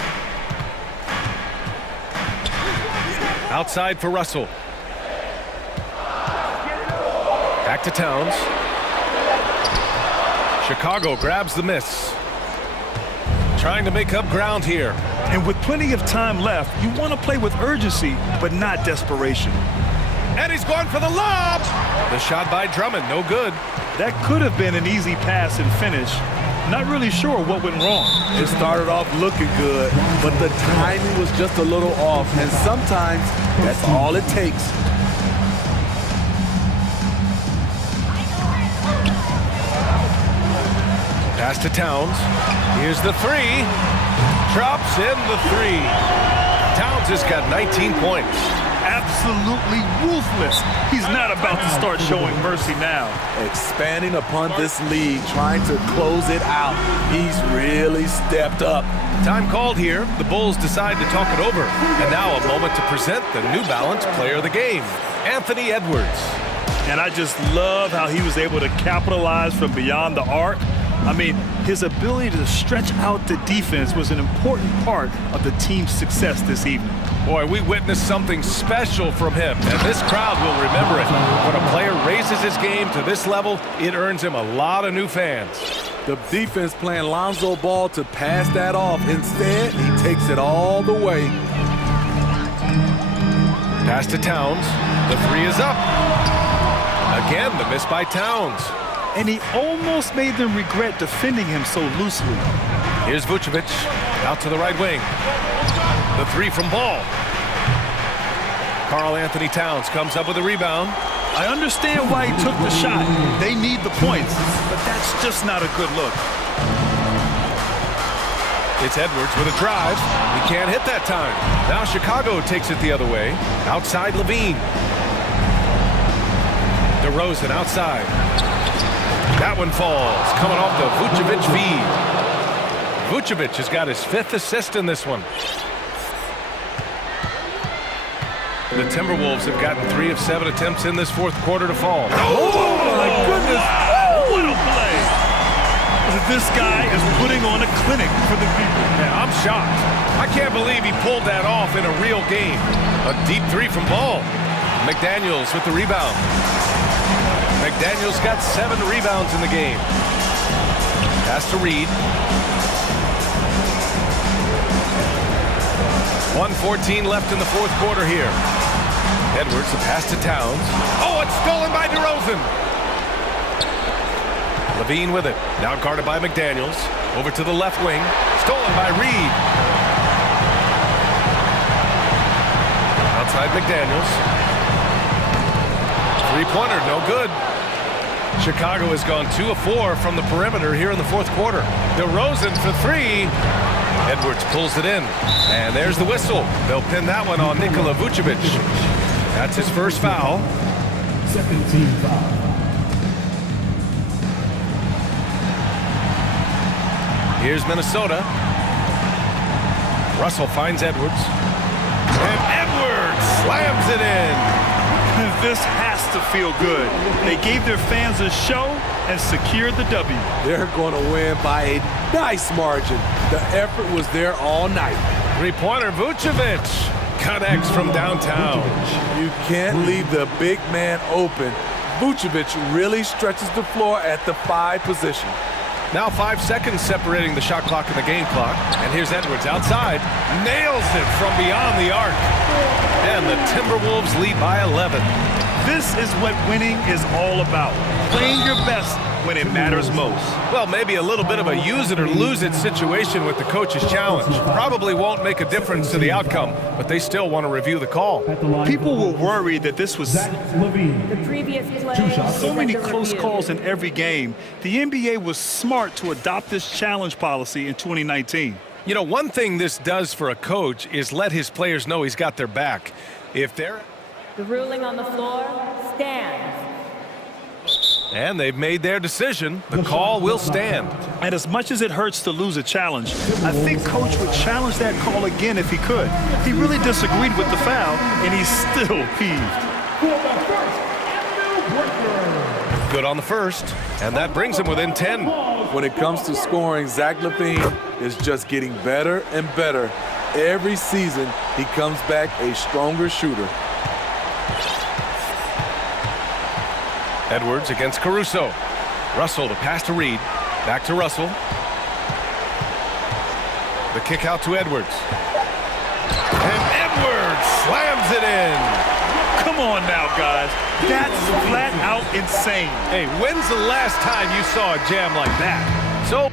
Outside for Russell. Back to Towns. Chicago grabs the miss. Trying to make up ground here. And with plenty of time left, you want to play with urgency, but not desperation. And he's going for the lob. The shot by Drummond, no good. That could have been an easy pass and finish. Not really sure what went wrong. It started off looking good, but the timing was just a little off, and sometimes that's all it takes. Pass to Towns. Here's the 3. Drops in the 3. Towns has got 19 points. Absolutely ruthless. He's not about to start showing mercy now. Expanding upon this lead, trying to close it out. He's really stepped up. Time called here. The Bulls decide to talk it over. And now a moment to present the New Balance Player of the Game, Anthony Edwards. And I just love how he was able to capitalize from beyond the arc. I mean, his ability to stretch out the defense was an important part of the team's success this evening. Boy, we witnessed something special from him, and this crowd will remember it. When a player raises his game to this level, it earns him a lot of new fans. The defense playing Lonzo Ball to pass that off. Instead, he takes it all the way. Pass to Towns. The 3 is up. Again, the miss by Towns. And he almost made them regret defending him so loosely. Here's Vucevic out to the right wing. The 3 from Ball. Karl Anthony Towns comes up with a rebound. I understand why he took the shot. They need the points, but that's just not a good look. It's Edwards with a drive. He can't hit that time. Now Chicago takes it the other way. Outside Levine. DeRozan outside. That one falls. Coming off the Vucevic feed. Vucevic has got his 5th assist in this one. The Timberwolves have gotten 3 of 7 attempts in this 4th quarter to fall. Oh my goodness! Oh, what a play! This guy is putting on a clinic for the people. Yeah, I'm shocked. I can't believe he pulled that off in a real game. A deep 3 from Ball. McDaniels with the rebound. McDaniels got 7 rebounds in the game. Pass to Reed. 1:14 left in the 4th quarter here. Edwards, the pass to Towns. Oh, it's stolen by DeRozan. Levine with it. Now guarded by McDaniels. Over to the left wing. Stolen by Reed. Outside McDaniels. Three-pointer, no good. Chicago has gone 2 of 4 from the perimeter here in the 4th quarter. DeRozan for 3. Edwards pulls it in. And there's the whistle. They'll pin that one on Nikola Vucevic. That's his first foul. Second team foul. Here's Minnesota. Russell finds Edwards. And Edwards slams it in. This has to feel good. They gave their fans a show and secured the W. They're going to win by a nice margin. The effort was there all night. Three-pointer, Vucevic connects from downtown. You can't leave the big man open. Vucevic really stretches the floor at the 5 position. Now 5 seconds separating the shot clock and the game clock. And here's Edwards outside. Nails it from beyond the arc. And the Timberwolves lead by 11. This is what winning is all about. Playing your best when it matters most. Well, maybe a little bit of a use it or lose it situation with the coach's challenge. Probably won't make a difference to the outcome, but they still want to review the call. People were worried that this was The previous play. so many close calls in every game. The NBA was smart to adopt this challenge policy in 2019. You know, one thing this does for a coach is let his players know he's got their back. If they're... The ruling on the floor stands. And they've made their decision. The call will stand. And as much as it hurts to lose a challenge, I think Coach would challenge that call again if he could. He really disagreed with the foul, and he's still peeved. Good on the first, and that brings him within 10. When it comes to scoring, Zach LaVine is just getting better and better. Every season, he comes back a stronger shooter. Edwards against Caruso. Russell, the pass to Reed. Back to Russell. The kick out to Edwards. And Edwards slams it in. Come on now, guys. That's flat out insane. Hey, when's the last time you saw a jam like that? So...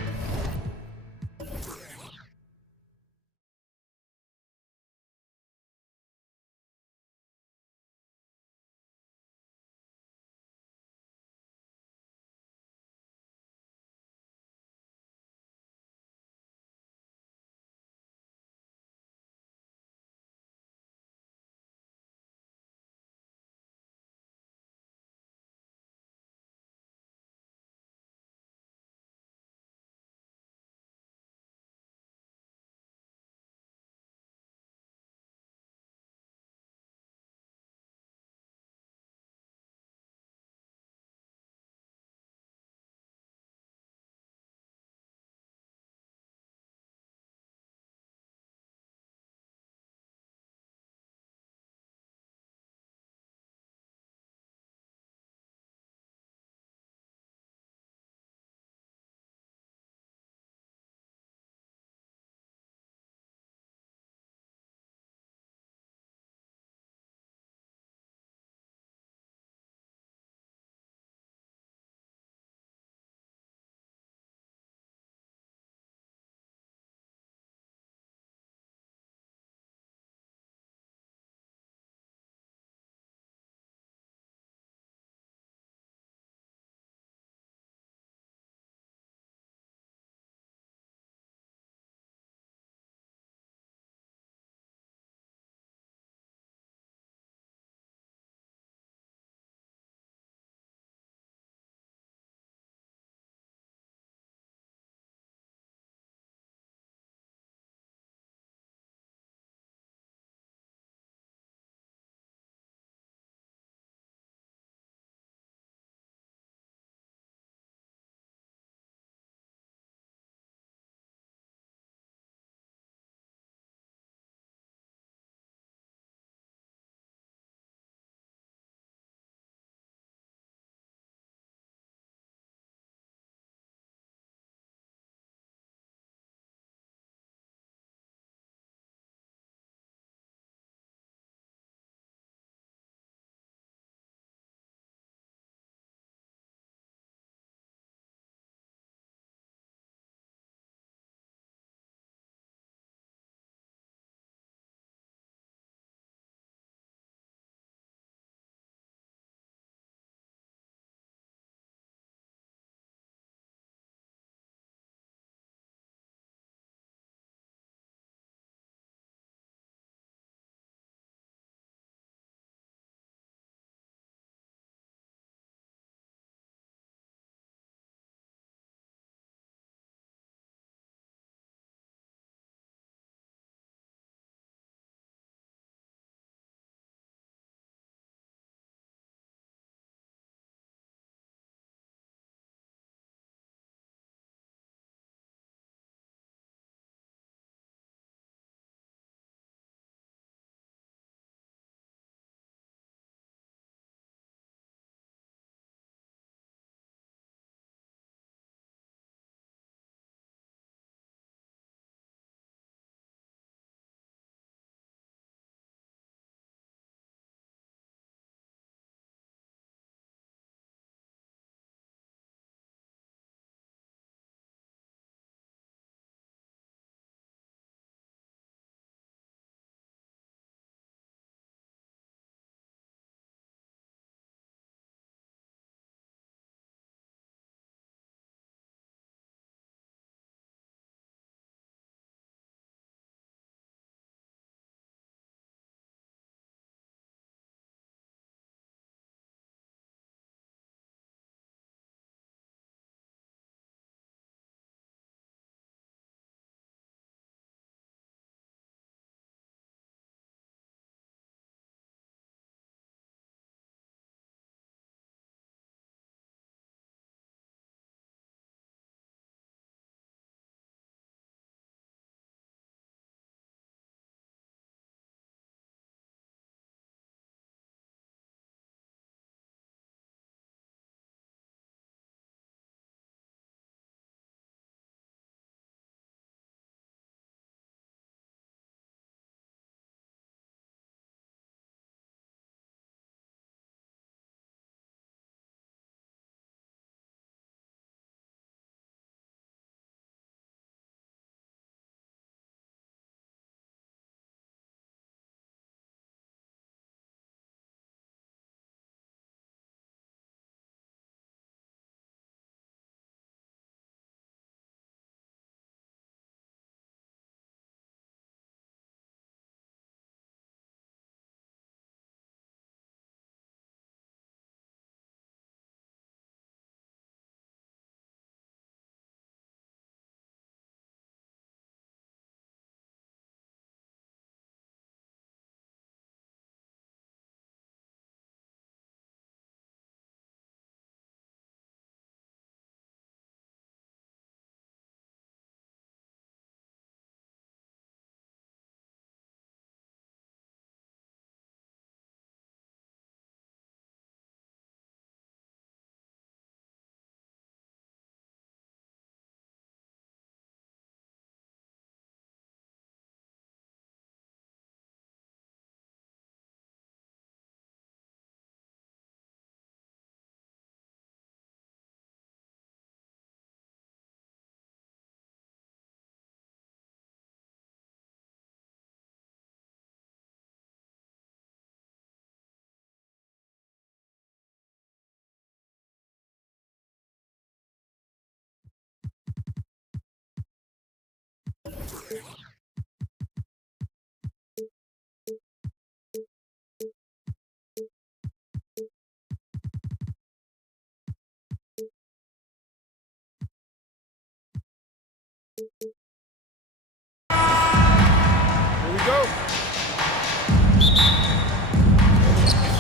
go.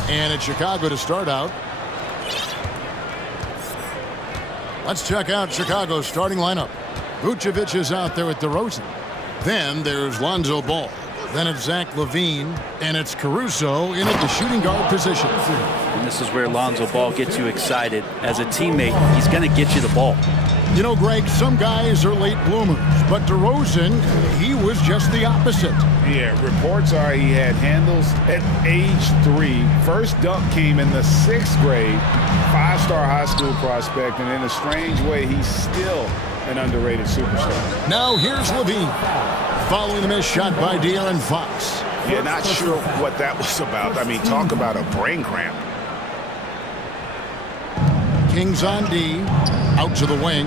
And it's Chicago to start out. Let's check out Chicago's starting lineup. Vucevic is out there with DeRozan. Then there's Lonzo Ball. Then it's Zach LaVine, and it's Caruso in at the shooting guard position. And this is where Lonzo Ball gets you excited. As a teammate, he's going to get you the ball. You know, Greg, some guys are late bloomers, but DeRozan, he was just the opposite. Yeah, reports are he had handles at age 3. First dunk came in the 6th grade. 5-star high school prospect, and in a strange way, he's still an underrated superstar. Now here's LaVine. Following the missed shot by De'Aaron Fox. Yeah, not sure what that was about. I mean, talk about a brain cramp. Kings on D. Out to the wing.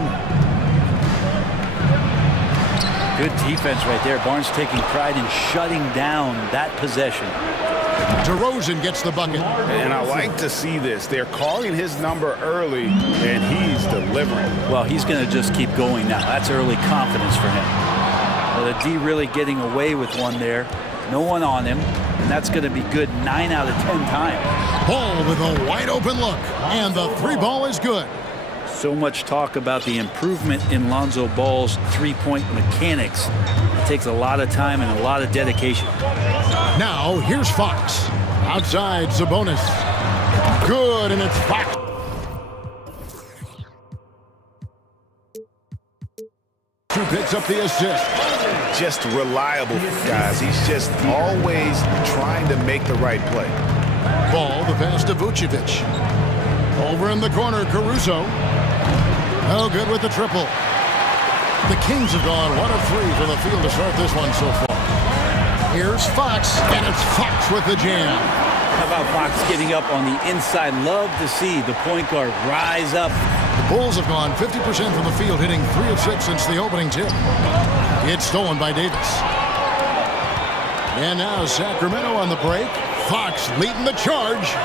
Good defense right there. Barnes taking pride in shutting down that possession. DeRozan gets the bucket. And I like to see this. They're calling his number early, and he's delivering. Well, he's going to just keep going now. That's early confidence for him. Well, the D really getting away with one there. No one on him, and that's going to be good 9 out of 10 times. Ball with a wide open look, and the 3 ball is good. So much talk about the improvement in Lonzo Ball's three-point mechanics. It takes a lot of time and a lot of dedication. Now, here's Fox. Outside, Sabonis. Good, and it's Fox. Who picks up the assist. Just reliable, guys. He's just always trying to make the right play. Ball, the pass to Vucevic. Over in the corner, Caruso. Oh, good with the triple. The Kings have gone 1 of 3 from the field to start this one so far. Here's Fox, and it's Fox with the jam. How about Fox getting up on the inside? Love to see the point guard rise up. The Bulls have gone 50% from the field, hitting 3 of 6 since the opening tip. It's stolen by Davis. And now Sacramento on the break. Fox leading the charge.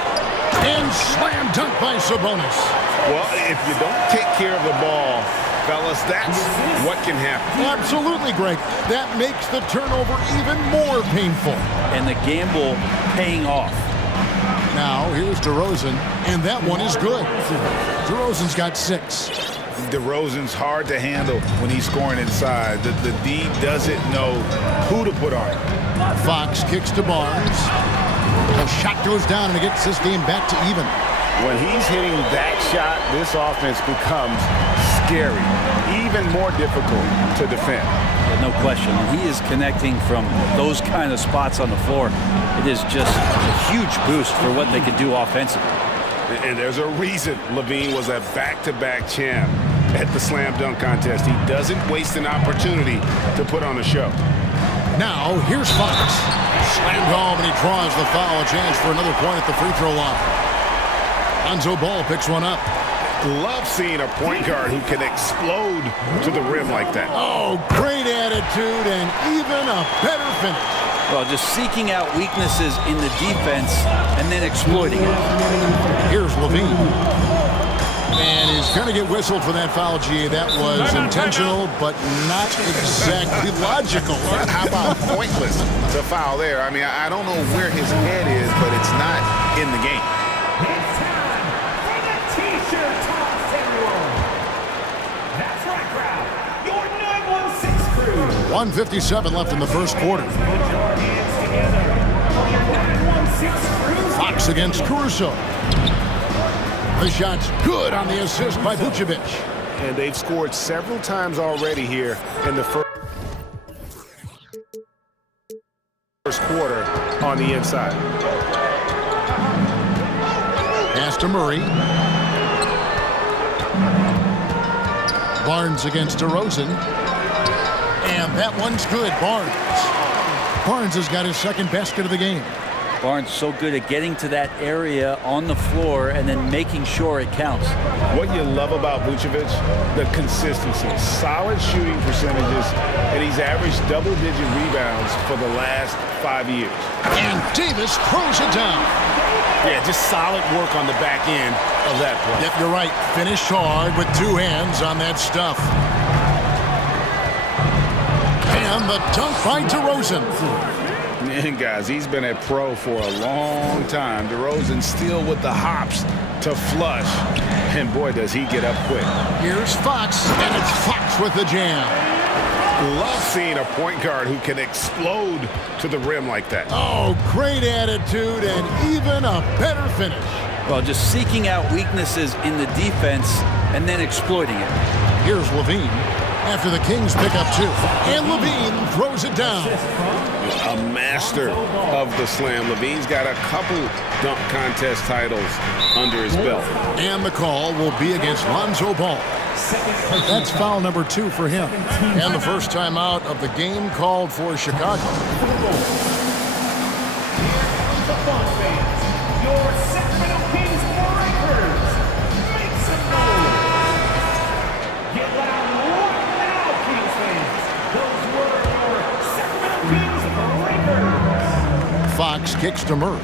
And slam dunk by Sabonis. Well, if you don't take care of the ball, fellas, that's what can happen. Absolutely, Greg. That makes the turnover even more painful. And the gamble paying off. Now, here's DeRozan, and that one is good. DeRozan's got 6. DeRozan's hard to handle when he's scoring inside. The D doesn't know who to put on him. Fox kicks to Barnes. The shot goes down, and it gets this game back to even. When he's hitting that shot, this offense becomes scary, even more difficult to defend. No question. He is connecting from those kind of spots on the floor. It is just a huge boost for what they can do offensively. And there's a reason LaVine was a back-to-back champ at the slam dunk contest. He doesn't waste an opportunity to put on a show. Now, here's Fox. Slammed home, and he draws the foul. A chance for another point at the free throw line. Lonzo Ball picks one up. Love seeing a point guard who can explode to the rim like that. Oh, great attitude and even a better finish. Well, just seeking out weaknesses in the defense and then exploiting it. Here's LaVine. And he's going to get whistled for that foul, G. That was intentional, but not exactly logical. How about pointless to foul there? I mean, I don't know where his head is, but it's not in the game. 1:57 left in the first quarter. Fox against Caruso. The shot's good on the assist by Vucevic. And they've scored several times already here in the first quarter on the inside. Pass to Murray. Barnes against DeRozan. And that one's good. Barnes has got his second basket of the game. Barnes so good at getting to that area on the floor and then making sure it counts. What you love about Vucevic, the consistency, solid shooting percentages, and he's averaged double-digit rebounds for the last 5 years. And Davis throws it down. Yeah, just solid work on the back end of that play. Yep, you're right. Finished hard with 2 hands on that stuff. And the dunk by DeRozan. And guys, he's been a pro for a long time. DeRozan still with the hops to flush. And boy, does he get up quick. Here's Fox, and it's Fox with the jam. Love seeing a point guard who can explode to the rim like that. Oh, great attitude and even a better finish. Well, just seeking out weaknesses in the defense and then exploiting it. Here's Levine after the Kings pick up 2. And Levine throws it down. A master of the slam. Levine's got a couple dunk contest titles under his belt. And the call will be against Lonzo Ball. That's foul number 2 for him. And the first time out of the game called for Chicago. Your Sacramento Kings breakers. Make some noise. Get loud right now, Kings fans. Those were your Sacramento Kings breakers. Fox kicks to Murray.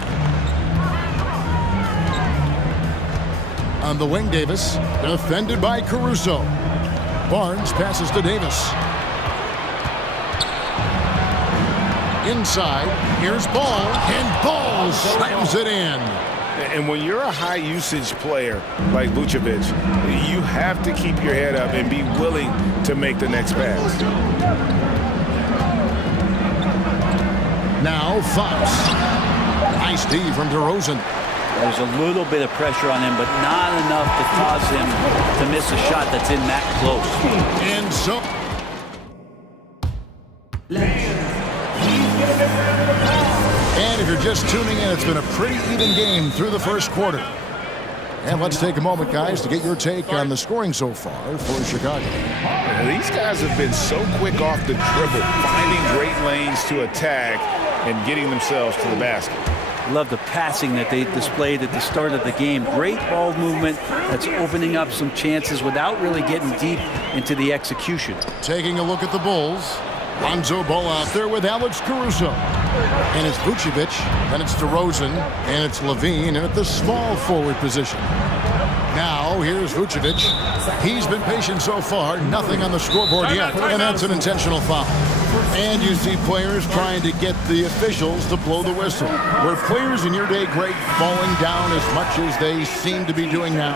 On the wing, Davis, defended by Caruso. Barnes passes to Davis. Inside, here's Ball, and Ball slams it in. And when you're a high-usage player like Vucevic, you have to keep your head up and be willing to make the next pass. Now Fox. Nice D from DeRozan. There's a little bit of pressure on him, but not enough to cause him to miss a shot that's in that close. And so... And if you're just tuning in, it's been a pretty even game through the first quarter. And let's take a moment, guys, to get your take on the scoring so far for Chicago. These guys have been so quick off the dribble, finding great lanes to attack and getting themselves to the basket. Love the passing that they displayed at the start of the game. Great ball movement that's opening up some chances without really getting deep into the execution. Taking a look at the Bulls. Lonzo Ball out there with Alex Caruso. And it's Vucevic, then it's DeRozan, and it's Levine, and at the small forward position. Now, here's Vucevic. He's been patient so far, nothing on the scoreboard yet, and that's an intentional foul. And you see players trying to get the officials to blow the whistle. Were players in your day great falling down as much as they seem to be doing now?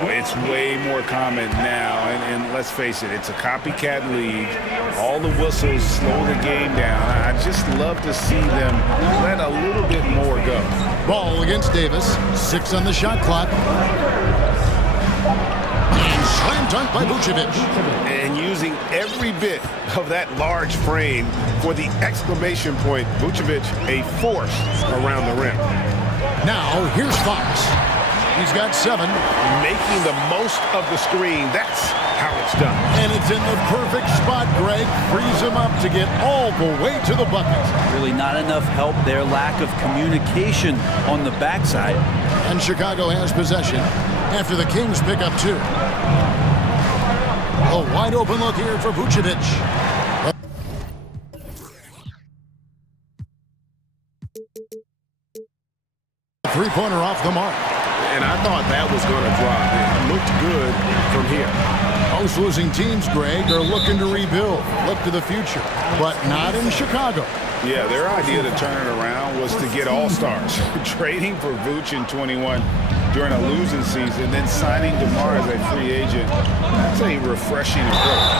Oh, it's way more common now, and let's face it, it's a copycat league. All the whistles slow the game down. I just love to see them let a little bit more go. Ball against Davis, 6 on the shot clock. And slam dunk by Vucevic. And using every bit of that large frame for the exclamation point, Vucevic a force around the rim. Now, here's Fox. He's got 7. Making the most of the screen. That's how it's done. And it's in the perfect spot, Greg. Frees him up to get all the way to the bucket. Really not enough help there. Lack of communication on the backside. And Chicago has possession after the Kings pick up 2. A wide open look here for Vucevic. Three-pointer off the mark. And I thought that was going to drop. It looked good from here. Most losing teams, Greg, are looking to rebuild, look to the future, but not in Chicago. Yeah, their idea to turn it around was to get all-stars. Trading for Vooch in 21 during a losing season, then signing DeMar as a free agent. That's a refreshing approach.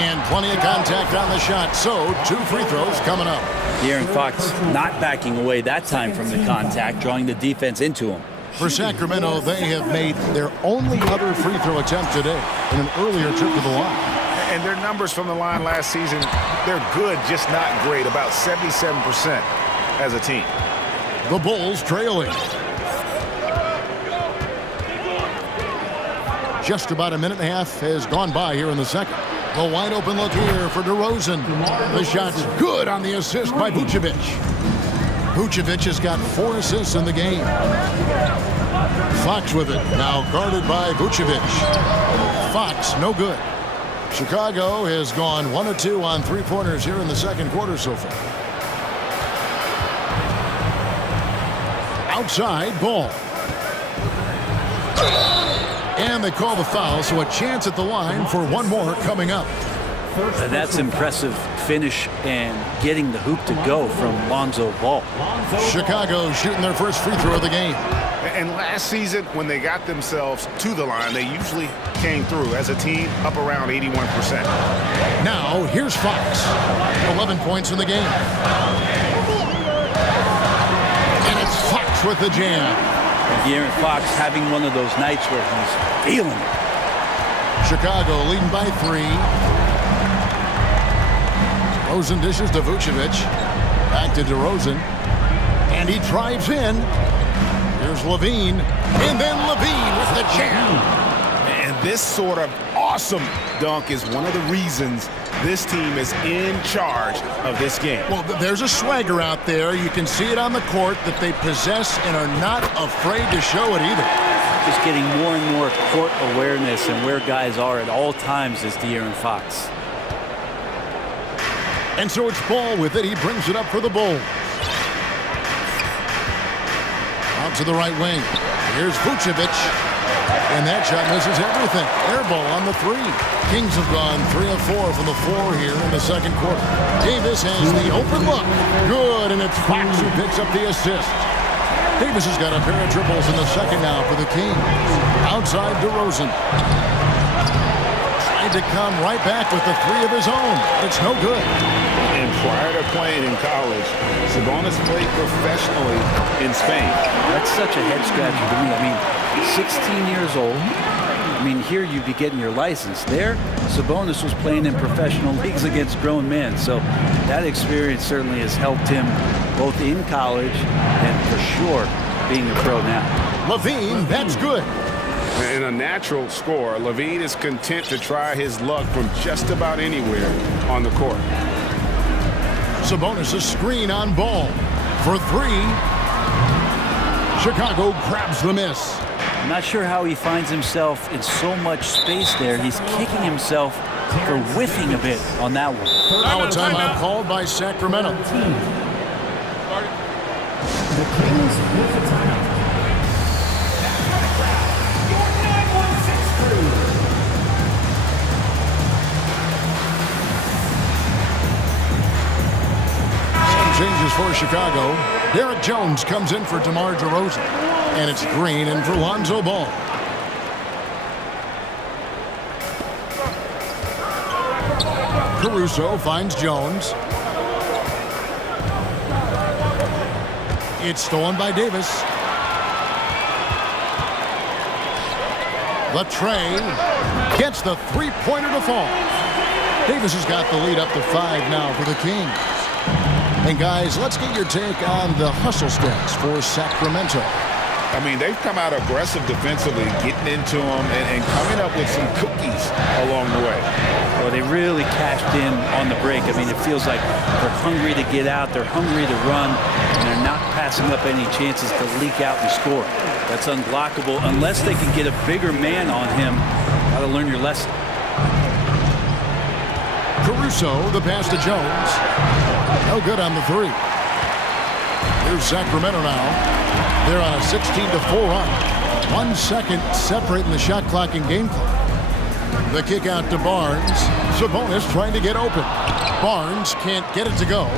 And plenty of contact on the shot, so 2 free throws coming up. De'Aaron Fox not backing away that time from the contact, drawing the defense into him. For Sacramento, they have made their only other free throw attempt today in an earlier trip to the line. And their numbers from the line last season, they're good, just not great, about 77% as a team. The Bulls trailing. Just about a minute and a half has gone by here in the second. A wide open look here for DeRozan. The shot's good on the assist by Vucevic. Vucevic has got 4 assists in the game. Fox with it, now guarded by Vucevic. Fox, no good. Chicago has gone 1 of 2 on three-pointers here in the second quarter so far. Outside, Ball. And they call the foul, so a chance at the line for one more coming up. That's impressive finish and getting the hoop to go from Lonzo Ball. Chicago shooting their first free throw of the game. And last season, when they got themselves to the line, they usually came through as a team up around 81%. Now, here's Fox. 11 points in the game. And it's Fox with the jam. And De'Aaron Fox having one of those nights where he's feeling it. Chicago leading by 3. DeRozan dishes to Vucevic. Back to DeRozan. And he drives in. Here's Levine. And then Levine with the jam. And this sort of awesome dunk is one of the reasons this team is in charge of this game. Well, there's a swagger out there. You can see it on the court that they possess and are not afraid to show it either. Just getting more and more court awareness and where guys are at all times is De'Aaron Fox. And so it's Ball with it. He brings it up for the Bulls. Out to the right wing. Here's Vucevic. And that shot misses everything. Air ball on the 3. Kings have gone 3 of 4 from the floor here in the second quarter. Davis has the open look. Good, and it's Fox who picks up the assist. Davis has got a pair of triples in the second now for the Kings. Outside DeRozan. Tried to come right back with the 3 of his own. It's no good. And prior to playing in college, Sabonis played professionally in Spain. That's such a head scratcher to me. I mean, 16 years old. I mean, here you'd be getting your license. There, Sabonis was playing in professional leagues against grown men. So that experience certainly has helped him both in college and for sure being a pro now. Levine, that's good. In a natural score, Levine is content to try his luck from just about anywhere on the court. Sabonis a screen on Ball for 3. Chicago grabs the miss. I'm not sure how he finds himself in so much space there. He's kicking himself for whiffing a bit on that one. Now a timeout called by Sacramento. The Kings with the timeout. Changes for Chicago. Derek Jones comes in for DeMar DeRozan. And it's Green in for Lonzo Ball. Caruso finds Jones. It's stolen by Davis. Latrey gets the 3-pointer to fall. Davis has got the lead up to 5 now for the Kings. And guys, let's get your take on the hustle stats for Sacramento. I mean, they've come out aggressive defensively, getting into them and coming up with some cookies along the way. Well, they really cashed in on the break. I mean, it feels like they're hungry to get out, they're hungry to run, and they're not passing up any chances to leak out and score. That's unblockable unless they can get a bigger man on him. Got to learn your lesson. Caruso, the pass to Jones. No good on the 3. Here's Sacramento now. They're on a 16-4 run. 1 second separating the shot clock and game clock. The kick out to Barnes. Sabonis trying to get open. Barnes can't get it to go.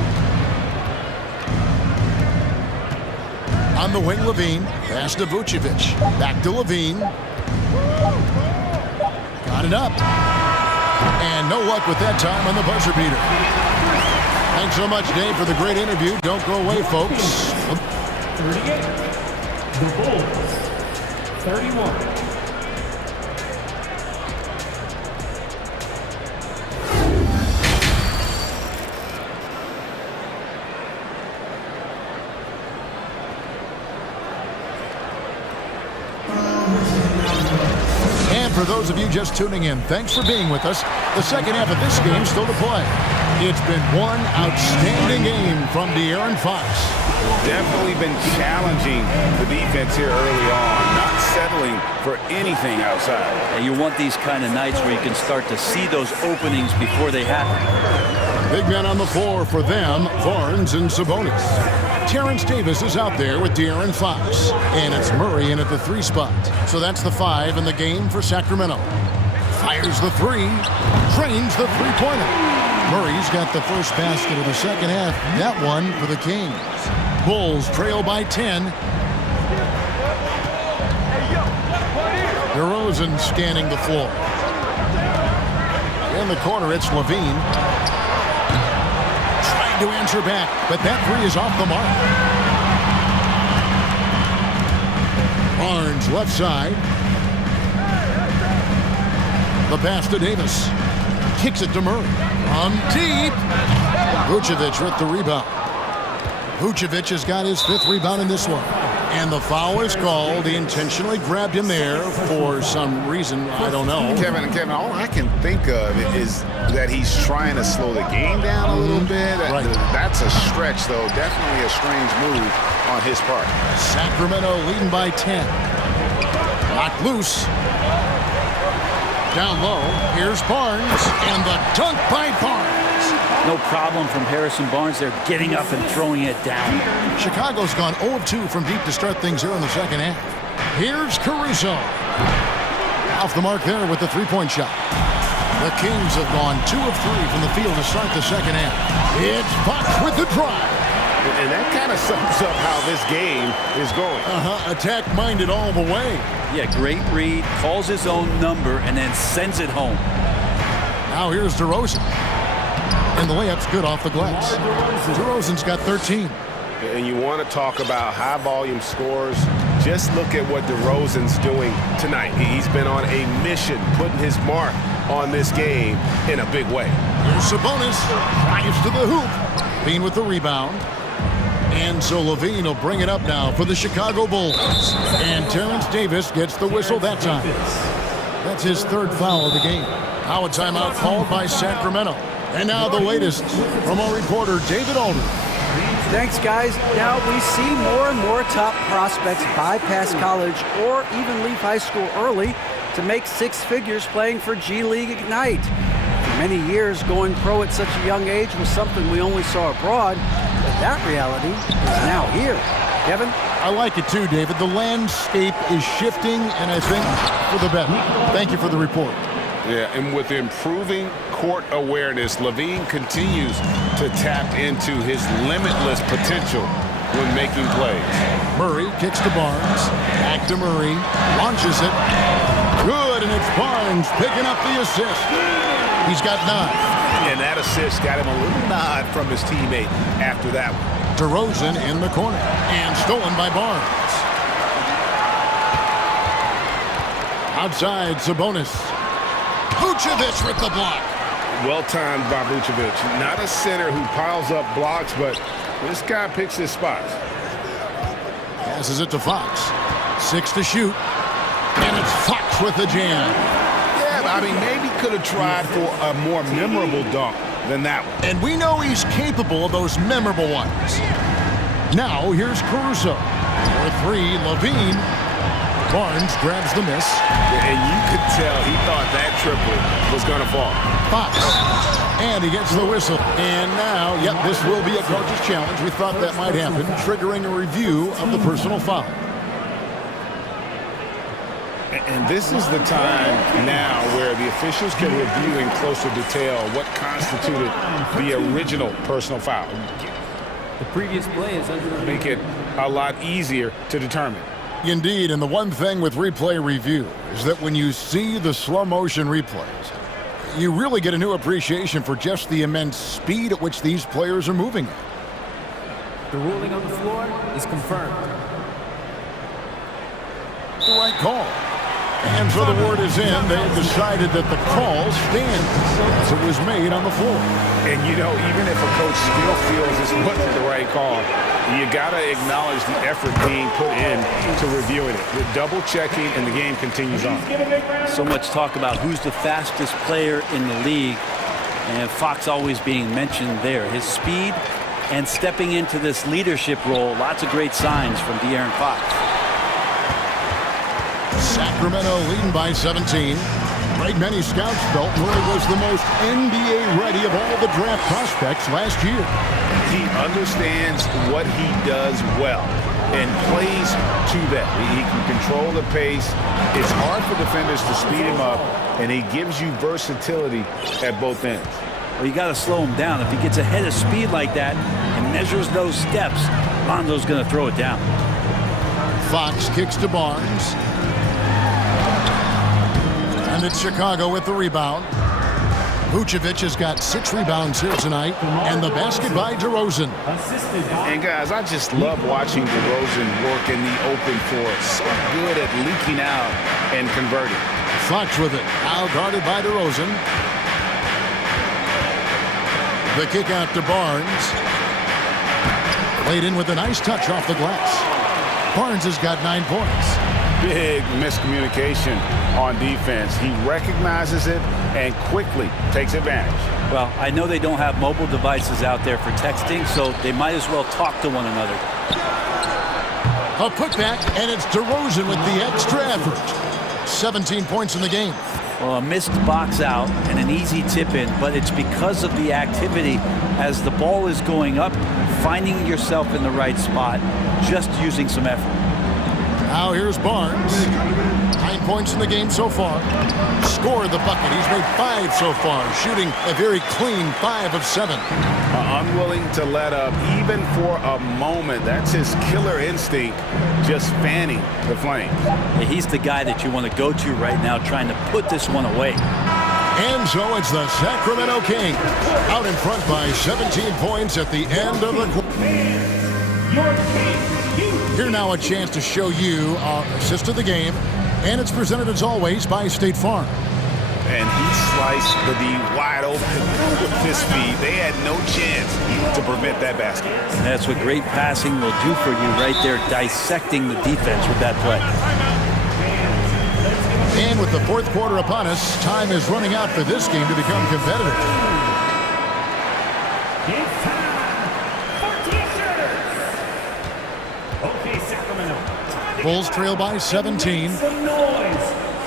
On the wing, Levine. Pass to Vucevic. Back to Levine. Got it up. And no luck with that time on the buzzer beater. Thanks so much, Dave, for the great interview. Don't go away, folks. 38. The Bulls. 31. And for those of you just tuning in, thanks for being with us. The second half of this game still to play. It's been one outstanding game from De'Aaron Fox. Definitely been challenging the defense here early on, not settling for anything outside. And you want these kind of nights where you can start to see those openings before they happen. Big men on the floor for them, Barnes and Sabonis. Terrence Davis is out there with De'Aaron Fox. And it's Murray in at the 3 spot. So that's the 5 in the game for Sacramento. Fires the three. Drains the three-pointer. Murray's got the first basket of the second half. That one for the Kings. Bulls trail by 10. DeRozan scanning the floor. In the corner, it's Levine. Trying to answer back, but that three is off the mark. Barnes left side. The pass to Davis. Kicks it to Murray. From deep. Vucevic with the rebound. Vucevic has got his 5th rebound in this one. And the foul is called. He intentionally grabbed him there for some reason. I don't know. Kevin, all I can think of is that he's trying to slow the game down a little bit. Right. That's a stretch, though. Definitely a strange move on his part. Sacramento leading by 10. Knocked loose. Down low. Here's Barnes. And the dunk by Barnes. No problem from Harrison Barnes. They're getting up and throwing it down. Chicago's gone 0 of 2 from deep to start things here in the second half. Here's Caruso. Off the mark there with the three-point shot. The Kings have gone 2 of 3 from the field to start the second half. It's Fox with the drive. And that kind of sums up how this game is going. Attack-minded all the way. Yeah, great read. Calls his own number and then sends it home. Now here's DeRozan. And the layup's good off the glass. DeRozan's got 13. And you want to talk about high-volume scores, just look at what DeRozan's doing tonight. He's been on a mission, putting his mark on this game in a big way. Here's Sabonis. Drives to the hoop. Levine with the rebound. And so Levine will bring it up now for the Chicago Bulls. And Terrence Davis gets the whistle that time. That's his 3rd foul of the game. Now a timeout called by Sacramento. And now the latest from our reporter, David Aldridge. Thanks, guys. Now we see more and more top prospects bypass college or even leave high school early to make 6 figures playing for G League Ignite. For many years, going pro at such a young age was something we only saw abroad, but that reality is now here. Kevin? I like it too, David. The landscape is shifting, and I think for the better. Thank you for the report. Yeah, and with improving court awareness, Levine continues to tap into his limitless potential when making plays. Murray kicks to Barnes. Back to Murray. Launches it. Good, and it's Barnes picking up the assist. He's got 9. And that assist got him a little nod from his teammate after that one. DeRozan in the corner. And stolen by Barnes. Outside, Sabonis. Vucevic with the block. Well timed by Vucevic. Not a center who piles up blocks, but this guy picks his spots. Passes it to Fox. 6 to shoot. And it's Fox with the jam. Yeah, I mean, maybe could have tried for a more memorable dunk than that one. And we know he's capable of those memorable ones. Now here's Caruso. For 3, Levine. Barnes grabs the miss. And you could tell he thought that triple was going to fall. Fox. And he gets the whistle. And now, this will be a coach's challenge. We thought that might happen, triggering a review of the personal foul. And this is the time now where the officials can review in closer detail what constituted the original personal foul. The previous play is under the make it a lot easier to determine. Indeed, and the one thing with replay review is that when you see the slow motion replays, you really get a new appreciation for just the immense speed at which these players are moving at. The ruling on the floor is confirmed. The right call. And so the word is in. They've decided that the call stands as it was made on the floor. And you know, even if a coach still feels this wasn't the right call, you got to acknowledge the effort being put in to reviewing it. The double checking, and the game continues on. So much talk about who's the fastest player in the league, and Fox always being mentioned there. His speed and stepping into this leadership role, lots of great signs from De'Aaron Fox. Sacramento leading by 17. Right, many scouts felt Murray was the most NBA ready of all the draft prospects last year. He understands what he does well and plays to that. He can control the pace. It's hard for defenders to speed him up, and he gives you versatility at both ends. Well, you got to slow him down. If he gets ahead of speed like that and measures those steps, Lonzo's going to throw it down. Fox kicks to Barnes. And it's Chicago with the rebound. Vucevic has got 6 rebounds here tonight, and the basket by DeRozan. And guys, I just love watching DeRozan work in the open floor. So good at leaking out and converting. Fox with it, now guarded by DeRozan. The kick out to Barnes. Played in with a nice touch off the glass. Barnes has got 9 points. Big miscommunication on defense. He recognizes it and quickly takes advantage. Well, I know they don't have mobile devices out there for texting, so they might as well talk to one another. A putback, and it's DeRozan with the extra effort. 17 points in the game. Well, a missed box out and an easy tip in, but it's because of the activity as the ball is going up, finding yourself in the right spot, just using some effort. Now here's Barnes. 9 points in the game so far. Scored the bucket. He's made 5 so far, shooting a very clean 5 of 7. Unwilling to let up even for a moment. That's his killer instinct, just fanning the flame. He's the guy that you want to go to right now, trying to put this one away. And so it's the Sacramento Kings out in front by 17 points at the end of the quarter. Here now a chance to show you our assist of the game, and it's presented as always by State Farm. And he sliced the D wide open with his feet. They had no chance to prevent that basket. And that's what great passing will do for you right there, dissecting the defense with that play. And with the fourth quarter upon us, time is running out for this game to become competitive. It's time for T-shirts. Okay, Sacramento. Bulls trail by 17.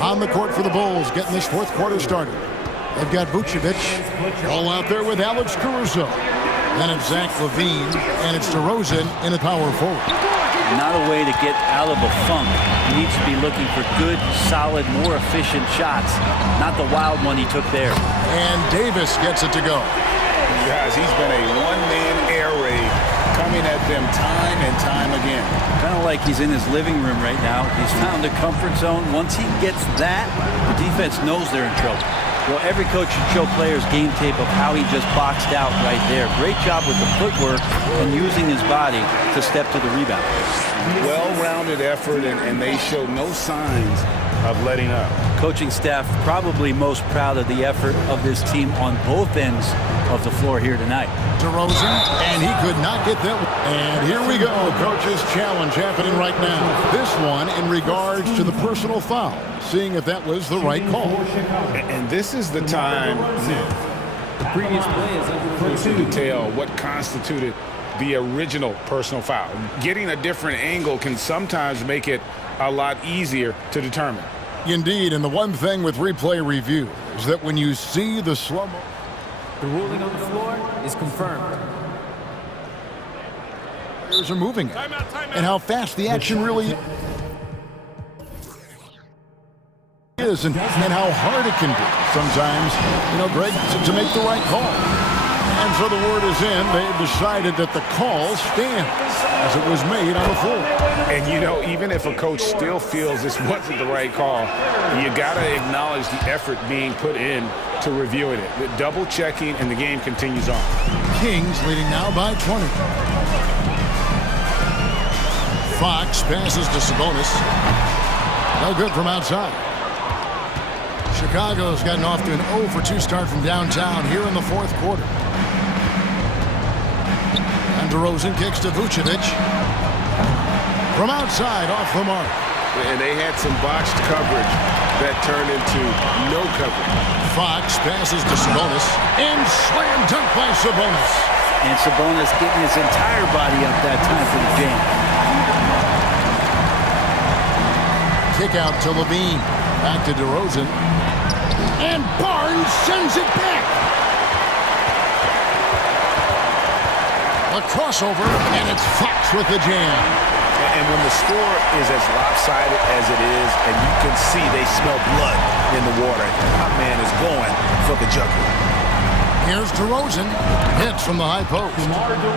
On the court for the Bulls, getting this fourth quarter started. They've got Vucevic all out there with Alex Caruso. Then it's Zach LaVine, and it's DeRozan in a power forward. Not a way to get out of a funk. He needs to be looking for good, solid, more efficient shots, not the wild one he took there. And Davis gets it to go. Guys, he's been a one-man air raid coming at them time and time again. Kind of like he's in his living room right now. He's found a comfort zone. Once he gets that, the defense knows they're in trouble. Well, every coach should show players game tape of how he just boxed out right there. Great job with the footwork and using his body to step to the rebound. Well-rounded effort, and they show no signs of letting up. Coaching staff probably most proud of the effort of this team on both ends of the floor here tonight. DeRozan, and he could not get that. And here we go, coach's challenge happening right now. This one in regards to the personal foul, seeing if that was the right call. And this is the time The previous play is under to tell what constituted the original personal foul. Getting a different angle can sometimes make it a lot easier to determine. Indeed, and the one thing with replay review is that when you see the slow-mo, The ruling on the floor is confirmed. players are moving it, and how fast the action really is, and how hard it can be sometimes, Greg, to make the right call. And so the word is in. They've decided that the call stands as it was made on the floor. And even if a coach still feels this wasn't the right call, you got to acknowledge the effort being put in to reviewing it. The double checking, and the game continues on. Kings leading now by 20. Fox passes to Sabonis. No good from outside. Chicago's gotten off to an 0-for-2 start from downtown here in the fourth quarter. And DeRozan kicks to Vucevic. From outside, off the mark. And they had some botched coverage that turned into no coverage. Fox passes to Sabonis. And slam dunk by Sabonis. And Sabonis getting his entire body up that time for the game. Kick out to LaVine. Back to DeRozan. And Barnes sends it back. A crossover, and it's Fox with the jam. And when the score is as lopsided as it is, and you can see they smell blood in the water, that man is going for the jugular. Here's DeRozan. Hits from the high post.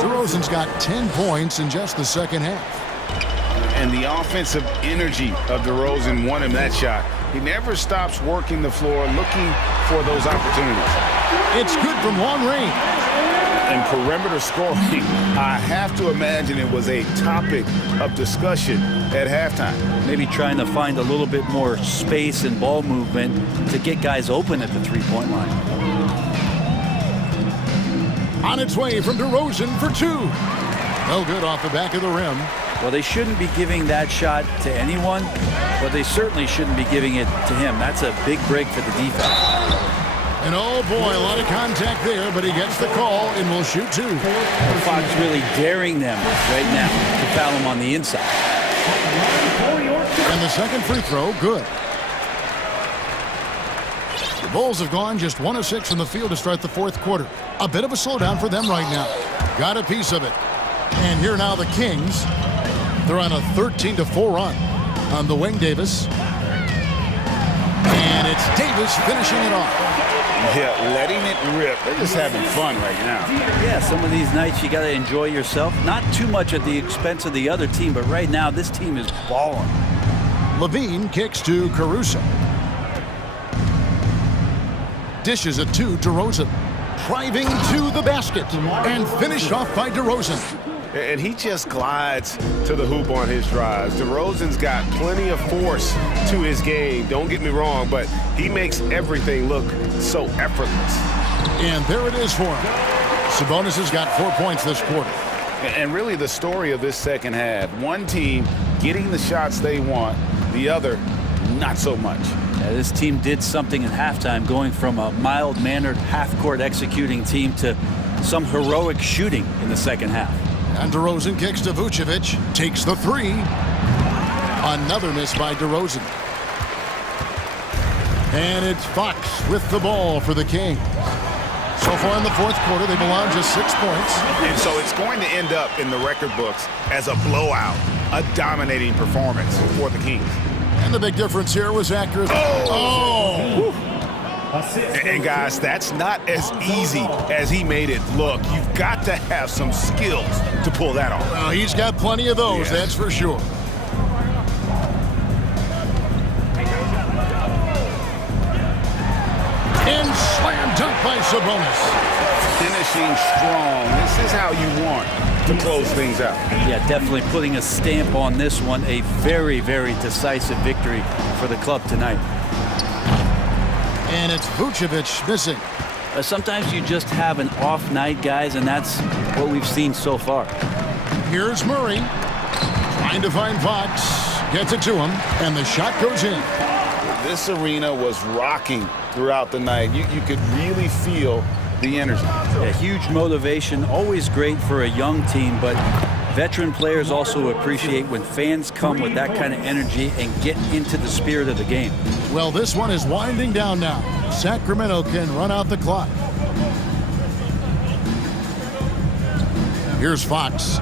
DeRozan's got 10 points in just the second half. And the offensive energy of DeRozan won him that shot. He never stops working the floor, looking for those opportunities. It's good from long range. And perimeter scoring, I have to imagine it was a topic of discussion at halftime. Maybe trying to find a little bit more space and ball movement to get guys open at the three-point line. On its way from DeRozan for two. No good off the back of the rim. Well, they shouldn't be giving that shot to anyone, but they certainly shouldn't be giving it to him. That's a big break for the defense. And oh boy, a lot of contact there, but he gets the call and will shoot two. Well, Fox really daring them right now to foul him on the inside. And the second free throw, good. The Bulls have gone just 1 of 6 from the field to start the fourth quarter. A bit of a slowdown for them right now. Got a piece of it. And here now the Kings. They're on a 13-4 run on the wing, Davis. And it's Davis finishing it off. Yeah, letting it rip. They're just having fun right now. Yeah, some of these nights you got to enjoy yourself. Not too much at the expense of the other team, but right now this team is balling. Levine kicks to Caruso. Dishes it to DeRozan. Driving to the basket and finished off by DeRozan. And he just glides to the hoop on his drives. DeRozan's got plenty of force to his game, don't get me wrong, but he makes everything look so effortless. And there it is for him. Sabonis has got 4 points this quarter. And really the story of this second half, one team getting the shots they want, the other not so much. Yeah, this team did something at halftime, going from a mild-mannered half-court executing team to some heroic shooting in the second half. And DeRozan kicks to Vucevic, takes the three. Another miss by DeRozan. And it's Fox with the ball for the Kings. So far in the fourth quarter, they've allowed just 6 points. And so it's going to end up in the record books as a blowout, a dominating performance for the Kings. And the big difference here was accurate. Oh! And guys, that's not as easy as he made it look. You've got to have some skills to pull that off. Well, he's got plenty of those, that's for sure. And slam dunk by Sabonis. Finishing strong. This is how you want to close things out. Yeah, definitely putting a stamp on this one. A very, very decisive victory for the club tonight. And it's Vucevic missing. Sometimes you just have an off night, guys, and that's what we've seen so far. Here's Murray. Trying to find Fox. Gets it to him, and the shot goes in. This arena was rocking throughout the night. You could really feel the energy. Yeah, huge motivation, always great for a young team, but veteran players also appreciate when fans come with that kind of energy and get into the spirit of the game. Well, this one is winding down now. Sacramento can run out the clock. Here's Fox.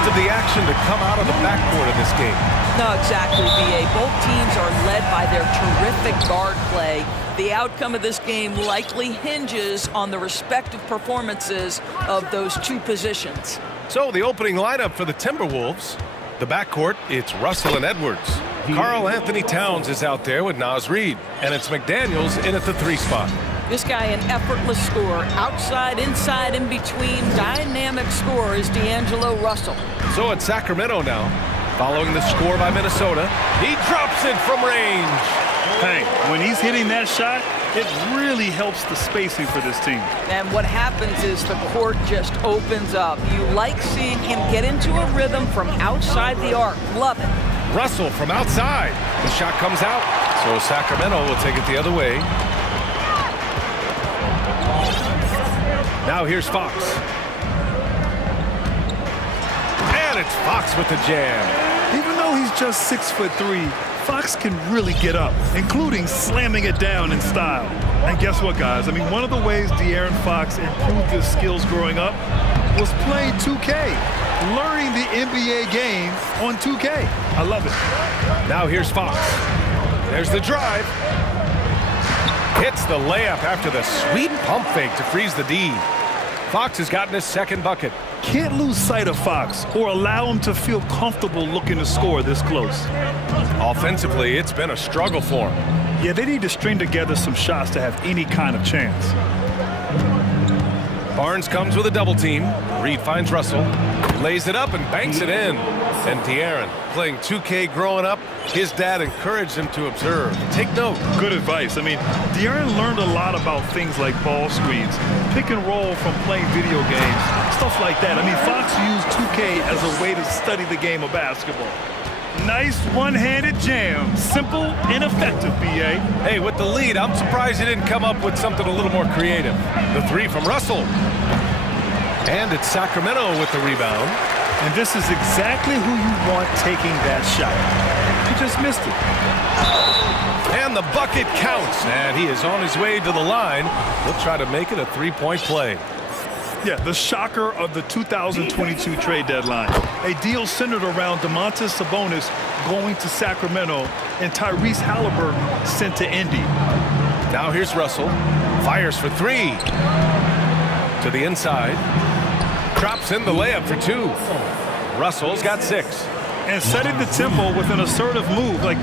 most of the action to come out of the backcourt in this game. No, exactly, B.A. Both teams are led by their terrific guard play. The outcome of this game likely hinges on the respective performances of those two positions. So the opening lineup for the Timberwolves. The backcourt, it's Russell and Edwards. Karl Anthony Towns is out there with Naz Reid. And it's McDaniels in at the 3 spot. This guy, an effortless scorer. Outside, inside, in between. Dynamic scorer is D'Angelo Russell. So it's Sacramento now. Following the score by Minnesota. He drops it from range. Hey, when he's hitting that shot, it really helps the spacing for this team. And what happens is the court just opens up. You like seeing him get into a rhythm from outside the arc. Love it. Russell from outside. The shot comes out. So Sacramento will take it the other way. Now here's Fox. And it's Fox with the jam. Even though he's just 6'3", Fox can really get up, including slamming it down in style. And guess what, guys? I mean, one of the ways De'Aaron Fox improved his skills growing up was playing 2K, learning the NBA game on 2K. I love it. Now here's Fox. There's the drive. Hits the layup after the sweet pump fake to freeze the D. Fox has gotten his second bucket. Can't lose sight of Fox or allow him to feel comfortable looking to score this close. Offensively, it's been a struggle for him. Yeah, they need to string together some shots to have any kind of chance. Barnes comes with a double team. Reid finds Russell, lays it up and banks it in. And De'Aaron, playing 2K growing up, his dad encouraged him to observe. Take note. Good advice. I mean, De'Aaron learned a lot about things like ball screens, pick and roll from playing video games, stuff like that. I mean, Fox used 2K as a way to study the game of basketball. Nice one-handed jam. Simple and effective, B.A. Hey, with the lead, I'm surprised he didn't come up with something a little more creative. The 3 from Russell. And it's Sacramento with the rebound. And this is exactly who you want taking that shot. He just missed it. And the bucket counts. And he is on his way to the line. He'll try to make it a 3-point play. Yeah, the shocker of the 2022 trade deadline. A deal centered around Domantas Sabonis going to Sacramento and Tyrese Halliburton sent to Indy. Now here's Russell. Fires for 3. To the inside. Drops in the layup for 2. Russell's got 6. And setting the tempo with an assertive move. Like,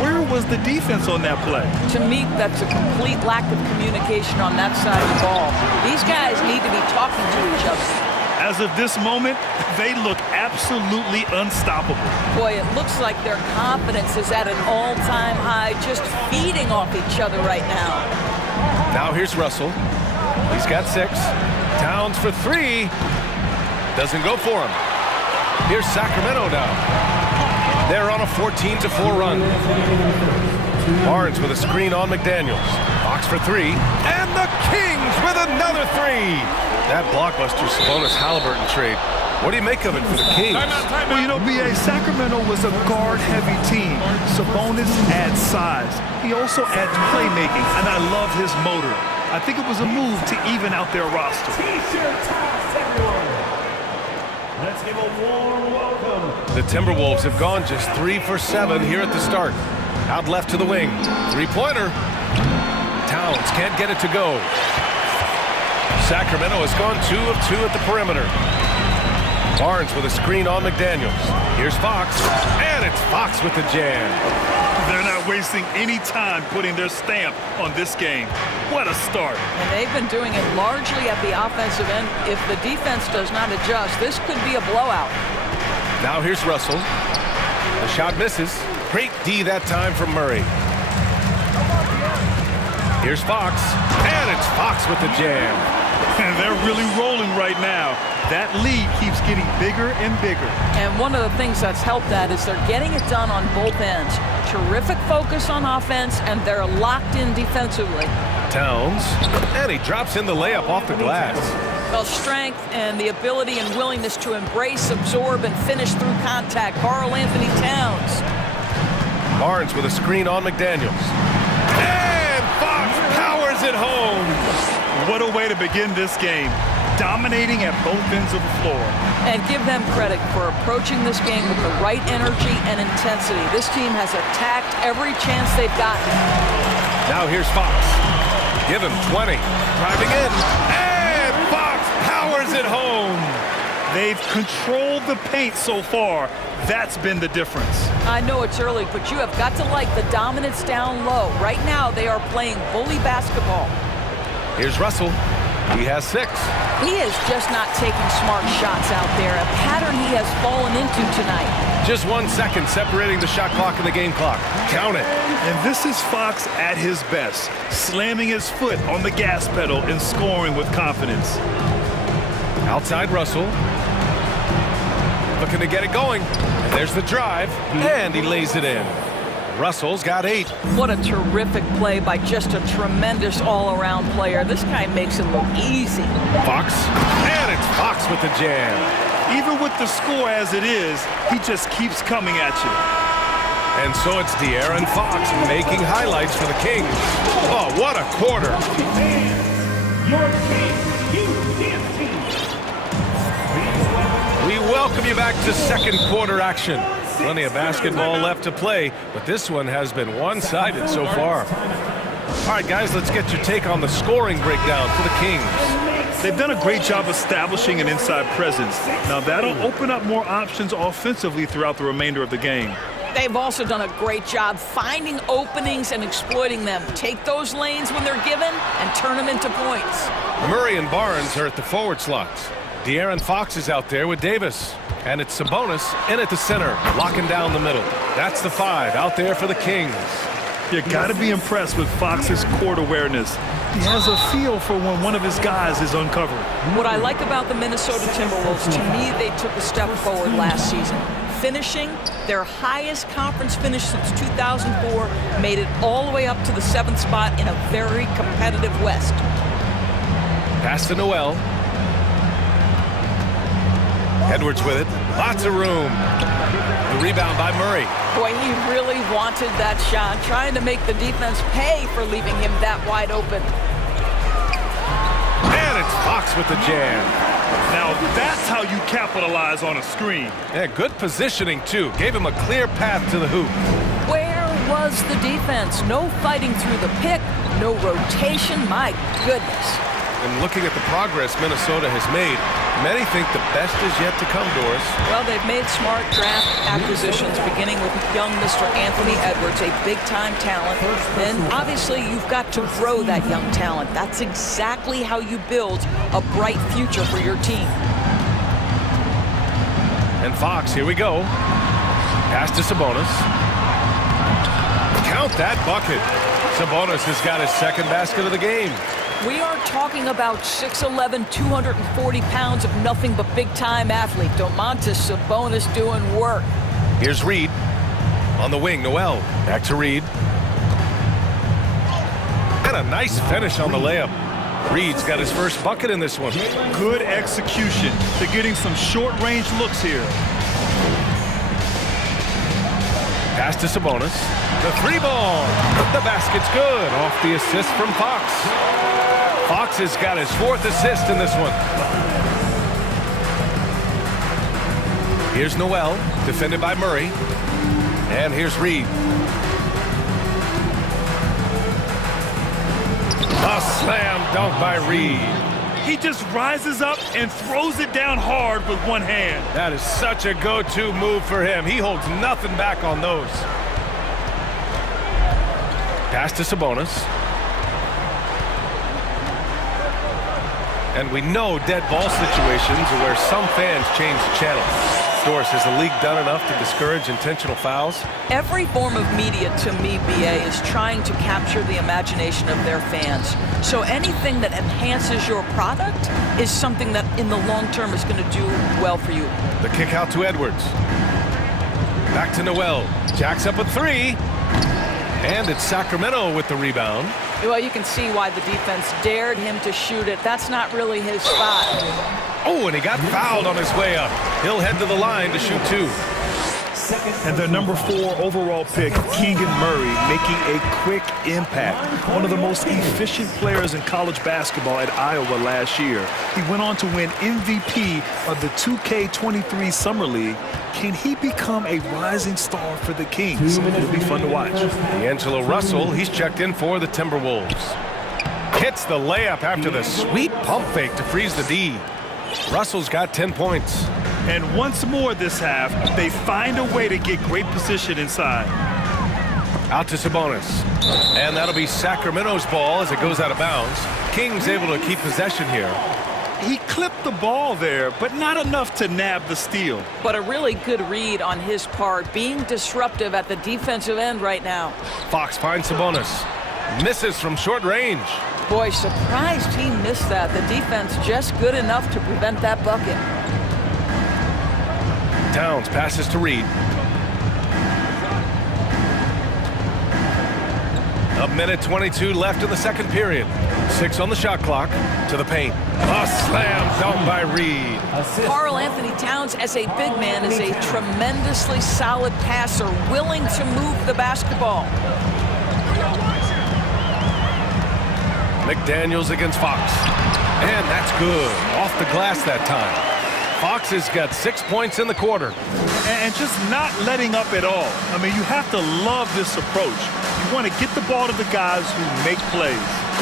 where was the defense on that play? To me, that's a complete lack of communication on that side of the ball. These guys need to be talking to each other. As of this moment, they look absolutely unstoppable. Boy, it looks like their confidence is at an all-time high, just feeding off each other right now. Now here's Russell. He's got 6. Towns for 3. Doesn't go for him. Here's Sacramento now. They're on a 14-4 run. Barnes with a screen on McDaniels. Fox for 3. And the Kings with another 3. That blockbuster Sabonis-Halliburton trade. What do you make of it for the Kings? Well, you know, B.A., Sacramento was a guard-heavy team. Sabonis adds size. He also adds playmaking, and I love his motor. I think it was a move to even out their roster. Let's give a warm welcome. The Timberwolves have gone just 3 for 7 here at the start. Out left to the wing. 3-pointer. Towns can't get it to go. Sacramento has gone 2 of 2 at the perimeter. Barnes with a screen on McDaniels. Here's Fox. And it's Fox with the jam. They're not wasting any time putting their stamp on this game. What a start. And they've been doing it largely at the offensive end. If the defense does not adjust, this could be a blowout. Now here's Russell. The shot misses. Great D that time from Murray. Here's Fox. And it's Fox with the jam. And they're really rolling right now. That lead keeps getting bigger and bigger. And one of the things that's helped that is they're getting it done on both ends. Terrific focus on offense, and they're locked in defensively. Towns, and he drops in the layup off the glass. Well, strength and the ability and willingness to embrace, absorb, and finish through contact. Karl Anthony Towns. Barnes with a screen on McDaniels. And Fox powers it home. What a way to begin this game. dominating at both ends of the floor. And give them credit for approaching this game with the right energy and intensity. This team has attacked every chance they've gotten. Now here's Fox. Give him 20. Driving in. And Fox powers it home. They've controlled the paint so far. That's been the difference. I know it's early, but you have got to like the dominance down low. Right now, they are playing bully basketball. Here's Russell. He has 6. He is just not taking smart shots out there, a pattern he has fallen into tonight. Just 1 second separating the shot clock and the game clock. Count it. And this is Fox at his best, slamming his foot on the gas pedal and scoring with confidence. Outside Russell. Looking to get it going. And there's the drive, and he lays it in. Russell's got 8. What a terrific play by just a tremendous all-around player. This guy makes it look easy. Fox, and it's Fox with the jam. Even with the score as it is, he just keeps coming at you. And so it's De'Aaron Fox making highlights for the Kings. Oh, what a quarter. We welcome you back to second quarter action. Plenty of basketball left to play, but this one has been one-sided so far. All right, guys, let's get your take on the scoring breakdown for the Kings. They've done a great job establishing an inside presence. Now, that'll open up more options offensively throughout the remainder of the game. They've also done a great job finding openings and exploiting them. Take those lanes when they're given and turn them into points. Murray and Barnes are at the forward slots. De'Aaron Fox is out there with Davis. And it's Sabonis in at the center, locking down the middle. That's the 5 out there for the Kings. You got to be impressed with Fox's court awareness. He has a feel for when one of his guys is uncovered. What I like about the Minnesota Timberwolves, to me, they took a step forward last season. Finishing their highest conference finish since 2004, made it all the way up to the 7th spot in a very competitive West. Pass to Noel. Edwards with it. Lots of room. The rebound by Murray. Boy, he really wanted that shot, trying to make the defense pay for leaving him that wide open. And it's Fox with the jam. Now that's how you capitalize on a screen. Yeah, good positioning, too. Gave him a clear path to the hoop. Where was the defense? No fighting through the pick, no rotation. My goodness. And looking at the progress Minnesota has made, many think the best is yet to come, Doris. Well, they've made smart draft acquisitions, beginning with young Mr. Anthony Edwards, a big-time talent. Then, obviously, you've got to grow that young talent. That's exactly how you build a bright future for your team. And Fox, here we go. Pass to Sabonis. Count that bucket. Sabonis has got his second basket of the game. We are talking about 6'11", 240 pounds of nothing but big-time athlete. Domantas Sabonis doing work. Here's Reed on the wing. Noel back to Reed. And a nice finish on the layup. Reed's got his first bucket in this one. Good execution. They're getting some short-range looks here. Pass to Sabonis. The 3-ball. The basket's good. Off the assist from Fox. Fox has got his 4th assist in this one. Here's Noel, defended by Murray. And here's Reed. A slam dunk by Reed. He just rises up and throws it down hard with one hand. That is such a go-to move for him. He holds nothing back on those. Pass to Sabonis. And we know dead ball situations are where some fans change the channel. Doris, has the league done enough to discourage intentional fouls? Every form of media, to me, BA, is trying to capture the imagination of their fans. So anything that enhances your product is something that in the long term is going to do well for you. The kick out to Edwards. Back to Noel. Jacks up a 3. And it's Sacramento with the rebound. Well, you can see why the defense dared him to shoot it. That's not really his spot. Oh, and he got fouled on his way up. He'll head to the line to shoot 2. And their number 4 overall pick, Keegan Murray, making a quick impact. One of the most efficient players in college basketball at Iowa last year. He went on to win MVP of the 2K23 Summer League. Can he become a rising star for the Kings? It'll be fun to watch. D'Angelo Russell, he's checked in for the Timberwolves. Hits the layup after the sweet pump fake to freeze the D. Russell's got 10 points. And once more this half, they find a way to get great position inside. Out to Sabonis. And that'll be Sacramento's ball as it goes out of bounds. Kings able to keep possession here. He clipped the ball there, but not enough to nab the steal. But a really good read on his part, being disruptive at the defensive end right now. Fox finds Sabonis. Misses from short range. Boy, surprised he missed that. The defense just good enough to prevent that bucket. Towns passes to Reed. A minute 22 left in the second period. 6 on the shot clock. To the paint. A slam dunk by Reed. Karl Anthony Towns, as a big man, is a tremendously solid passer, willing to move the basketball. McDaniels against Fox. And that's good. Off the glass that time. Fox has got 6 points in the quarter. And just not letting up at all. I mean, you have to love this approach. You want to get the ball to the guys who make plays.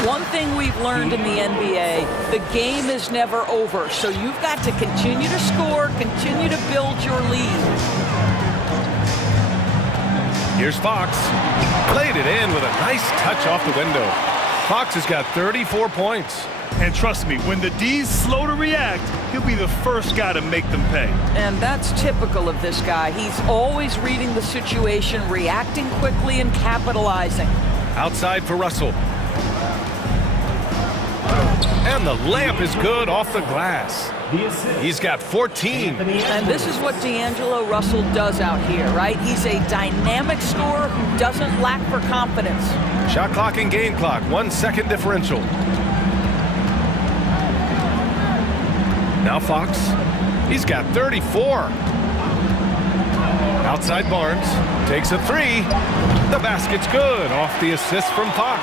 One thing we've learned in the NBA, the game is never over. So you've got to continue to score, continue to build your lead. Here's Fox. Played it in with a nice touch off the window. Fox has got 34 points. And trust me, when the D's slow to react, he'll be the first guy to make them pay. And that's typical of this guy. He's always reading the situation, reacting quickly and capitalizing. Outside for Russell. And the layup is good off the glass. He's got 14. And this is what D'Angelo Russell does out here, right? He's a dynamic scorer who doesn't lack for confidence. Shot clock and game clock, 1 second differential. Now Fox, he's got 34. Outside Barnes, takes a 3. The basket's good off the assist from Fox.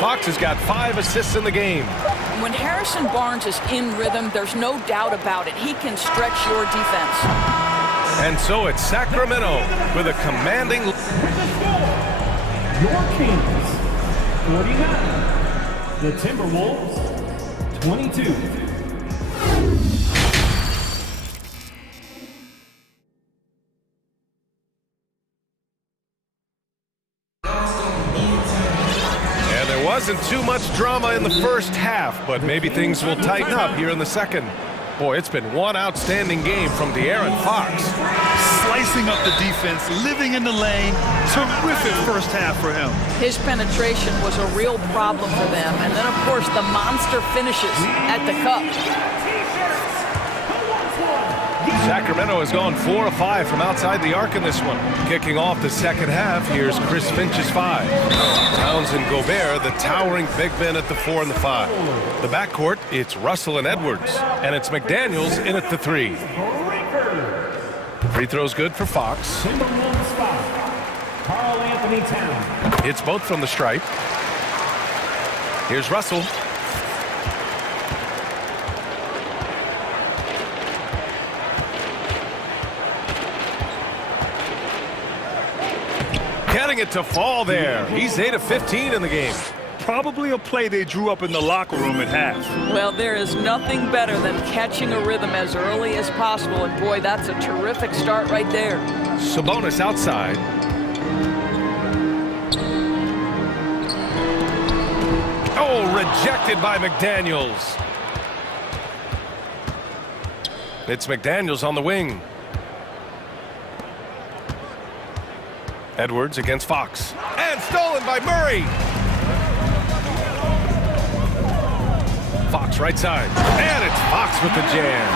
Fox has got 5 assists in the game. When Harrison Barnes is in rhythm, there's no doubt about it. He can stretch your defense. And so it's Sacramento with a commanding... Your Kings, 49. The Timberwolves, 22. Wasn't too much drama in the first half, but maybe things will tighten up here in the second. Boy, it's been one outstanding game from De'Aaron Fox. Slicing up the defense, living in the lane. Terrific first half for him. His penetration was a real problem for them. And then, of course, the monster finishes at the cup. Sacramento has gone 4 of 5 from outside the arc in this one. Kicking off the second half, here's Chris Finch's 5. Towns and Gobert, the towering big men at the 4 and the 5. The backcourt, it's Russell and Edwards. And it's McDaniels in at the 3. Free throw's good for Fox. Karl Anthony Towns. It's both from the stripe. Here's Russell. Getting it to fall there. He's 8 of 15 in the game. Probably a play they drew up in the locker room at half. Well, there is nothing better than catching a rhythm as early as possible. And boy, that's a terrific start right there. Sabonis outside. Oh, rejected by McDaniels. It's McDaniels on the wing. Edwards against Fox. And stolen by Murray. Fox right side. And it's Fox with the jam.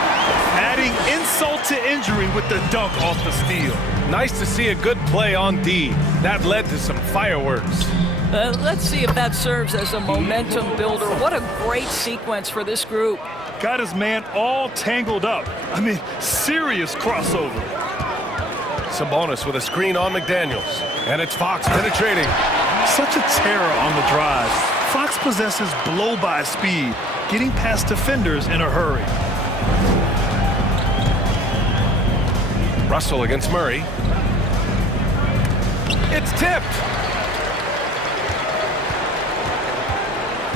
Adding insult to injury with the dunk off the steal. Nice to see a good play on D. That led to some fireworks. Let's see if that serves as a momentum builder. What a great sequence for this group. Got his man all tangled up. I mean, serious crossover. Sabonis with a screen on McDaniels. And it's Fox penetrating. Such a terror on the drive. Fox possesses blow-by speed, getting past defenders in a hurry. Russell against Murray. It's tipped.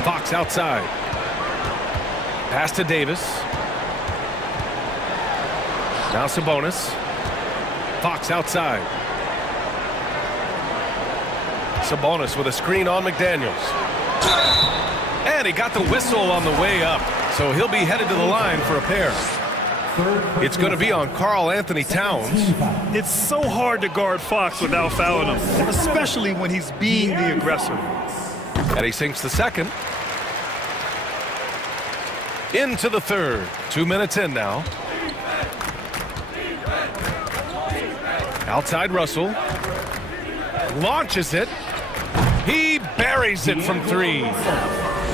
Fox outside. Pass to Davis. Now Sabonis. Fox outside. Sabonis with a screen on McDaniels. And he got the whistle on the way up. So he'll be headed to the line for a pair. It's going to be on Karl Anthony Towns. It's so hard to guard Fox without fouling him, especially when he's being the aggressor. And he sinks the second. Into the third. 2 minutes in now. Outside Russell. Launches it. He buries it from three.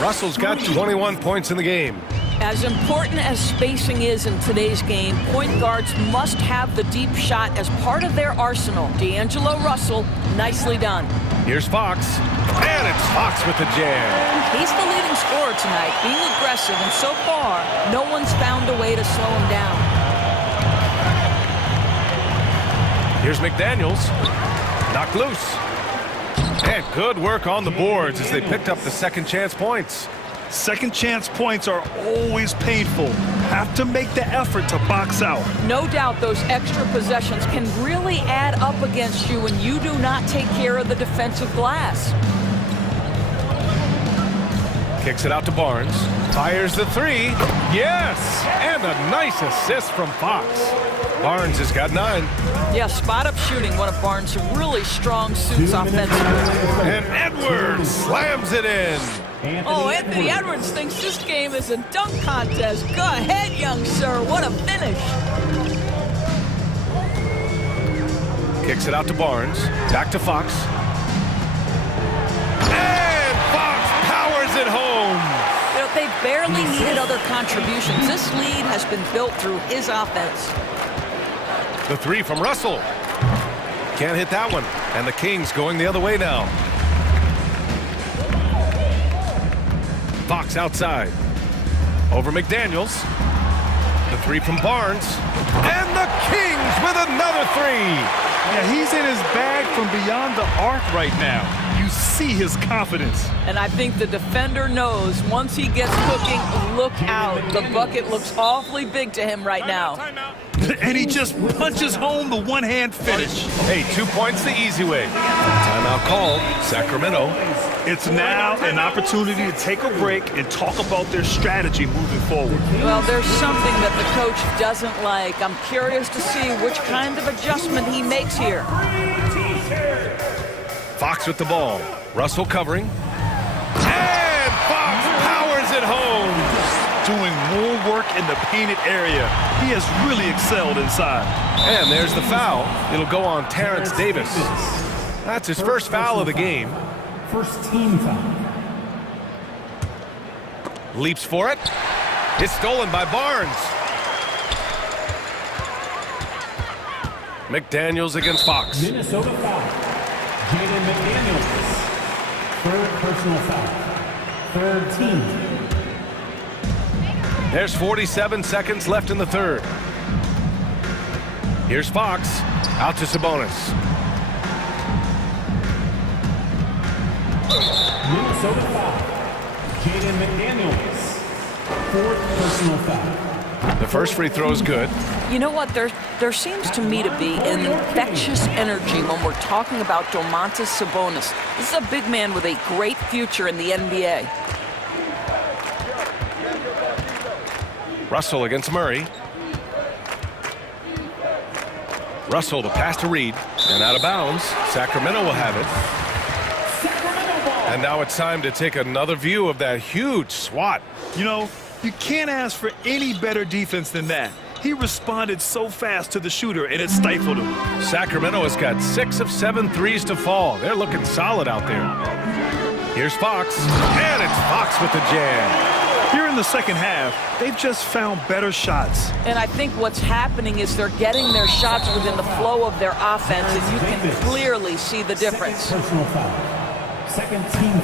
Russell's got 21 points in the game. As important as spacing is in today's game, point guards must have the deep shot as part of their arsenal. D'Angelo Russell, nicely done. Here's Fox, and it's Fox with the jam. He's the leading scorer tonight, being aggressive, and so far, no one's found a way to slow him down. Here's McDaniels, knocked loose. And good work on the boards as they picked up the second chance points. Second chance points are always painful. Have to make the effort to box out. No doubt those extra possessions can really add up against you when you do not take care of the defensive glass. Kicks it out to Barnes. Fires the three. Yes! And a nice assist from Fox. Barnes has got 9. Yeah, spot-up shooting, one of Barnes' really strong suits offensively. And Edwards slams it in. Oh, Anthony Edwards thinks this game is a dunk contest. Go ahead, young sir. What a finish. Kicks it out to Barnes. Back to Fox. And Fox powers it home. You know, they barely needed other contributions. This lead has been built through his offense. The three from Russell. Can't hit that one. And the Kings going the other way now. Fox outside. Over McDaniels. The three from Barnes. And the Kings with another three. Yeah, he's in his bag from beyond the arc right now. You see his confidence. And I think the defender knows once he gets cooking, look out. The bucket looks awfully big to him right now. And he just punches home the one-hand finish. Hey, 2 points the easy way. Timeout called. Sacramento. It's now an opportunity to take a break and talk about their strategy moving forward. Well, there's something that the coach doesn't like. I'm curious to see which kind of adjustment he makes here. Fox with the ball. Russell covering. And Fox powers it home. Doing more work in the painted area. He has really excelled inside. And there's the foul. It'll go on Terrence Davis. That's his first foul of the game. First team foul. Leaps for it. It's stolen by Barnes. McDaniels against Fox. Minnesota foul. Jaden McDaniels. Third personal foul. Third team. There's 47 seconds left in the third. Here's Fox. Out to Sabonis. Minnesota foul. Jaden McDaniels. Fourth personal foul. The first free throw is good. You know what? There seems to me to be an infectious energy when we're talking about Domantas Sabonis. This is a big man with a great future in the NBA. Russell against Murray. Russell, the pass to Reed. And out of bounds. Sacramento will have it. And now it's time to take another view of that huge swat. You know, you can't ask for any better defense than that. He responded so fast to the shooter, and it stifled him. Sacramento has got 6 of 7 threes to fall. They're looking solid out there. Here's Fox. And it's Fox with the jam. Here in the second half, they've just found better shots. And I think what's happening is they're getting their shots within the flow of their offense, and you can clearly see the difference.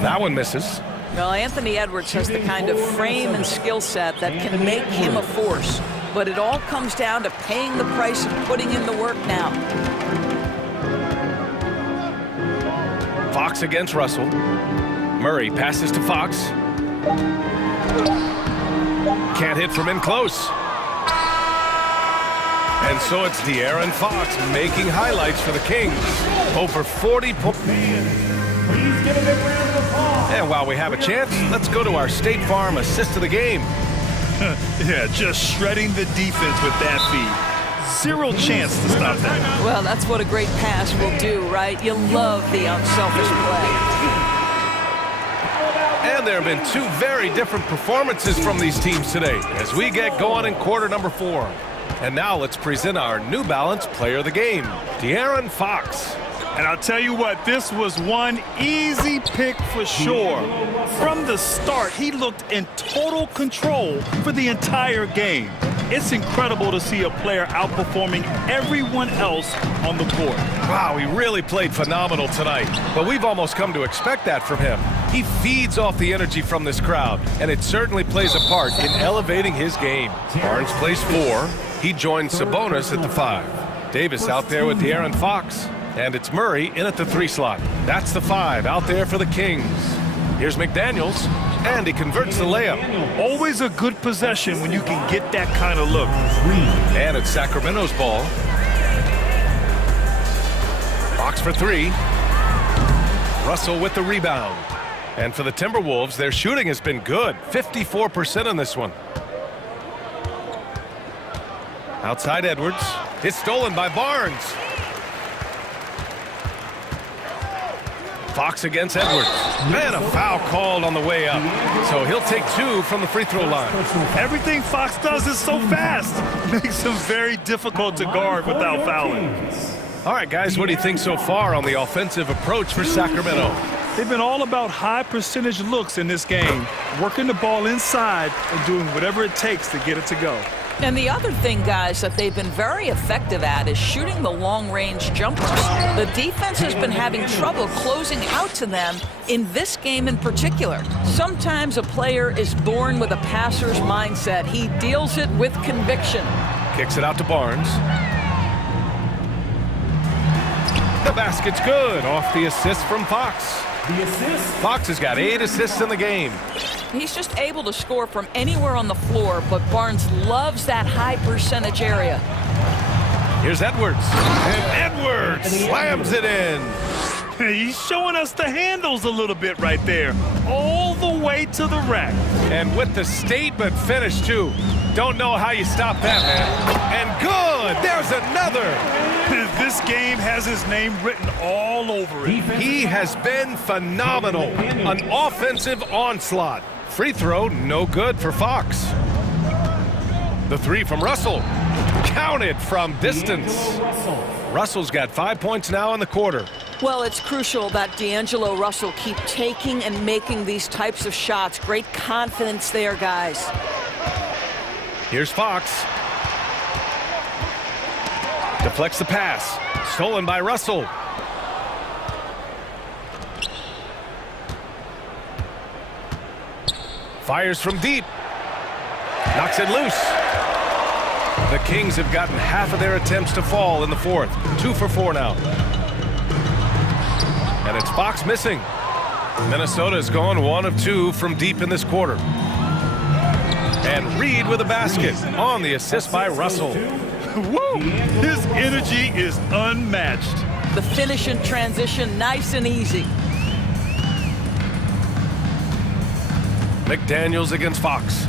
That one misses. Well, Anthony Edwards has the kind of frame and skill set that can make him a force. But it all comes down to paying the price of putting in the work now. Fox against Russell. Murray passes to Fox. Can't hit from in close. And so it's De'Aaron Fox making highlights for the Kings. Over 40 points. And while we have a chance, let's go to our State Farm assist of the game. Yeah, just shredding the defense with that feed. Zero chance to stop that. Well, that's what a great pass will do, right? You love the unselfish play. And there have been two very different performances from these teams today as we get going in quarter number 4. And now let's present our New Balance player of the game, De'Aaron Fox. And I'll tell you what, this was one easy pick for sure. From the start, he looked in total control for the entire game. It's incredible to see a player outperforming everyone else on the court. Wow, he really played phenomenal tonight. But we've almost come to expect that from him. He feeds off the energy from this crowd, and it certainly plays a part in elevating his game. Barnes plays 4. He joins Sabonis at the 5. Davis out there with De'Aaron Fox. And it's Murray in at the 3 slot. That's the 5 out there for the Kings. Here's McDaniels, and he converts the layup. Always a good possession when you can get that kind of look. And it's Sacramento's ball. Fox for 3. Russell with the rebound. And for the Timberwolves, their shooting has been good. 54% on this one. Outside Edwards. It's stolen by Barnes. Fox against Edwards. And a foul called on the way up. So he'll take 2 from the free throw line. Everything Fox does is so fast. Makes him very difficult to guard without fouling. All right, guys, what do you think so far on the offensive approach for Sacramento? They've been all about high percentage looks in this game, working the ball inside and doing whatever it takes to get it to go. And the other thing, guys, that they've been very effective at is shooting the long-range jumpers. The defense has been having trouble closing out to them in this game in particular. Sometimes a player is born with a passer's mindset. He deals it with conviction. Kicks it out to Barnes. The basket's good off the assist from Fox. Fox has got 8 assists in the game. He's just able to score from anywhere on the floor, but Barnes loves that high percentage area. Here's Edwards. And Edwards slams it in. He's showing us the handles a little bit right there. All the way to the rack. And with the statement finish, too. Don't know how you stop that, man. And good! There's another! This game has his name written all over it. He has been phenomenal. An offensive onslaught. Free throw, no good for Fox. The 3 from Russell. Counted from distance. Russell's got 5 points now in the quarter. Well, it's crucial that D'Angelo Russell keep taking and making these types of shots. Great confidence there, guys. Here's Fox. Deflects the pass. Stolen by Russell. Fires from deep. Knocks it loose. The Kings have gotten half of their attempts to fall in the 4th. 2 for 4 now. And it's Fox missing. Minnesota has gone 1 of 2 from deep in this quarter. And Reed with a basket on the assist by Russell. Woo! His energy is unmatched. The finish in transition, nice and easy. McDaniels against Fox.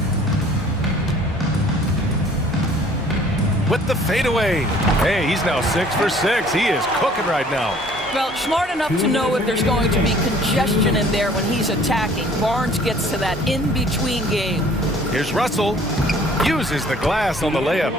With the fadeaway. Hey, he's now 6 for 6. He is cooking right now. Well, smart enough to know if there's going to be congestion in there when he's attacking. Barnes gets to that in-between game. Here's Russell. Uses the glass on the layup.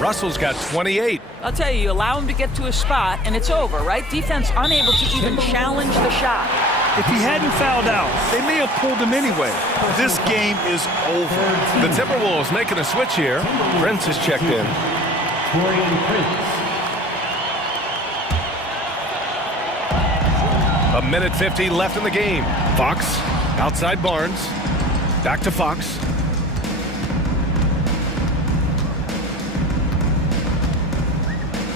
Russell's got 28. I'll tell you, you allow him to get to a spot, and it's over, right? Defense unable to even challenge the shot. If he hadn't fouled out, they may have pulled him anyway. This game is over. The Timberwolves making a switch here. Prince is checked in. A minute 50 left in the game. Fox outside Barnes. Back to Fox.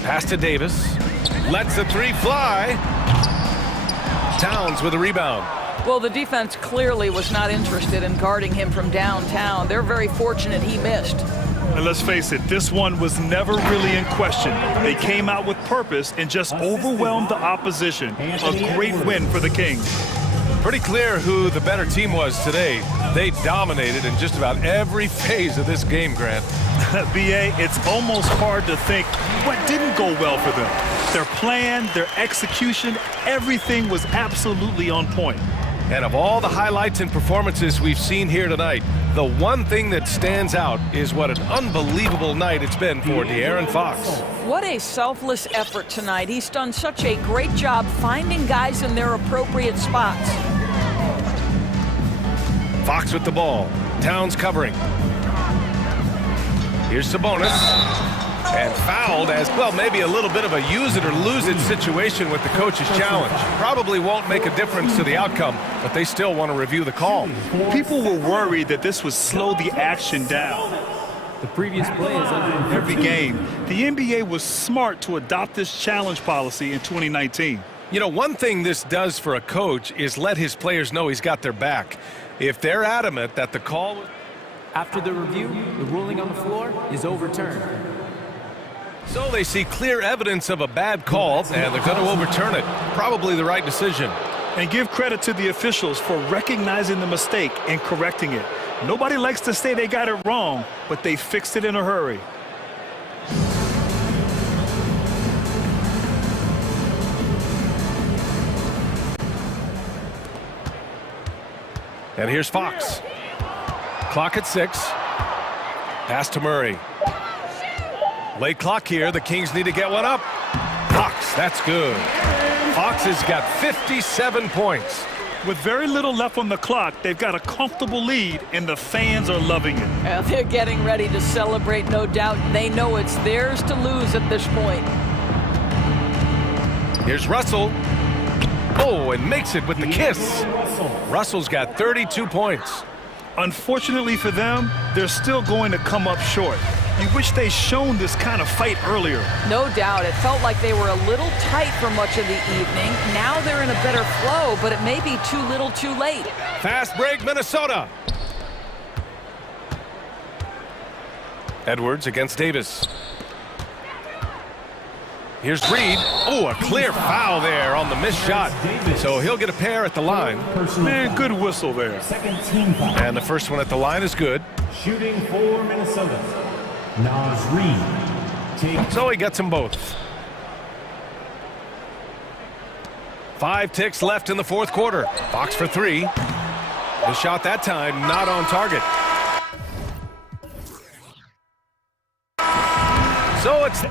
Pass to Davis. Lets the three fly. Towns with a rebound. Well, the defense clearly was not interested in guarding him from downtown. They're very fortunate he missed. And let's face it, this one was never really in question. They came out with purpose and just overwhelmed the opposition. A great win for the Kings. Pretty clear who the better team was today. They dominated in just about every phase of this game, Grant. BA, it's almost hard to think what didn't go well for them. Their plan, their execution, everything was absolutely on point. And of all the highlights and performances we've seen here tonight, the one thing that stands out is what an unbelievable night it's been for De'Aaron Fox. What a selfless effort tonight. He's done such a great job finding guys in their appropriate spots. Fox with the ball. Towns covering. Here's Sabonis. And fouled as, well, maybe a little bit of a use it or lose it situation with the coach's challenge. Probably won't make a difference to the outcome, but they still want to review the call. People were worried that this would slow the action down. The previous play is under every game. The NBA was smart to adopt this challenge policy in 2019. You know, one thing this does for a coach is let his players know he's got their back. If they're adamant that the call was... After the review, the ruling on the floor is overturned. So they see clear evidence of a bad call, and they're going to overturn it. Probably the right decision. And give credit to the officials for recognizing the mistake and correcting it. Nobody likes to say they got it wrong, but they fixed it in a hurry. And here's Fox. Clock at 6. Pass to Murray. Late clock here. The Kings need to get one up. Fox, that's good. Fox has got 57 points. With very little left on the clock, they've got a comfortable lead, and the fans are loving it. Well, they're getting ready to celebrate, no doubt. They know it's theirs to lose at this point. Here's Russell. Oh, and makes it with the kiss. Russell's got 32 points. Unfortunately for them, they're still going to come up short. You wish they'd shown this kind of fight earlier. No doubt. It felt like they were a little tight for much of the evening. Now they're in a better flow, but it may be too little too late. Fast break, Minnesota. Edwards against Davis. Here's Reed. Oh, a clear foul there on the missed shot. So he'll get a pair at the line. Man, good whistle there. And the first one at the line is good. Shooting for Minnesota. So he gets them both. 5 ticks left in the fourth quarter. Fox for 3. The shot that time not on target. So it's...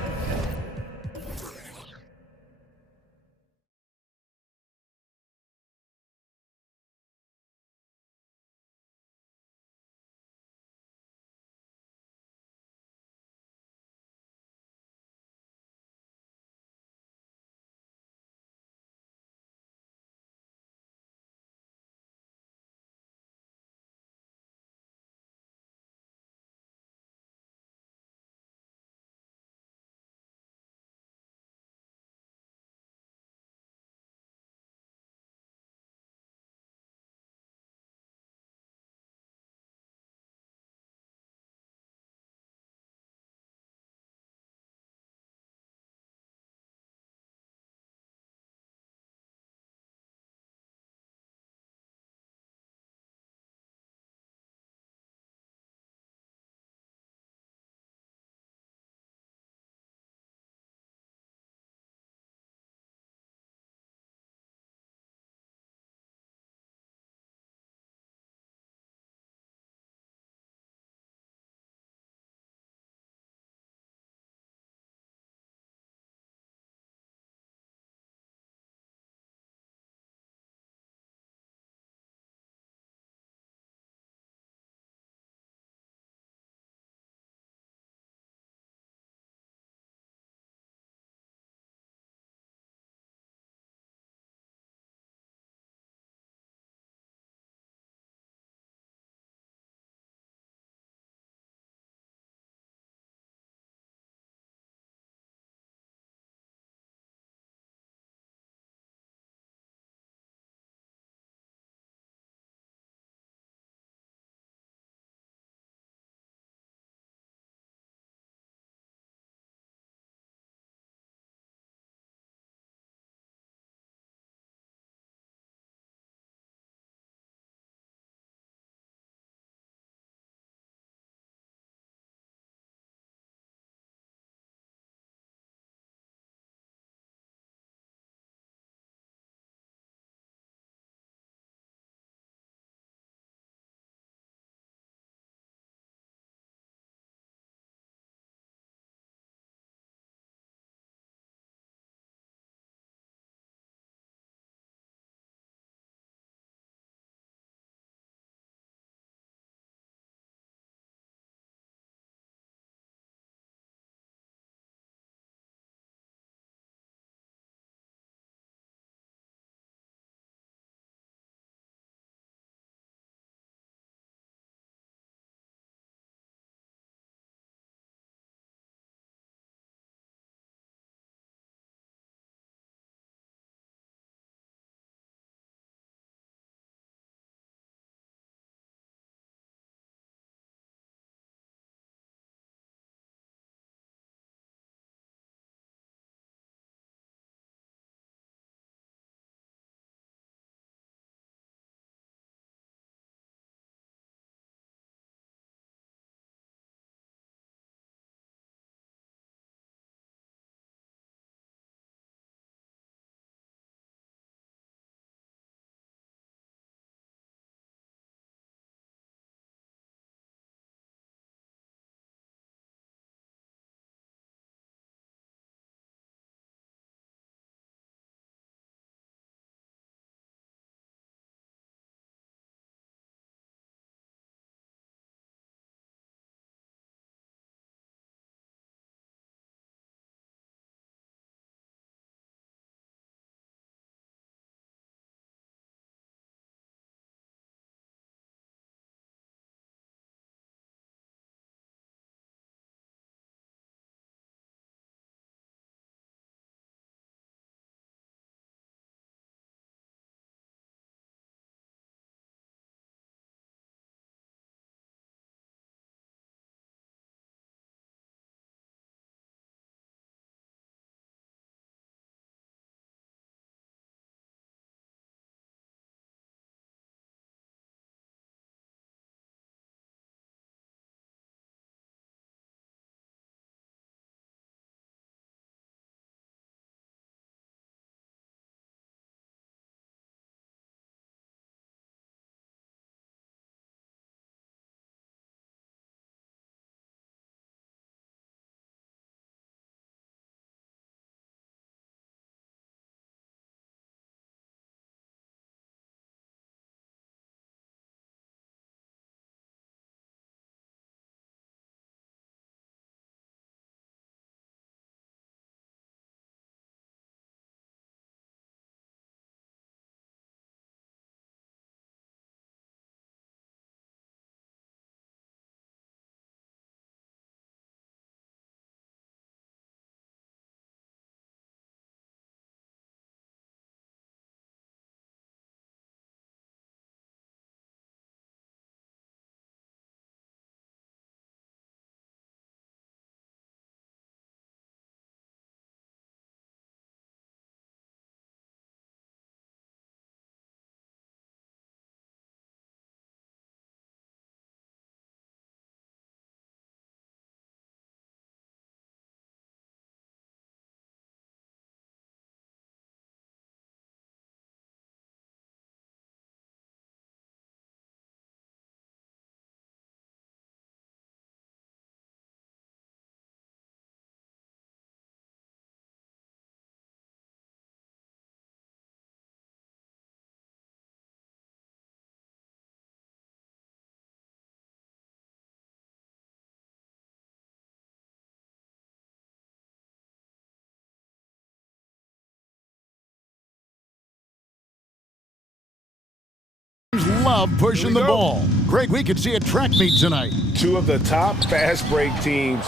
love pushing the ball. Greg, we could see a track meet tonight. Two of the top fast break teams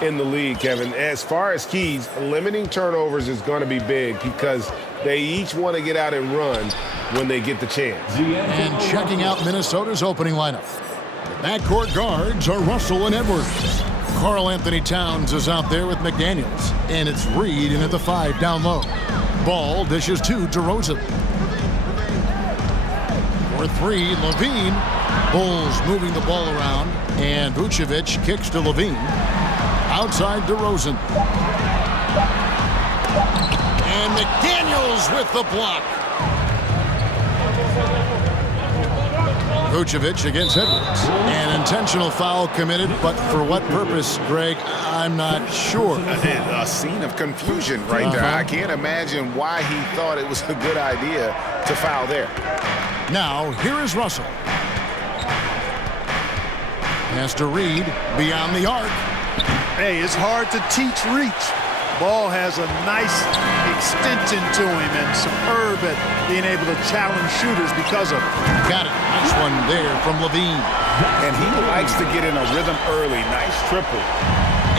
in the league, Kevin. As far as keys, limiting turnovers is going to be big because they each want to get out and run when they get the chance. And checking out Minnesota's opening lineup. The backcourt guards are Russell and Edwards. Karl Anthony Towns is out there with McDaniels, and it's Reed in at the 5 down low. Ball dishes to DeRozan. For 3, Levine. Bulls moving the ball around, and Vucevic kicks to Levine. Outside DeRozan. And McDaniels with the block. Vucevic against Edwards. An intentional foul committed, but for what purpose, Greg, I'm not sure. A scene of confusion right there. I can't imagine why he thought it was a good idea to foul there. Now, here is Russell. Has to Reed beyond the arc. Hey, it's hard to teach reach. Ball has a nice extension to him and superb at being able to challenge shooters because of it. Got it. Nice one there from Levine. And he likes to get in a rhythm early. Nice triple.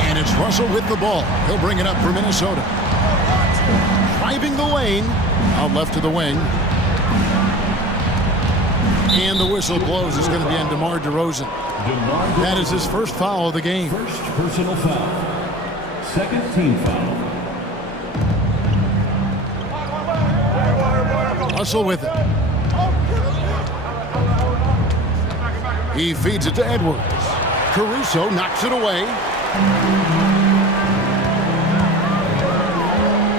And it's Russell with the ball. He'll bring it up for Minnesota. Driving the lane. Out left to the wing. And the whistle blows. It's going to be on DeMar DeRozan. That is his first foul of the game. First personal foul. Second team foul. Russell with it. He feeds it to Edwards. Caruso knocks it away.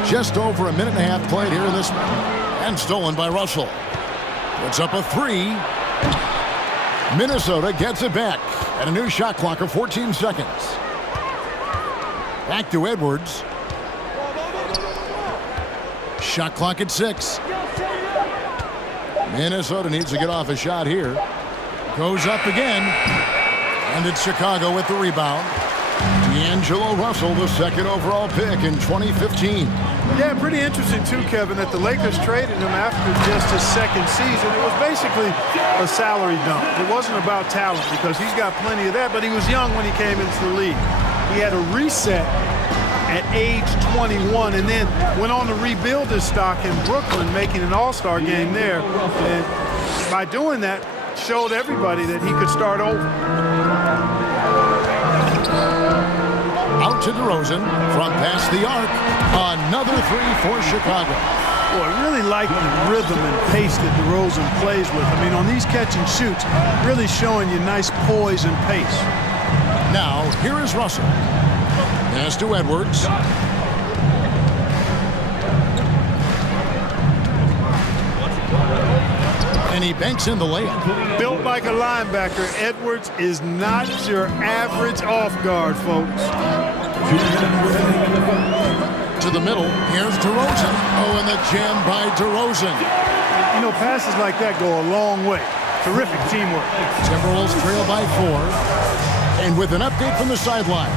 Just over a minute and a half played here in this one. And stolen by Russell. Puts up a 3. Minnesota gets it back. And a new shot clock of 14 seconds. Back to Edwards. Shot clock at 6. Minnesota needs to get off a shot here. Goes up again. And it's Chicago with the rebound. D'Angelo Russell, the second overall pick in 2015. Yeah, pretty interesting too, Kevin, that the Lakers traded him after just his second season. It was basically a salary dump. It wasn't about talent because he's got plenty of that, but he was young when he came into the league. He had a reset at age 21 and then went on to rebuild his stock in Brooklyn, making an all-star game there. And by doing that, showed everybody that he could start over. Out to DeRozan from past the arc. Another 3 for Chicago. Boy, I really like the rhythm and pace that DeRozan plays with. I mean, on these catch and shoots, really showing you nice poise and pace. Now, here is Russell. Pass to Edwards. And he banks in the layup. Built like a linebacker, Edwards is not your average off guard, folks. To the middle, here's DeRozan. Oh, and the jam by DeRozan. You know, passes like that go a long way. Terrific teamwork. Timberwolves trail by 4. And with an update from the sideline,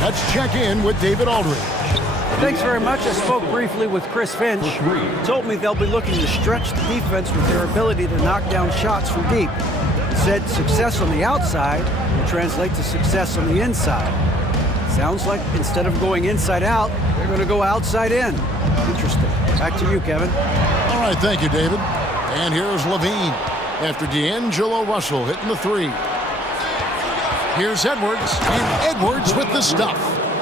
let's check in with David Aldridge. Thanks very much. I spoke briefly with Chris Finch. He told me they'll be looking to stretch the defense with their ability to knock down shots from deep. He said success on the outside will translate to success on the inside. Sounds like instead of going inside out, they're going to go outside in. Interesting. Back to you, Kevin. All right, thank you, David. And here's Levine after D'Angelo Russell hitting the 3. Here's Edwards, and Edwards with the stuff.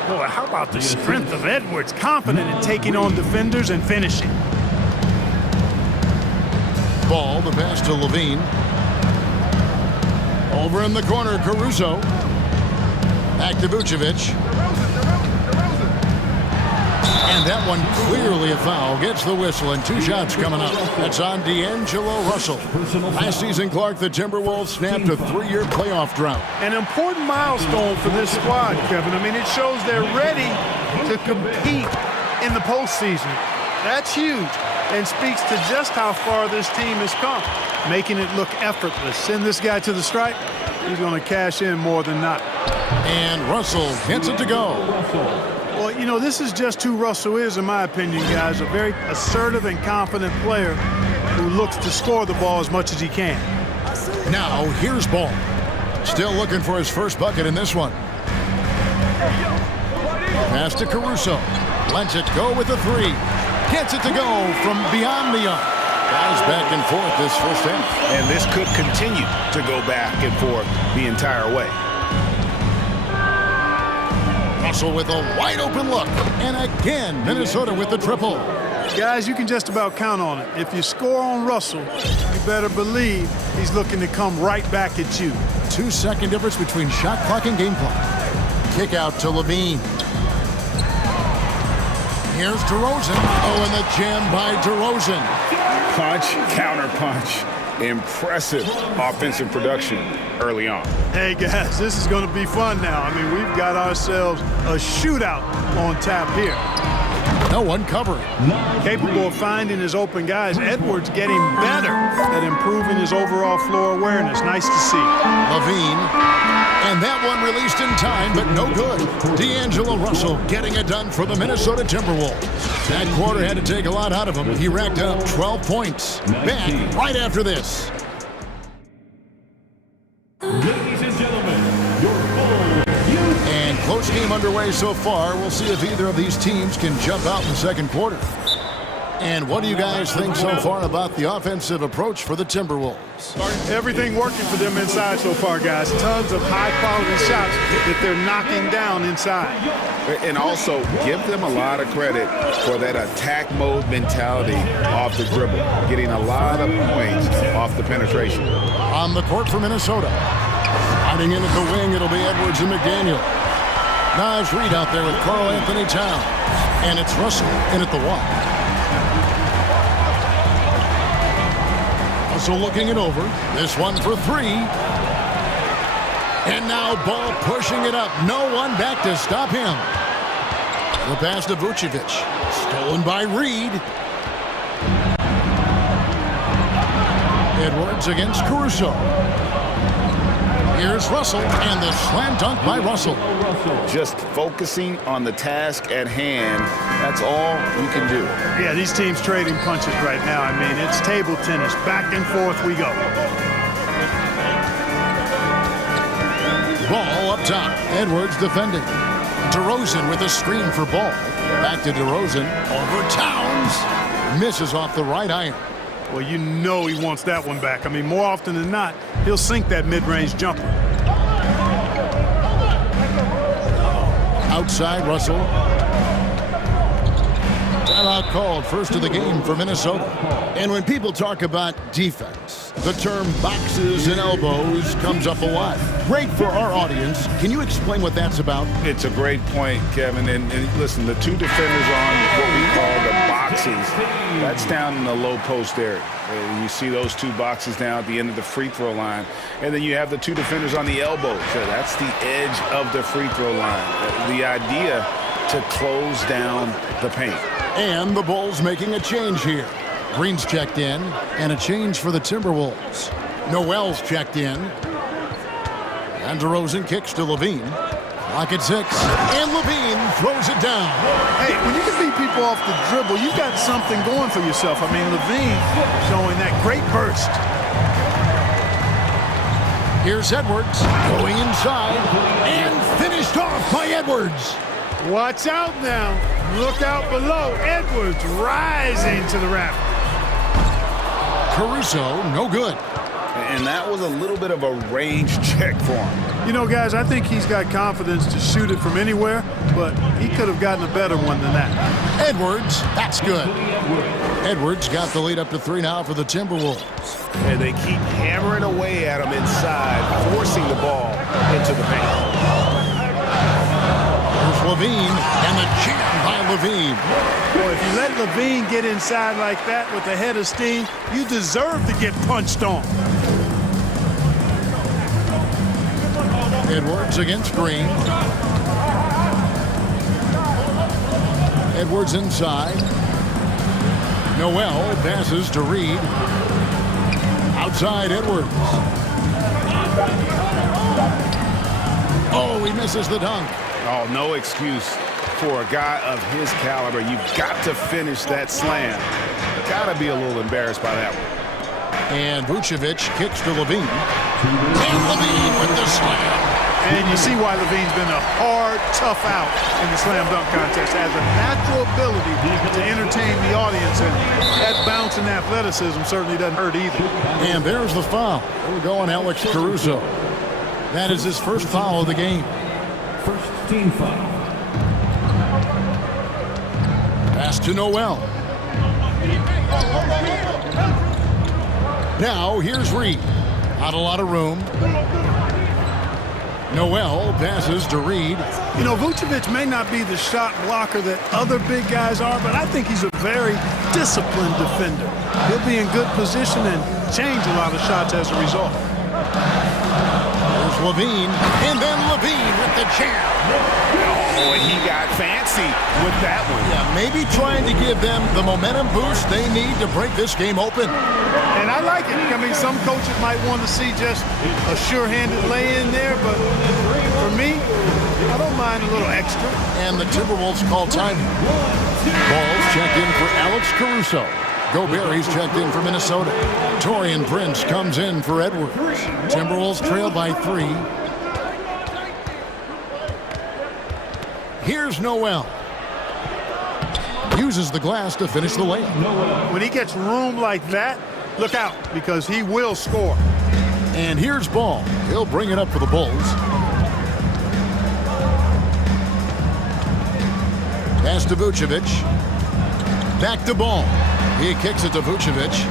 Boy, how about the strength of Edwards? Confident in taking on defenders and finishing. Ball, the pass to Levine. Over in the corner, Caruso. Back to Vucevic. And that one clearly a foul. Gets the whistle, and 2 shots coming up. That's on D'Angelo Russell. Last season, Clark, the Timberwolves snapped a 3-year playoff drought. An important milestone for this squad, Kevin. I mean, it shows they're ready to compete in the postseason. That's huge and speaks to just how far this team has come, making it look effortless. Send this guy to the stripe, he's going to cash in more than not. And Russell gets it to go. Well, you know, this is just who Russell is, in my opinion, guys. A very assertive and confident player who looks to score the ball as much as he can. Now, here's Ball. Still looking for his first bucket in this one. Pass to Caruso. Lets it go with the three. Gets it to go from beyond the arc. Guys back and forth this first half. And this could continue to go back and forth the entire way. Russell with a wide open look. And again, Minnesota with the triple. Guys, you can just about count on it. If you score on Russell, you better believe he's looking to come right back at you. 2-second difference between shot clock and game clock. Kick out to Levine. Here's DeRozan. Oh, and the jam by DeRozan. Punch, counter punch. Impressive offensive production early on. Hey, guys, this is going to be fun now. I mean, we've got ourselves a shootout on tap here. No one covering. Capable of finding his open guys. Edwards getting better at improving his overall floor awareness. Nice to see. Levine. And that one released in time, but no good. D'Angelo Russell getting it done for the Minnesota Timberwolves. That quarter had to take a lot out of him. He racked up 12 points. Back right after this. Ladies and gentlemen, your Bulls. And close game underway so far. We'll see if either of these teams can jump out in the second quarter. And what do you guys think so far about the offensive approach for the Timberwolves? Everything working for them inside so far, guys. Tons of high-quality shots that they're knocking down inside. And also, give them a lot of credit for that attack mode mentality off the dribble, getting a lot of points off the penetration. On the court for Minnesota. Hiding in at the wing, it'll be Edwards and McDaniel. Naj Reid out there with Karl Anthony Towns. And it's Russell in at the one. Also looking it over. This one for three. And now Ball pushing it up. No one back to stop him. The pass to Vucevic. Stolen by Reid. Edwards against Caruso. Here's Russell, and the slam dunk by Russell. Just focusing on the task at hand, that's all you can do. Yeah, these teams trading punches right now. I mean, it's table tennis. Back and forth we go. Ball up top. Edwards defending. DeRozan with a screen for Ball. Back to DeRozan. Over Towns. Misses off the right iron. Well, you know he wants that one back. I mean, more often than not, he'll sink that mid-range jumper. Outside, Russell. Timeout called, first of the game for Minnesota. And when people talk about defense, the term boxes and elbows comes up a lot. Great for our audience. Can you explain what that's about? It's a great point, Kevin. And listen, the two defenders on what we call the boxes, that's down in the low post area. You see those two boxes down at the end of the free throw line. And then you have the two defenders on the elbows. So that's the edge of the free throw line. The idea to close down the paint. And the Bulls making a change here. Green's checked in, and a change for the Timberwolves. Noel's checked in. And DeRozan kicks to Levine. Clock at 6. And Levine throws it down. Hey, when you can beat people off the dribble, you've got something going for yourself. I mean, Levine showing that great burst. Here's Edwards going inside and finished off by Edwards. Watch out now. Look out below. Edwards rising to the rack. Caruso, no good. And that was a little bit of a range check for him. You know, guys, I think he's got confidence to shoot it from anywhere, but he could have gotten a better one than that. Edwards, that's good. Edwards got the lead up to 3 now for the Timberwolves. And they keep hammering away at him inside, forcing the ball into the paint. Here's Levine, and the jam by Levine. Boy, if you let Levine get inside like that with a head of steam, you deserve to get punched on. Edwards against Green. Edwards inside. Noel passes to Reid. Outside Edwards. Oh, he misses the dunk. Oh, no excuse for a guy of his caliber. You've got to finish that slam. Got to be a little embarrassed by that one. And Vucevic kicks to Levine. And Levine with the slam. And you see why Levine's been a hard, tough out in the slam dunk contest. Has a natural ability to entertain the audience, and that bounce and athleticism certainly doesn't hurt either. And there's the foul. We're going Alex Caruso. That is his first foul of the game. First team foul. Pass to Noel. Now here's Reed. Not a lot of room. Noel passes to Reed. You know, Vucevic may not be the shot blocker that other big guys are, but I think he's a very disciplined defender. He'll be in good position and change a lot of shots as a result. There's Levine, and then Levine with the jam. Oh, and he got fancy with that one. Yeah, maybe trying to give them the momentum boost they need to break this game open. And I like it. I mean, some coaches might want to see just a sure-handed lay-in there, but for me, I don't mind a little extra. And the Timberwolves call time. Ball's checked in for Alex Caruso. Gobert checked in for Minnesota. Taurean Prince comes in for Edwards. Timberwolves trail by 3. Here's Noel. Uses the glass to finish the layup. When he gets room like that, look out, because he will score. And here's Ball. He'll bring it up for the Bulls. Pass to Vucevic. Back to Ball. He kicks it to Vucevic.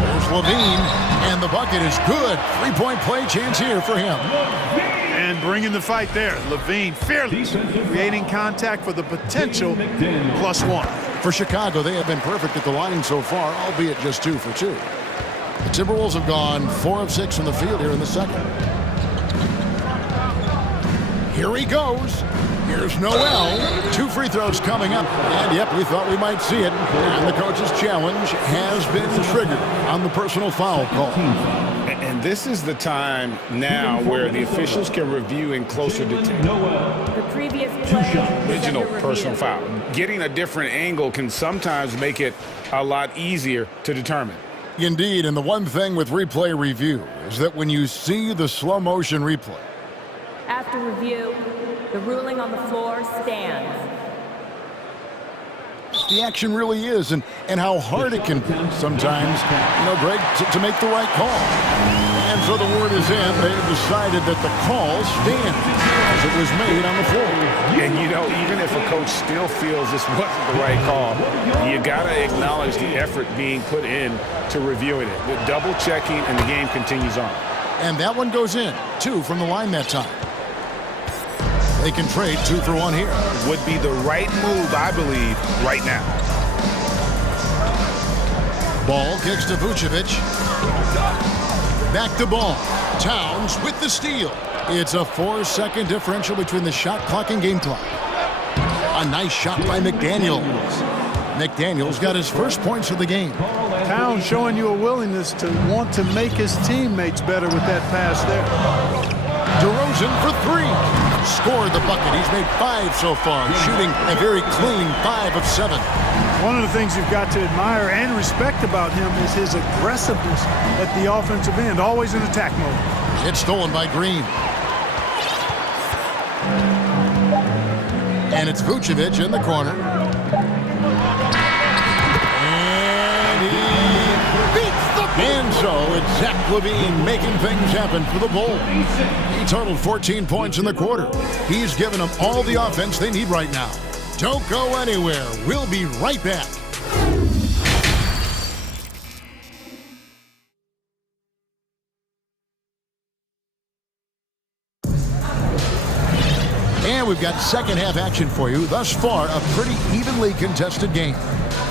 There's Levine, and the bucket is good. Three-point play chance here for him. And bringing the fight there. Levine fearless, creating contact for the potential +1. For Chicago, they have been perfect at the line so far, albeit just 2 for 2. The Timberwolves have gone 4 of 6 from the field here in the second. Here he goes. Here's Noel. 2 free throws coming up. And yep, we thought we might see it. And the coach's challenge has been triggered on the personal foul call. And this is the time now where the officials can review in closer detail. The previous play. Original personal foul. Getting a different angle can sometimes make it a lot easier to determine. Indeed, and the one thing with replay review is that when you see the slow motion replay, After review, the ruling on the floor stands. the action really is and how hard it can be sometimes, Greg, to make the right call. And so the word is in. They have decided that the call stands as it was made on the floor. And, even if a coach still feels this wasn't the right call, you got to acknowledge the effort being put in to reviewing it. The double checking, and the game continues on. And that one goes in. 2 from the line that time. They can trade 2 for 1 here. Would be the right move, I believe, right now. Ball kicks to Vucevic. Back to Ball. Towns with the steal. It's a 4-second differential between the shot clock and game clock. A nice shot by McDaniels. McDaniels got his first points of the game. Towns showing you a willingness to want to make his teammates better with that pass there. DeRozan for 3. Scored the bucket. He's made 5 so far, shooting a very clean 5 of 7. One of the things you've got to admire and respect about him is his aggressiveness at the offensive end, always in attack mode. It's stolen by Green. And it's Vucevic in the corner. And he beats the... And so it's Zach Levine making things happen for the Bulls. He totaled 14 points in the quarter. He's given them all the offense they need right now. Don't go anywhere. We'll be right back. And we've got second half action for you. Thus far, a pretty evenly contested game.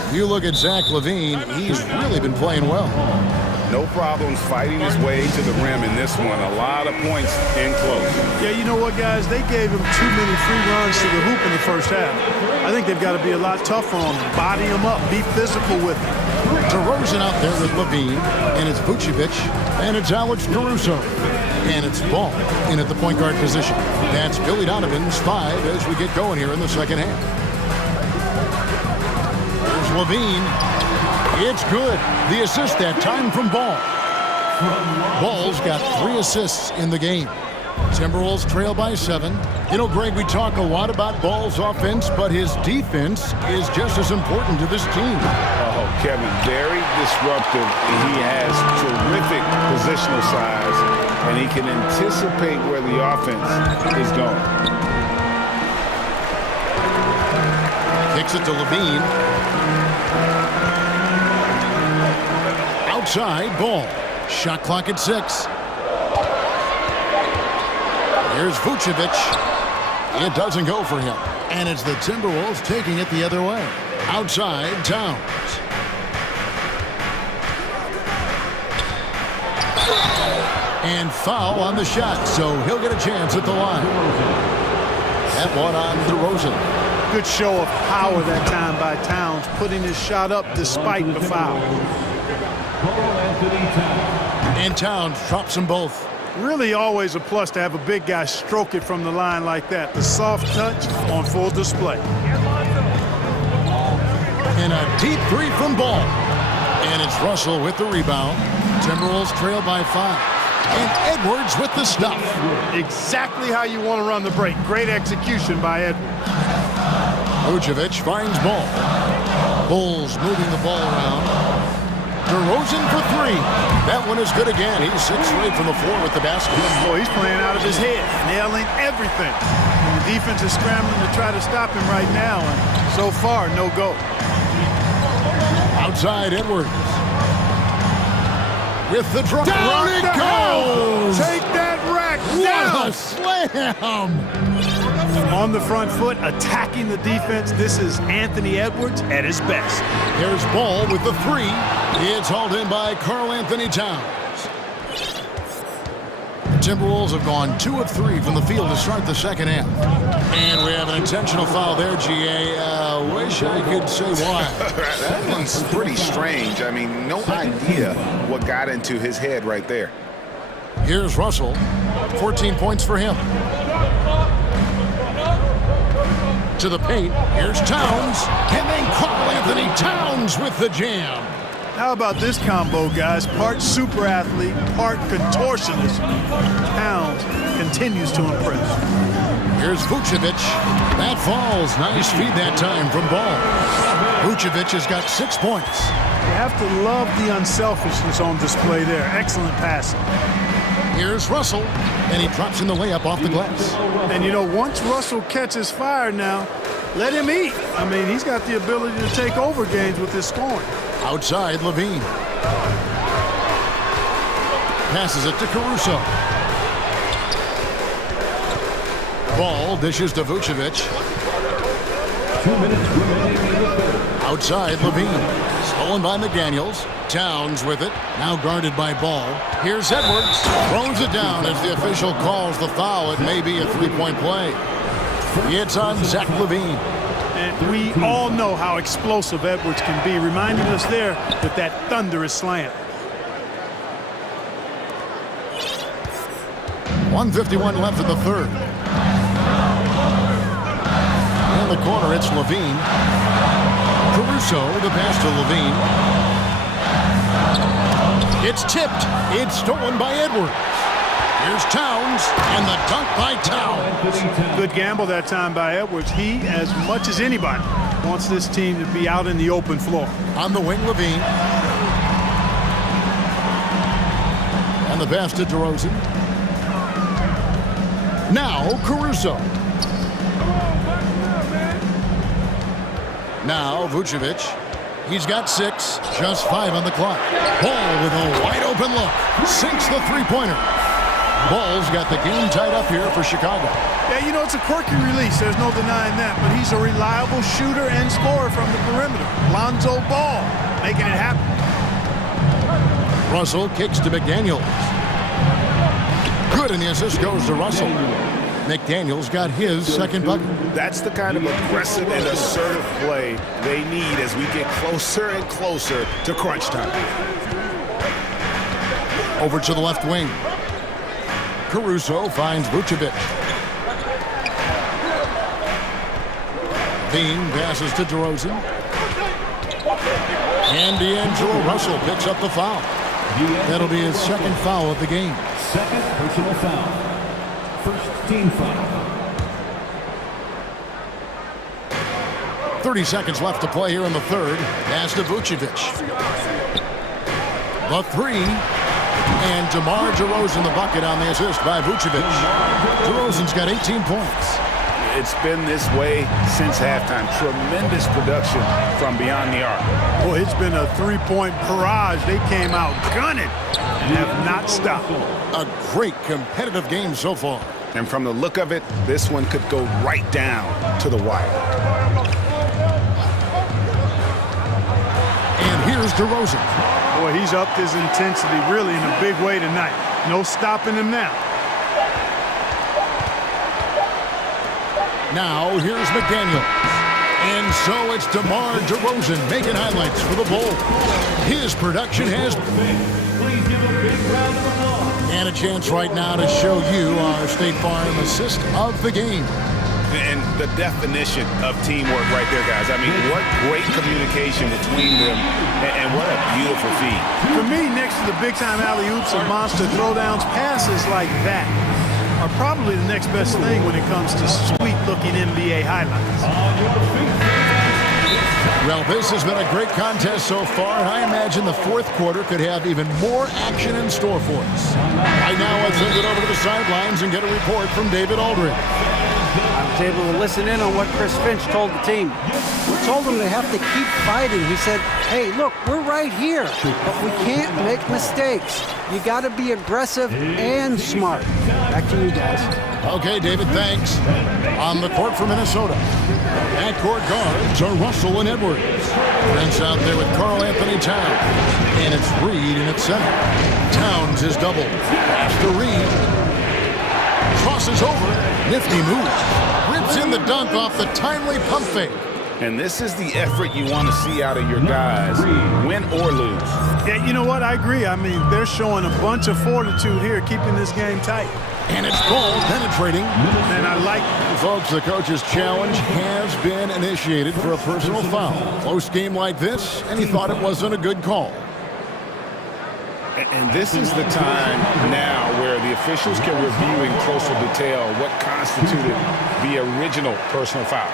If you look at Zach Levine, he's really been playing well. No problems fighting his way to the rim in this one. A lot of points in close. Yeah, you know what, guys? They gave him too many free runs to the hoop in the first half. I think they've got to be a lot tougher on him. Body him up. Be physical with him. DeRozan out there with Levine, and it's Vucevic, and it's Alex Caruso. And it's Ball in at the point guard position. That's Billy Donovan's 5 as we get going here in the second half. There's Levine. It's good. The assist that time from Ball. Ball's got 3 assists in the game. Timberwolves trail by 7. You know, Greg, we talk a lot about Ball's offense, but his defense is just as important to this team. Oh, Kevin, very disruptive. He has terrific positional size, and he can anticipate where the offense is going. Kicks it to Levine. Outside, Ball. Shot clock at 6. Here's Vucevic. It doesn't go for him. And it's the Timberwolves taking it the other way. Outside, Towns. And foul on the shot, so he'll get a chance at the line. That one on DeRozan. Good show of power that time by Towns, putting his shot up despite the foul. And Towns drops them both. Really always a plus to have a big guy stroke it from the line like that. The soft touch on full display. And a deep 3 from Ball. And it's Russell with the rebound. Timberwolves trail by 5. And Edwards with the stuff. Exactly how you want to run the break. Great execution by Edwards. Vucevic finds Ball. Bulls moving the ball around. DeRozan for 3. That one is good again. He's 6 straight from the floor with the basket. Boy, he's playing out of his head, nailing everything. And the defense is scrambling to try to stop him right now, and so far, no go. Outside, Edwards. With the drop. Down it goes! Take that rack down! What a slam! On the front foot, attacking the defense. This is Anthony Edwards at his best. Here's Ball with the 3. It's hauled in by Karl Anthony Towns. The Timberwolves have gone 2 of 3 from the field to start the second half. And we have an intentional foul there, GA. Wish I could say why. That one's pretty strange. I mean, no idea what got into his head right there. Here's Russell. 14 points for him. To the paint. Here's Towns. And then Karl Anthony Towns with the jam. How about this combo, guys? Part super athlete, part contortionist. Towns continues to impress. Here's Vucevic. That falls. Nice feed that time from Ball. Vucevic has got 6 points. You have to love the unselfishness on display there. Excellent passing. Here's Russell, and he drops in the layup off the glass. And you know, once Russell catches fire now, let him eat. I mean, he's got the ability to take over games with his scoring. Outside, Levine. Passes it to Caruso. Ball dishes to Vucevic. 2 minutes remaining. Outside, Levine. Stolen by McDaniels. Towns with it. Now guarded by Ball. Here's Edwards. Throws it down as the official calls the foul. It may be a 3-point play. It's on Zach Levine. And we all know how explosive Edwards can be, reminding us there with that thunderous slam. 1:51 left in the third. In the corner, it's Levine. Caruso, the pass to Levine. It's tipped. It's stolen by Edwards. Here's Towns, and the dunk by Towns. Good gamble that time by Edwards. He, as much as anybody, wants this team to be out in the open floor. On the wing, Levine. And the pass to DeRozan. Now, Caruso. Now, Vucevic. He's got 6, just 5 on the clock. Ball with a wide open look. Sinks the three-pointer. Ball's got the game tied up here for Chicago. Yeah, you know, it's a quirky release. There's no denying that. But he's a reliable shooter and scorer from the perimeter. Lonzo Ball making it happen. Russell kicks to McDaniels. Good, and the assist goes to Russell. McDaniels got his second bucket. That's the kind of aggressive and assertive play they need as we get closer and closer to crunch time. Over to the left wing. Caruso finds Vucevic. Bean passes to DeRozan. And D'Angelo Russell picks up the foul. That'll be his second foul of the game. Second personal foul. First team foul. 30 seconds left to play here in the third. Pass to Vucevic. The three. And DeMar DeRozan the bucket on the assist by Vucevic. DeRozan's got 18 points. It's been this way since halftime. Tremendous production from beyond the arc. Well, it's been a three-point barrage. They came out gunning and have not stopped. A great competitive game so far. And from the look of it, this one could go right down to the wire. And here's DeRozan. Boy, he's upped his intensity really in a big way tonight. No stopping him now. Now, here's McDaniel. And so it's DeMar DeRozan making highlights for the Bulls. His production has... And a chance right now to show you our State Farm assist of the game. And the definition of teamwork right there, guys. I mean, what great communication between them, and what a beautiful feed. For me, next to the big-time alley-oops and monster throwdowns, passes like that are probably the next best thing when it comes to sweet-looking NBA highlights. Well, this has been a great contest so far, and I imagine the fourth quarter could have even more action in store for us. Right now, let's send it over to the sidelines and get a report from David Aldridge. I was able to listen in on what Chris Finch told the team. He told them they have to keep fighting. He said, hey, look, we're right here, but we can't make mistakes. You got to be aggressive and smart. Back to you guys. Okay, David, thanks. On the court for Minnesota. Backcourt guards are Russell and Edwards. Prince out there with Karl Anthony Towns. And it's Reed in at center. Towns is doubled. Pass to Reed. Crosses over. Nifty move. Rips in the dunk off the timely pump fake. And this is the effort you want to see out of your guys, win or lose. Yeah, you know what? I agree. I mean, they're showing a bunch of fortitude here, keeping this game tight. And it's ball penetrating. And I like it. Folks, the coach's challenge has been initiated for a personal foul. Close game like this, and he thought it wasn't a good call. And this is the time now where the officials can review in closer detail what constituted the original personal foul.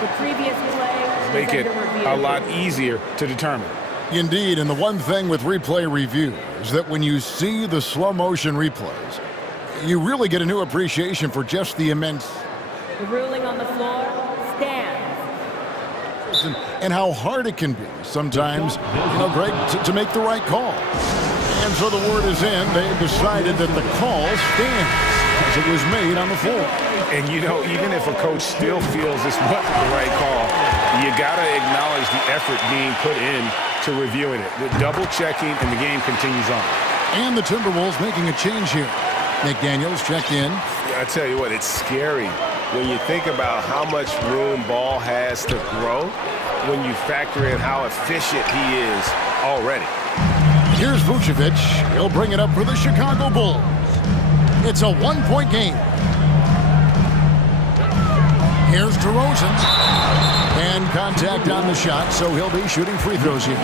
The previous play Make it a lot easier to determine. Indeed, and the one thing with replay review is that when you see the slow motion replays, you really get a new appreciation for just the immense... The ruling on the floor stands. And how hard it can be sometimes, you know, Greg, to make the right call. And so the word is in. They've decided that the call stands as it was made on the floor. And, you know, even if a coach still feels this wasn't the right call, you got to acknowledge the effort being put in to reviewing it. The double-checking, and the game continues on. And the Timberwolves making a change here. McDaniels checked in. I tell you what, it's scary when you think about how much room ball has to grow when you factor in how efficient he is already. Here's Vucevic. He'll bring it up for the Chicago Bulls. It's a one-point game. Here's DeRozan. And contact on the shot, so he'll be shooting free throws here.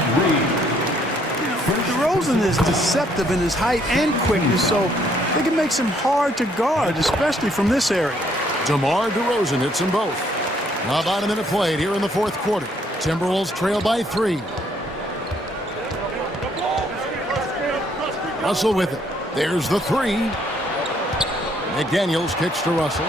DeRozan is deceptive in his height and quickness, so they can make him hard to guard, especially from this area. DeMar DeRozan hits them both. About a minute played here in the fourth quarter. Timberwolves trail by 3. Russell with it. There's the 3. McDaniels kicks to Russell.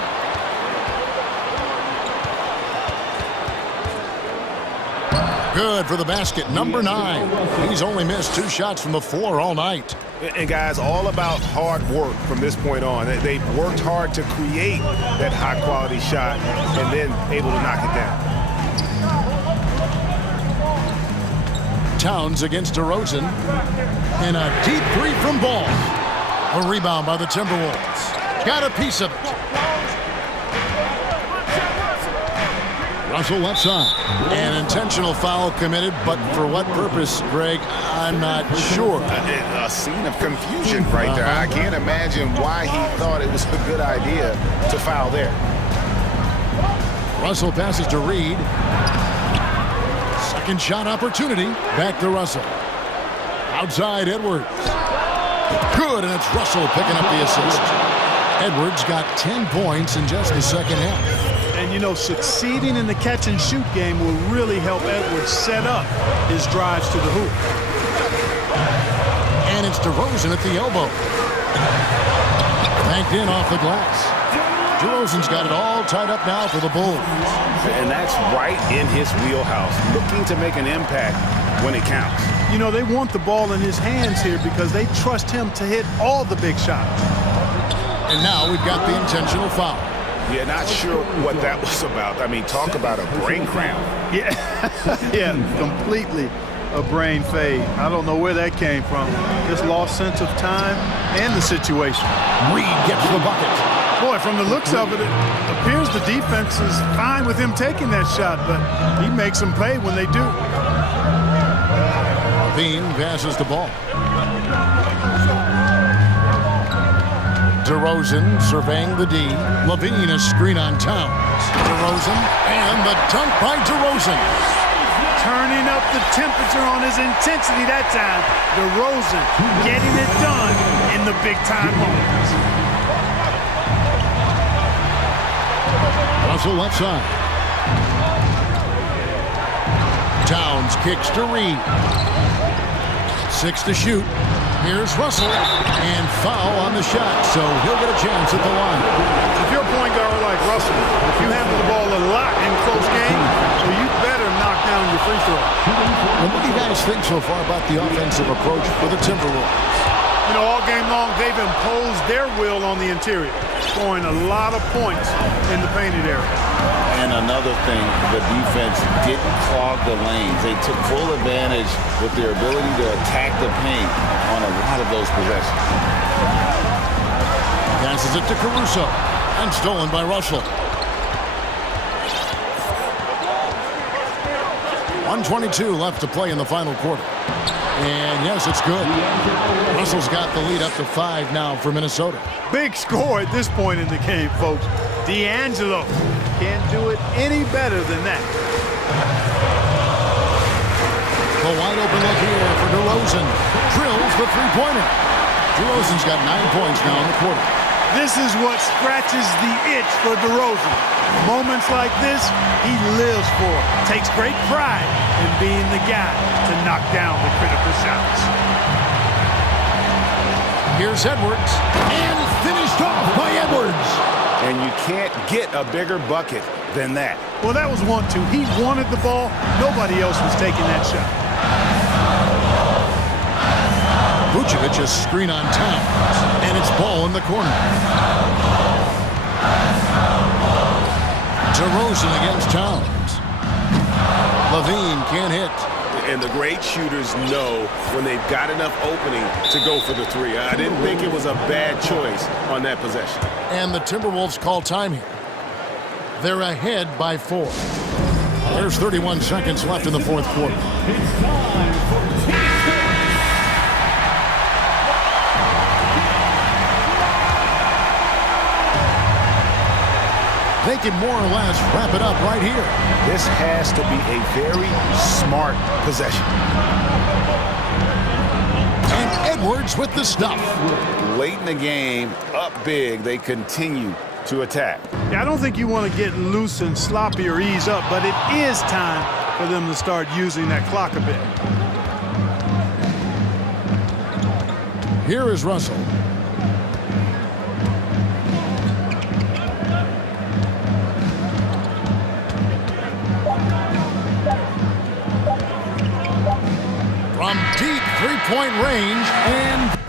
Good for the basket, number 9. He's only missed 2 shots from the floor all night. And guys, all about hard work from this point on. They've worked hard to create that high-quality shot and then able to knock it down. Towns against DeRozan. And a deep 3 from Ball. A rebound by the Timberwolves. Got a piece of it. Russell left side. An intentional foul committed, but for what purpose, Greg, I'm not sure. A scene of confusion right there. I can't imagine why he thought it was a good idea to foul there. Russell passes to Reed. Second shot opportunity. Back to Russell. Outside Edwards. Good, and it's Russell picking up the assist. Edwards got 10 points in just the second half. And, you know, succeeding in the catch-and-shoot game will really help Edwards set up his drives to the hoop. And it's DeRozan at the elbow. Banked in off the glass. DeRozan's got it all tied up now for the Bulls. And that's right in his wheelhouse, looking to make an impact when it counts. You know, they want the ball in his hands here because they trust him to hit all the big shots. And now we've got the intentional foul. Yeah, not sure what that was about. I mean, talk about a brain cramp. Yeah, yeah, completely a brain fade. I don't know where that came from. Just lost sense of time and the situation. Reed gets the bucket. Boy, from the looks of it, it appears the defense is fine with him taking that shot, but he makes them pay when they do. Levine passes the ball. DeRozan surveying the D. Levine a screen on Towns. DeRozan and the dunk by DeRozan. Turning up the temperature on his intensity that time. DeRozan getting it done in the big-time moments. Russell left side. Towns kicks to Reed. 6 to shoot. Here's Russell, and foul on the shot, so he'll get a chance at the line. If you're a point guard like Russell, you handle the ball a lot in close game, so you better knock down your free throw. And what do you guys think so far about the offensive approach for the Timberwolves? You know, all game long, they've imposed their will on the interior, scoring a lot of points in the painted area. And another thing, the defense didn't clog the lanes. They took full advantage with their ability to attack the paint on a lot of those possessions. Passes it to Caruso, and stolen by Russell. 1:22 left to play in the final quarter. And yes, it's good. Russell's got the lead up to 5 now for Minnesota. Big score at this point in the game, folks. D'Angelo can't do it any better than that. The wide open look here for DeRozan. Drills the three-pointer. DeRozan's got 9 points now in the quarter. This is what scratches the itch for DeRozan. Moments like this, he lives for. Takes great pride in being the guy to knock down the critical shots. Here's Edwards, and finished off by Edwards. And you can't get a bigger bucket than that. Well, that was 1-2. He wanted the ball. Nobody else was taking that shot. Vucevic a screen on Towns, and it's ball in the corner. DeRozan against Towns. Levine can't hit. And the great shooters know when they've got enough opening to go for the three. I didn't think it was a bad choice on that possession. And the Timberwolves call time here. They're ahead by 4. There's 31 seconds left in the fourth quarter. It's time for They can more or less wrap it up right here. This has to be a very smart possession. And Edwards with the stuff. Late in the game, up big, they continue to attack. Yeah, I don't think you want to get loose and sloppy or ease up, but it is time for them to start using that clock a bit. Here is Russell. From deep three-point range, and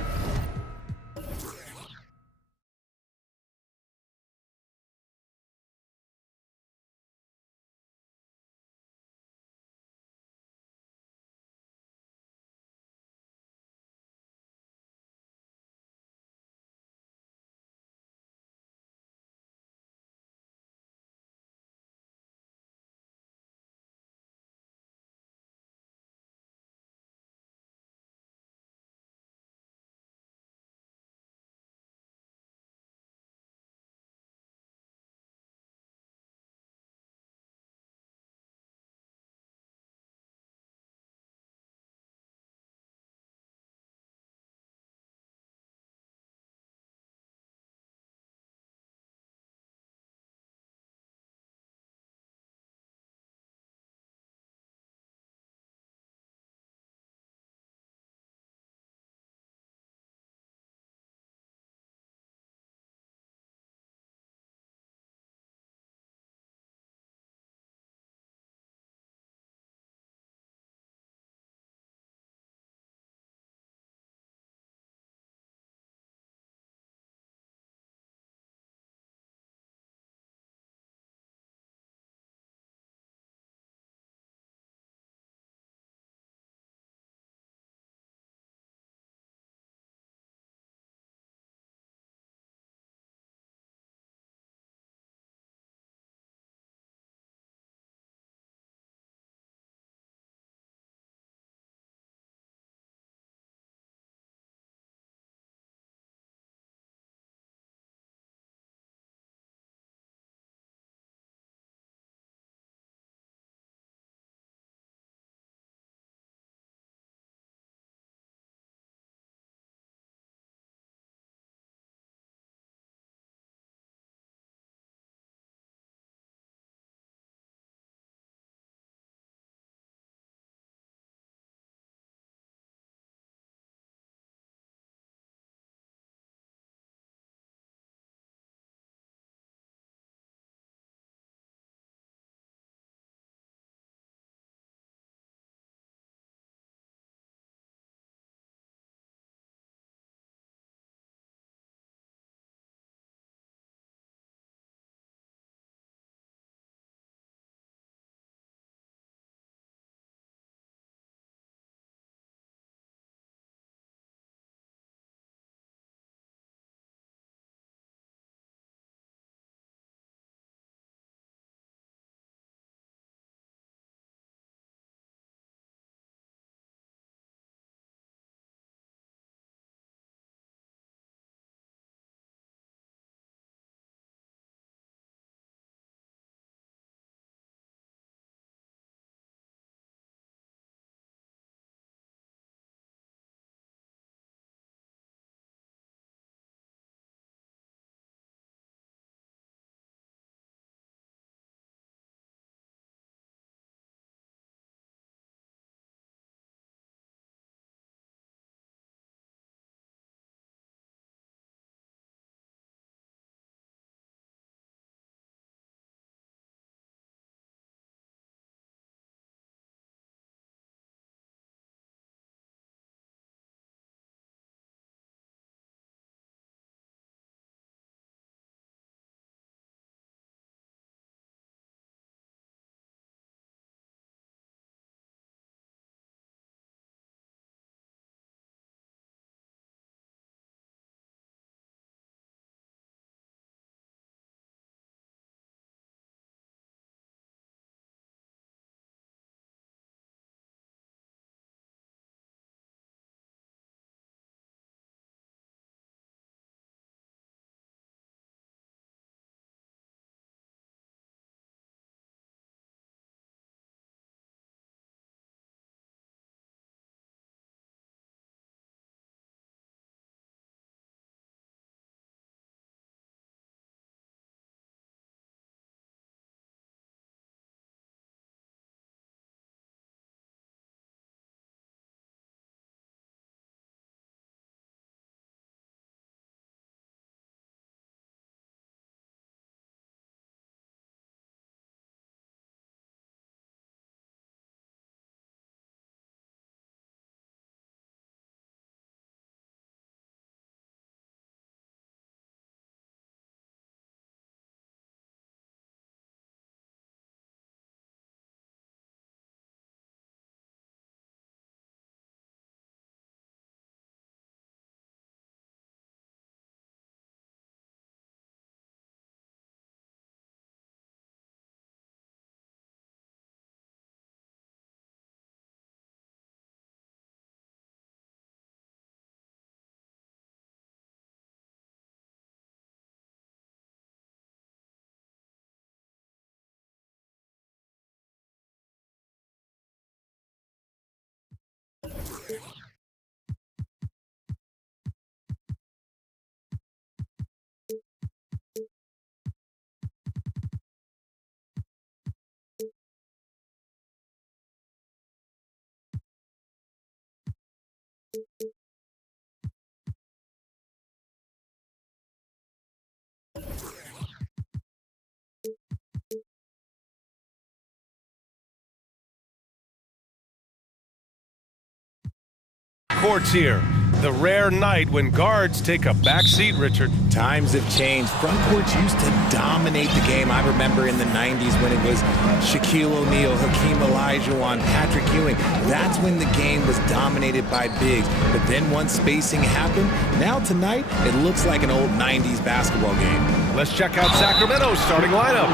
Courts here. The rare night when guards take a back seat, Richard. Times have changed. Front courts used to dominate the game. I remember in the 90s when it was Shaquille O'Neal, Hakeem Olajuwon, Patrick Ewing. That's when the game was dominated by bigs. But then once spacing happened, now tonight, it looks like an old 90s basketball game. Let's check out Sacramento's starting lineup.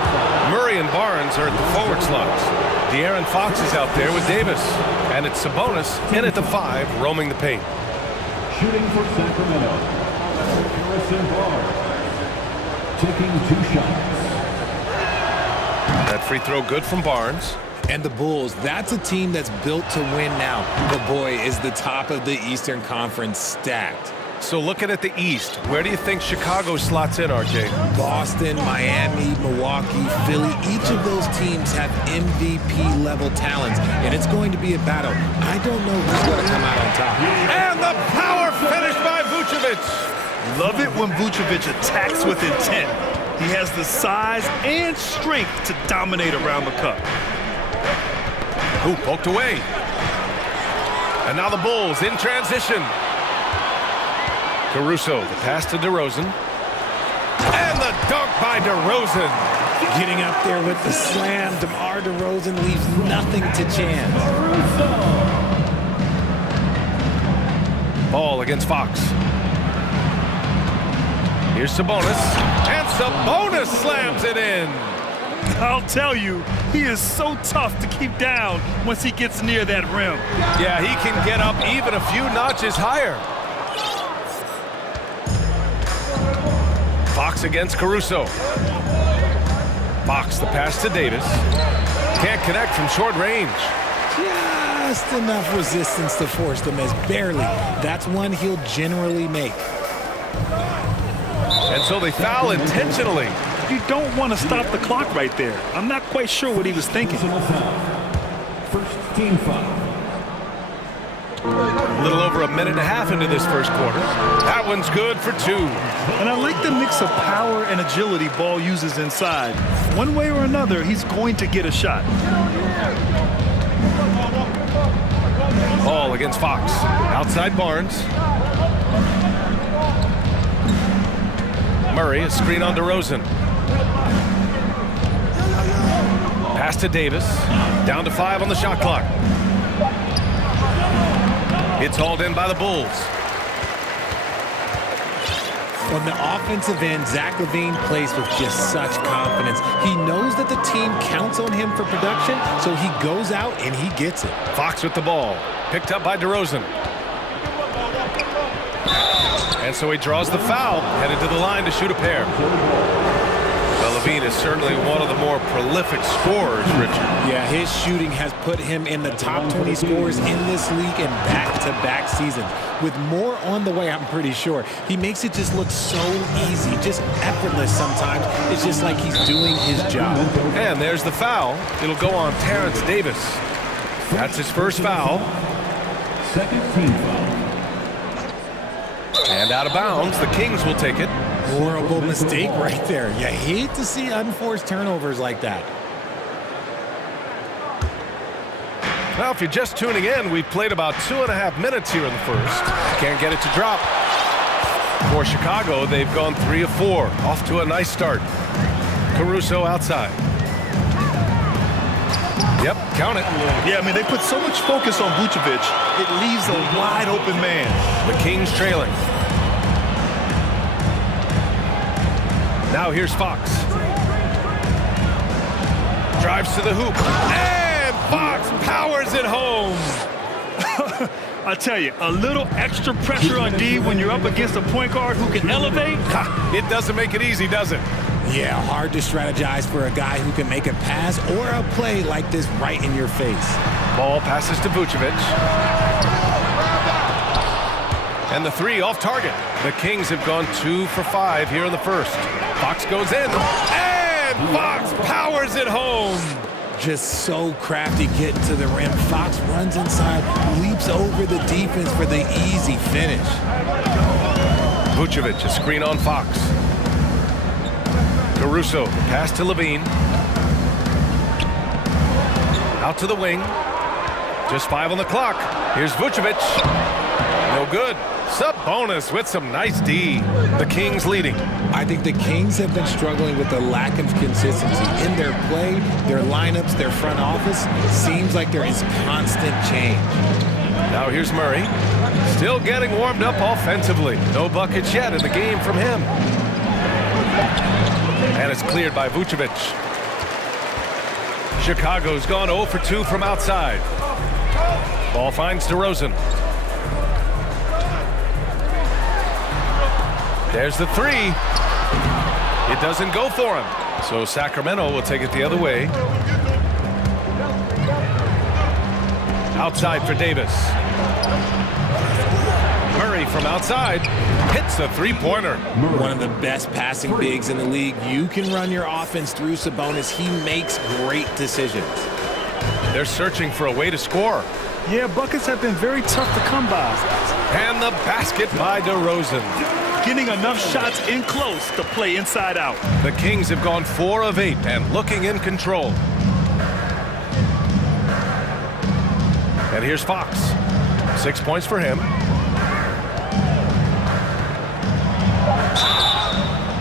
Murray and Barnes are at the forward slots. De'Aaron Fox is out there with Davis. And it's Sabonis in at the 5, roaming the paint. Shooting for Sacramento, Harrison Barnes, taking 2 shots. That free throw good from Barnes. And the Bulls, that's a team that's built to win now. But boy, is the top of the Eastern Conference stacked. So looking at the East, where do you think Chicago slots in, RJ? Boston, Miami, Milwaukee, Philly, each of those teams have MVP-level talents, and it's going to be a battle. I don't know who's going to come out on top. And the power finish by Vucevic. Love it when Vucevic attacks with intent. He has the size and strength to dominate around the cup. Who poked away. And now the Bulls in transition. Caruso, the pass to DeRozan. And the dunk by DeRozan. Getting up there with the slam, DeMar DeRozan leaves nothing to chance. Ball against Fox. Here's Sabonis. And Sabonis slams it in. I'll tell you, he is so tough to keep down once he gets near that rim. Yeah, he can get up even a few notches higher. Fox against Caruso. Fox, the pass to Davis. Can't connect from short range. Just enough resistance to force the miss. Barely. That's one he'll generally make. And so they foul intentionally. You don't want to stop the clock right there. I'm not quite sure what he was thinking. First team foul. A little over a minute and a half into this first quarter. That one's good for 2. And I like the mix of power and agility Ball uses inside. One way or another, he's going to get a shot. Ball against Fox. Outside Barnes. Murray, a screen on DeRozan. Pass to Davis. Down to 5 on the shot clock. It's hauled in by the Bulls. On the offensive end, Zach LaVine plays with just such confidence. He knows that the team counts on him for production, so he goes out and he gets it. Fox with the ball. Picked up by DeRozan. And so he draws the foul, headed to the line to shoot a pair. Well, LaVine is certainly one of the more prolific scorers, Richard. Yeah, his shooting has put him in the top 20 scorers in this league in back-to-back seasons. With more on the way, I'm pretty sure. He makes it just look so easy, just effortless sometimes. It's just like he's doing his job. And there's the foul. It'll go on Terrence Davis. That's his first foul. Second team foul. And out of bounds, the Kings will take it. Horrible mistake right there. You hate to see unforced turnovers like that. Well, if you're just tuning in, we've played about 2.5 minutes here in the first. Can't get it to drop. For Chicago, they've gone 3 of 4. Off to a nice start. Caruso outside. Yep, count it. Yeah, I mean, they put so much focus on Vucevic, it leaves a wide open man. The Kings trailing. Now here's Fox. Drives to the hoop. And Fox powers it home. I tell you, a little extra pressure on D when you're up against a point guard who can elevate. It doesn't make it easy, does it? Yeah, hard to strategize for a guy who can make a pass or a play like this right in your face. Ball passes to Vucevic. And the three off target. The Kings have gone 2 for 5 here in the first. Fox goes in, and Fox powers it home. Just so crafty getting to the rim. Fox runs inside, leaps over the defense for the easy finish. Vucevic, a screen on Fox. Caruso, pass to Levine. Out to the wing. Just 5 on the clock. Here's Vucevic. No good. Sabonis with some nice D. The Kings leading. I think the Kings have been struggling with the lack of consistency in their play, their lineups, their front office. Seems like there is constant change. Now here's Murray. Still getting warmed up offensively. No buckets yet in the game from him. And it's cleared by Vucevic. Chicago's gone 0 for 2 from outside. Ball finds DeRozan. There's the three. It doesn't go for him. So Sacramento will take it the other way. Outside for Davis. Murray from outside hits a three-pointer. One of the best passing bigs in the league. You can run your offense through Sabonis. He makes great decisions. They're searching for a way to score. Yeah, buckets have been very tough to come by. And the basket by DeRozan. Getting enough shots in close to play inside out. The Kings have gone 4 of 8 and looking in control. And here's Fox. 6 points for him.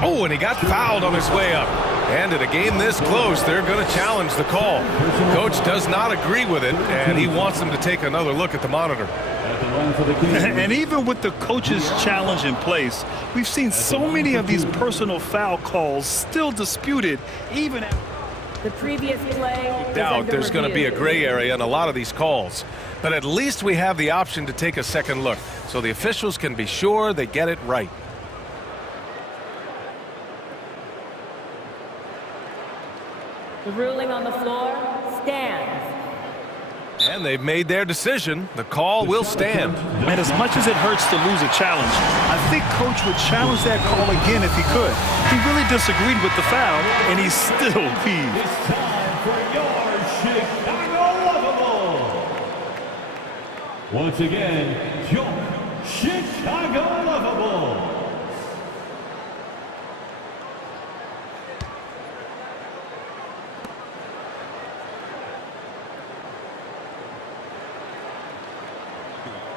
Oh, and he got fouled on his way up. And in a game this close, they're going to challenge the call. Coach does not agree with it, and he wants them to take another look at the monitor. And even with the coach's challenge in place, we've seen so many of these personal foul calls still disputed, even after the previous play. Doubt there's going to be a gray area in a lot of these calls. But at least we have the option to take a second look, so the officials can be sure they get it right. The ruling on the floor stands. And they've made their decision. The call will stand. And as much as it hurts to lose a challenge, I think Coach would challenge that call again if he could. He really disagreed with the foul, and he's still peeved. It's time for your Chicago Lovable. Once again, your Chicago Lovable.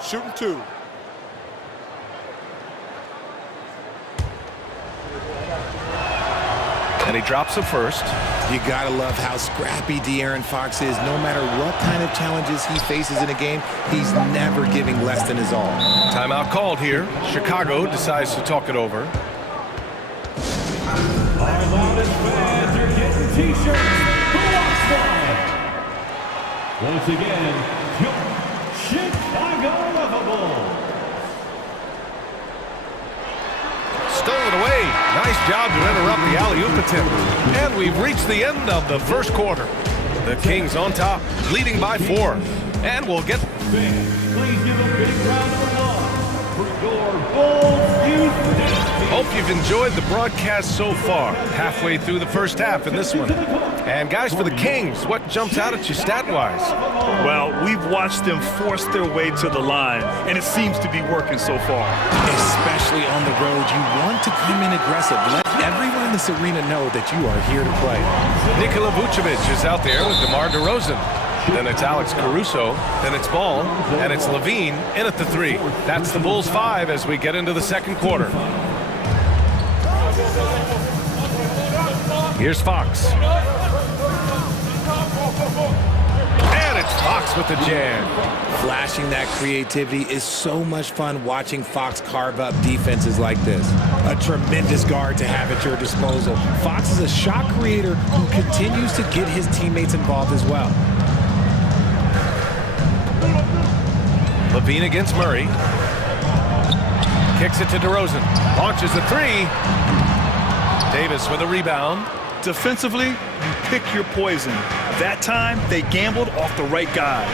Shooting 2. And he drops the first. You gotta love how scrappy De'Aaron Fox is. No matter what kind of challenges he faces in a game, he's never giving less than his all. Timeout called here. Chicago decides to talk it over. Our loudest fans are getting t-shirts. Once again, your Chicago Lovable. Stolen away. Nice job to interrupt the alley-oop attempt. And we've reached the end of the first quarter. The Kings on top, leading by 4. And we'll get... Please give a big round of applause for your Bulls Youth Dance. Hope you've enjoyed the broadcast so far. Halfway through the first half in this one. And guys, for the Kings, what jumps out at you stat-wise? Well, we've watched them force their way to the line, and it seems to be working so far. Especially on the road, you want to come in aggressive. Let everyone in this arena know that you are here to play. Nikola Vucevic is out there with DeMar DeRozan. Then it's Alex Caruso, then it's Ball, and it's Levine in at the 3. That's the Bulls 5 as we get into the second quarter. Here's Fox. And it's Fox with the jam. Flashing that creativity is so much fun watching Fox carve up defenses like this. A tremendous guard to have at your disposal. Fox is a shot creator who continues to get his teammates involved as well. Levine against Murray. Kicks it to DeRozan. Launches the 3. Davis with a rebound. Defensively, you pick your poison. That time, they gambled off the right guy.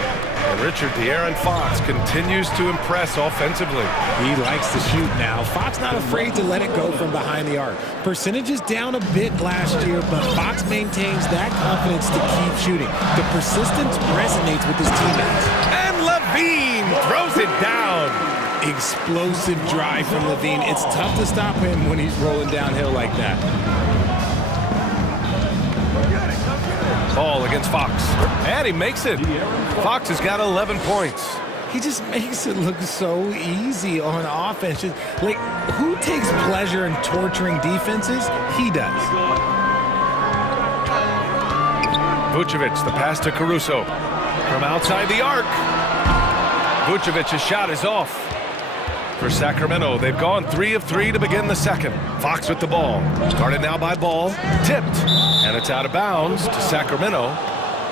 And Richard, De'Aaron Fox continues to impress offensively. He likes to shoot now. Fox not afraid to let it go from behind the arc. Percentage is down a bit last year, but Fox maintains that confidence to keep shooting. The persistence resonates with his teammates. And Levine throws it down. Explosive drive from Levine. It's tough to stop him when he's rolling downhill like that. Ball against Fox. And he makes it. Fox has got 11 points. He just makes it look so easy on offense. Like, who takes pleasure in torturing defenses? He does. Vucevic, the pass to Caruso. From outside the arc. Vucevic's shot is off. For Sacramento, they've gone 3 of 3 to begin the second. Fox with the ball. Guarded now by Ball. Tipped. And it's out of bounds to Sacramento.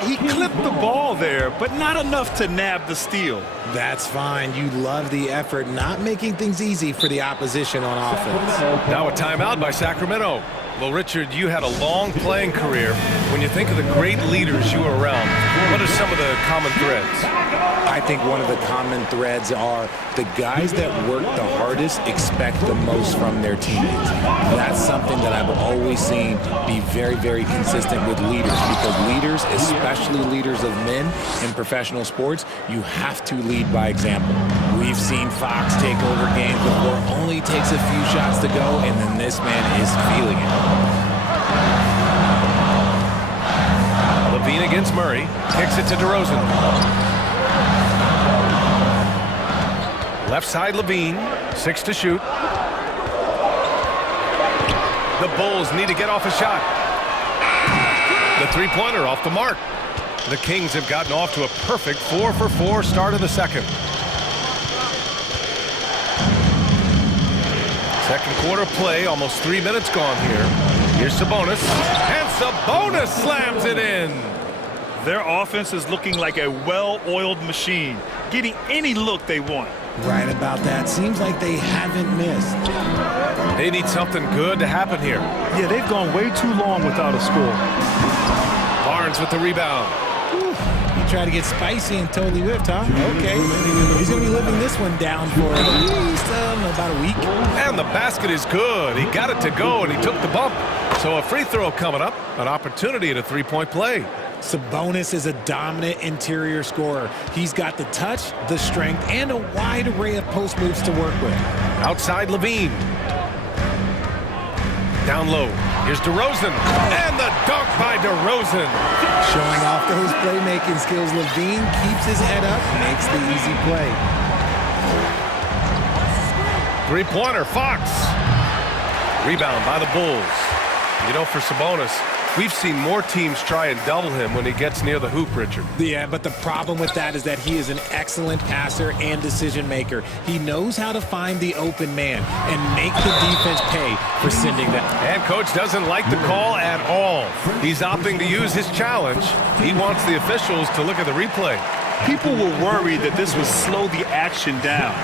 He clipped the ball there, but not enough to nab the steal. That's fine. You love the effort, not making things easy for the opposition on offense. Now a timeout by Sacramento. Well, Richard, you had a long playing career. When you think of the great leaders you were around, what are some of the common threads? I think one of the common threads are the guys that work the hardest expect the most from their teammates. That's something that I've always seen be very, very consistent with leaders, because leaders, especially leaders of men in professional sports, you have to lead by example. We've seen Fox take over games before, only takes a few shots to go, and then this man is feeling it. Levine against Murray. Kicks it to DeRozan. Left side Levine. 6 to shoot. The Bulls need to get off a shot. The three-pointer off the mark. The Kings have gotten off to a perfect 4-for-4 start of the second. Second quarter play, almost 3 minutes gone here. Here's Sabonis, and Sabonis slams it in. Their offense is looking like a well-oiled machine, getting any look they want. Right about that. Seems like they haven't missed. They need something good to happen here. Yeah, they've gone way too long without a score. Barnes with the rebound. He tried to get spicy and totally whiffed, huh? Okay. He's going to be living this one down for at least about a week. And the basket is good. He got it to go, and he took the bump. So a free throw coming up, an opportunity at a three-point play. Sabonis is a dominant interior scorer. He's got the touch, the strength, and a wide array of post moves to work with. Outside Levine. Down low. Here's DeRozan. And the dunk by DeRozan. Showing off those playmaking skills. Levine keeps his head up, makes the easy play. Three-pointer, Fox. Rebound by the Bulls. You know, for Sabonis, we've seen more teams try and double him when he gets near the hoop, Richard. Yeah, but the problem with that is that he is an excellent passer and decision maker. He knows how to find the open man and make the defense pay for sending them. And coach doesn't like the call at all. He's opting to use his challenge. He wants the officials to look at the replay. People were worried that this would slow the action down.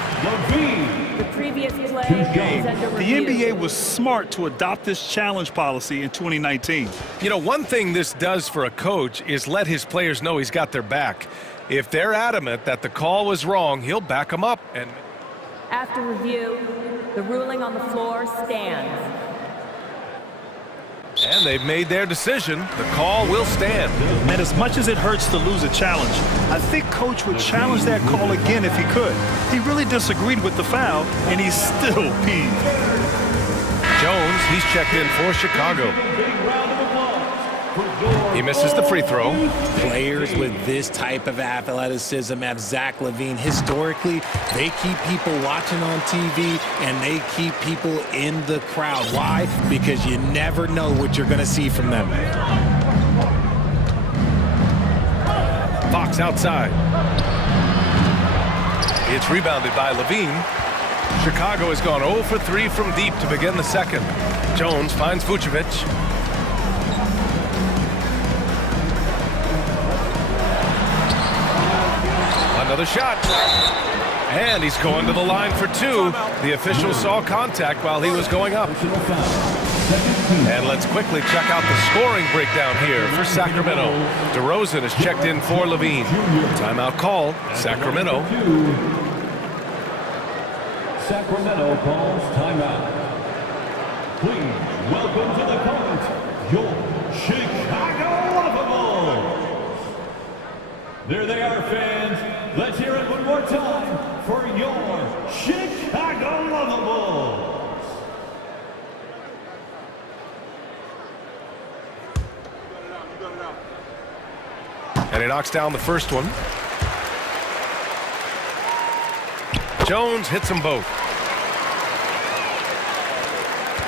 The previous play is under review. The NBA was smart to adopt this challenge policy in 2019. You know, one thing this does for a coach is let his players know he's got their back. If they're adamant that the call was wrong, he'll back them up. And After review, the ruling on the floor stands. And they've made their decision. The call will stand. And as much as it hurts to lose a challenge, I think Coach would challenge that call again if he could. He really disagreed with the foul, and he's still peeved. Jones, he's checked in for Chicago. He misses the free throw. Players with this type of athleticism have Zach LaVine. Historically, they keep people watching on TV and they keep people in the crowd. Why? Because you never know what you're going to see from them. Fox outside. It's rebounded by LaVine. Chicago has gone 0 for 3 from deep to begin the second. Jones finds Vucevic. Another shot. And he's going to the line for two. The official saw contact while he was going up. And let's quickly check out the scoring breakdown here for Sacramento. DeRozan is checked in for Levine. Timeout call, Sacramento. Sacramento calls timeout. Please welcome to the court your Chicago Lovables. There they are, fans. Let's hear it one more time for your Chicago Lovables. And he knocks down the first one. Jones hits them both.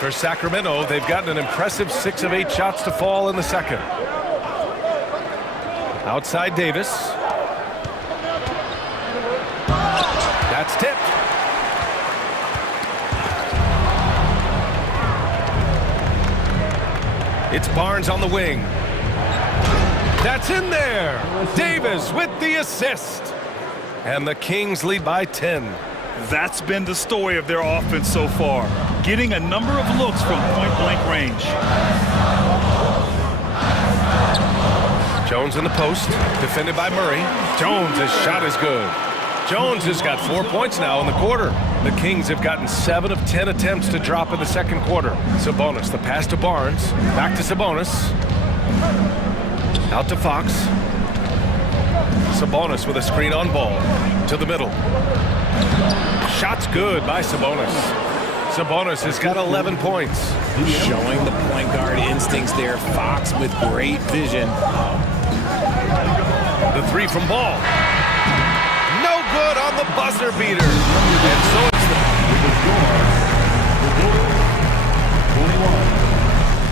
For Sacramento, they've gotten an impressive 6 of 8 shots to fall in the second. Outside Davis. That's tipped. It's Barnes on the wing. That's in there. Davis with the assist. And the Kings lead by 10. That's been the story of their offense so far, getting a number of looks from point-blank range. Jones in the post, defended by Murray. Jones' shot is good. Jones has got 4 points now in the quarter. The Kings have gotten 7 of 10 attempts to drop in the second quarter. Sabonis, the pass to Barnes. Back to Sabonis. Out to Fox. Sabonis with a screen on ball. To the middle. Shot's good by Sabonis. Sabonis has got 11 points. Showing the point guard instincts there. Fox with great vision. The three from Ball. No good on the buzzer beater. And so it's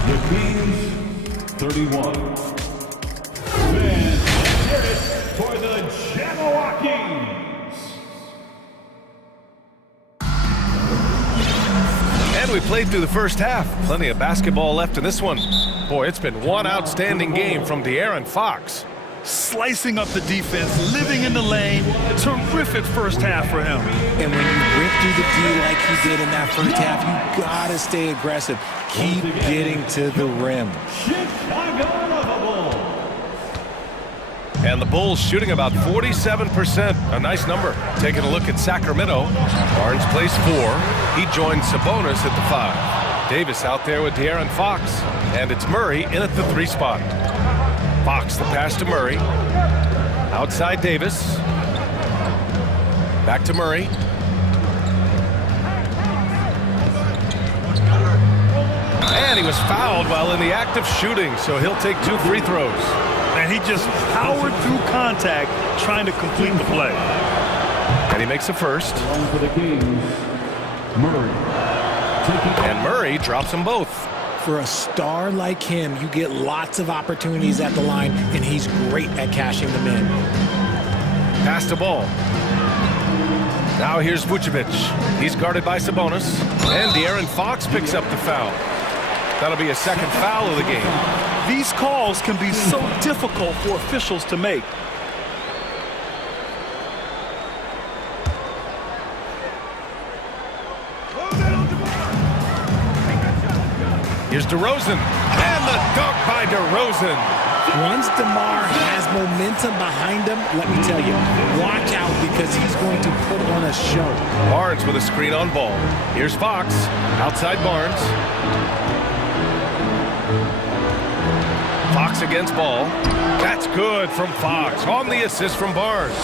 the Kings 31. Then hear it for the Jabberwockies. And we played through the first half. Plenty of basketball left in this one. Boy, it's been one outstanding game from De'Aaron Fox. Slicing up the defense, living in the lane. Terrific first half for him. And when you rip through the D like he did in that first half, you gotta stay aggressive. Keep getting to the rim. And the Bulls shooting about 47%. A nice number. Taking a look at Sacramento. Barnes plays 4. He joins Sabonis at the 5. Davis out there with De'Aaron Fox. And it's Murray in at the 3 spot. Fox, the pass to Murray. Outside Davis. Back to Murray. And he was fouled while in the act of shooting, so he'll take 2 free throws. And he just powered through contact trying to complete the play. And he makes the first. For the Kings, Murray. And Murray drops them both. For a star like him, you get lots of opportunities at the line, and he's great at cashing them in. Pass to Ball. Now here's Vucevic. He's guarded by Sabonis. And De'Aaron Fox picks up the foul. That'll be a second foul of the game. These calls can be so difficult for officials to make. Here's DeRozan. And the dunk by DeRozan. Once DeMar has momentum behind him, let me tell you, watch out because he's going to put on a show. Barnes with a screen on Ball. Here's Fox. Outside Barnes. Fox against Ball. That's good from Fox. On the assist from Barnes.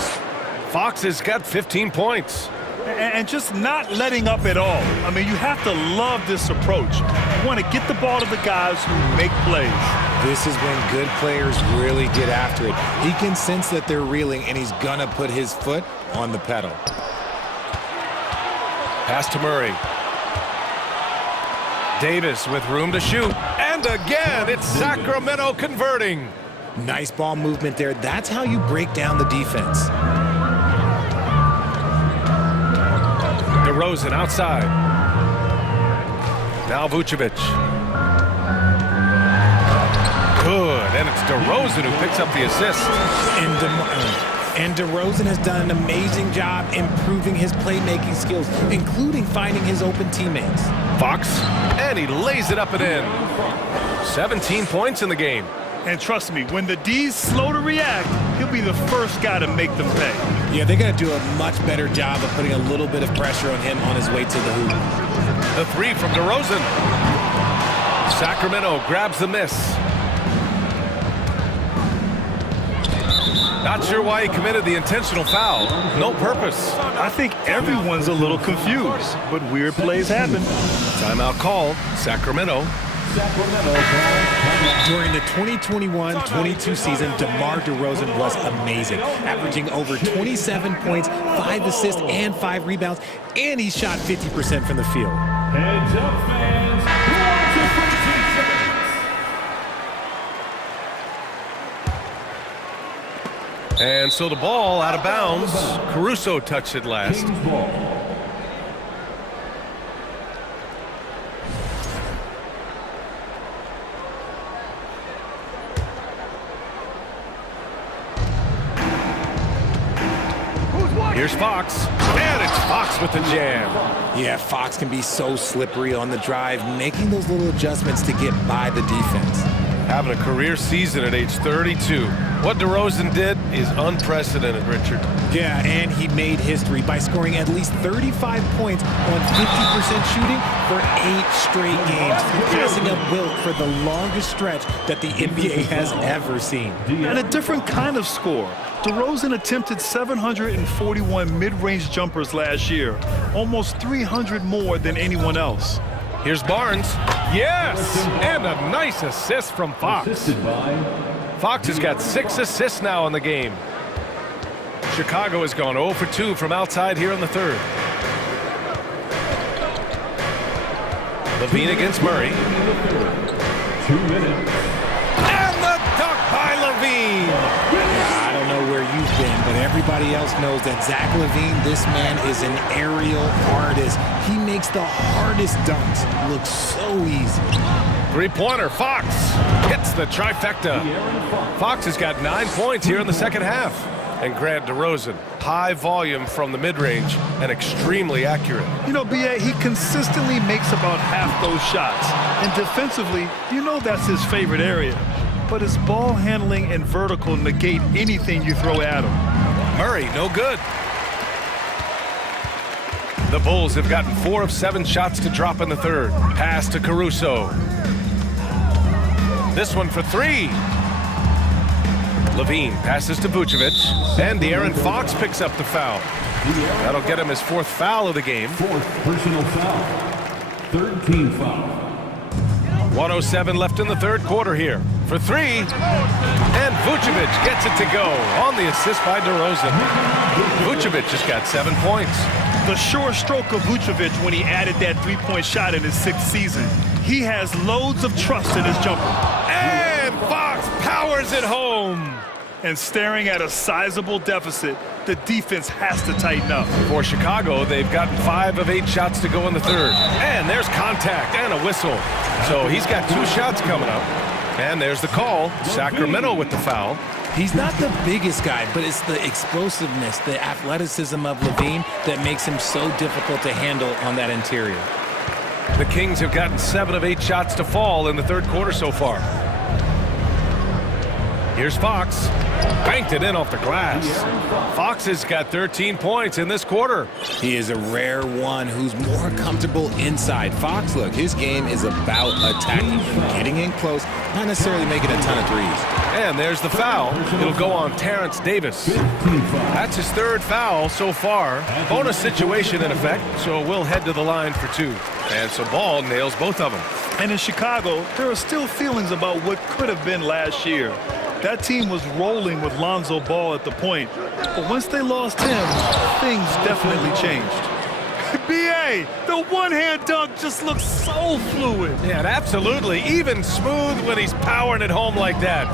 Fox has got 15 points. And just not letting up at all. I mean, you have to love this approach. You want to get the ball to the guys who make plays. This is when good players really get after it. He can sense that they're reeling, and he's going to put his foot on the pedal. Pass to Murray. Davis with room to shoot. And again, it's Sacramento converting. Nice ball movement there. That's how you break down the defense. DeRozan outside. Now Vucevic. Good, and it's DeRozan who picks up the assist. And DeRozan has done an amazing job improving his playmaking skills, including finding his open teammates. Fox, and he lays it up and in. 17 points in the game. And trust me, when the D's slow to react, he'll be the first guy to make them pay. Yeah, they're going to do a much better job of putting a little bit of pressure on him on his way to the hoop. The three from DeRozan. Sacramento grabs the miss. Not sure why he committed the intentional foul. No purpose. I think everyone's a little confused, but weird plays happen. Timeout called. Sacramento. During the 2021-22 season, DeMar DeRozan was amazing, averaging over 27 points, 5 assists, and 5 rebounds, and he shot 50% from the field. Heads up, fans. And so the ball out of bounds. Caruso touched it last. Here's Fox, and it's Fox with the jam. Yeah, Fox can be so slippery on the drive, making those little adjustments to get by the defense. Having a career season at age 32. What DeRozan did is unprecedented, Richard. Yeah, and he made history by scoring at least 35 points on 50% shooting for 8 straight games, passing up Wilt for the longest stretch that the NBA has ever seen. And a different kind of score. DeRozan attempted 741 mid-range jumpers last year, almost 300 more than anyone else. Here's Barnes. Yes! And a nice assist from Fox. Fox has got 6 assists now in the game. Chicago has gone 0 for 2 from outside here in the third. Levine against Murray. 2 minutes. And the dunk by Levine. I don't know where you've been, but everybody else knows that Zach LaVine, this man is an aerial artist. He makes the hardest dunks look so easy. Three-pointer, Fox hits the trifecta. Fox has got 9 points here in the second half. And Grant DeRozan, high volume from the mid-range and extremely accurate. You know, B.A., he consistently makes about half those shots. And defensively, you know that's his favorite area. But his ball handling and vertical negate anything you throw at him. Murray, no good. The Bulls have gotten 4 of 7 shots to drop in the third. Pass to Caruso. This one for 3. Levine passes to Vucevic, and De'Aaron Fox picks up the foul. That'll get him his 4th foul of the game. 4th personal foul. 3rd team foul. 1:07 left in the third quarter here. For 3, and Vucevic gets it to go on the assist by DeRozan. Vucevic just got 7 points. The sure stroke of Vucevic when he added that 3-point shot in his 6th season. He has loads of trust in his jumper. And Fox powers it home. And staring at a sizable deficit, the defense has to tighten up. For Chicago, they've gotten 5 of 8 shots to go in the third. And there's contact and a whistle. So he's got 2 shots coming up. And there's the call. Sacramento with the foul. He's not the biggest guy, but it's the explosiveness, the athleticism of Levine that makes him so difficult to handle on that interior. The Kings have gotten 7 of 8 shots to fall in the third quarter so far. Here's Fox. Banked it in off the glass. Fox has got 13 points in this quarter. He is a rare one who's more comfortable inside. Fox, look, his game is about attacking, getting in close, not necessarily making a ton of threes. And there's the foul. It'll go on Terrence Davis. That's his 3rd foul so far. Bonus situation in effect, so we'll head to the line for 2. And so Ball nails both of them. And in Chicago, there are still feelings about what could have been last year. That team was rolling with Lonzo Ball at the point. But once they lost him, things definitely changed. B.A., the one-hand dunk just looks so fluid. Yeah, absolutely. Even smooth when he's powering it home like that.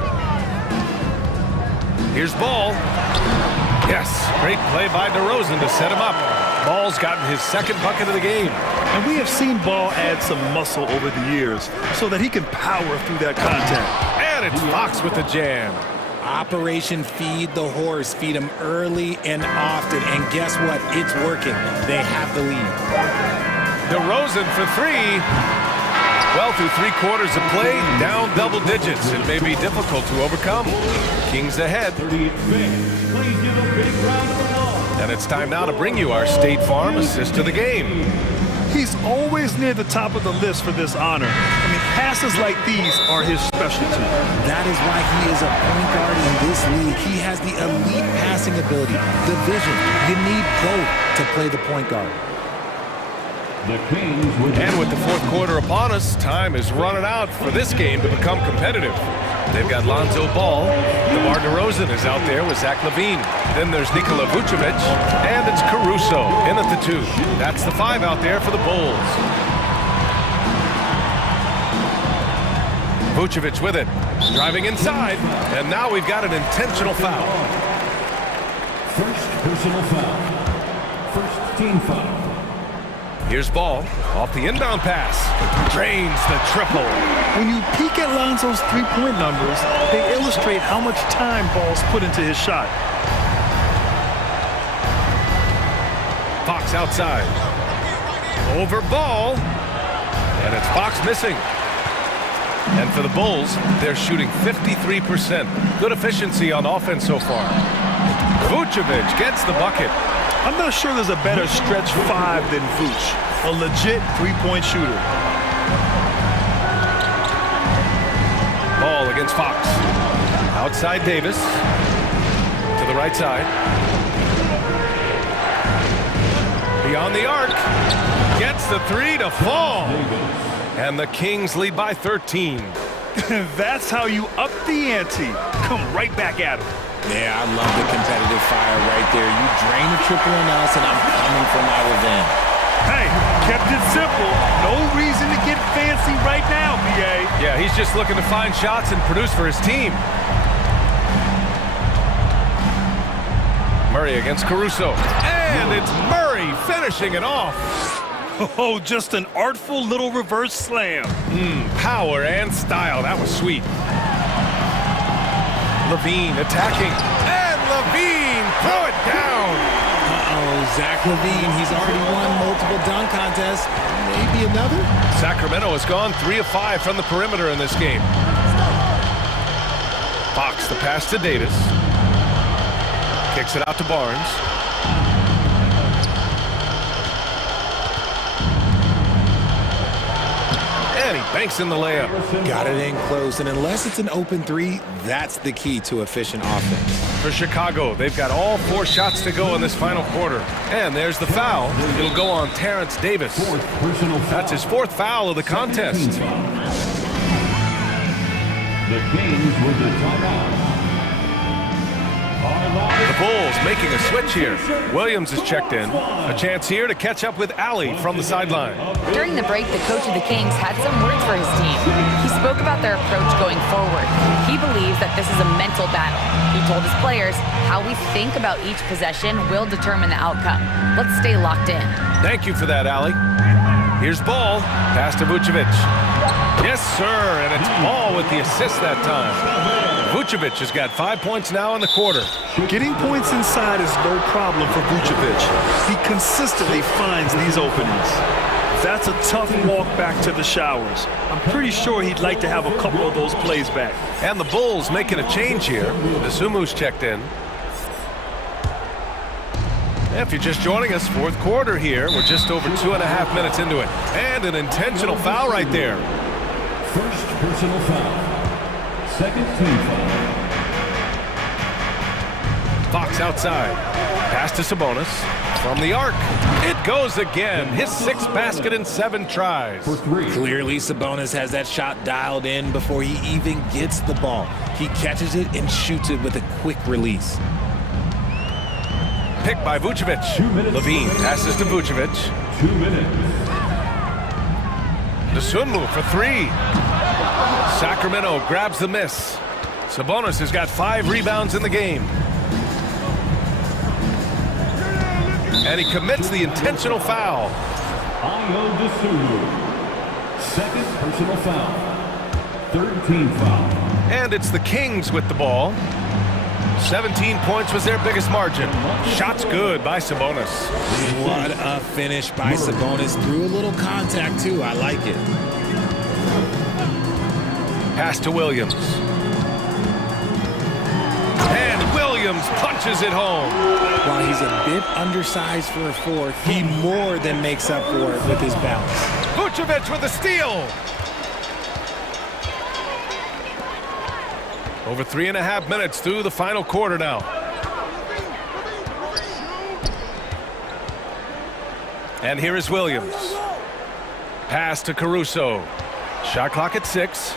Here's Ball. Yes, great play by DeRozan to set him up. Ball's gotten his 2nd bucket of the game. And we have seen Ball add some muscle over the years so that he can power through that contact. And it's Fox with the jam. Operation Feed the Horse. Feed him early and often. And guess what? It's working. They have the lead. DeRozan for three. Well, through 3 quarters of play, down double digits. It may be difficult to overcome. Kings ahead. And it's time now to bring you our State Farm assist of the game. He's always near the top of the list for this honor. I mean, passes like these are his specialty. That is why he is a point guard in this league. He has the elite passing ability, the vision. You need both to play the point guard. And with the fourth quarter upon us, time is running out for this game to become competitive. They've got Lonzo Ball. DeMar DeRozan is out there with Zach LaVine. Then there's Nikola Vucevic, and it's Caruso in at the 2. That's the 5 out there for the Bulls. Vucevic with it, driving inside, and now we've got an intentional foul. First personal foul. First team foul. Here's Ball off the inbound pass. Drains the triple. When you peek at Lonzo's three-point numbers, they illustrate how much time Ball's put into his shot. Fox outside. Over Ball. And it's Fox missing. And for the Bulls, they're shooting 53%. Good efficiency on offense so far. Vucevic gets the bucket. I'm not sure there's a better stretch 5 than Vooch, a legit three-point shooter. Ball against Fox. Outside Davis. To the right side. Beyond the arc. Gets the 3 to fall. And the Kings lead by 13. That's how you up the ante. Come right back at him. Yeah, I love the competitive fire right there. You drain a triple on us, and I'm coming for my revenge. Hey, kept it simple. No reason to get fancy right now, BA. Yeah, he's just looking to find shots and produce for his team. Murray against Caruso. And it's Murray finishing it off. Oh, just an artful little reverse slam. Power and style. That was sweet. LaVine attacking, and LaVine throw it down. Zach LaVine, he's already won multiple dunk contests. Maybe another? Sacramento has gone 3 of 5 from the perimeter in this game. Fox the pass to Davis. Kicks it out to Barnes. And he banks in the layup. Got it in close, and unless it's an open 3, that's the key to efficient offense. For Chicago, they've got all 4 shots to go in this final quarter. And there's the foul. It'll go on Terrence Davis. That's his 4th foul of the contest. The Kings with the timeout. The Bulls making a switch here. Williams is checked in. A chance here to catch up with Allie from the sideline. During the break, the coach of the Kings had some words for his team. He spoke about their approach going forward. He believes that this is a mental battle. He told his players how we think about each possession will determine the outcome. Let's stay locked in. Thank you for that, Allie. Here's Ball. Pass to Vucevic. Yes, sir, and it's Ball with the assist that time. Vucevic has got 5 points now in the quarter. Getting points inside is no problem for Vucevic. He consistently finds these openings. That's a tough walk back to the showers. I'm pretty sure he'd like to have a couple of those plays back. And the Bulls making a change here. Desumu's checked in. If you're just joining us, 4th quarter here. We're just over 2.5 minutes into it. And an intentional foul right there. First personal foul. Second team foul. Fox outside. Pass to Sabonis. From the arc. It goes again. His 6th basket in 7 tries. Clearly, Sabonis has that shot dialed in before he even gets the ball. He catches it and shoots it with a quick release. Pick by Vucevic. LaVine passes to Vucevic. 2 minutes. Desumu for 3. Sacramento grabs the miss. Sabonis has got 5 rebounds in the game. And he commits the intentional foul. Desumu. Second personal foul. Third team foul. And it's the Kings with the ball. 17 points was their biggest margin. Shots good by Sabonis. What a finish by Sabonis. Through a little contact, too. I like it. Pass to Williams. And Williams punches it home. While he's a bit undersized for a 4, he more than makes up for it with his bounce. Vucevic with a steal. Over 3.5 minutes through the final quarter now. And here is Williams. Pass to Caruso. Shot clock at 6.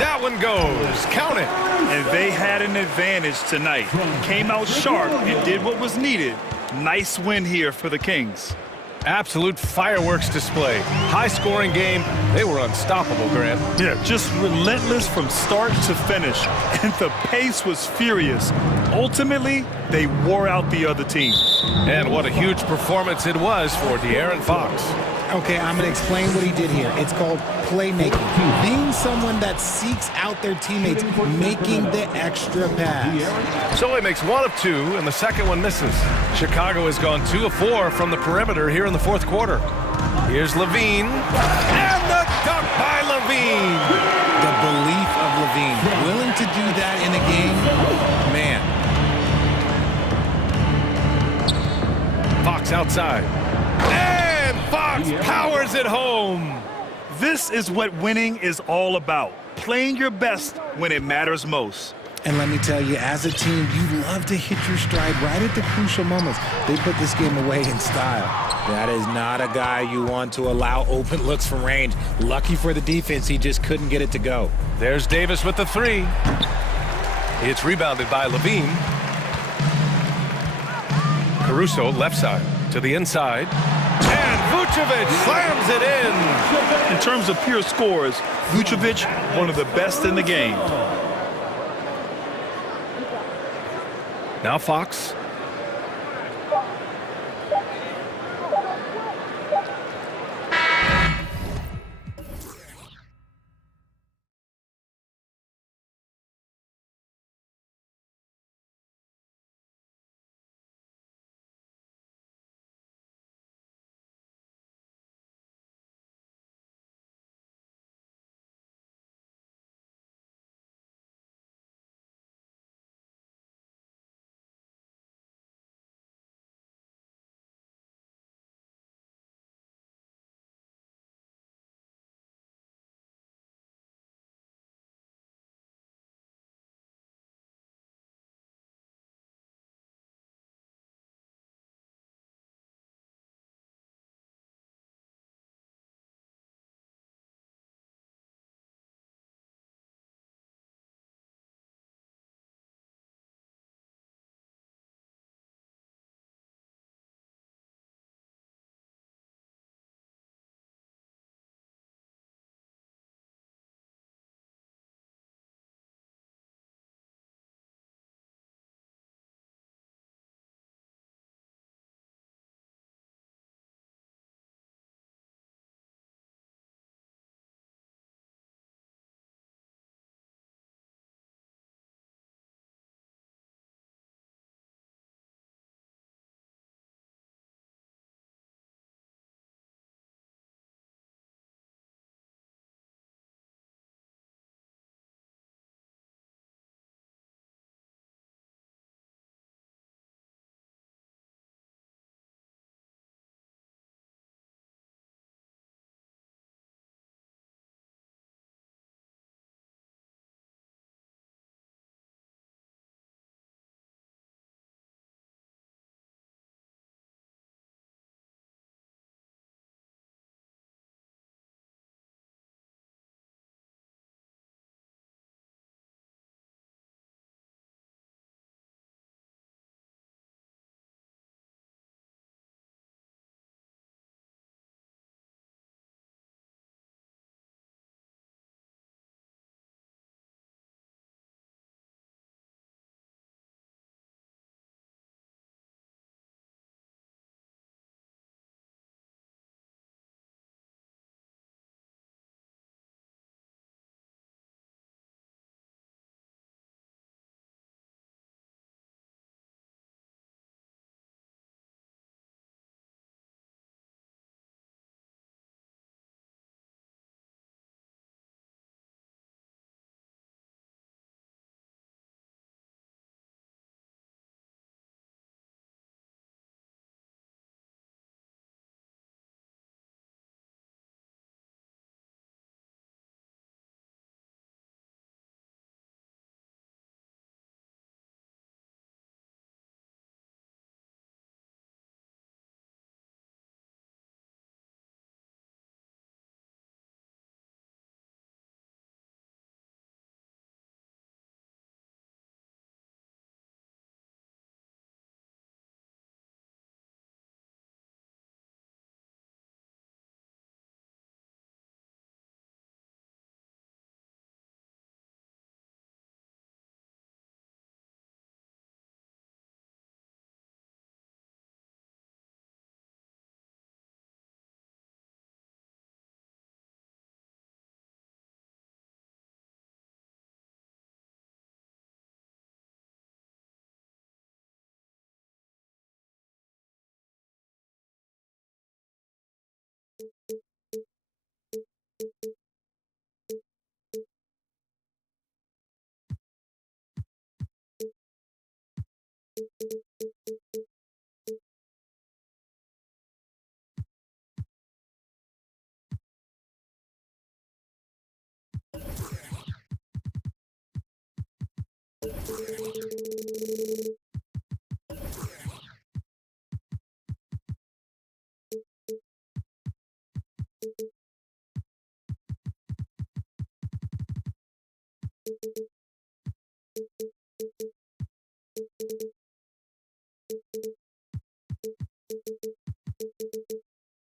That one goes. Count it. And they had an advantage tonight. Came out sharp and did what was needed. Nice win here for the Kings. Absolute fireworks display. High-scoring game. They were unstoppable, Grant. Yeah, just relentless from start to finish. And the pace was furious. Ultimately, they wore out the other team. And what a huge performance it was for De'Aaron Fox. Okay, I'm going to explain what he did here. It's called playmaking. Being someone that seeks out their teammates, making the extra pass. So he makes 1 of 2, and the second one misses. Chicago has gone 2 of 4 from the perimeter here in the fourth quarter. Here's Levine. And the dunk by Levine. The belief of Levine. Willing to do that in a game? Man. Fox outside. And Fox powers it home. This is what winning is all about. Playing your best when it matters most. And let me tell you, as a team, you love to hit your stride right at the crucial moments. They put this game away in style. That is not a guy you want to allow open looks from range. Lucky for the defense, he just couldn't get it to go. There's Davis with the 3. It's rebounded by Levine. Caruso left side to the inside. And Vucevic slams it in. In terms of pure scores, Vucevic, one of the best in the game. Now Fox.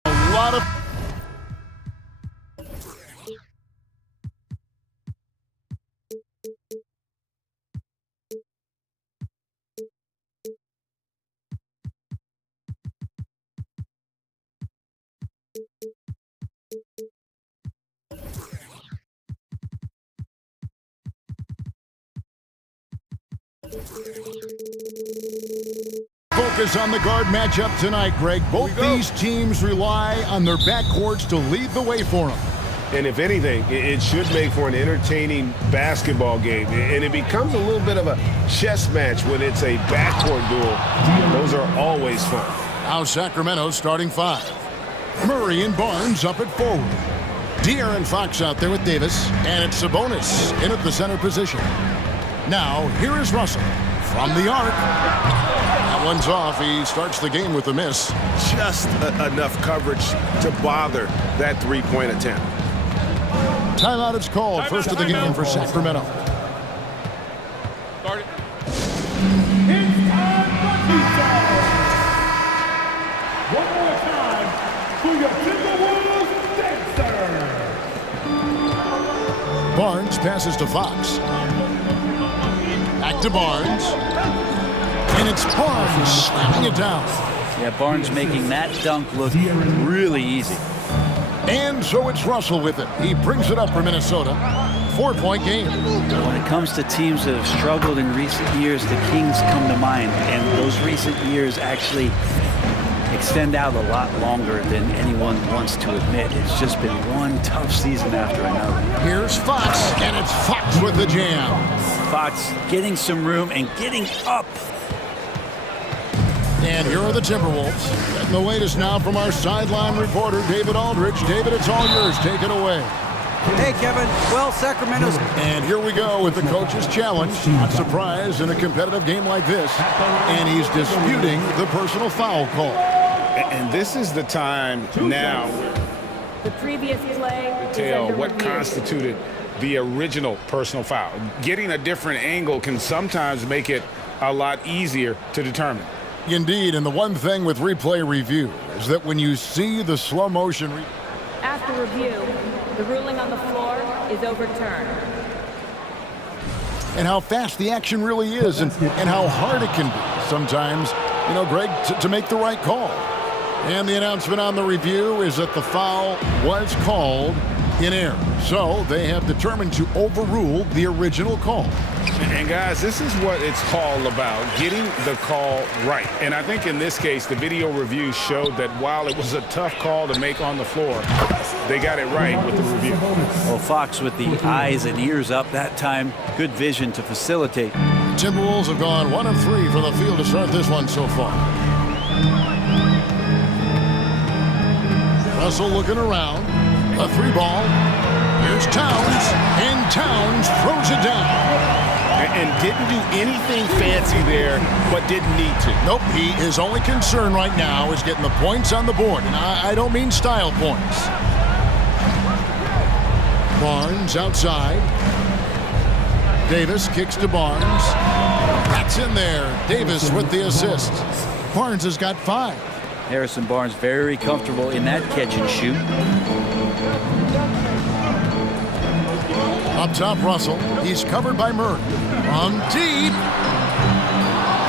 A lot of focus on the guard matchup tonight, Greg. Both these teams rely on their backcourts to lead the way for them. And if anything, it should make for an entertaining basketball game. And it becomes a little bit of a chess match when it's a backcourt duel. Those are always fun. Now Sacramento's starting five. Murray and Barnes up at forward. De'Aaron Fox out there with Davis. And it's Sabonis in at the center position. Now, here is Russell from the arc. That one's off. He starts the game with a miss. Just enough coverage to bother that three-point attempt. Timeout is called. First of the game for Sacramento. Start it. It's time for defense. One more time for your Timberwolves dancer. Barnes passes to Fox. Back to Barnes. And it's Barnes slamming it down. Yeah, Barnes making that dunk look really easy. And so it's Russell with it. He brings it up for Minnesota. 4-point game. When it comes to teams that have struggled in recent years, the Kings come to mind. And those recent years actually extend out a lot longer than anyone wants to admit. It's just been one tough season after another. Here's Fox, and it's Fox with the jam. Fox getting some room and getting up. And here are the Timberwolves. Getting the latest now from our sideline reporter, David Aldridge. David, it's all yours. Take it away. Hey, Kevin. Well, Sacramento's... And here we go with the coach's challenge. Not surprised in a competitive game like this. And he's disputing the personal foul call. And this is the time now The previous play to tell what constituted the original personal foul. Getting a different angle can sometimes make it a lot easier to determine. Indeed, and the one thing with replay review is that when you see the slow motion... After review, the ruling on the floor is overturned. And how fast the action really is and how hard it can be sometimes, you know, Greg, to make the right call. And the announcement on the review is that the foul was called in error. So they have determined to overrule the original call. And guys, this is what it's all about, getting the call right. And I think in this case, the video review showed that while it was a tough call to make on the floor, they got it right with the review. Well, Fox with the eyes and ears up that time. Good vision to facilitate. Timberwolves have gone 1 of 3 from the field to start this one so far. Russell looking around. A 3-ball. Here's Towns, and Towns throws it down. And didn't do anything fancy there, but didn't need to. Nope, his only concern right now is getting the points on the board. And I don't mean style points. Barnes outside. Davis kicks to Barnes. That's in there. Davis with the assist. Barnes has got 5. Harrison Barnes very comfortable in that catch and shoot. Up top, Russell. He's covered by Murray. From deep.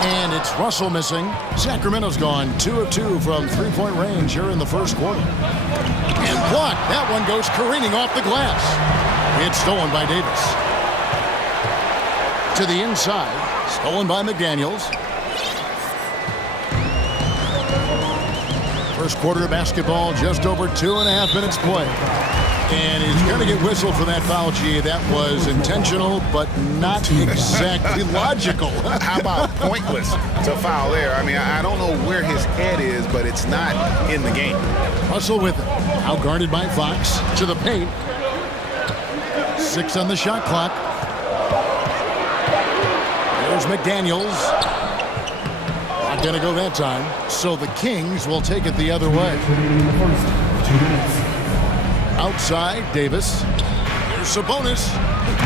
And it's Russell missing. Sacramento's gone 2 of 2 from 3-point range here in the first quarter. And blocked. That one goes careening off the glass. It's stolen by Davis. To the inside. Stolen by McDaniels. For First quarter of basketball, just over 2.5 minutes play. And he's going to get whistled for that foul, G. That was intentional, but not exactly logical. How about pointless to foul there? I mean, I don't know where his head is, but it's not in the game. Russell with it. Out guarded by Fox to the paint. 6 on the shot clock. There's McDaniels. Not going to go that time. So the Kings will take it the other way. Outside, Davis. Here's Sabonis.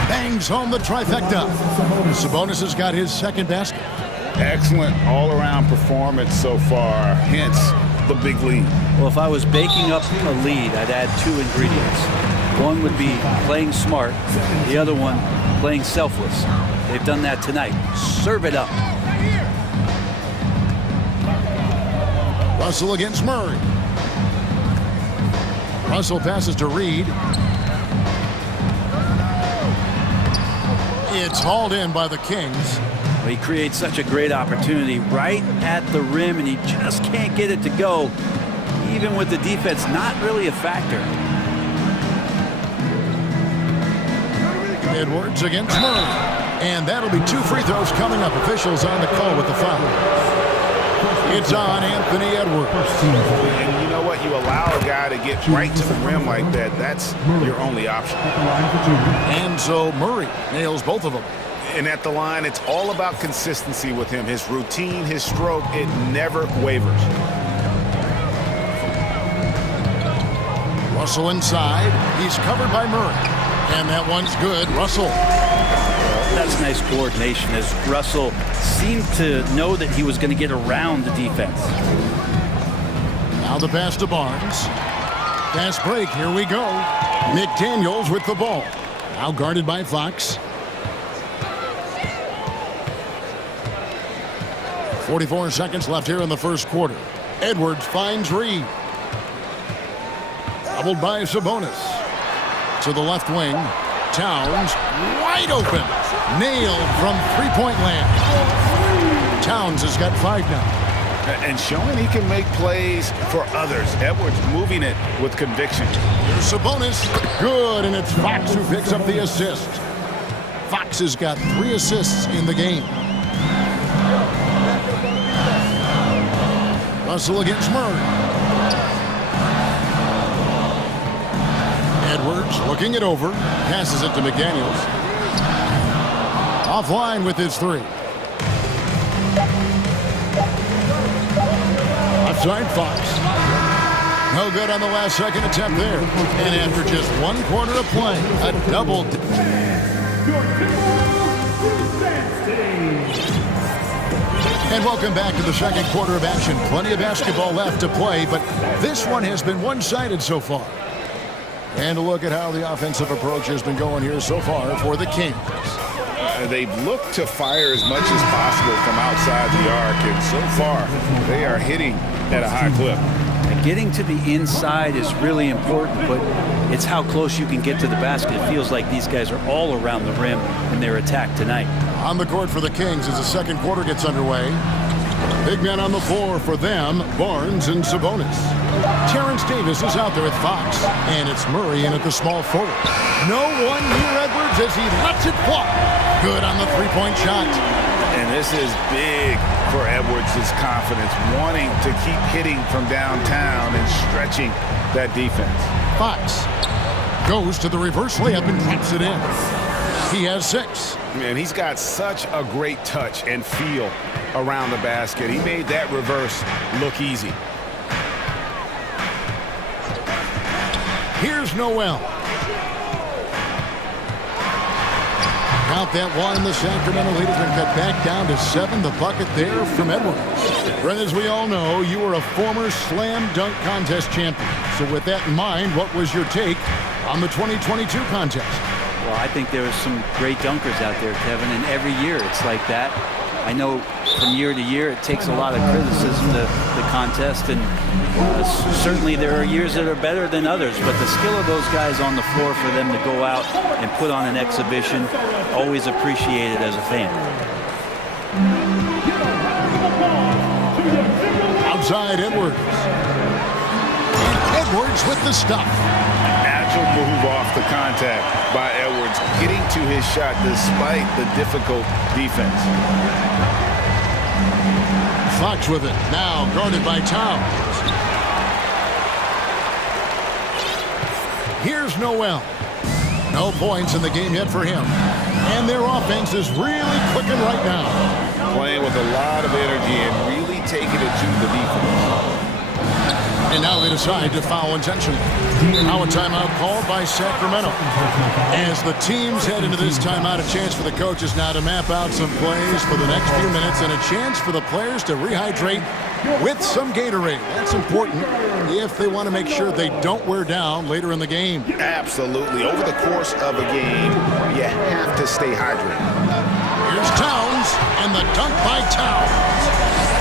Bangs home the trifecta. Sabonis has got his second basket. Excellent all-around performance so far, hence the big lead. Well, if I was baking up a lead, I'd add 2 ingredients. One would be playing smart. The other one, playing selfless. They've done that tonight. Serve it up. Russell against Murray. Russell passes to Reed. It's hauled in by the Kings. Well, he creates such a great opportunity right at the rim, and he just can't get it to go. Even with the defense not really a factor. Edwards against Murray. And that'll be 2 free throws coming up. Officials on the call with the foul. It's on Anthony Edwards. And you know what? You allow a guy to get right to the rim like that. That's your only option. And so Murray nails both of them. And at the line, it's all about consistency with him. His routine, his stroke, it never wavers. Russell inside. He's covered by Murray. And that one's good. Russell. That's nice coordination as Russell seemed to know that he was going to get around the defense. Now the pass to Barnes. Fast break. Here we go. McDaniels with the ball. Now guarded by Fox. 44 seconds left here in the first quarter. Edwards finds Reed. Doubled by Sabonis. To the left wing. Towns wide open. Nailed from three-point land. Towns has got 5 now. And showing he can make plays for others. Edwards moving it with conviction. Here's Sabonis. Good, and it's Fox who picks up the assist. Fox has got 3 assists in the game. Russell against Murray. Edwards looking it over. Passes it to McDaniels. Offline with his 3. Offside Fox. No good on the last second attempt there. And after just 1 quarter of play, a double. And welcome back to the second quarter of action. Plenty of basketball left to play, but this one has been one-sided so far. And a look at how the offensive approach has been going here so far for the Kings. They've looked to fire as much as possible from outside the arc, and so far they are hitting at a high clip. And getting to the inside is really important, but it's how close you can get to the basket. It feels like these guys are all around the rim in their attack tonight. On the court for the Kings as the second quarter gets underway. Big men on the floor for them, Barnes and Sabonis. Terrence Davis is out there with Fox, and it's Murray in at the small forward. No one near Edwards as he lets it fly. Good on the three-point shot. And this is big for Edwards' confidence, wanting to keep hitting from downtown and stretching that defense. Fox goes to the reverse layup and taps it in. He has 6. Man, he's got such a great touch and feel around the basket. He made that reverse look easy. Here's Noel. Count that one. The Sacramento lead has been cut back down to 7. The bucket there from Edwards. And as we all know, you were a former slam dunk contest champion. So with that in mind, what was your take on the 2022 contest? Well, I think there was some great dunkers out there, Kevin, and every year it's like that. I know from year to year it takes a lot of criticism, the contest, and certainly there are years that are better than others, but the skill of those guys on the floor for them to go out and put on an exhibition, always appreciated as a fan. Outside Edwards. Edwards with the stop. Agile move off the contact by Edwards, getting to his shot despite the difficult defense. Fox with it, now guarded by Towns. Here's Noel. No points in the game yet for him. And their offense is really clicking right now. Playing with a lot of energy and really taking it to the defense. And now they decide to foul intentionally. Now a timeout called by Sacramento. As the teams head into this timeout, a chance for the coaches now to map out some plays for the next few minutes and a chance for the players to rehydrate with some Gatorade. That's important if they want to make sure they don't wear down later in the game. Absolutely. Over the course of a game, you have to stay hydrated. Here's Towns, and the dunk by Towns.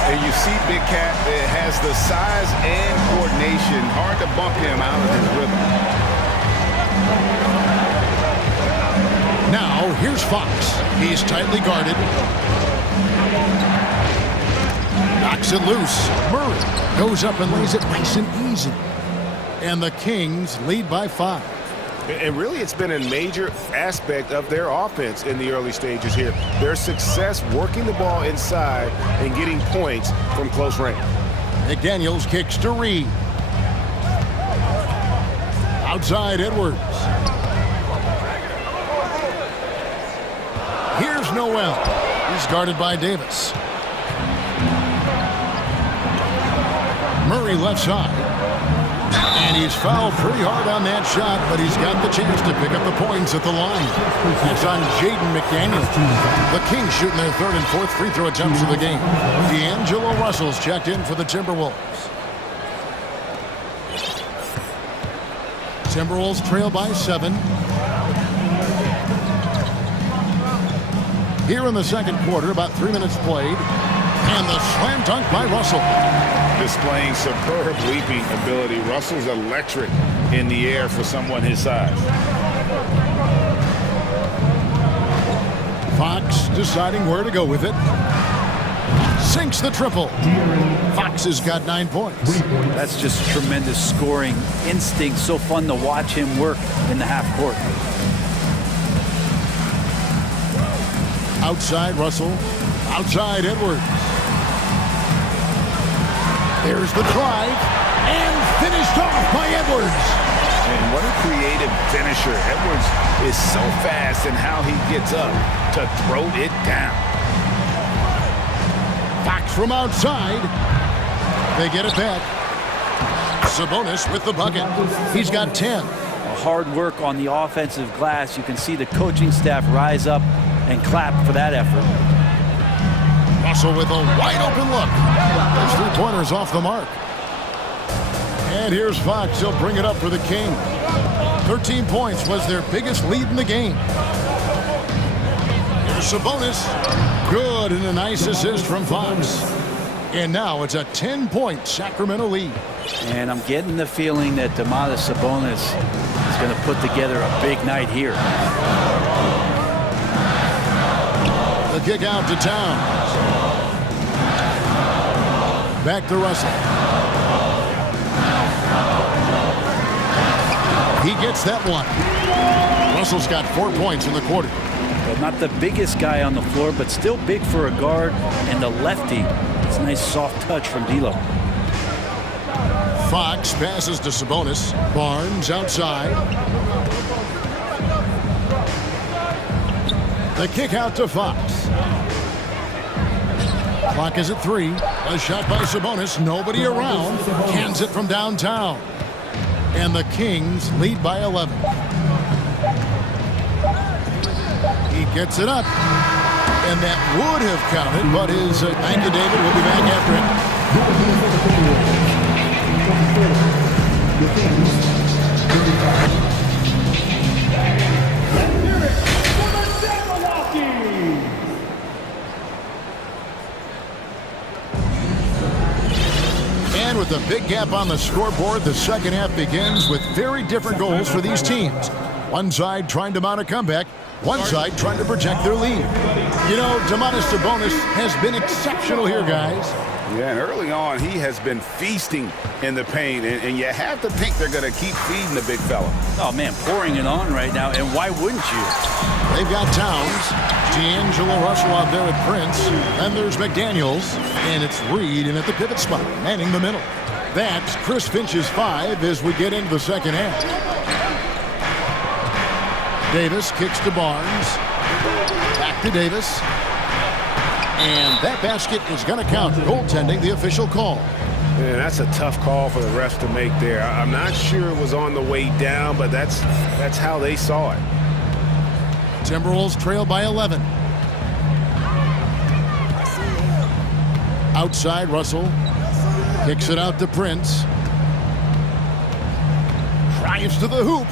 And you see Big Cat has the size and coordination. Hard to bump him out of his rhythm. Now, here's Fox. He's tightly guarded. Knocks it loose. Murray goes up and lays it nice and easy. And the Kings lead by 5. And really, it's been a major aspect of their offense in the early stages here. Their success working the ball inside and getting points from close range. McDaniels kicks to Reed. Outside Edwards. Here's Noel. He's guarded by Davis. Murray left side. And he's fouled pretty hard on that shot, but he's got the chance to pick up the points at the line. That's on Jaden McDaniels. The Kings shooting their 3rd and 4th free throw attempts of the game. D'Angelo Russell's checked in for the Timberwolves. Timberwolves trail by 7. Here in the second quarter, about 3 minutes played. And the slam dunk by Russell. Displaying superb leaping ability. Russell's electric in the air for someone his size. Fox deciding where to go with it. Sinks the triple. Fox has got 9 points. That's just tremendous scoring instinct. So fun to watch him work in the half court. Outside Russell. Outside Edwards. There's the drive, and finished off by Edwards. And what a creative finisher. Edwards is so fast in how he gets up to throw it down. Fox from outside. They get it back. Sabonis with the bucket. He's got 10. Hard work on the offensive glass. You can see the coaching staff rise up and clap for that effort. Russell with a wide open look. Those 3-pointers off the mark. And here's Fox. He'll bring it up for the King. 13 points was their biggest lead in the game. Here's Sabonis. Good, and a nice assist from Fox. And now it's a 10-point Sacramento lead. And I'm getting the feeling that Domantas Sabonis is going to put together a big night here. The kick out to Towns. Back to Russell. He gets that one. Russell's got 4 points in the quarter. Well, not the biggest guy on the floor, but still big for a guard and a lefty. It's a nice soft touch from D'Lo. Fox passes to Sabonis. Barnes outside. The kick out to Fox. Clock is at 3. A shot by Sabonis. Nobody around. Cans it from downtown. And the Kings lead by 11. He gets it up. And that would have counted, but his thank you, David. We'll be back after it. And with a big gap on the scoreboard, the second half begins with very different goals for these teams. One side trying to mount a comeback, one side trying to protect their lead. You know, Domantas Sabonis has been exceptional here, guys. Yeah, and early on, he has been feasting in the paint, and you have to think they're going to keep feeding the big fella. Oh, man, pouring it on right now, and why wouldn't you? They've got Towns, D'Angelo Russell out there at Prince, and there's McDaniels, and it's Reed in at the pivot spot, manning the middle. That's Chris Finch's 5 as we get into the second half. Davis kicks to Barnes. Back to Davis. And that basket is going to count. Goaltending, the official call. Man, that's a tough call for the refs to make there. I'm not sure it was on the way down, but that's how they saw it. Timberwolves trail by 11. Outside, Russell kicks it out to Prince. Drives to the hoop.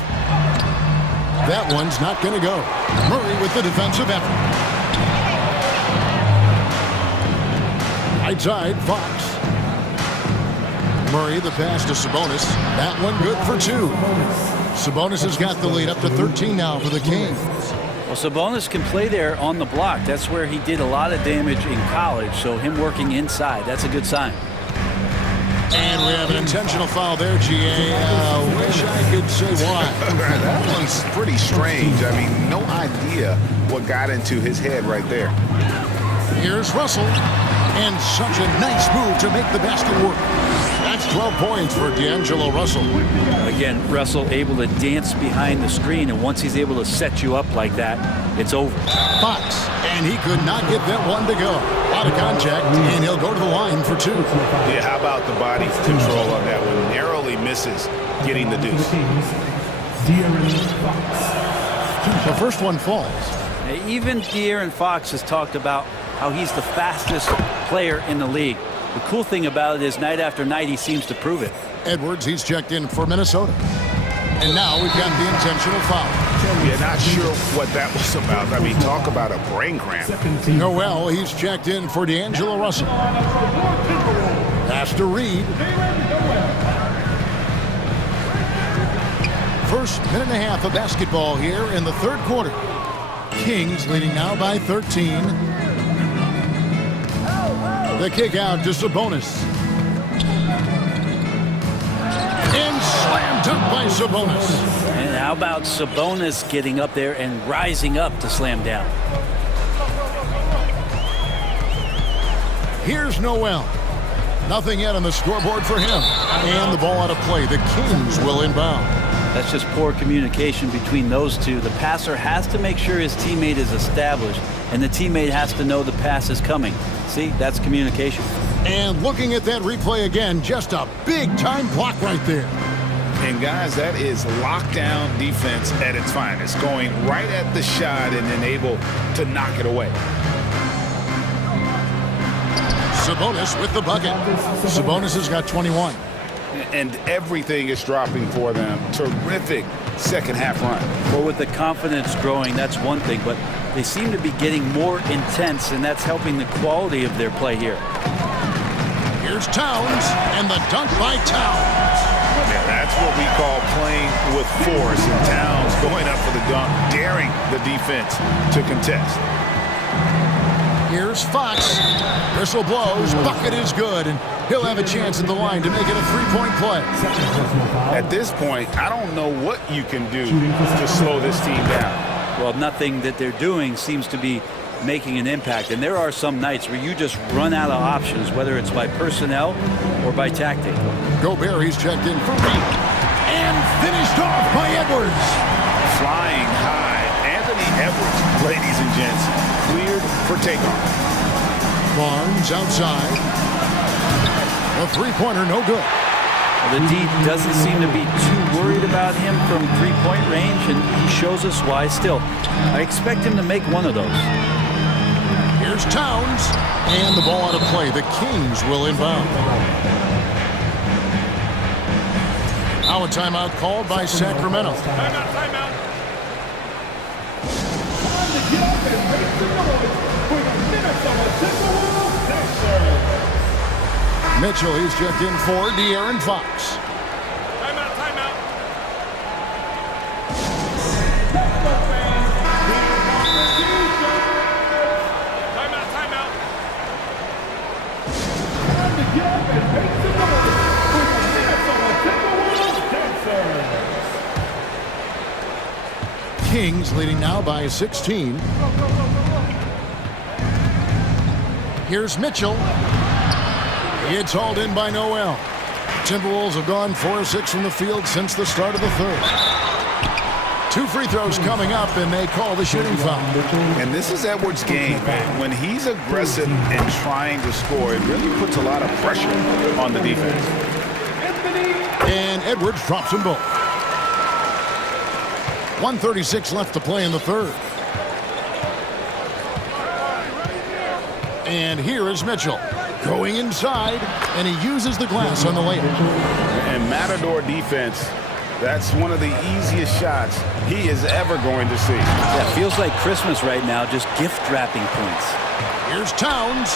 That one's not going to go. Murray with the defensive effort. Right side, Fox. Murray, the pass to Sabonis. That one good for 2. Sabonis has got the lead up to 13 now for the Kings. Well, Sabonis can play there on the block. That's where he did a lot of damage in college, so him working inside, that's a good sign. And we have an intentional foul there, GA. Wish I could say why. That one's pretty strange. I mean, no idea what got into his head right there. Here's Russell. And such a nice move to make the basket work. That's 12 points for D'Angelo Russell. Again, Russell able to dance behind the screen, and once he's able to set you up like that, it's over. Fox, and he could not get that one to go. Out of contact, and he'll go to the line for 2. Yeah, how about the body control on that one? Narrowly misses getting the deuce. The first one falls. Even De'Aaron Fox has talked about how he's the fastest player in the league. The cool thing about it is night after night, he seems to prove it. Edwards, he's checked in for Minnesota. And now we've got the intentional foul. Yeah, not sure what that was about. I mean, talk about a brain cramp. Noel, he's checked in for D'Angelo Russell. Pass to Reed. First minute and a half of basketball here in the third quarter. Kings leading now by 13. The kick out to Sabonis. And slam dunk by Sabonis. And how about Sabonis getting up there and rising up to slam down? Here's Noel. Nothing yet on the scoreboard for him. And the ball out of play. The Kings will inbound. That's just poor communication between those two. The passer has to make sure his teammate is established, and the teammate has to know the pass is coming. See, that's communication. And looking at that replay again, just a big-time block right there. And, guys, that is lockdown defense at its finest, going right at the shot and then able to knock it away. Sabonis with the bucket. Sabonis has got 21. And everything is dropping for them. Terrific second half run. Well, with the confidence growing, that's one thing, but they seem to be getting more intense, and that's helping the quality of their play here. Here's Towns, and the dunk by Towns. Yeah, that's what we call playing with force. And Towns going up for the dunk, daring the defense to contest. Here's Fox. Whistle blows. Bucket is good, and he'll have a chance at the line to make it a three-point play. At this point, I don't know what you can do to slow this team down. Well, nothing that they're doing seems to be making an impact. And there are some nights where you just run out of options, whether it's by personnel or by tactic. Gobert, he's checked in for Reed. And finished off by Edwards. Flying high. Anthony Edwards, ladies and gents, cleared for takeoff. Barnes outside. A three-pointer, no good. The D doesn't seem to be too worried about him from three-point range, and he shows us why still. I expect him to make one of those. Here's Towns, and the ball out of play. The Kings will inbound. Now a timeout called by Sacramento. Timeout. Time to get up and make some noise for the Minnesota Timberwolves Nation. Mitchell, he's checked in for De'Aaron Fox. Timeout. Timeout. Kings leading now by 16. Here's Mitchell. It's hauled in by Noel. Timberwolves have gone 4-6 from the field since the start of the third. 2 free throws coming up, and they call the shooting foul. And this is Edwards' game. When he's aggressive and trying to score, it really puts a lot of pressure on the defense. And Edwards drops them both. 1:36 left to play in the third. And here is Mitchell going inside, and he uses the glass on the layup. And Matador defense, that's one of the easiest shots he is ever going to see. Yeah, feels like Christmas right now, just gift wrapping points. Here's Towns.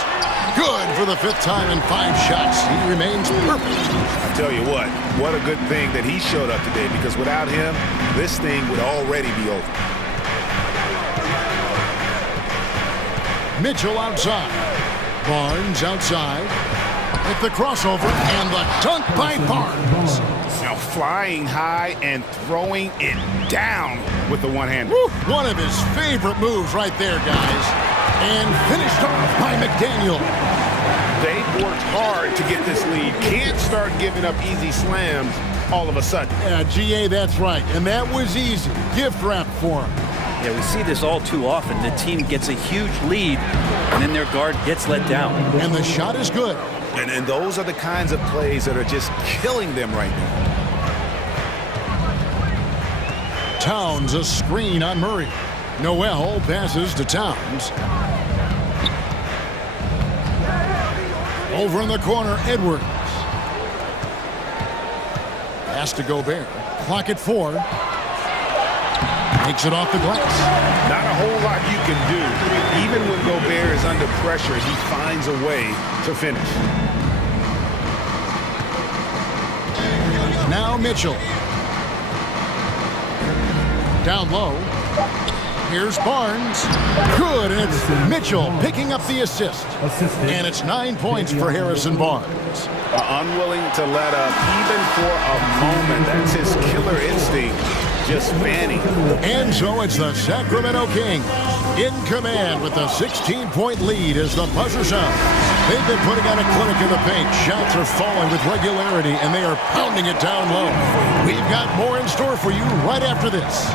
Good for the 5th time in 5 shots. He remains perfect. I tell you what a good thing that he showed up today, because without him, this thing would already be over. Mitchell outside. Barnes outside. At the crossover, and the dunk by Barnes. Now flying high and throwing it down with the one-hander. One of his favorite moves right there, guys. And finished off by McDaniel. They've worked hard to get this lead. Can't start giving up easy slams all of a sudden. Yeah, GA, that's right. And that was easy. Gift wrap for him. Yeah, we see this all too often. The team gets a huge lead, and then their guard gets let down. And the shot is good. And those are the kinds of plays that are just killing them right now. Towns a screen on Murray. Noel passes to Towns. Over in the corner, Edwards. Pass to Gobert. Clock at 4. Takes it off the glass. Not a whole lot you can do. Even when Gobert is under pressure, he finds a way to finish. Now Mitchell. Down low. Here's Barnes. Good, and it's Mitchell picking up the assist. And it's 9 points for Harrison Barnes. Unwilling to let up even for a moment. That's his killer instinct. Just fanning. And so it's the Sacramento Kings in command with a 16-point lead as the buzzer sounds. They've been putting on a clinic in the paint. Shots are falling with regularity, and they are pounding it down low. We've got more in store for you right after this.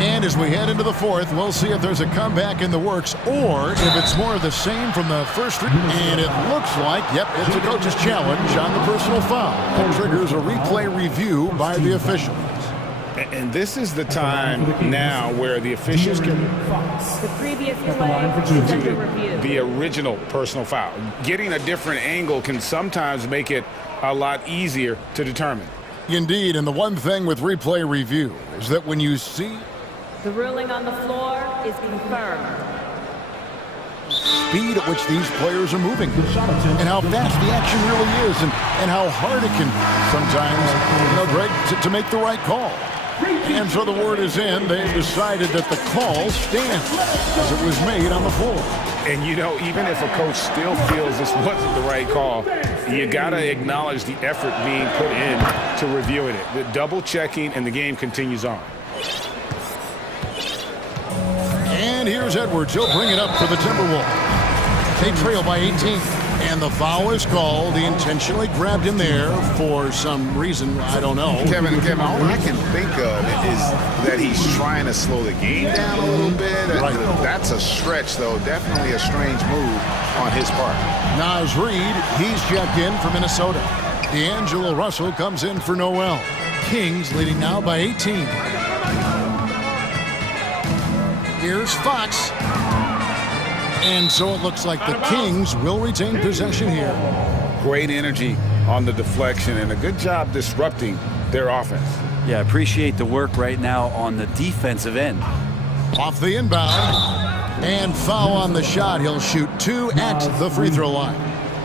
And as we head into the fourth, we'll see if there's a comeback in the works or if it's more of the same from the first three. And it looks like, yep, it's a coach's challenge on the personal foul. That triggers a replay review by the officials. And this is the time now where the officials can The previous play is under review. the original personal foul. Getting a different angle can sometimes make it a lot easier to determine. Indeed, and the one thing with replay review is that when you see The ruling on the floor is confirmed. speed at which these players are moving and how fast the action really is and how hard it can sometimes, Greg, to make the right call. And so the word is in. They've decided that the call stands as it was made on the floor. And, even if a coach still feels this wasn't the right call, you got to acknowledge the effort being put in to reviewing it. The double checking, and the game continues on. And here's Edwards. He'll bring it up for the Timberwolves. They trail by 18. And the foul is called. He intentionally grabbed him there for some reason. I don't know. Kevin, all I can think of is that he's trying to slow the game down a little bit. Right. That's a stretch, though. Definitely a strange move on his part. Naz Reid, he's checked in for Minnesota. D'Angelo Russell comes in for Noel. Kings leading now by 18. Here's Fox. And so it looks like the Kings will retain possession here. Great energy on the deflection and a good job disrupting their offense. Yeah, appreciate the work right now on the defensive end. Off the inbound. And foul on the shot. He'll shoot 2 at the free throw line.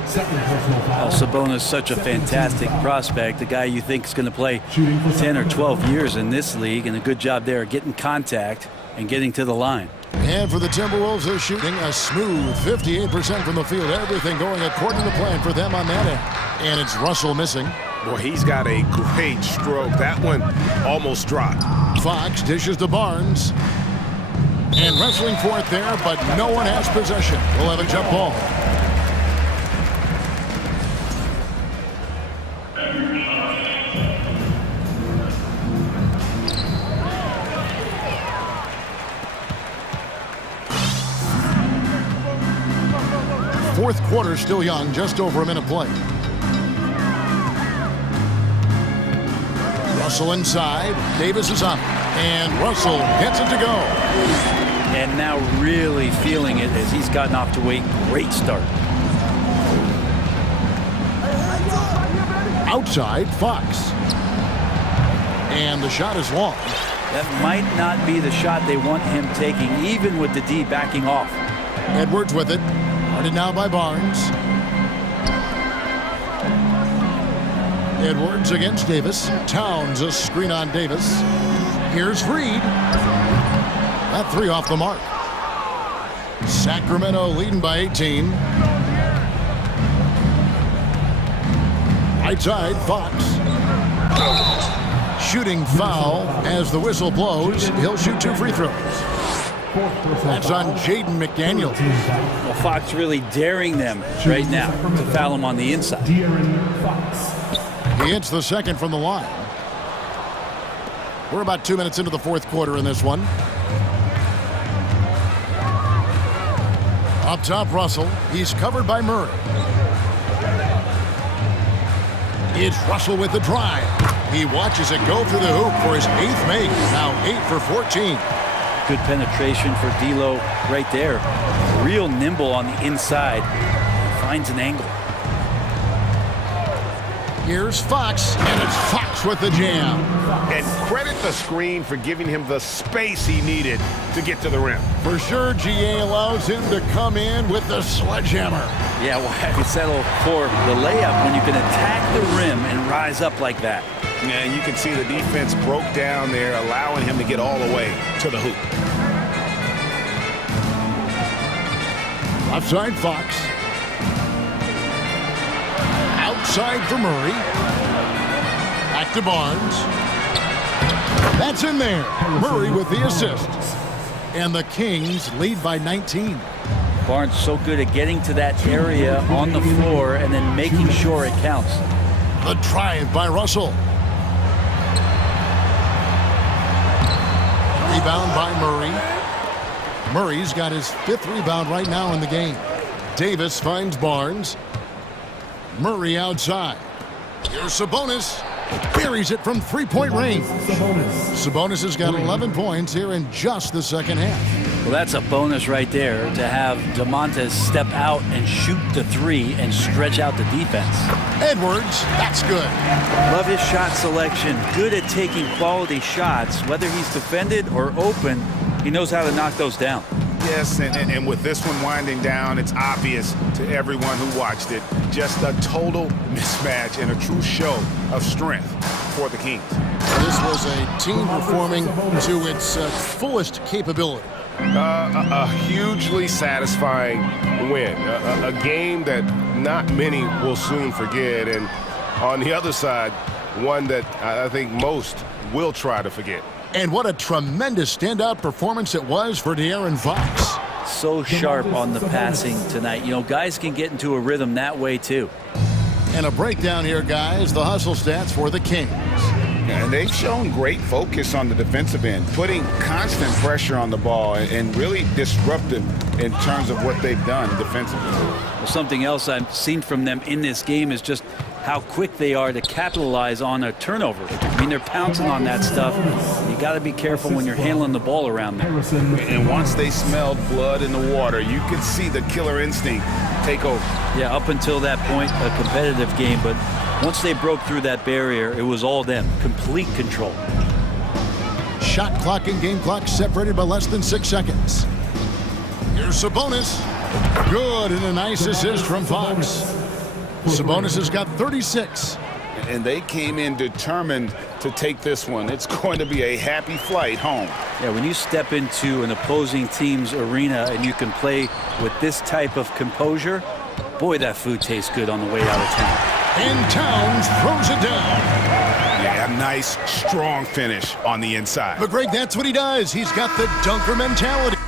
Sabonis, such a fantastic prospect, the guy you think is going to play 10 or 12 years in this league, and a good job there getting contact and getting to the line. And for the Timberwolves, they're shooting a smooth 58% from the field. Everything going according to plan for them on that end. And it's Russell missing. Boy, he's got a great stroke. That one almost dropped. Fox dishes to Barnes. And wrestling for it there, but no one has possession. We'll have a jump ball. Fourth quarter still young, just over a minute play. Russell inside. Davis is up. And Russell gets it to go. And now really feeling it as he's gotten off to a great start. Outside, Fox. And the shot is long. That might not be the shot they want him taking, even with the D backing off. Edwards with it. Guarded now by Barnes. Edwards against Davis. Towns a screen on Davis. Here's Reed. That three off the mark. Sacramento leading by 18. Right side, Fox. Shooting foul as the whistle blows. He'll shoot 2 free throws. That's on Jaden McDaniel. Well, Fox really daring them right now to foul him on the inside. He hits the second from the line. We're about 2 minutes into the fourth quarter in this one. Up top, Russell. He's covered by Murray. It's Russell with the drive. He watches it go through the hoop for his 8th make. Now 8 for 14. Good penetration for D'Lo right there. Real nimble on the inside. Finds an angle. Here's Fox, and it's Fox with the jam. And credit the screen for giving him the space he needed to get to the rim. For sure, GA allows him to come in with the sledgehammer. Yeah, why would settle for the layup when you can attack the rim and rise up like that? Yeah, you can see the defense broke down there, allowing him to get all the way to the hoop. Left side, Fox. Outside for Murray. Back to Barnes. That's in there. Murray with the assist. And the Kings lead by 19. Barnes so good at getting to that area on the floor and then making sure it counts. The drive by Russell. Rebound by Murray. Murray's got his 5th rebound right now in the game. Davis finds Barnes. Murray outside. Here's Sabonis. Buries it from 3-point range. Sabonis has got 11 points here in just the second half. Well, that's a bonus right there to have DeMontes step out and shoot the 3 and stretch out the defense. Edwards, that's good. Love his shot selection. Good at taking quality shots. Whether he's defended or open, he knows how to knock those down. Yes, and with this one winding down, it's obvious to everyone who watched it. Just a total mismatch and a true show of strength for the Kings. This was a team performing to its fullest capability. A hugely satisfying win. A game that not many will soon forget. And on the other side, one that I think most will try to forget. And what a tremendous standout performance it was for De'Aaron Fox. So sharp on the passing tonight. You know, guys can get into a rhythm that way too. And a breakdown here, guys. The hustle stats for the Kings. And they've shown great focus on the defensive end, putting constant pressure on the ball and really disruptive in terms of what they've done defensively. Well, something else I've seen from them in this game is just how quick they are to capitalize on a turnover. I mean, they're pouncing on that stuff. You got to be careful when you're handling the ball around them. And once they smelled blood in the water, you could see the killer instinct take over. Yeah, up until that point, a competitive game, but once they broke through that barrier, it was all them. Complete control. Shot clock and game clock separated by less than 6 seconds. Here's Sabonis. Good, and a nice assist from Fox. Sabonis has got 36. And they came in determined to take this one. It's going to be a happy flight home. Yeah, when you step into an opposing team's arena and you can play with this type of composure, boy, that food tastes good on the way out of town. And Towns throws it down. Yeah, a nice, strong finish on the inside. But Greg, that's what he does. He's got the dunker mentality.